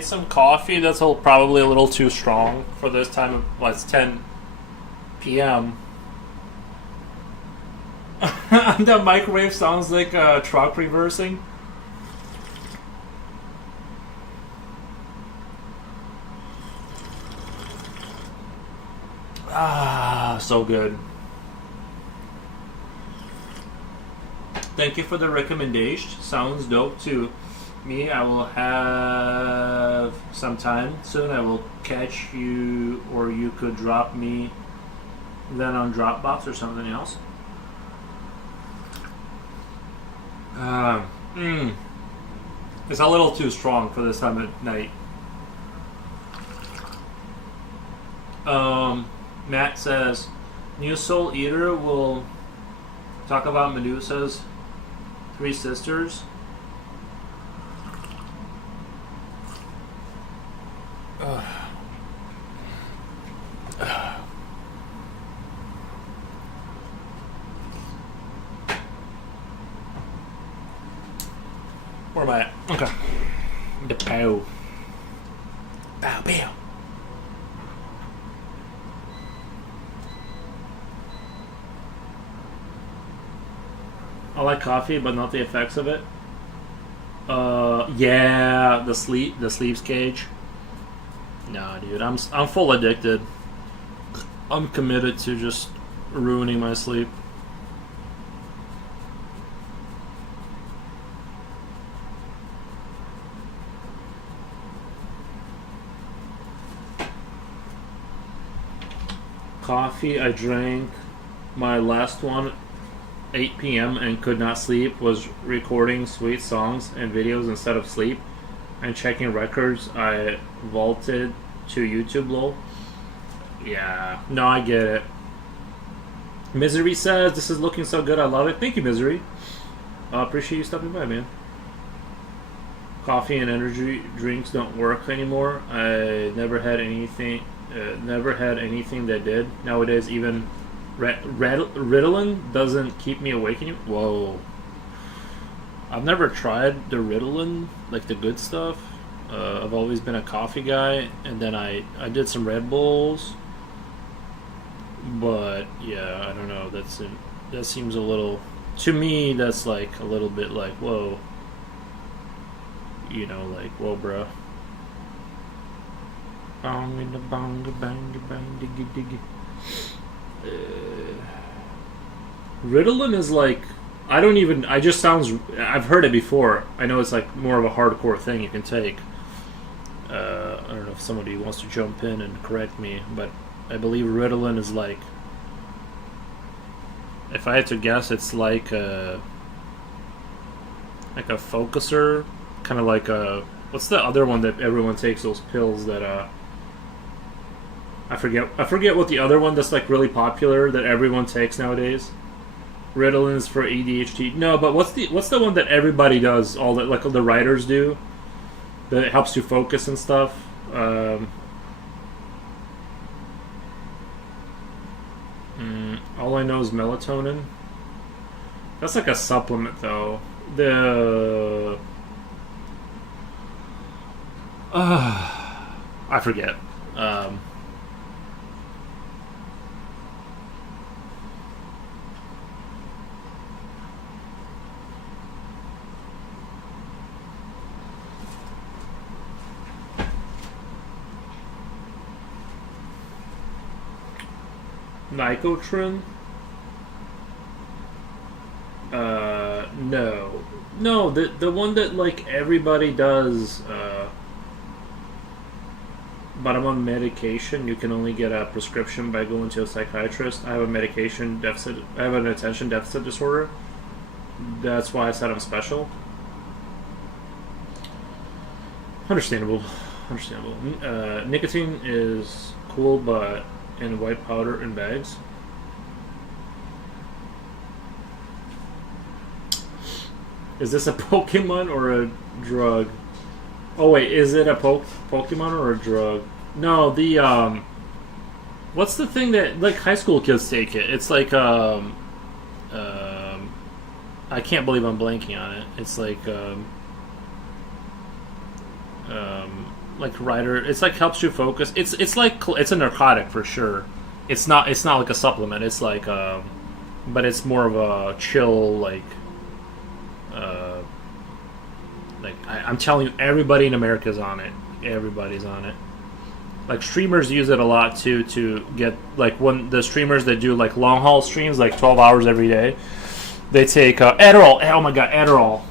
made some coffee that's probably a little too strong for this time of, well, it's 10 p.m. The microwave sounds like a truck reversing. Ah, so good. Thank you for the recommendation. Sounds dope to me. I will have some time soon. I will catch you, or you could drop me then on Dropbox or something else. It's a little too strong for this time of night. Matt says, New Soul Eater will talk about Medusa's three sisters. Where am I at? Okay. The pow. Pow, pow. I like coffee, but not the effects of it. Yeah, the sleep's cage. Nah, dude, I'm full addicted. I'm committed to just ruining my sleep. Coffee, I drank my last one 8 p.m. and could not sleep, was recording sweet songs and videos instead of sleep and checking records. I vaulted to YouTube lol. Yeah, no, I get it. Misery says, this is looking so good, I love it. Thank you, Misery. I appreciate you stopping by, man. Coffee and energy drinks don't work anymore. I never had anything that did. Nowadays, even Ritalin doesn't keep me awake anymore. Whoa. I've never tried the Ritalin, like the good stuff. I've always been a coffee guy, and then I did some Red Bulls. But yeah, I don't know. That seems a little, to me, that's like a little bit like, whoa. You know, like, whoa, bruh. Bong in the bong, bang, bang, diggy, diggy. Ritalin is like, I've heard it before. I know it's like more of a hardcore thing you can take. I don't know if somebody wants to jump in and correct me, but I believe Ritalin is like, if I had to guess, it's like a focuser, kind of like a, what's the other one that everyone takes, those pills that I forget what the other one that's like really popular that everyone takes nowadays. Ritalin is for ADHD. No, but what's the one that everybody does? All that, like, all the writers do, that helps you focus and stuff. All I know is melatonin. That's like a supplement, though. I forget. Nicotrin? No, the one that like everybody does. But I'm on medication. You can only get a prescription by going to a psychiatrist. I have a medication deficit. I have an attention deficit disorder. That's why I said I'm special. Understandable. Nicotine is cool, but in white powder and bags. Is this a Pokemon or a drug? Oh wait, is it a Pokemon or a drug? No, the what's the thing that like high school kids take it? It's like I can't believe I'm blanking on it. It's like like writer. It's like helps you focus. It's like it's a narcotic for sure. It's not like a supplement. It's like but it's more of a chill uh I'm telling you, everybody in America's on it. Everybody's on it. Like streamers use it a lot too to get like when the streamers that do like long haul streams like 12 hours every day, they take Adderall. Oh my god, Adderall.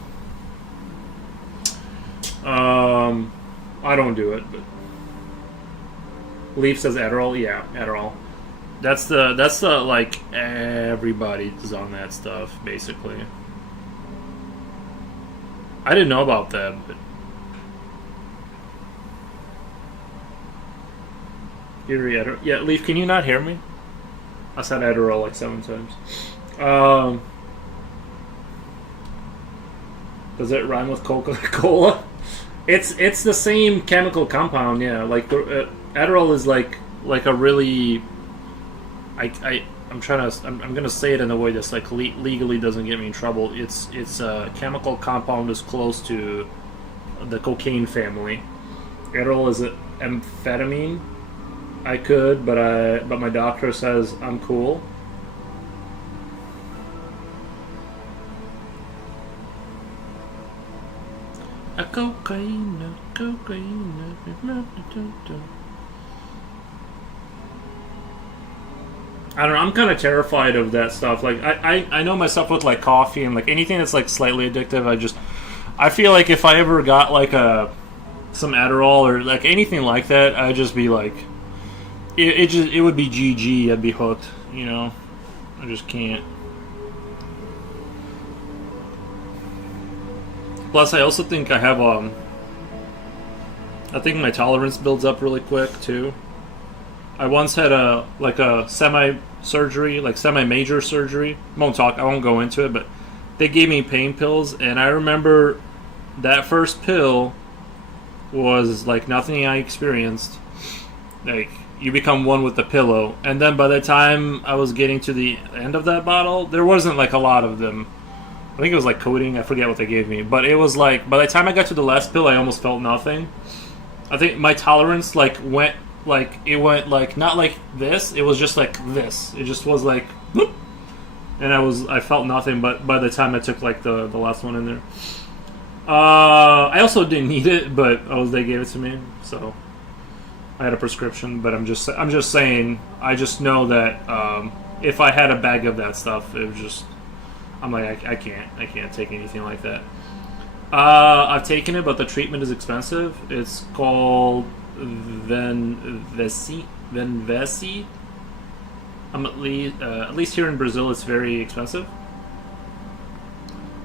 I don't do it, but Leaf says Adderall. Yeah, Adderall. That's the like everybody's on that stuff basically. I didn't know about that, but yeah, Leaf, can you not hear me? I said Adderall like 7 times. Does it rhyme with Coca-Cola? It's the same chemical compound, yeah. Like Adderall is like a really I'm gonna say it in a way that's like legally doesn't get me in trouble. It's a chemical compound as close to the cocaine family. Adderall is an amphetamine. I could, but my doctor says I'm cool. A cocaine. I don't know. I'm kind of terrified of that stuff. Like I know myself with like coffee and like anything that's like slightly addictive. I feel like if I ever got like some Adderall or like anything like that, I'd just be like, it would be GG. I'd be hooked. You know, I just can't. Plus, I also think I have I think my tolerance builds up really quick too. I once had a semi-major surgery. I won't go into it, but they gave me pain pills, and I remember that first pill was like nothing I experienced. Like, you become one with the pillow, and then by the time I was getting to the end of that bottle, there wasn't like a lot of them. I think it was like coating. I forget what they gave me, but it was like by the time I got to the last pill, I almost felt nothing. I think my tolerance went like not like this. It was just like this. It just was like, whoop, and I felt nothing. But by the time I took like the last one in there, I also didn't need it, but they gave it to me, so I had a prescription. But I'm just saying. I just know that if I had a bag of that stuff, it was just. I'm like, I can't take anything like that. I've taken it, but the treatment is expensive. It's called Venvesi. At least here in Brazil, it's very expensive.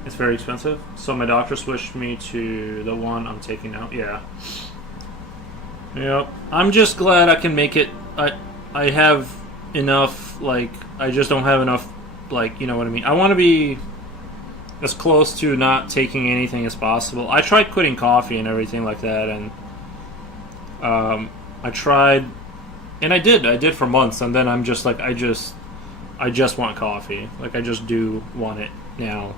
It's very expensive. So my doctor switched me to the one I'm taking now. Yeah. Yep. I'm just glad I can make it. I have enough. Like, I just don't have enough. Like, you know what I mean? I want to be as close to not taking anything as possible. I tried quitting coffee and everything like that, and I tried, and I did for months, and then I'm just like, I just want coffee. Like, I just do want it now,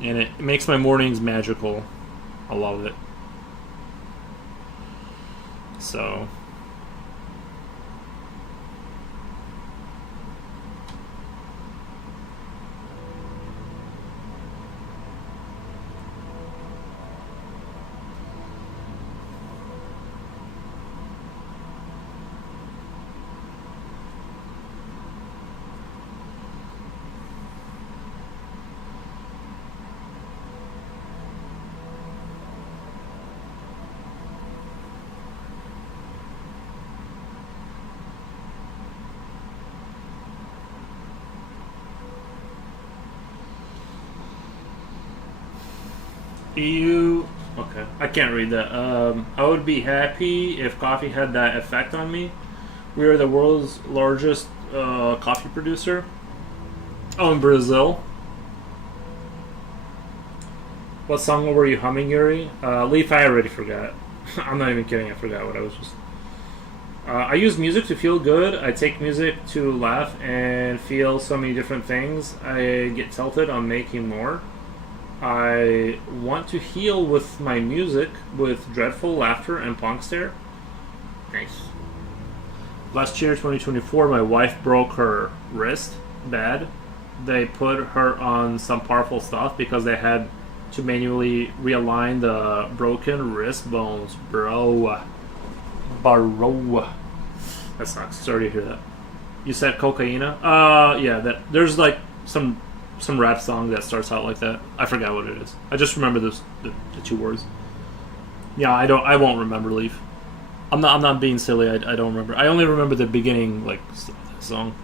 and it makes my mornings magical. I love it. So. Okay, I can't read that. I would be happy if coffee had that effect on me. We are the world's largest coffee producer. Oh, in Brazil. What song were you humming, Yuri? Leaf, I already forgot. I'm not even kidding, I forgot what I was just... I use music to feel good. I take music to laugh and feel so many different things. I get tilted on making more. I want to heal with my music with Dreadful Laughter and Punk Stare. Nice. Last year, 2024, my wife broke her wrist bad. They put her on some powerful stuff because they had to manually realign the broken wrist bones, bro. That sucks. Sorry to hear that. You said cocaina? Yeah. That there's like some rap song that starts out like that. I forgot what it is. I just remember the two words. Yeah, I won't remember Leaf. I'm not being silly. I don't remember. I only remember the beginning like song.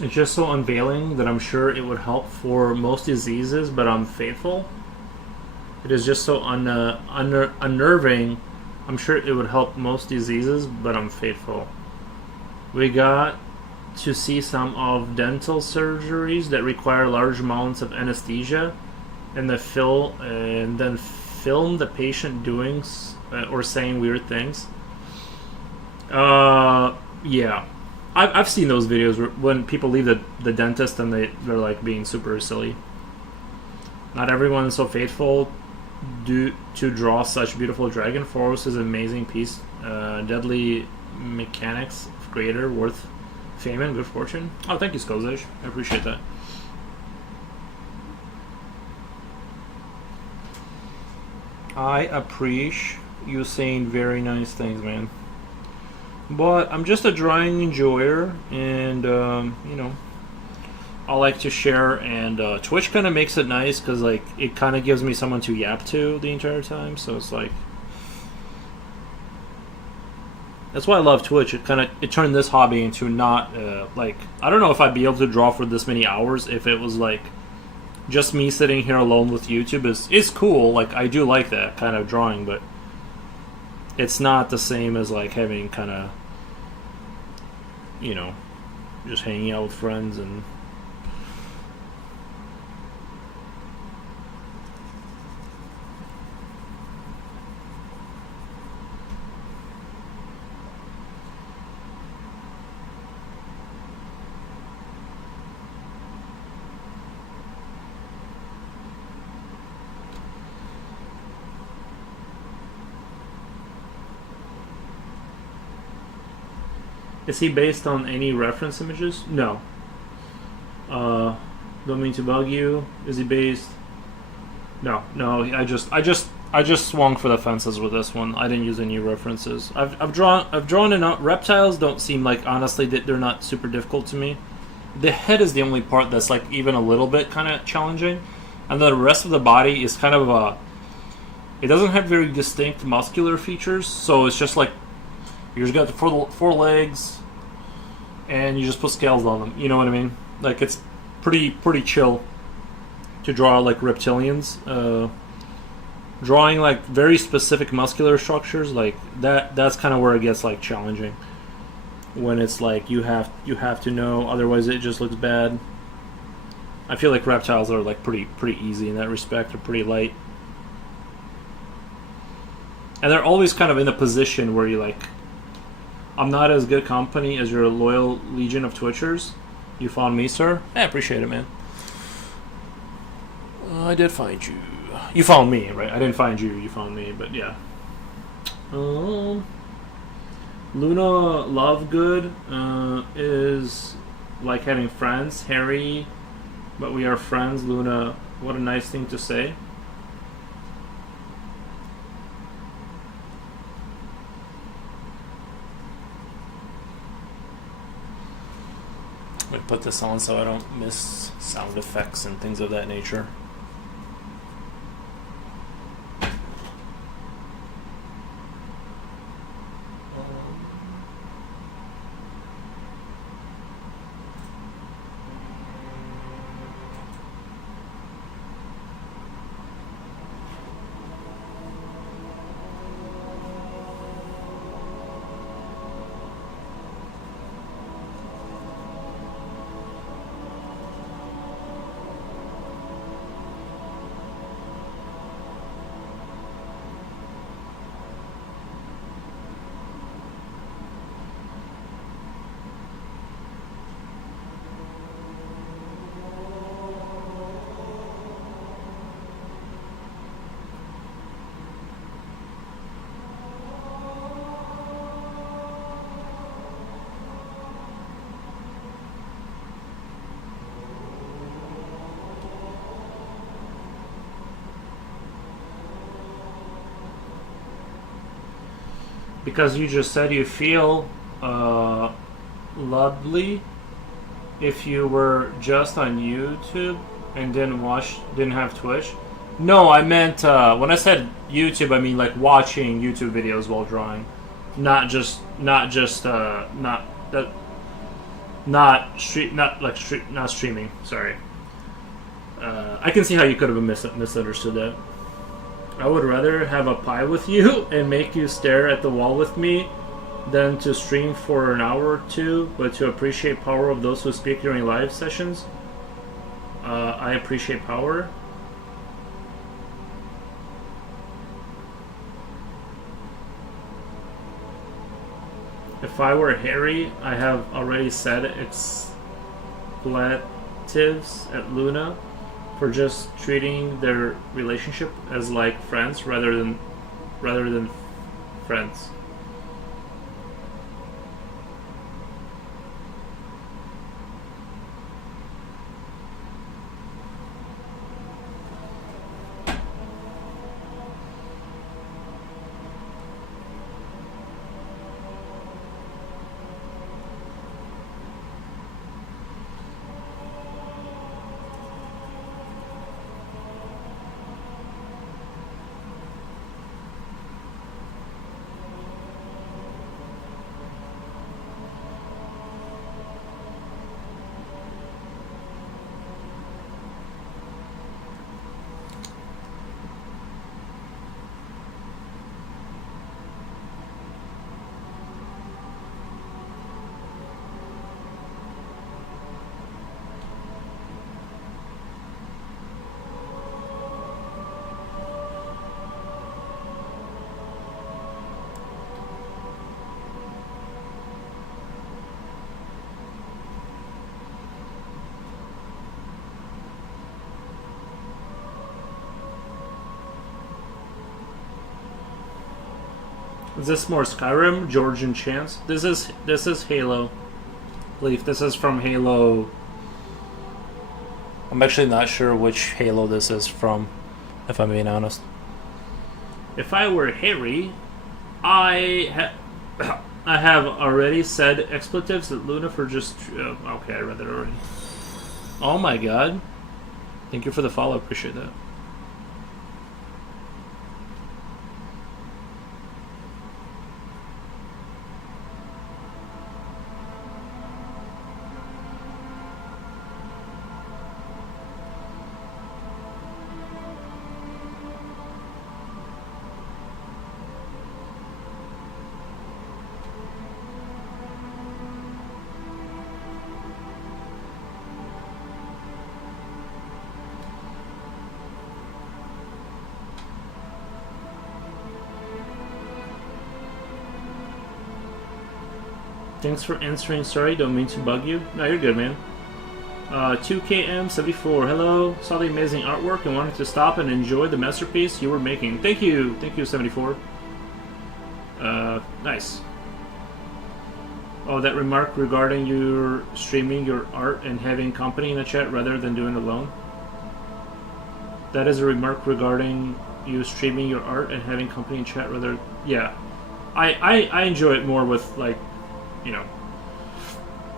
It's just so unveiling that I'm sure it would help for most diseases, but I'm faithful. It is just so unnerving. I'm sure it would help most diseases, but I'm faithful. We got to see some of dental surgeries that require large amounts of anesthesia, and then film the patient doing or saying weird things. Yeah. I've seen those videos when people leave the dentist and they're like being super silly. Not everyone is so faithful to draw such beautiful dragon. Force is an amazing piece. Deadly mechanics of creator, worth fame and good fortune. Oh, thank you, Skozage. I appreciate that. I appreciate you saying very nice things, man. But I'm just a drawing enjoyer, and you know, I like to share. And Twitch kind of makes it nice because like it kind of gives me someone to yap to the entire time. So it's like that's why I love Twitch. It turned this hobby into not like I don't know if I'd be able to draw for this many hours if it was like just me sitting here alone with YouTube. Is cool. Like I do like that kind of drawing, but it's not the same as like having kind of, you know, just hanging out with friends and Is he based on any reference images? No. Don't mean to bug you. Is he based? No. I just swung for the fences with this one. I didn't use any references. I've drawn enough. Reptiles don't seem like honestly that they're not super difficult to me. The head is the only part that's like even a little bit kind of challenging, and the rest of the body is kind of it doesn't have very distinct muscular features, so it's just like you just got the four legs, and you just put scales on them. You know what I mean? Like it's pretty chill to draw like reptilians. Drawing like very specific muscular structures like that's kind of where it gets like challenging. When it's like you have to know, otherwise it just looks bad. I feel like reptiles are like pretty easy in that respect. They're pretty light. And they're always kind of in a position where you like, I'm not as good company as your loyal legion of Twitchers. You found me, sir? I appreciate it, man. I did find you. You found me, right? I didn't find you. You found me, but yeah. Luna Lovegood is like having friends. Harry But we are friends, Luna. What a nice thing to say. I'm gonna put this on so I don't miss sound effects and things of that nature. Because you just said you feel lovely if you were just on YouTube and didn't have Twitch. No, I meant when I said YouTube, I mean like watching YouTube videos while drawing, not streaming. Sorry. I can see how you could have misunderstood that. I would rather have a pie with you and make you stare at the wall with me than to stream for an hour or two, but to appreciate power of those who speak during live sessions. I appreciate power. If I were Harry, I have already said expletives at Luna for just treating their relationship as like friends rather than friends. Is this more Skyrim? Georgian Chance? This is Halo. I believe this is from Halo. I'm actually not sure which Halo this is from, if I'm being honest. If I were Harry, I have already said expletives at Luna for just... okay, I read that already. Oh my god. Thank you for the follow, appreciate that. Thanks for answering. Sorry, don't mean to bug you. No, you're good, man. 2KM74. Hello. Saw the amazing artwork and wanted to stop and enjoy the masterpiece you were making. Thank you. Thank you, 74. Nice. Oh, that remark regarding your streaming your art and having company in the chat rather than doing it alone. That is a remark regarding you streaming your art and having company in chat rather. Yeah, I enjoy it more with, like, you know.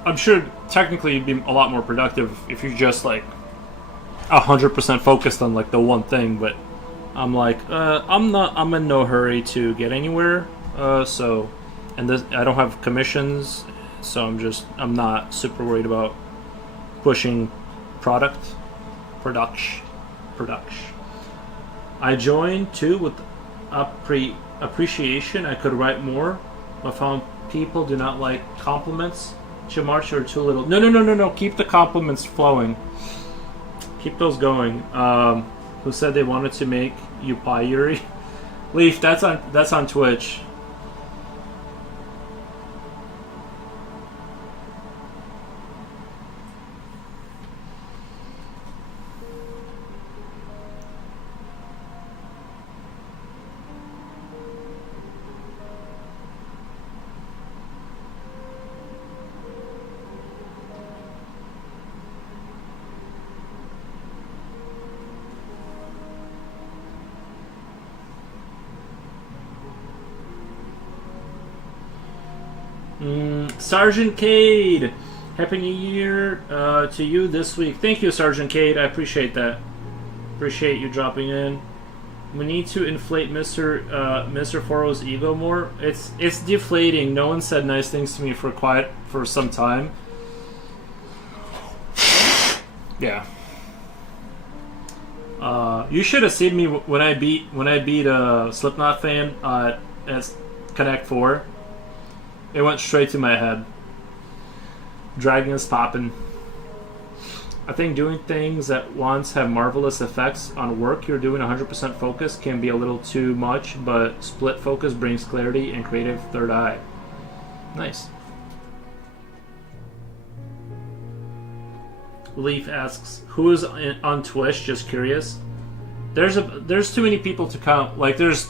I'm sure technically you'd be a lot more productive if you're just like 100% focused on like the one thing. But I'm like, I'm in no hurry to get anywhere. So, and this, I don't have commissions, so I'm not super worried about pushing production. I joined too with appreciation. I could write more, but found people do not like compliments. March or too little. No. Keep the compliments flowing. Keep those going. Who said they wanted to make you pie, Yuri? Leaf, that's on Twitch. Sergeant Cade, Happy New Year to you this week. Thank you, Sergeant Cade. I appreciate that. Appreciate you dropping in. We need to inflate Mr. Foro's ego more. It's deflating. No one said nice things to me for some time. Yeah. You should have seen me when I beat a Slipknot fan at Connect 4. It went straight to my head. Dragon is popping. I think doing things at once have marvelous effects on work. You're doing 100% focus can be a little too much, but split focus brings clarity and creative third eye. Nice. Leaf asks, who is on Twitch? Just curious. There's too many people to count. Like there's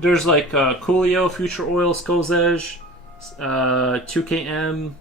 like Coolio, Future Oil, Skull's Edge, 2KM.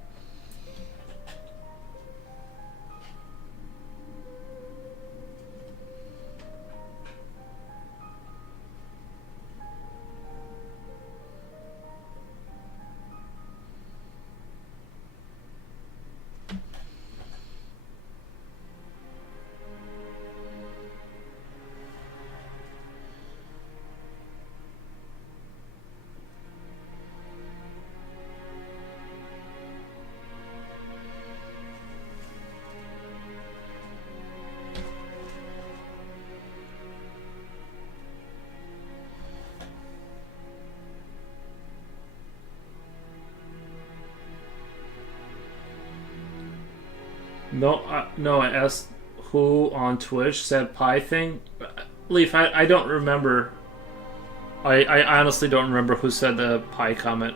No, I asked who on Twitch said pie thing. Leaf, I don't remember. I honestly don't remember who said the pie comment.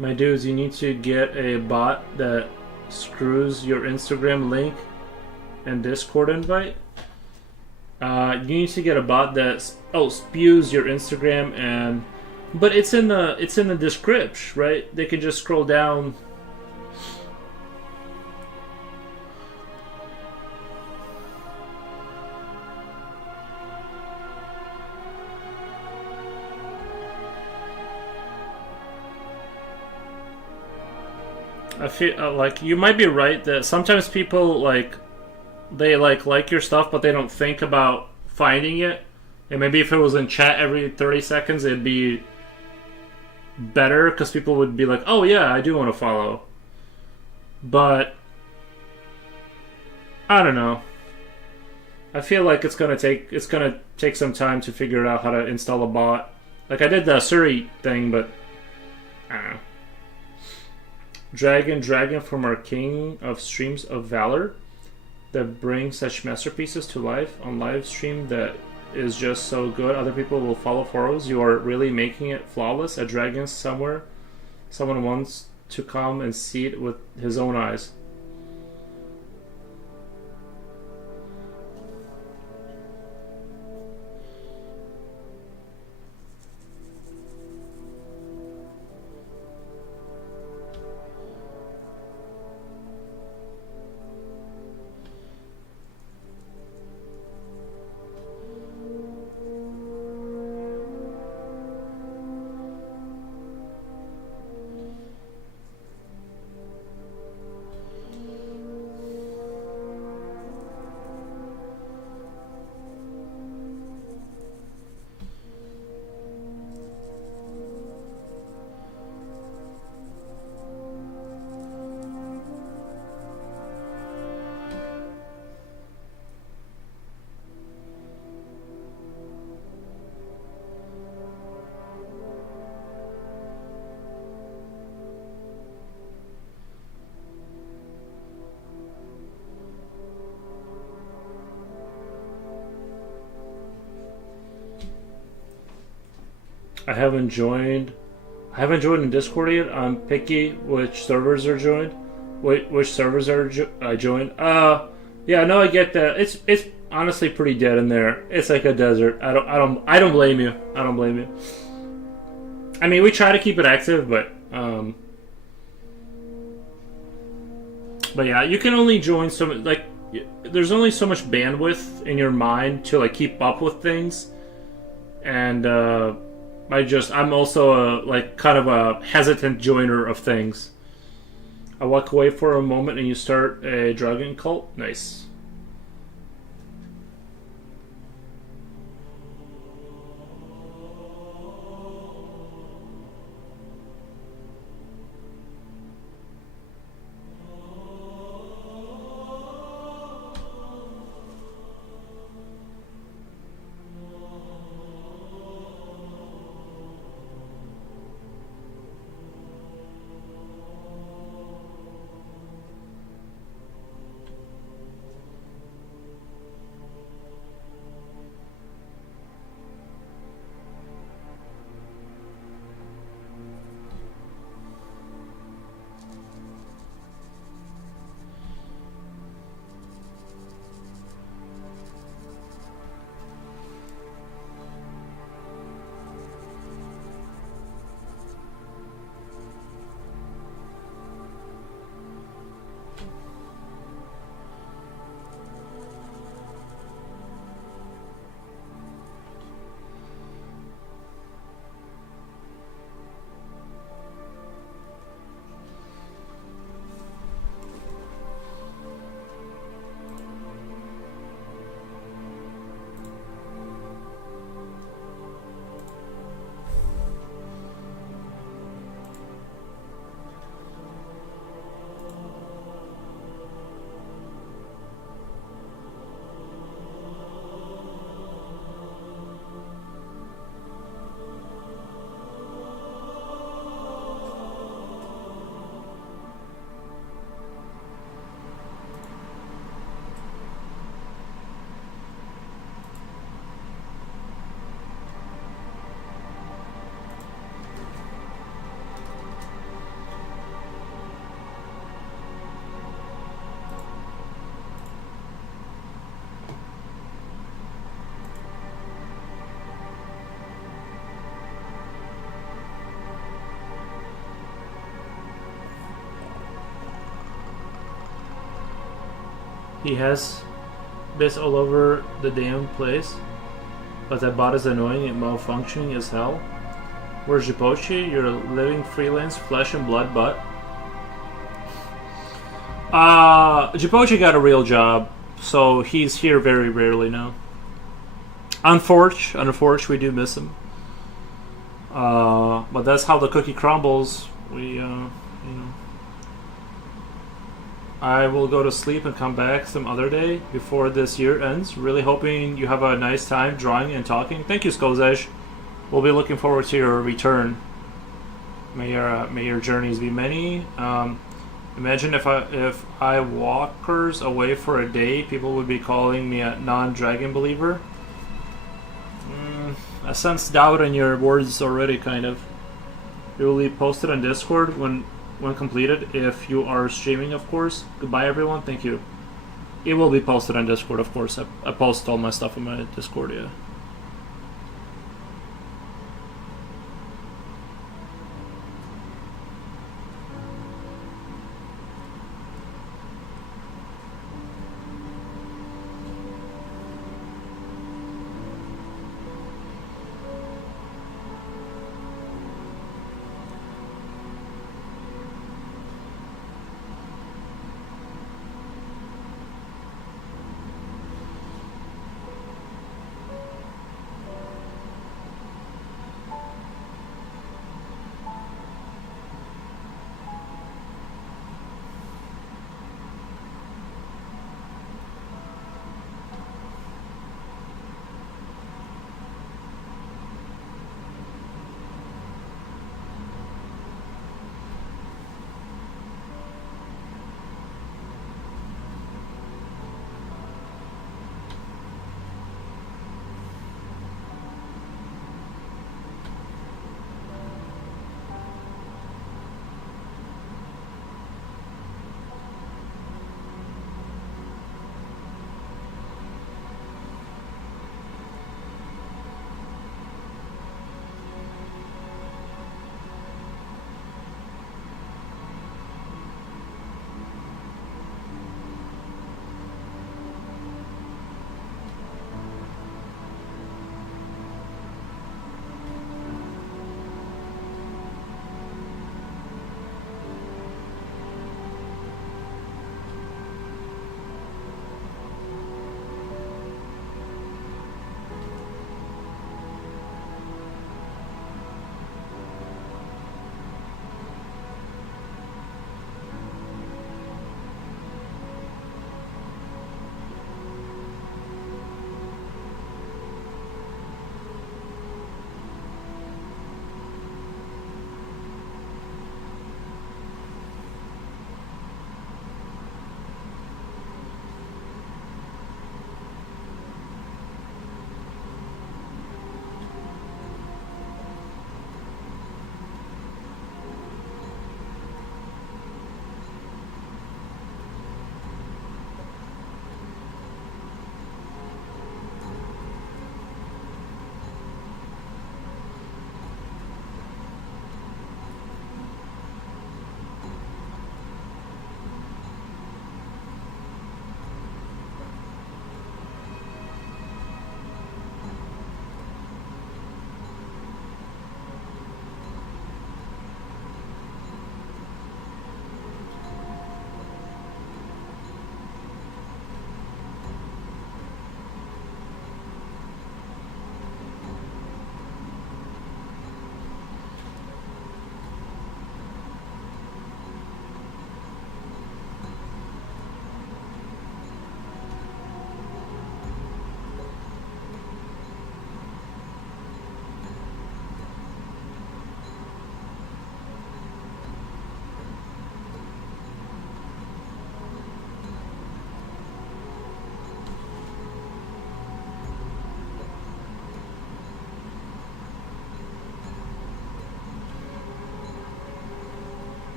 My dudes, you need to get a bot that screws your Instagram link and Discord invite. You need to get a bot that spews your Instagram but it's in the description, right? They can just scroll down. I feel like you might be right that sometimes people like your stuff, but they don't think about finding it. And maybe if it was in chat every 30 seconds, it'd be better because people would be like, "Oh yeah, I do want to follow." But I don't know. I feel like it's gonna take some time to figure out how to install a bot. Like I did the Suri thing, but I don't know. Dragon from our king of streams of valor that bring such masterpieces to life on live stream that is just so good, other people will follow Foros. You are really making it flawless. A dragon somewhere. Someone wants to come and see it with his own eyes. I haven't joined in Discord yet. I'm picky which servers are joined. Which servers are I joined? Yeah, no, I get that. It's honestly pretty dead in there. It's like a desert. I don't blame you. I don't blame you. I mean, we try to keep it active, but yeah, you can only join so much. Like, there's only so much bandwidth in your mind to like keep up with things, and I'm also kind of a hesitant joiner of things. I walk away for a moment and you start a dragon cult. Nice. He has bits all over the damn place, but that bot is annoying and malfunctioning as hell. Where's Jipochi? You're a living freelance flesh and blood butt. Jipochi got a real job, so he's here very rarely now. Unfortunately, we do miss him. But that's how the cookie crumbles. I will go to sleep and come back some other day before this year ends. Really hoping you have a nice time drawing and talking. Thank you, Skozej. We'll be looking forward to your return. May your journeys be many. Imagine if I walkers away for a day, people would be calling me a non-dragon believer. I sense doubt in your words already, kind of. It will be posted on Discord when completed. If you are streaming, of course. Goodbye, everyone. Thank you. It will be posted on Discord, of course. I post all my stuff on my Discord, yeah.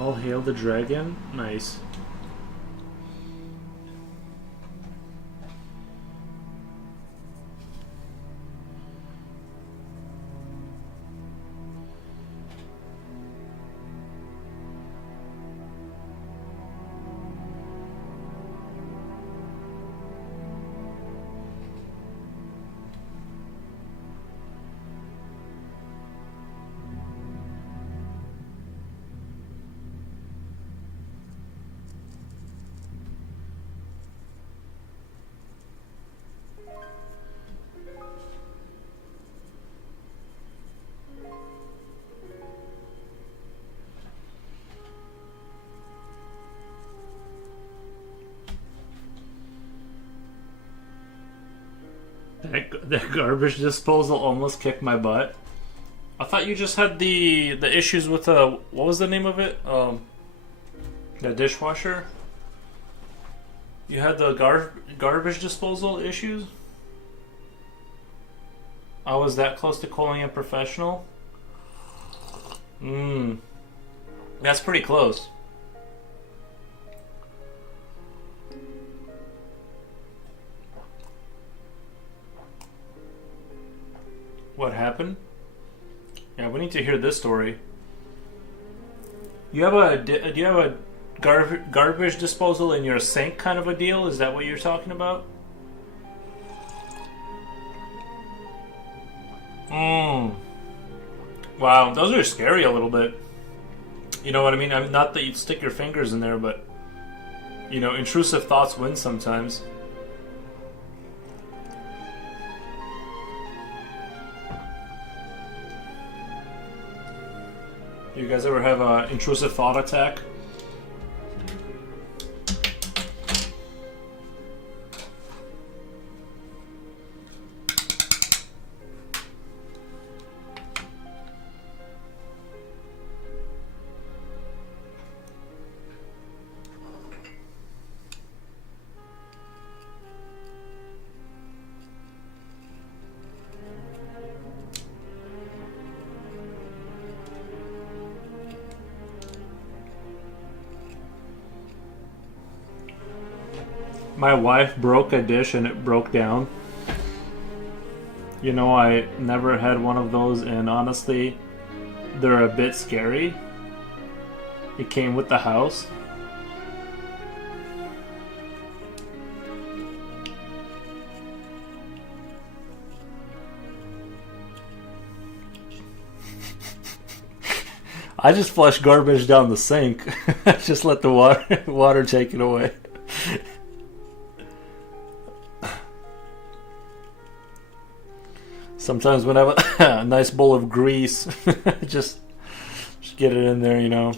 All hail the dragon. Nice. That garbage disposal almost kicked my butt. I thought you just had the issues with what was the name of it? The dishwasher. You had the garbage disposal issues. I was that close to calling a professional. That's pretty close. What happened? Yeah, we need to hear this story. Do you have a garbage disposal in your sink kind of a deal? Is that what you're talking about? Wow, those are scary a little bit. You know what I mean? I mean, not that you'd stick your fingers in there, but you know, intrusive thoughts win sometimes. You guys ever have an intrusive thought attack? My wife broke a dish and it broke down. You know, I never had one of those, and honestly, they're a bit scary. It came with the house. I just flush garbage down the sink. Just let the water take it away. Sometimes when I have a nice bowl of grease, just get it in there, you know.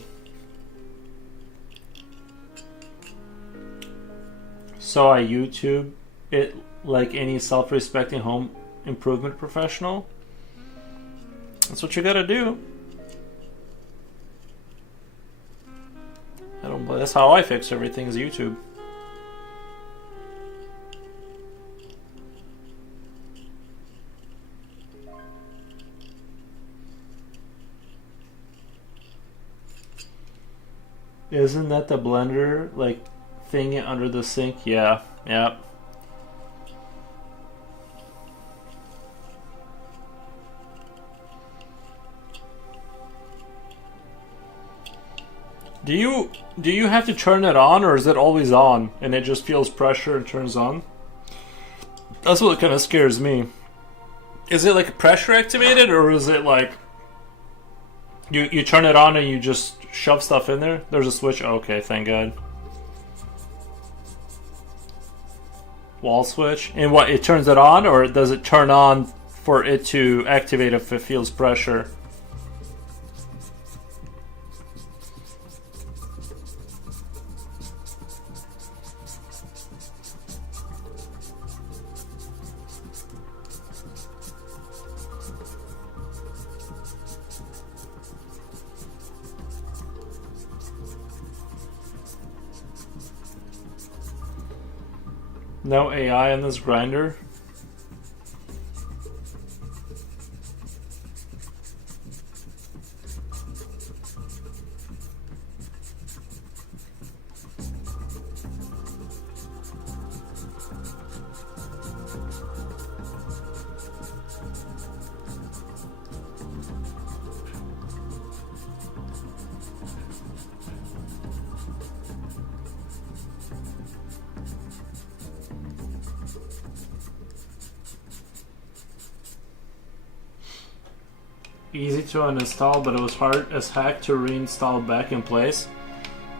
So I YouTube it like any self-respecting home improvement professional. That's what you gotta do. That's how I fix everything, is YouTube. Isn't that the blender, like, thing under the sink? Yeah, yeah. Do you have to turn it on, or is it always on and it just feels pressure and turns on? That's what kind of scares me. Is it like pressure activated, or is it like you turn it on and you just shove stuff in there? There's a switch. Okay, thank God. Wall switch. And what, it turns it on, or does it turn on for it to activate if it feels pressure? No AI on this grinder. easy to uninstall, but it was hard as heck to reinstall back in place.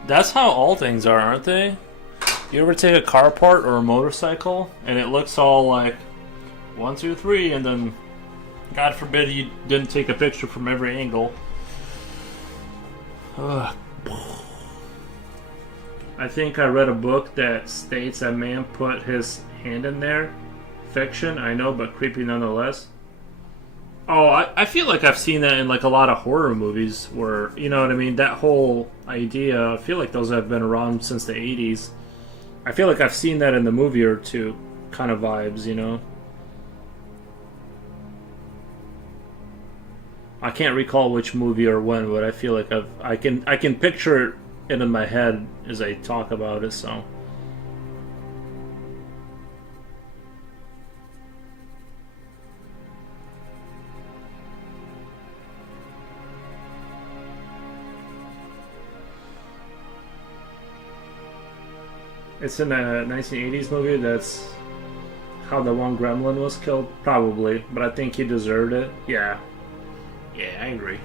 That's how all things are, aren't they? You ever take a car apart or a motorcycle and it looks all like 1, 2, 3, and then God forbid you didn't take a picture from every angle. Ugh. I think I read a book that states a man put his hand in there. Fiction, I know, but creepy nonetheless. Oh, I feel like I've seen that in like a lot of horror movies where, you know what I mean, that whole idea, I feel like those have been around since the 80s. I feel like I've seen that in the movie or two kind of vibes, you know? I can't recall which movie or when, but I feel like I can picture it in my head as I talk about it, so... It's in a 1980s movie. That's how the one gremlin was killed? Probably. But I think he deserved it. Yeah. Yeah, I agree.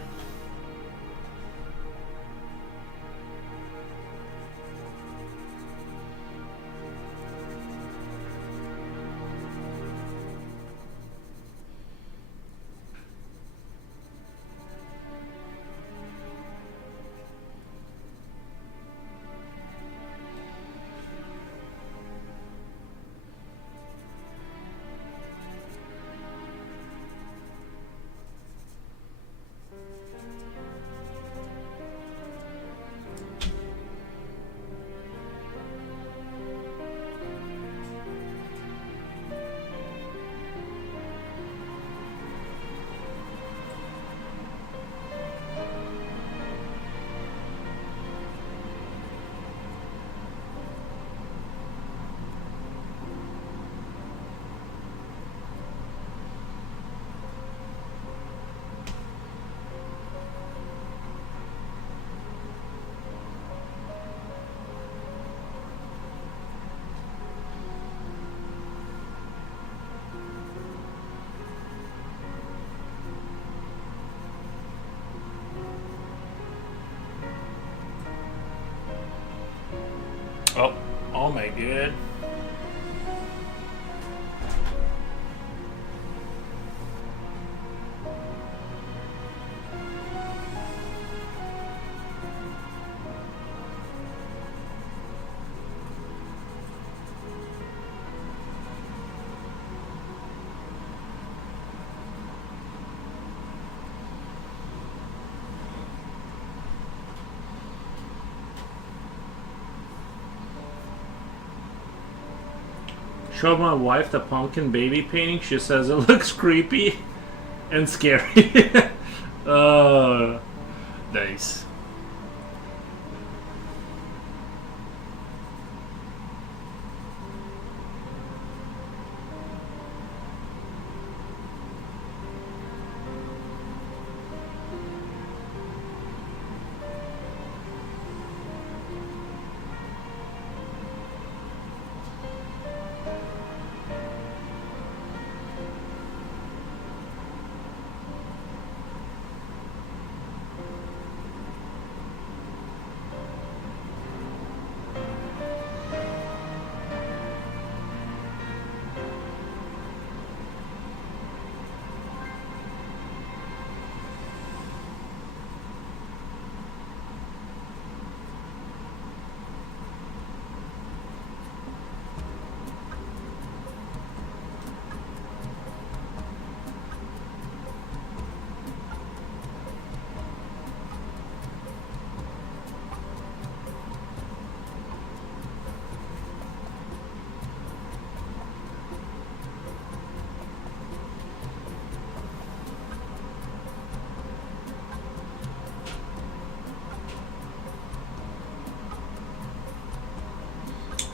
Oh my god. Showed my wife the pumpkin baby painting. She says it looks creepy and scary. Nice.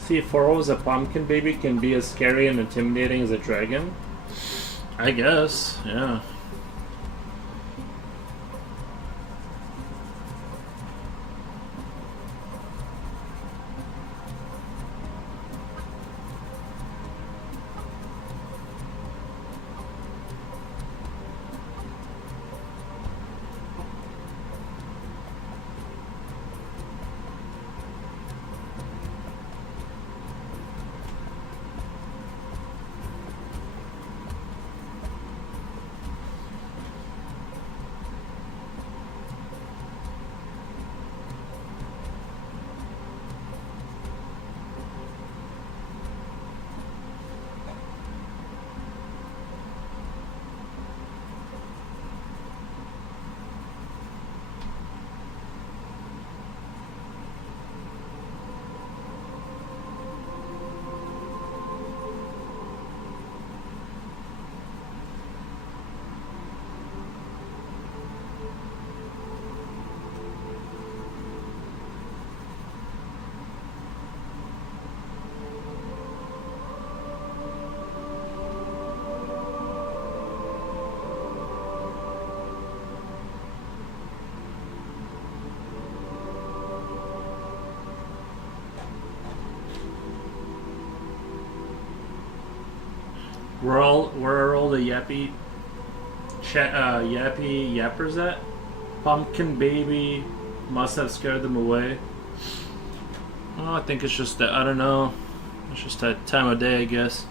See, Foro as a pumpkin baby can be as scary and intimidating as a dragon? I guess, yeah. Where are all the yappy yappers at? Pumpkin baby must have scared them away. Oh, I think it's just that, I don't know. It's just that time of day, I guess.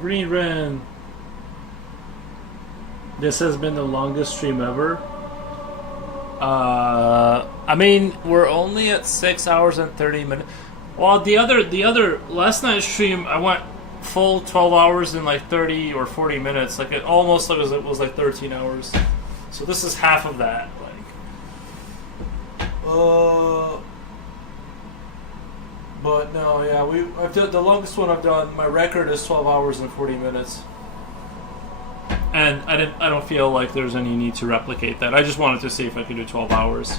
Green Ren. This has been the longest stream ever. I mean, we're only at 6 hours and 30 minutes. Well, the other last night's stream, I went full 12 hours in like 30 or 40 minutes. Like it almost like it was like 13 hours. So this is half of that. But no, yeah, I've done the longest one I've done. My record is 12 hours and 40 minutes. And I don't feel like there's any need to replicate that. I just wanted to see if I could do 12 hours.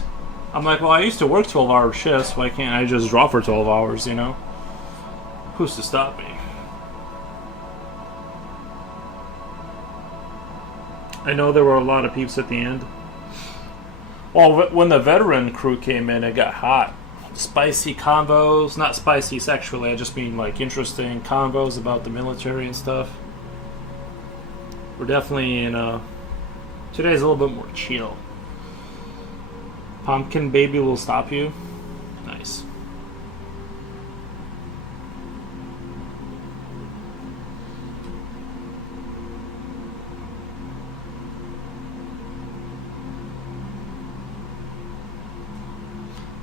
I'm like, well, I used to work 12-hour shifts. Why can't I just draw for 12 hours, you know? Who's to stop me? I know there were a lot of peeps at the end. Well, when the veteran crew came in, it got hot. Spicy convos, not spicy sexually, I just mean like interesting convos about the military and stuff. We're definitely in a... Today's a little bit more chill. Pumpkin baby will stop you. Nice.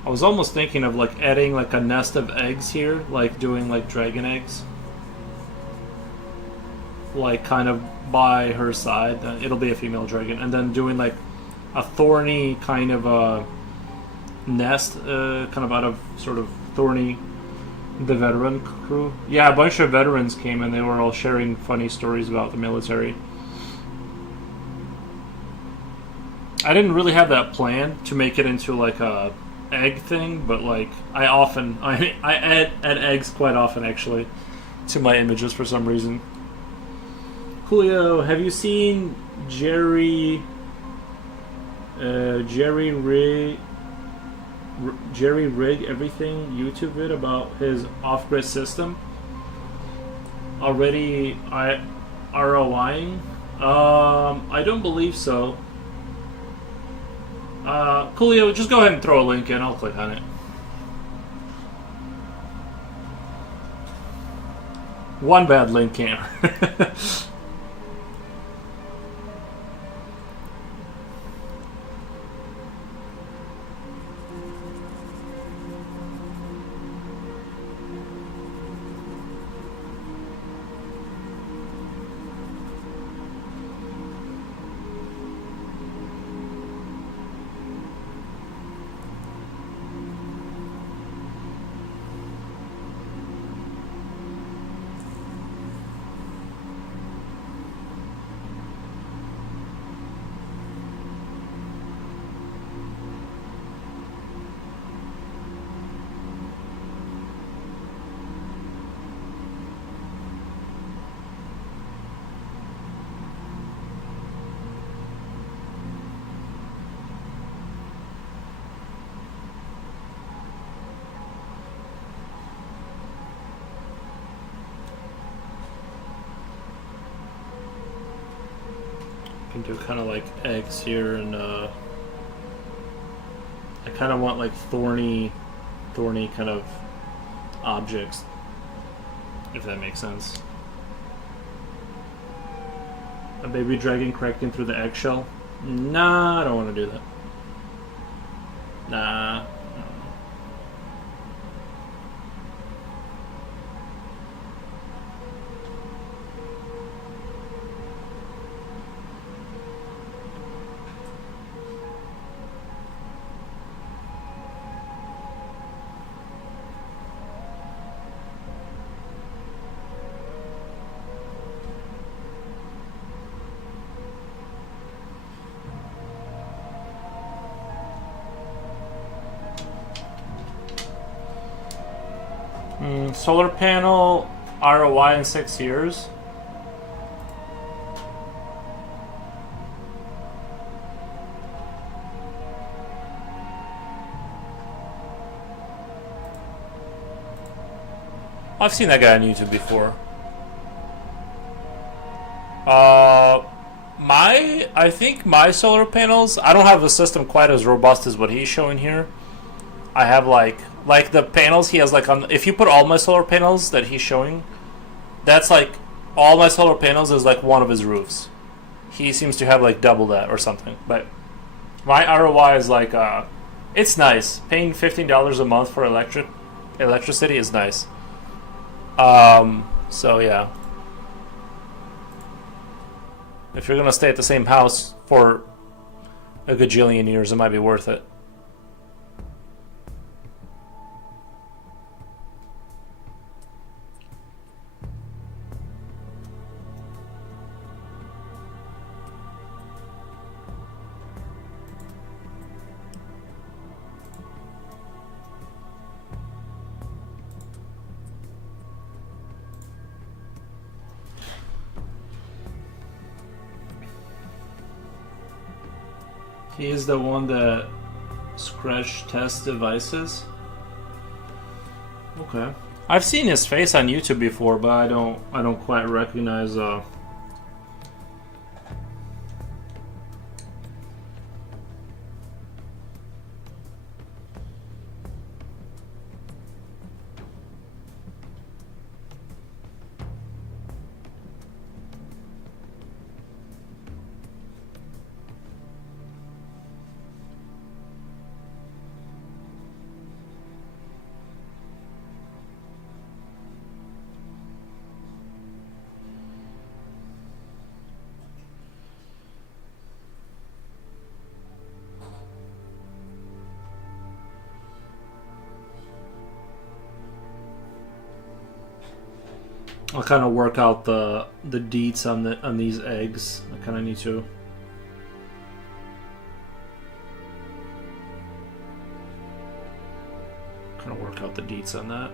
I was almost thinking of like adding like a nest of eggs here, like doing like dragon eggs. Like kind of by her side. It'll be a female dragon. And then doing like a thorny kind of a nest, kind of out of sort of thorny, the veteran crew. Yeah, a bunch of veterans came and they were all sharing funny stories about the military. I didn't really have that plan to make it into like a egg thing, but like I add eggs quite often actually to my images for some reason. Julio, have you seen Jerry Rig Everything YouTube vid about his off-grid system? Already ROIing? I don't believe so. Coolio, just go ahead and throw a link in. I'll click on it. One bad link can't. Can do kind of like eggs here, and I kind of want like thorny kind of objects, if that makes sense. A baby dragon cracking through the eggshell? Nah, I don't want to do that. Nah. Solar panel ROI in 6 years. I've seen that guy on YouTube before. I think my solar panels, I don't have a system quite as robust as what he's showing here. I have like the panels he has like on, if you put all my solar panels that he's showing, that's like all my solar panels is like one of his roofs. He seems to have like double that or something. But my ROI is like it's nice. Paying $15 a month for electricity is nice. So yeah. If you're gonna stay at the same house for a gajillion years, it might be worth it. He is the one that Scratch test devices. Okay. I've seen his face on YouTube before, but I don't quite recognize I'll kind of work out the deets on these eggs. I kind of need to. Kind of work out the deets on that.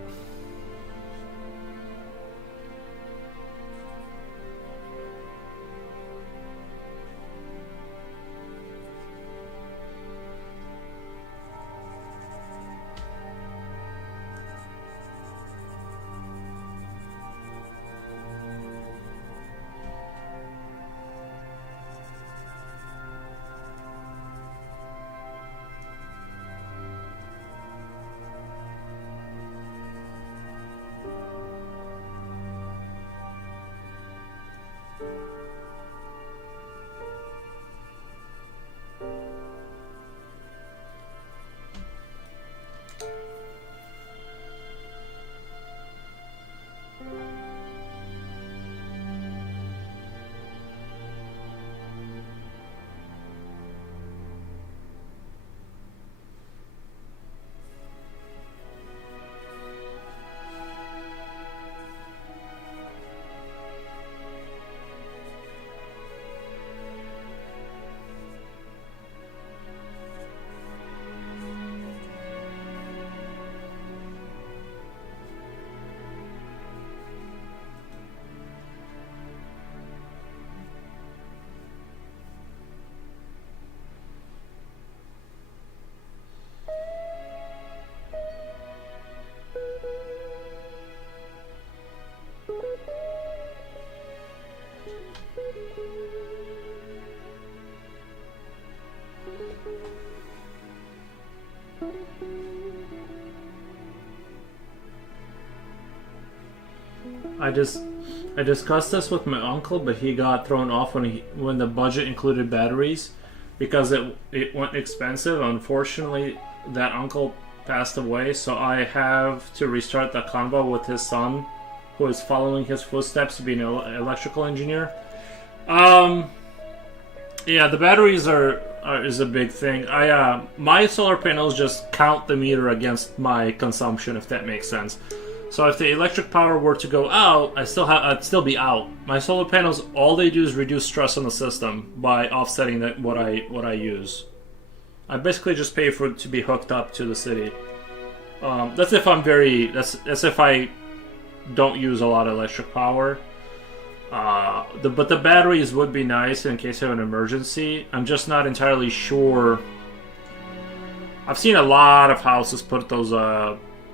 I discussed this with my uncle, but he got thrown off when the budget included batteries because it went expensive. Unfortunately, that uncle passed away, so I have to restart the convo with his son, who is following his footsteps to be an electrical engineer. Yeah, the batteries is a big thing. My solar panels just count the meter against my consumption, if that makes sense. So if the electric power were to go out, I'd still be out. My solar panels, all they do is reduce stress on the system by offsetting what I use. I basically just pay for it to be hooked up to the city. That's if that's if I don't use a lot of electric power. But the batteries would be nice in case of an emergency. I'm just not entirely sure. I've seen a lot of houses put those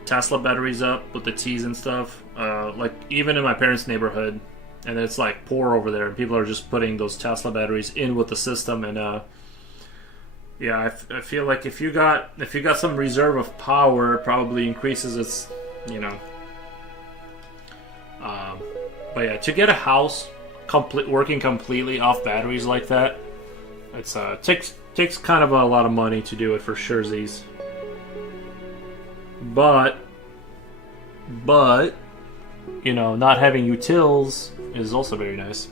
Tesla batteries up with the T's and stuff. Like even in my parents' neighborhood, and it's like poor over there, and people are just putting those Tesla batteries in with the system. And yeah, I feel like if you got some reserve of power, it probably increases its, But yeah, to get a house working completely off batteries like that, it's takes kind of a lot of money to do it for surezies. But not having utils is also very nice.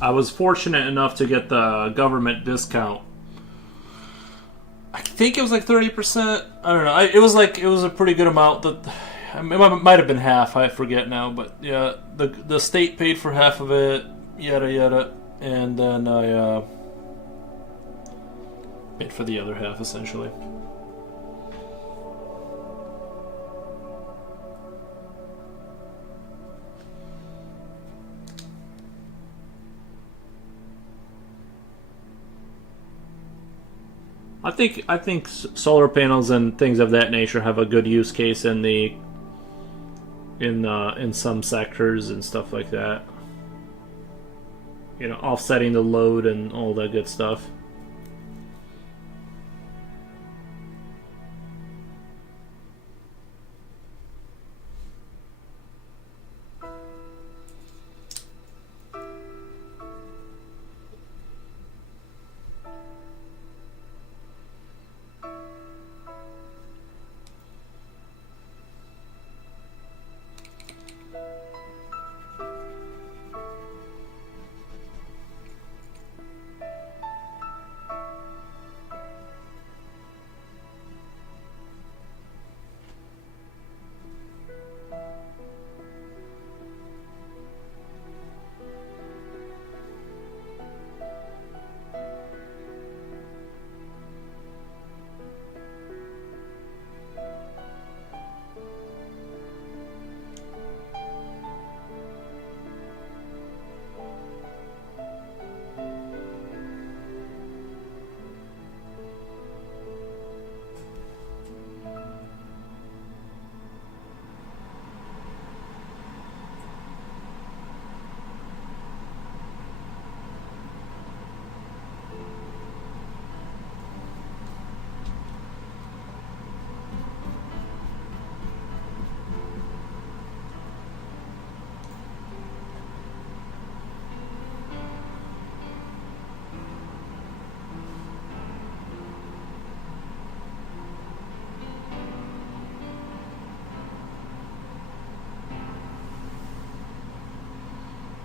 I was fortunate enough to get the government discount. I think it was like 30%. I don't know. It was a pretty good amount. That it might have been half. I forget now. But yeah, the state paid for half of it. Yada yada, and then I paid for the other half essentially. I think solar panels and things of that nature have a good use case in some sectors and stuff like that. You know, offsetting the load and all that good stuff.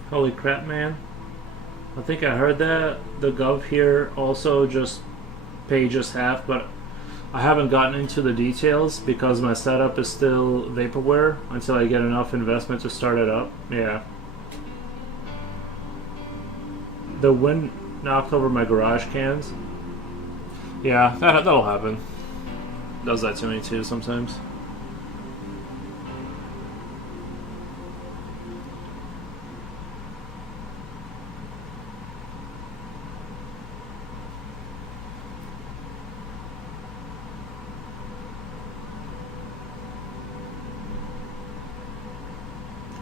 Holy crap, man. I think I heard that. The Gov here also just paid just half, but I haven't gotten into the details because my setup is still vaporware until I get enough investment to start it up. Yeah. The wind knocked over my garage cans. Yeah, that'll happen. Does that to me too sometimes.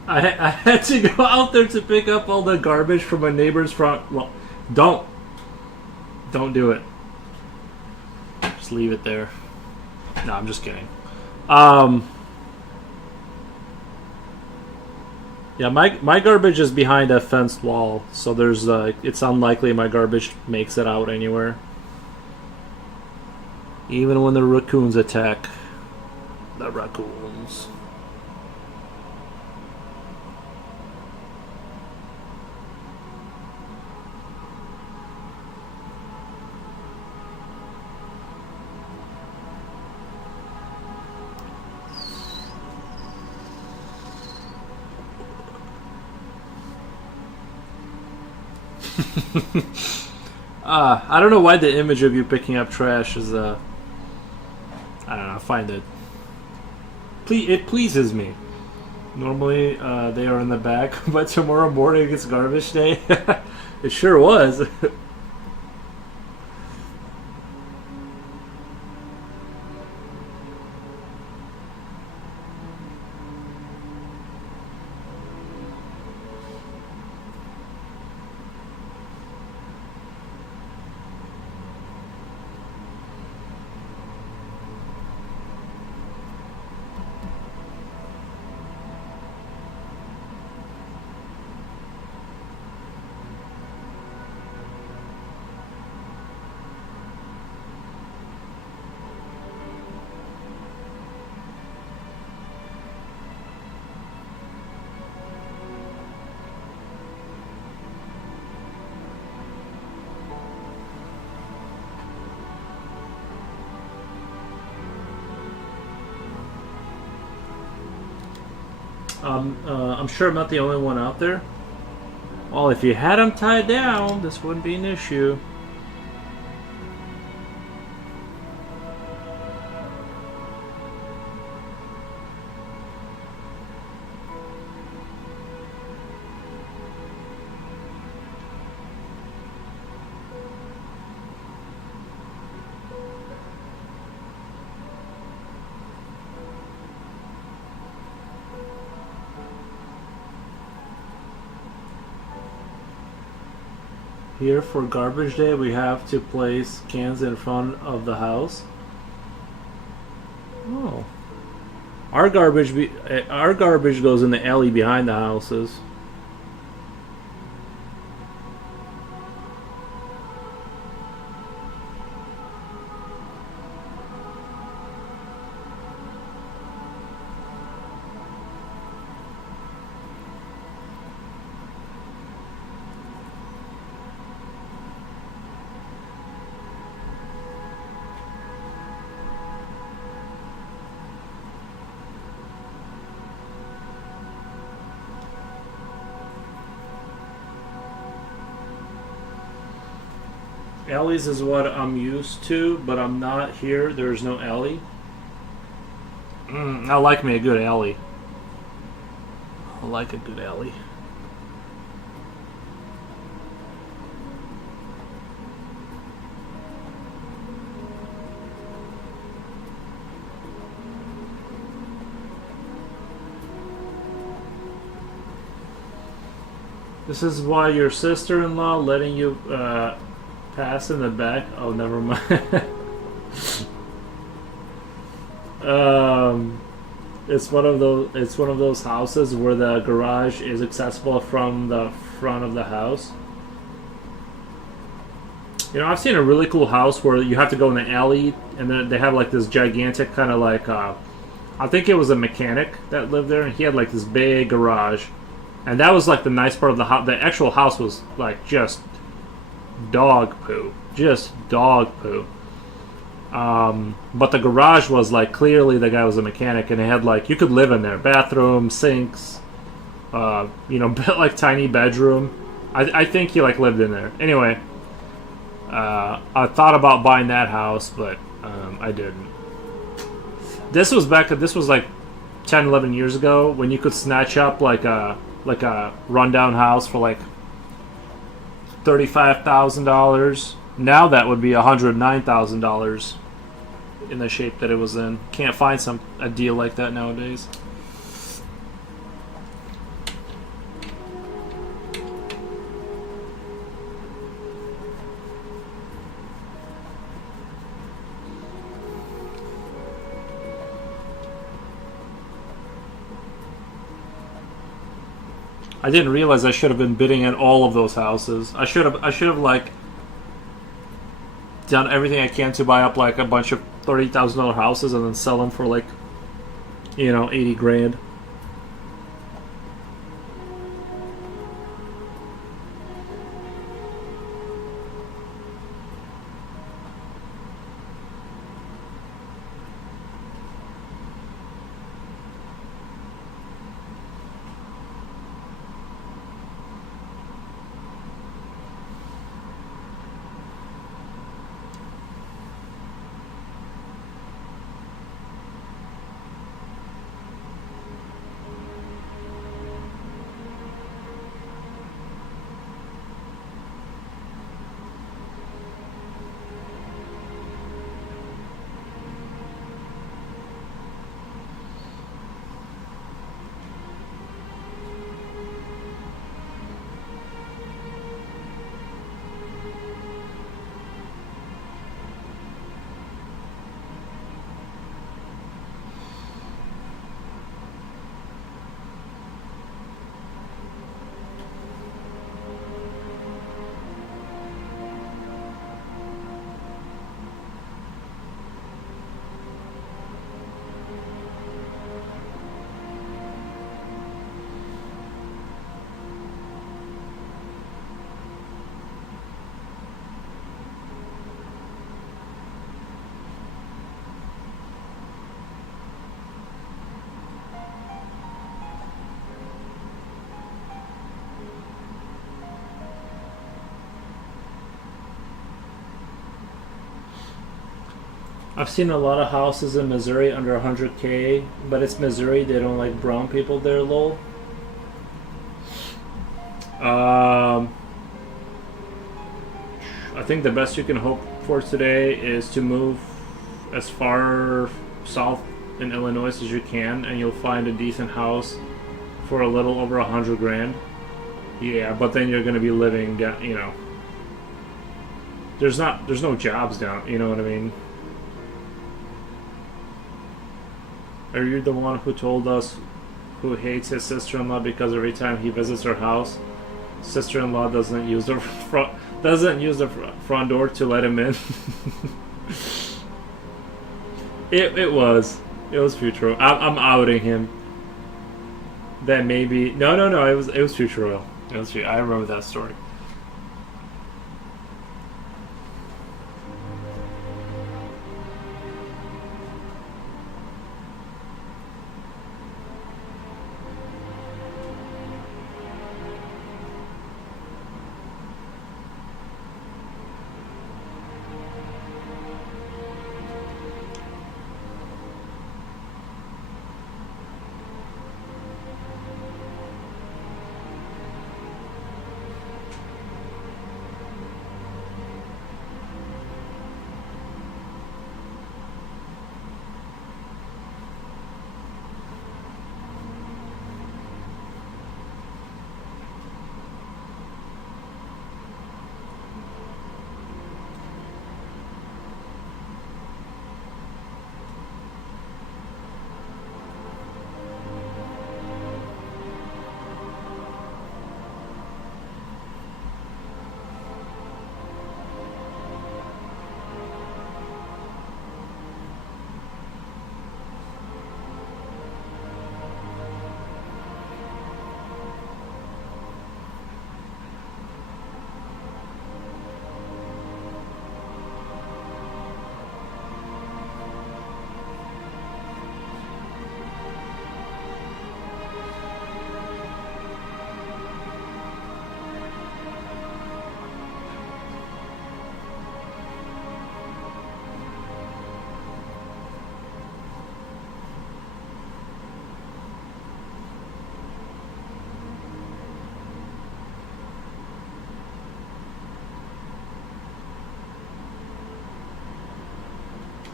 I had to go out there to pick up all the garbage from my neighbor's front. Well, don't do it. Just leave it there. No, I'm just kidding. Yeah, my garbage is behind a fenced wall, so there's it's unlikely my garbage makes it out anywhere. Even when the raccoons attack. The raccoons. I don't know why the image of you picking up trash is I don't know, I find it it pleases me. Normally they are in the back, but tomorrow morning it's garbage day. It sure was. I'm sure I'm not the only one out there. Well, if you had them tied down, this wouldn't be an issue. Here for garbage day, we have to place cans in front of the house. Oh, our garbage goes in the alley behind the houses. Alleys is what I'm used to, but I'm not here. There's no alley. I like me a good alley. I like a good alley. This is why your sister-in-law letting you pass in the back. Oh, never mind. It's one of those. It's one of those houses where the garage is accessible from the front of the house. You know, I've seen a really cool house where you have to go in the alley, and then they have like this gigantic kind of like. I think it was a mechanic that lived there, and he had like this big garage, and that was like the nice part of the house. The actual house was like just dog poo, just dog poo. But the garage was like clearly the guy was a mechanic, and it had like you could live in there, bathroom, sinks, like tiny bedroom. I think he like lived in there. Anyway, I thought about buying that house, but I didn't. This was like 10, 11 years ago when you could snatch up like a rundown house for like $35,000. Now that would be $109,000 in the shape that it was in. Can't find a deal like that nowadays. I didn't realize I should have been bidding at all of those houses. I should have like done everything I can to buy up like a bunch of $30,000 houses and then sell them for like, 80 grand. I've seen a lot of houses in Missouri under 100K, but it's Missouri. They don't like brown people there, lol. I think the best you can hope for today is to move as far south in Illinois as you can, and you'll find a decent house for a little over 100 grand. Yeah, but then you're gonna be living down. You know, there's no jobs down. You know what I mean? Are you the one who told us who hates his sister-in-law because every time he visits her house, sister-in-law doesn't use the front door to let him in? It was Futuro. I'm outing him. That maybe no. It was Futuro. I remember that story.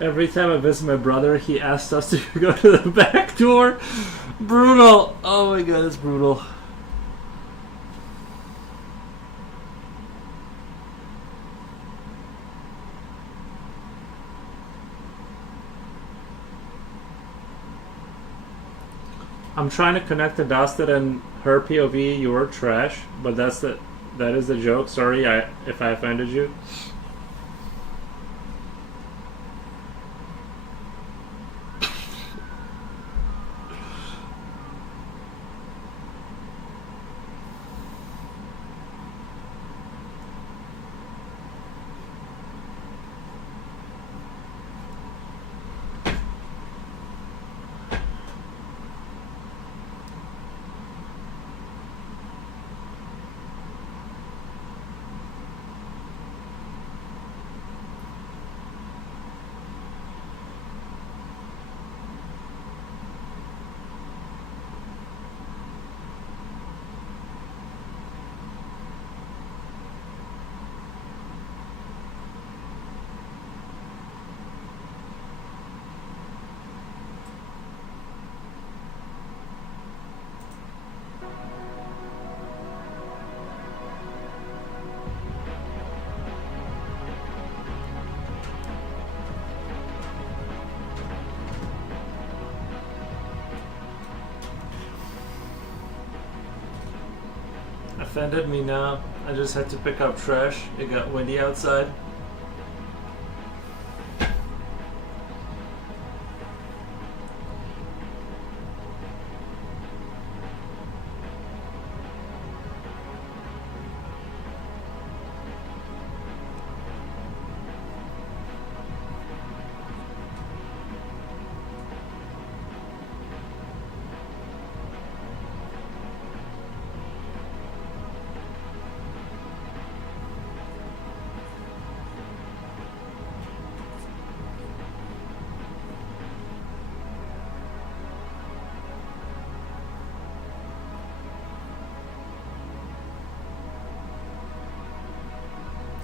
Every time I visit my brother, he asks us to go to the back door. Brutal. Oh my god, it's brutal. I'm trying to connect to Dosted and her POV. You were trash, but that is the joke. Sorry, if I offended you. Offended me now. I just had to pick up trash. It got windy outside.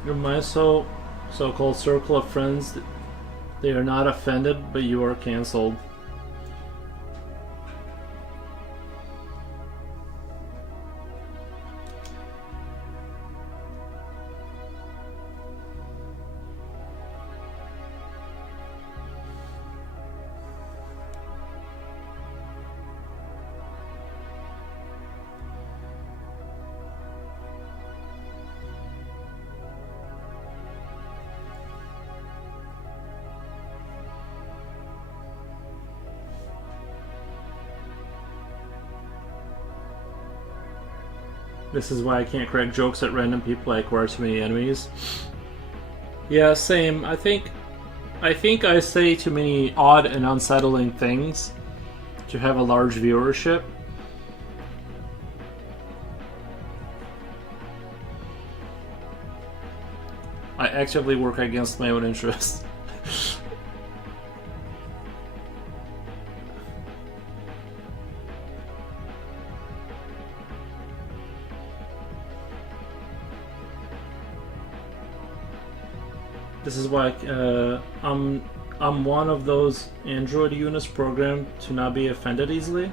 In my so-called circle of friends, they are not offended, but you are canceled. This is why I can't crack jokes at random people I acquire too many enemies. Yeah, same. I think I say too many odd and unsettling things to have a large viewership. I actively work against my own interests. This is why I'm one of those Android units programmed to not be offended easily.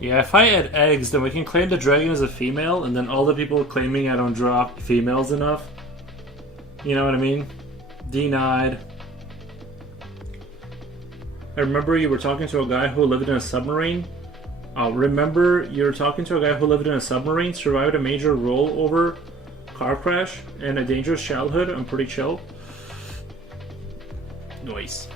Yeah, if I add eggs, then we can claim the dragon as a female, and then all the people claiming I don't drop females enough. You know what I mean? Denied. I remember you were talking to a guy who lived in a submarine. Remember you were talking to a guy who lived in a submarine, survived a major rollover car crash, and a dangerous childhood. I'm pretty chill. Nice.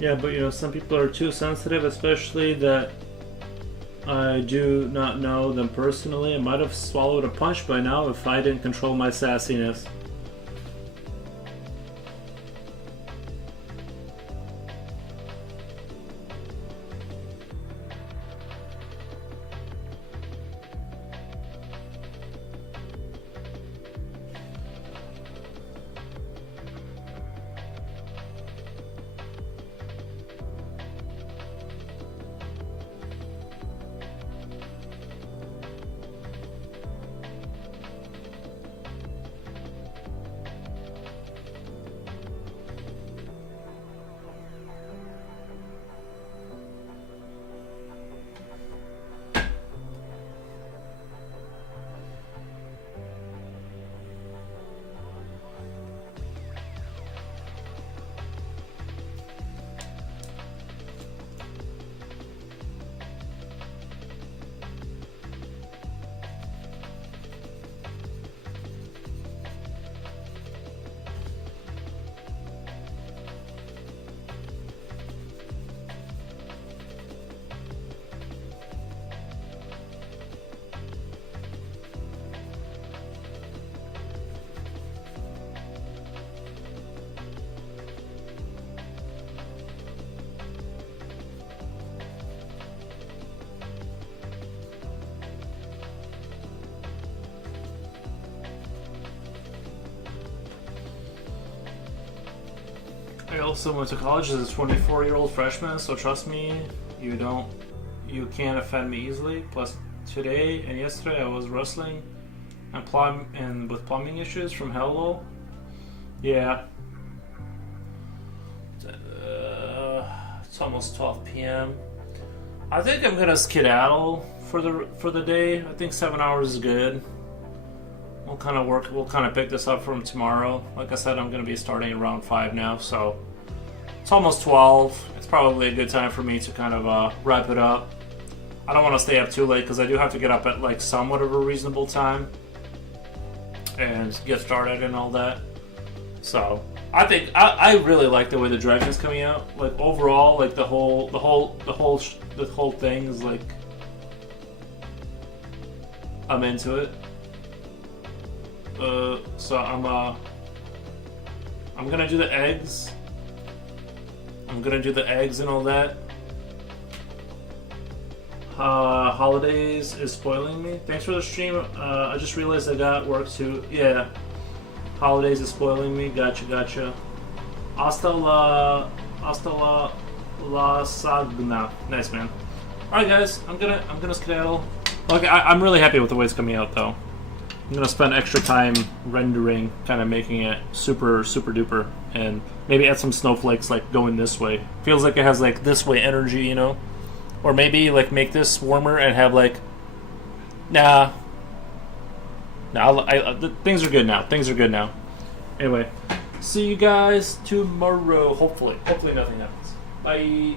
Yeah, but you know, some people are too sensitive, especially that I do not know them personally. I might have swallowed a punch by now if I didn't control my sassiness. also went to college as a 24-year-old freshman, so trust me, you can't offend me easily. Plus, today and yesterday I was wrestling and with plumbing issues from Hello. Yeah. It's almost 12 p.m. I think I'm gonna skedaddle for the day. I think 7 hours is good. We'll kind of pick this up from tomorrow. Like I said, I'm gonna be starting around 5 now, so it's almost 12. It's probably a good time for me to kind of wrap it up. I don't want to stay up too late because I do have to get up at like somewhat of a reasonable time and get started and all that. So I think I really like the way the Dragon's coming out. Like overall, like the whole thing is like I'm into it. So I'm gonna do the eggs. I'm gonna do the eggs and all that. Holidays is spoiling me. Thanks for the stream. I just realized I got work too. Yeah. Holidays is spoiling me. Gotcha. Hasta la sagna. Nice, man. Alright guys, I'm gonna skedaddle. Okay, I'm really happy with the way it's coming out though. I'm gonna spend extra time rendering, kind of making it super duper, and maybe add some snowflakes like going this way. Feels like it has like this way energy, you know? Or maybe like make this warmer and have like, things are good now. Anyway, see you guys tomorrow. Hopefully nothing happens. Bye.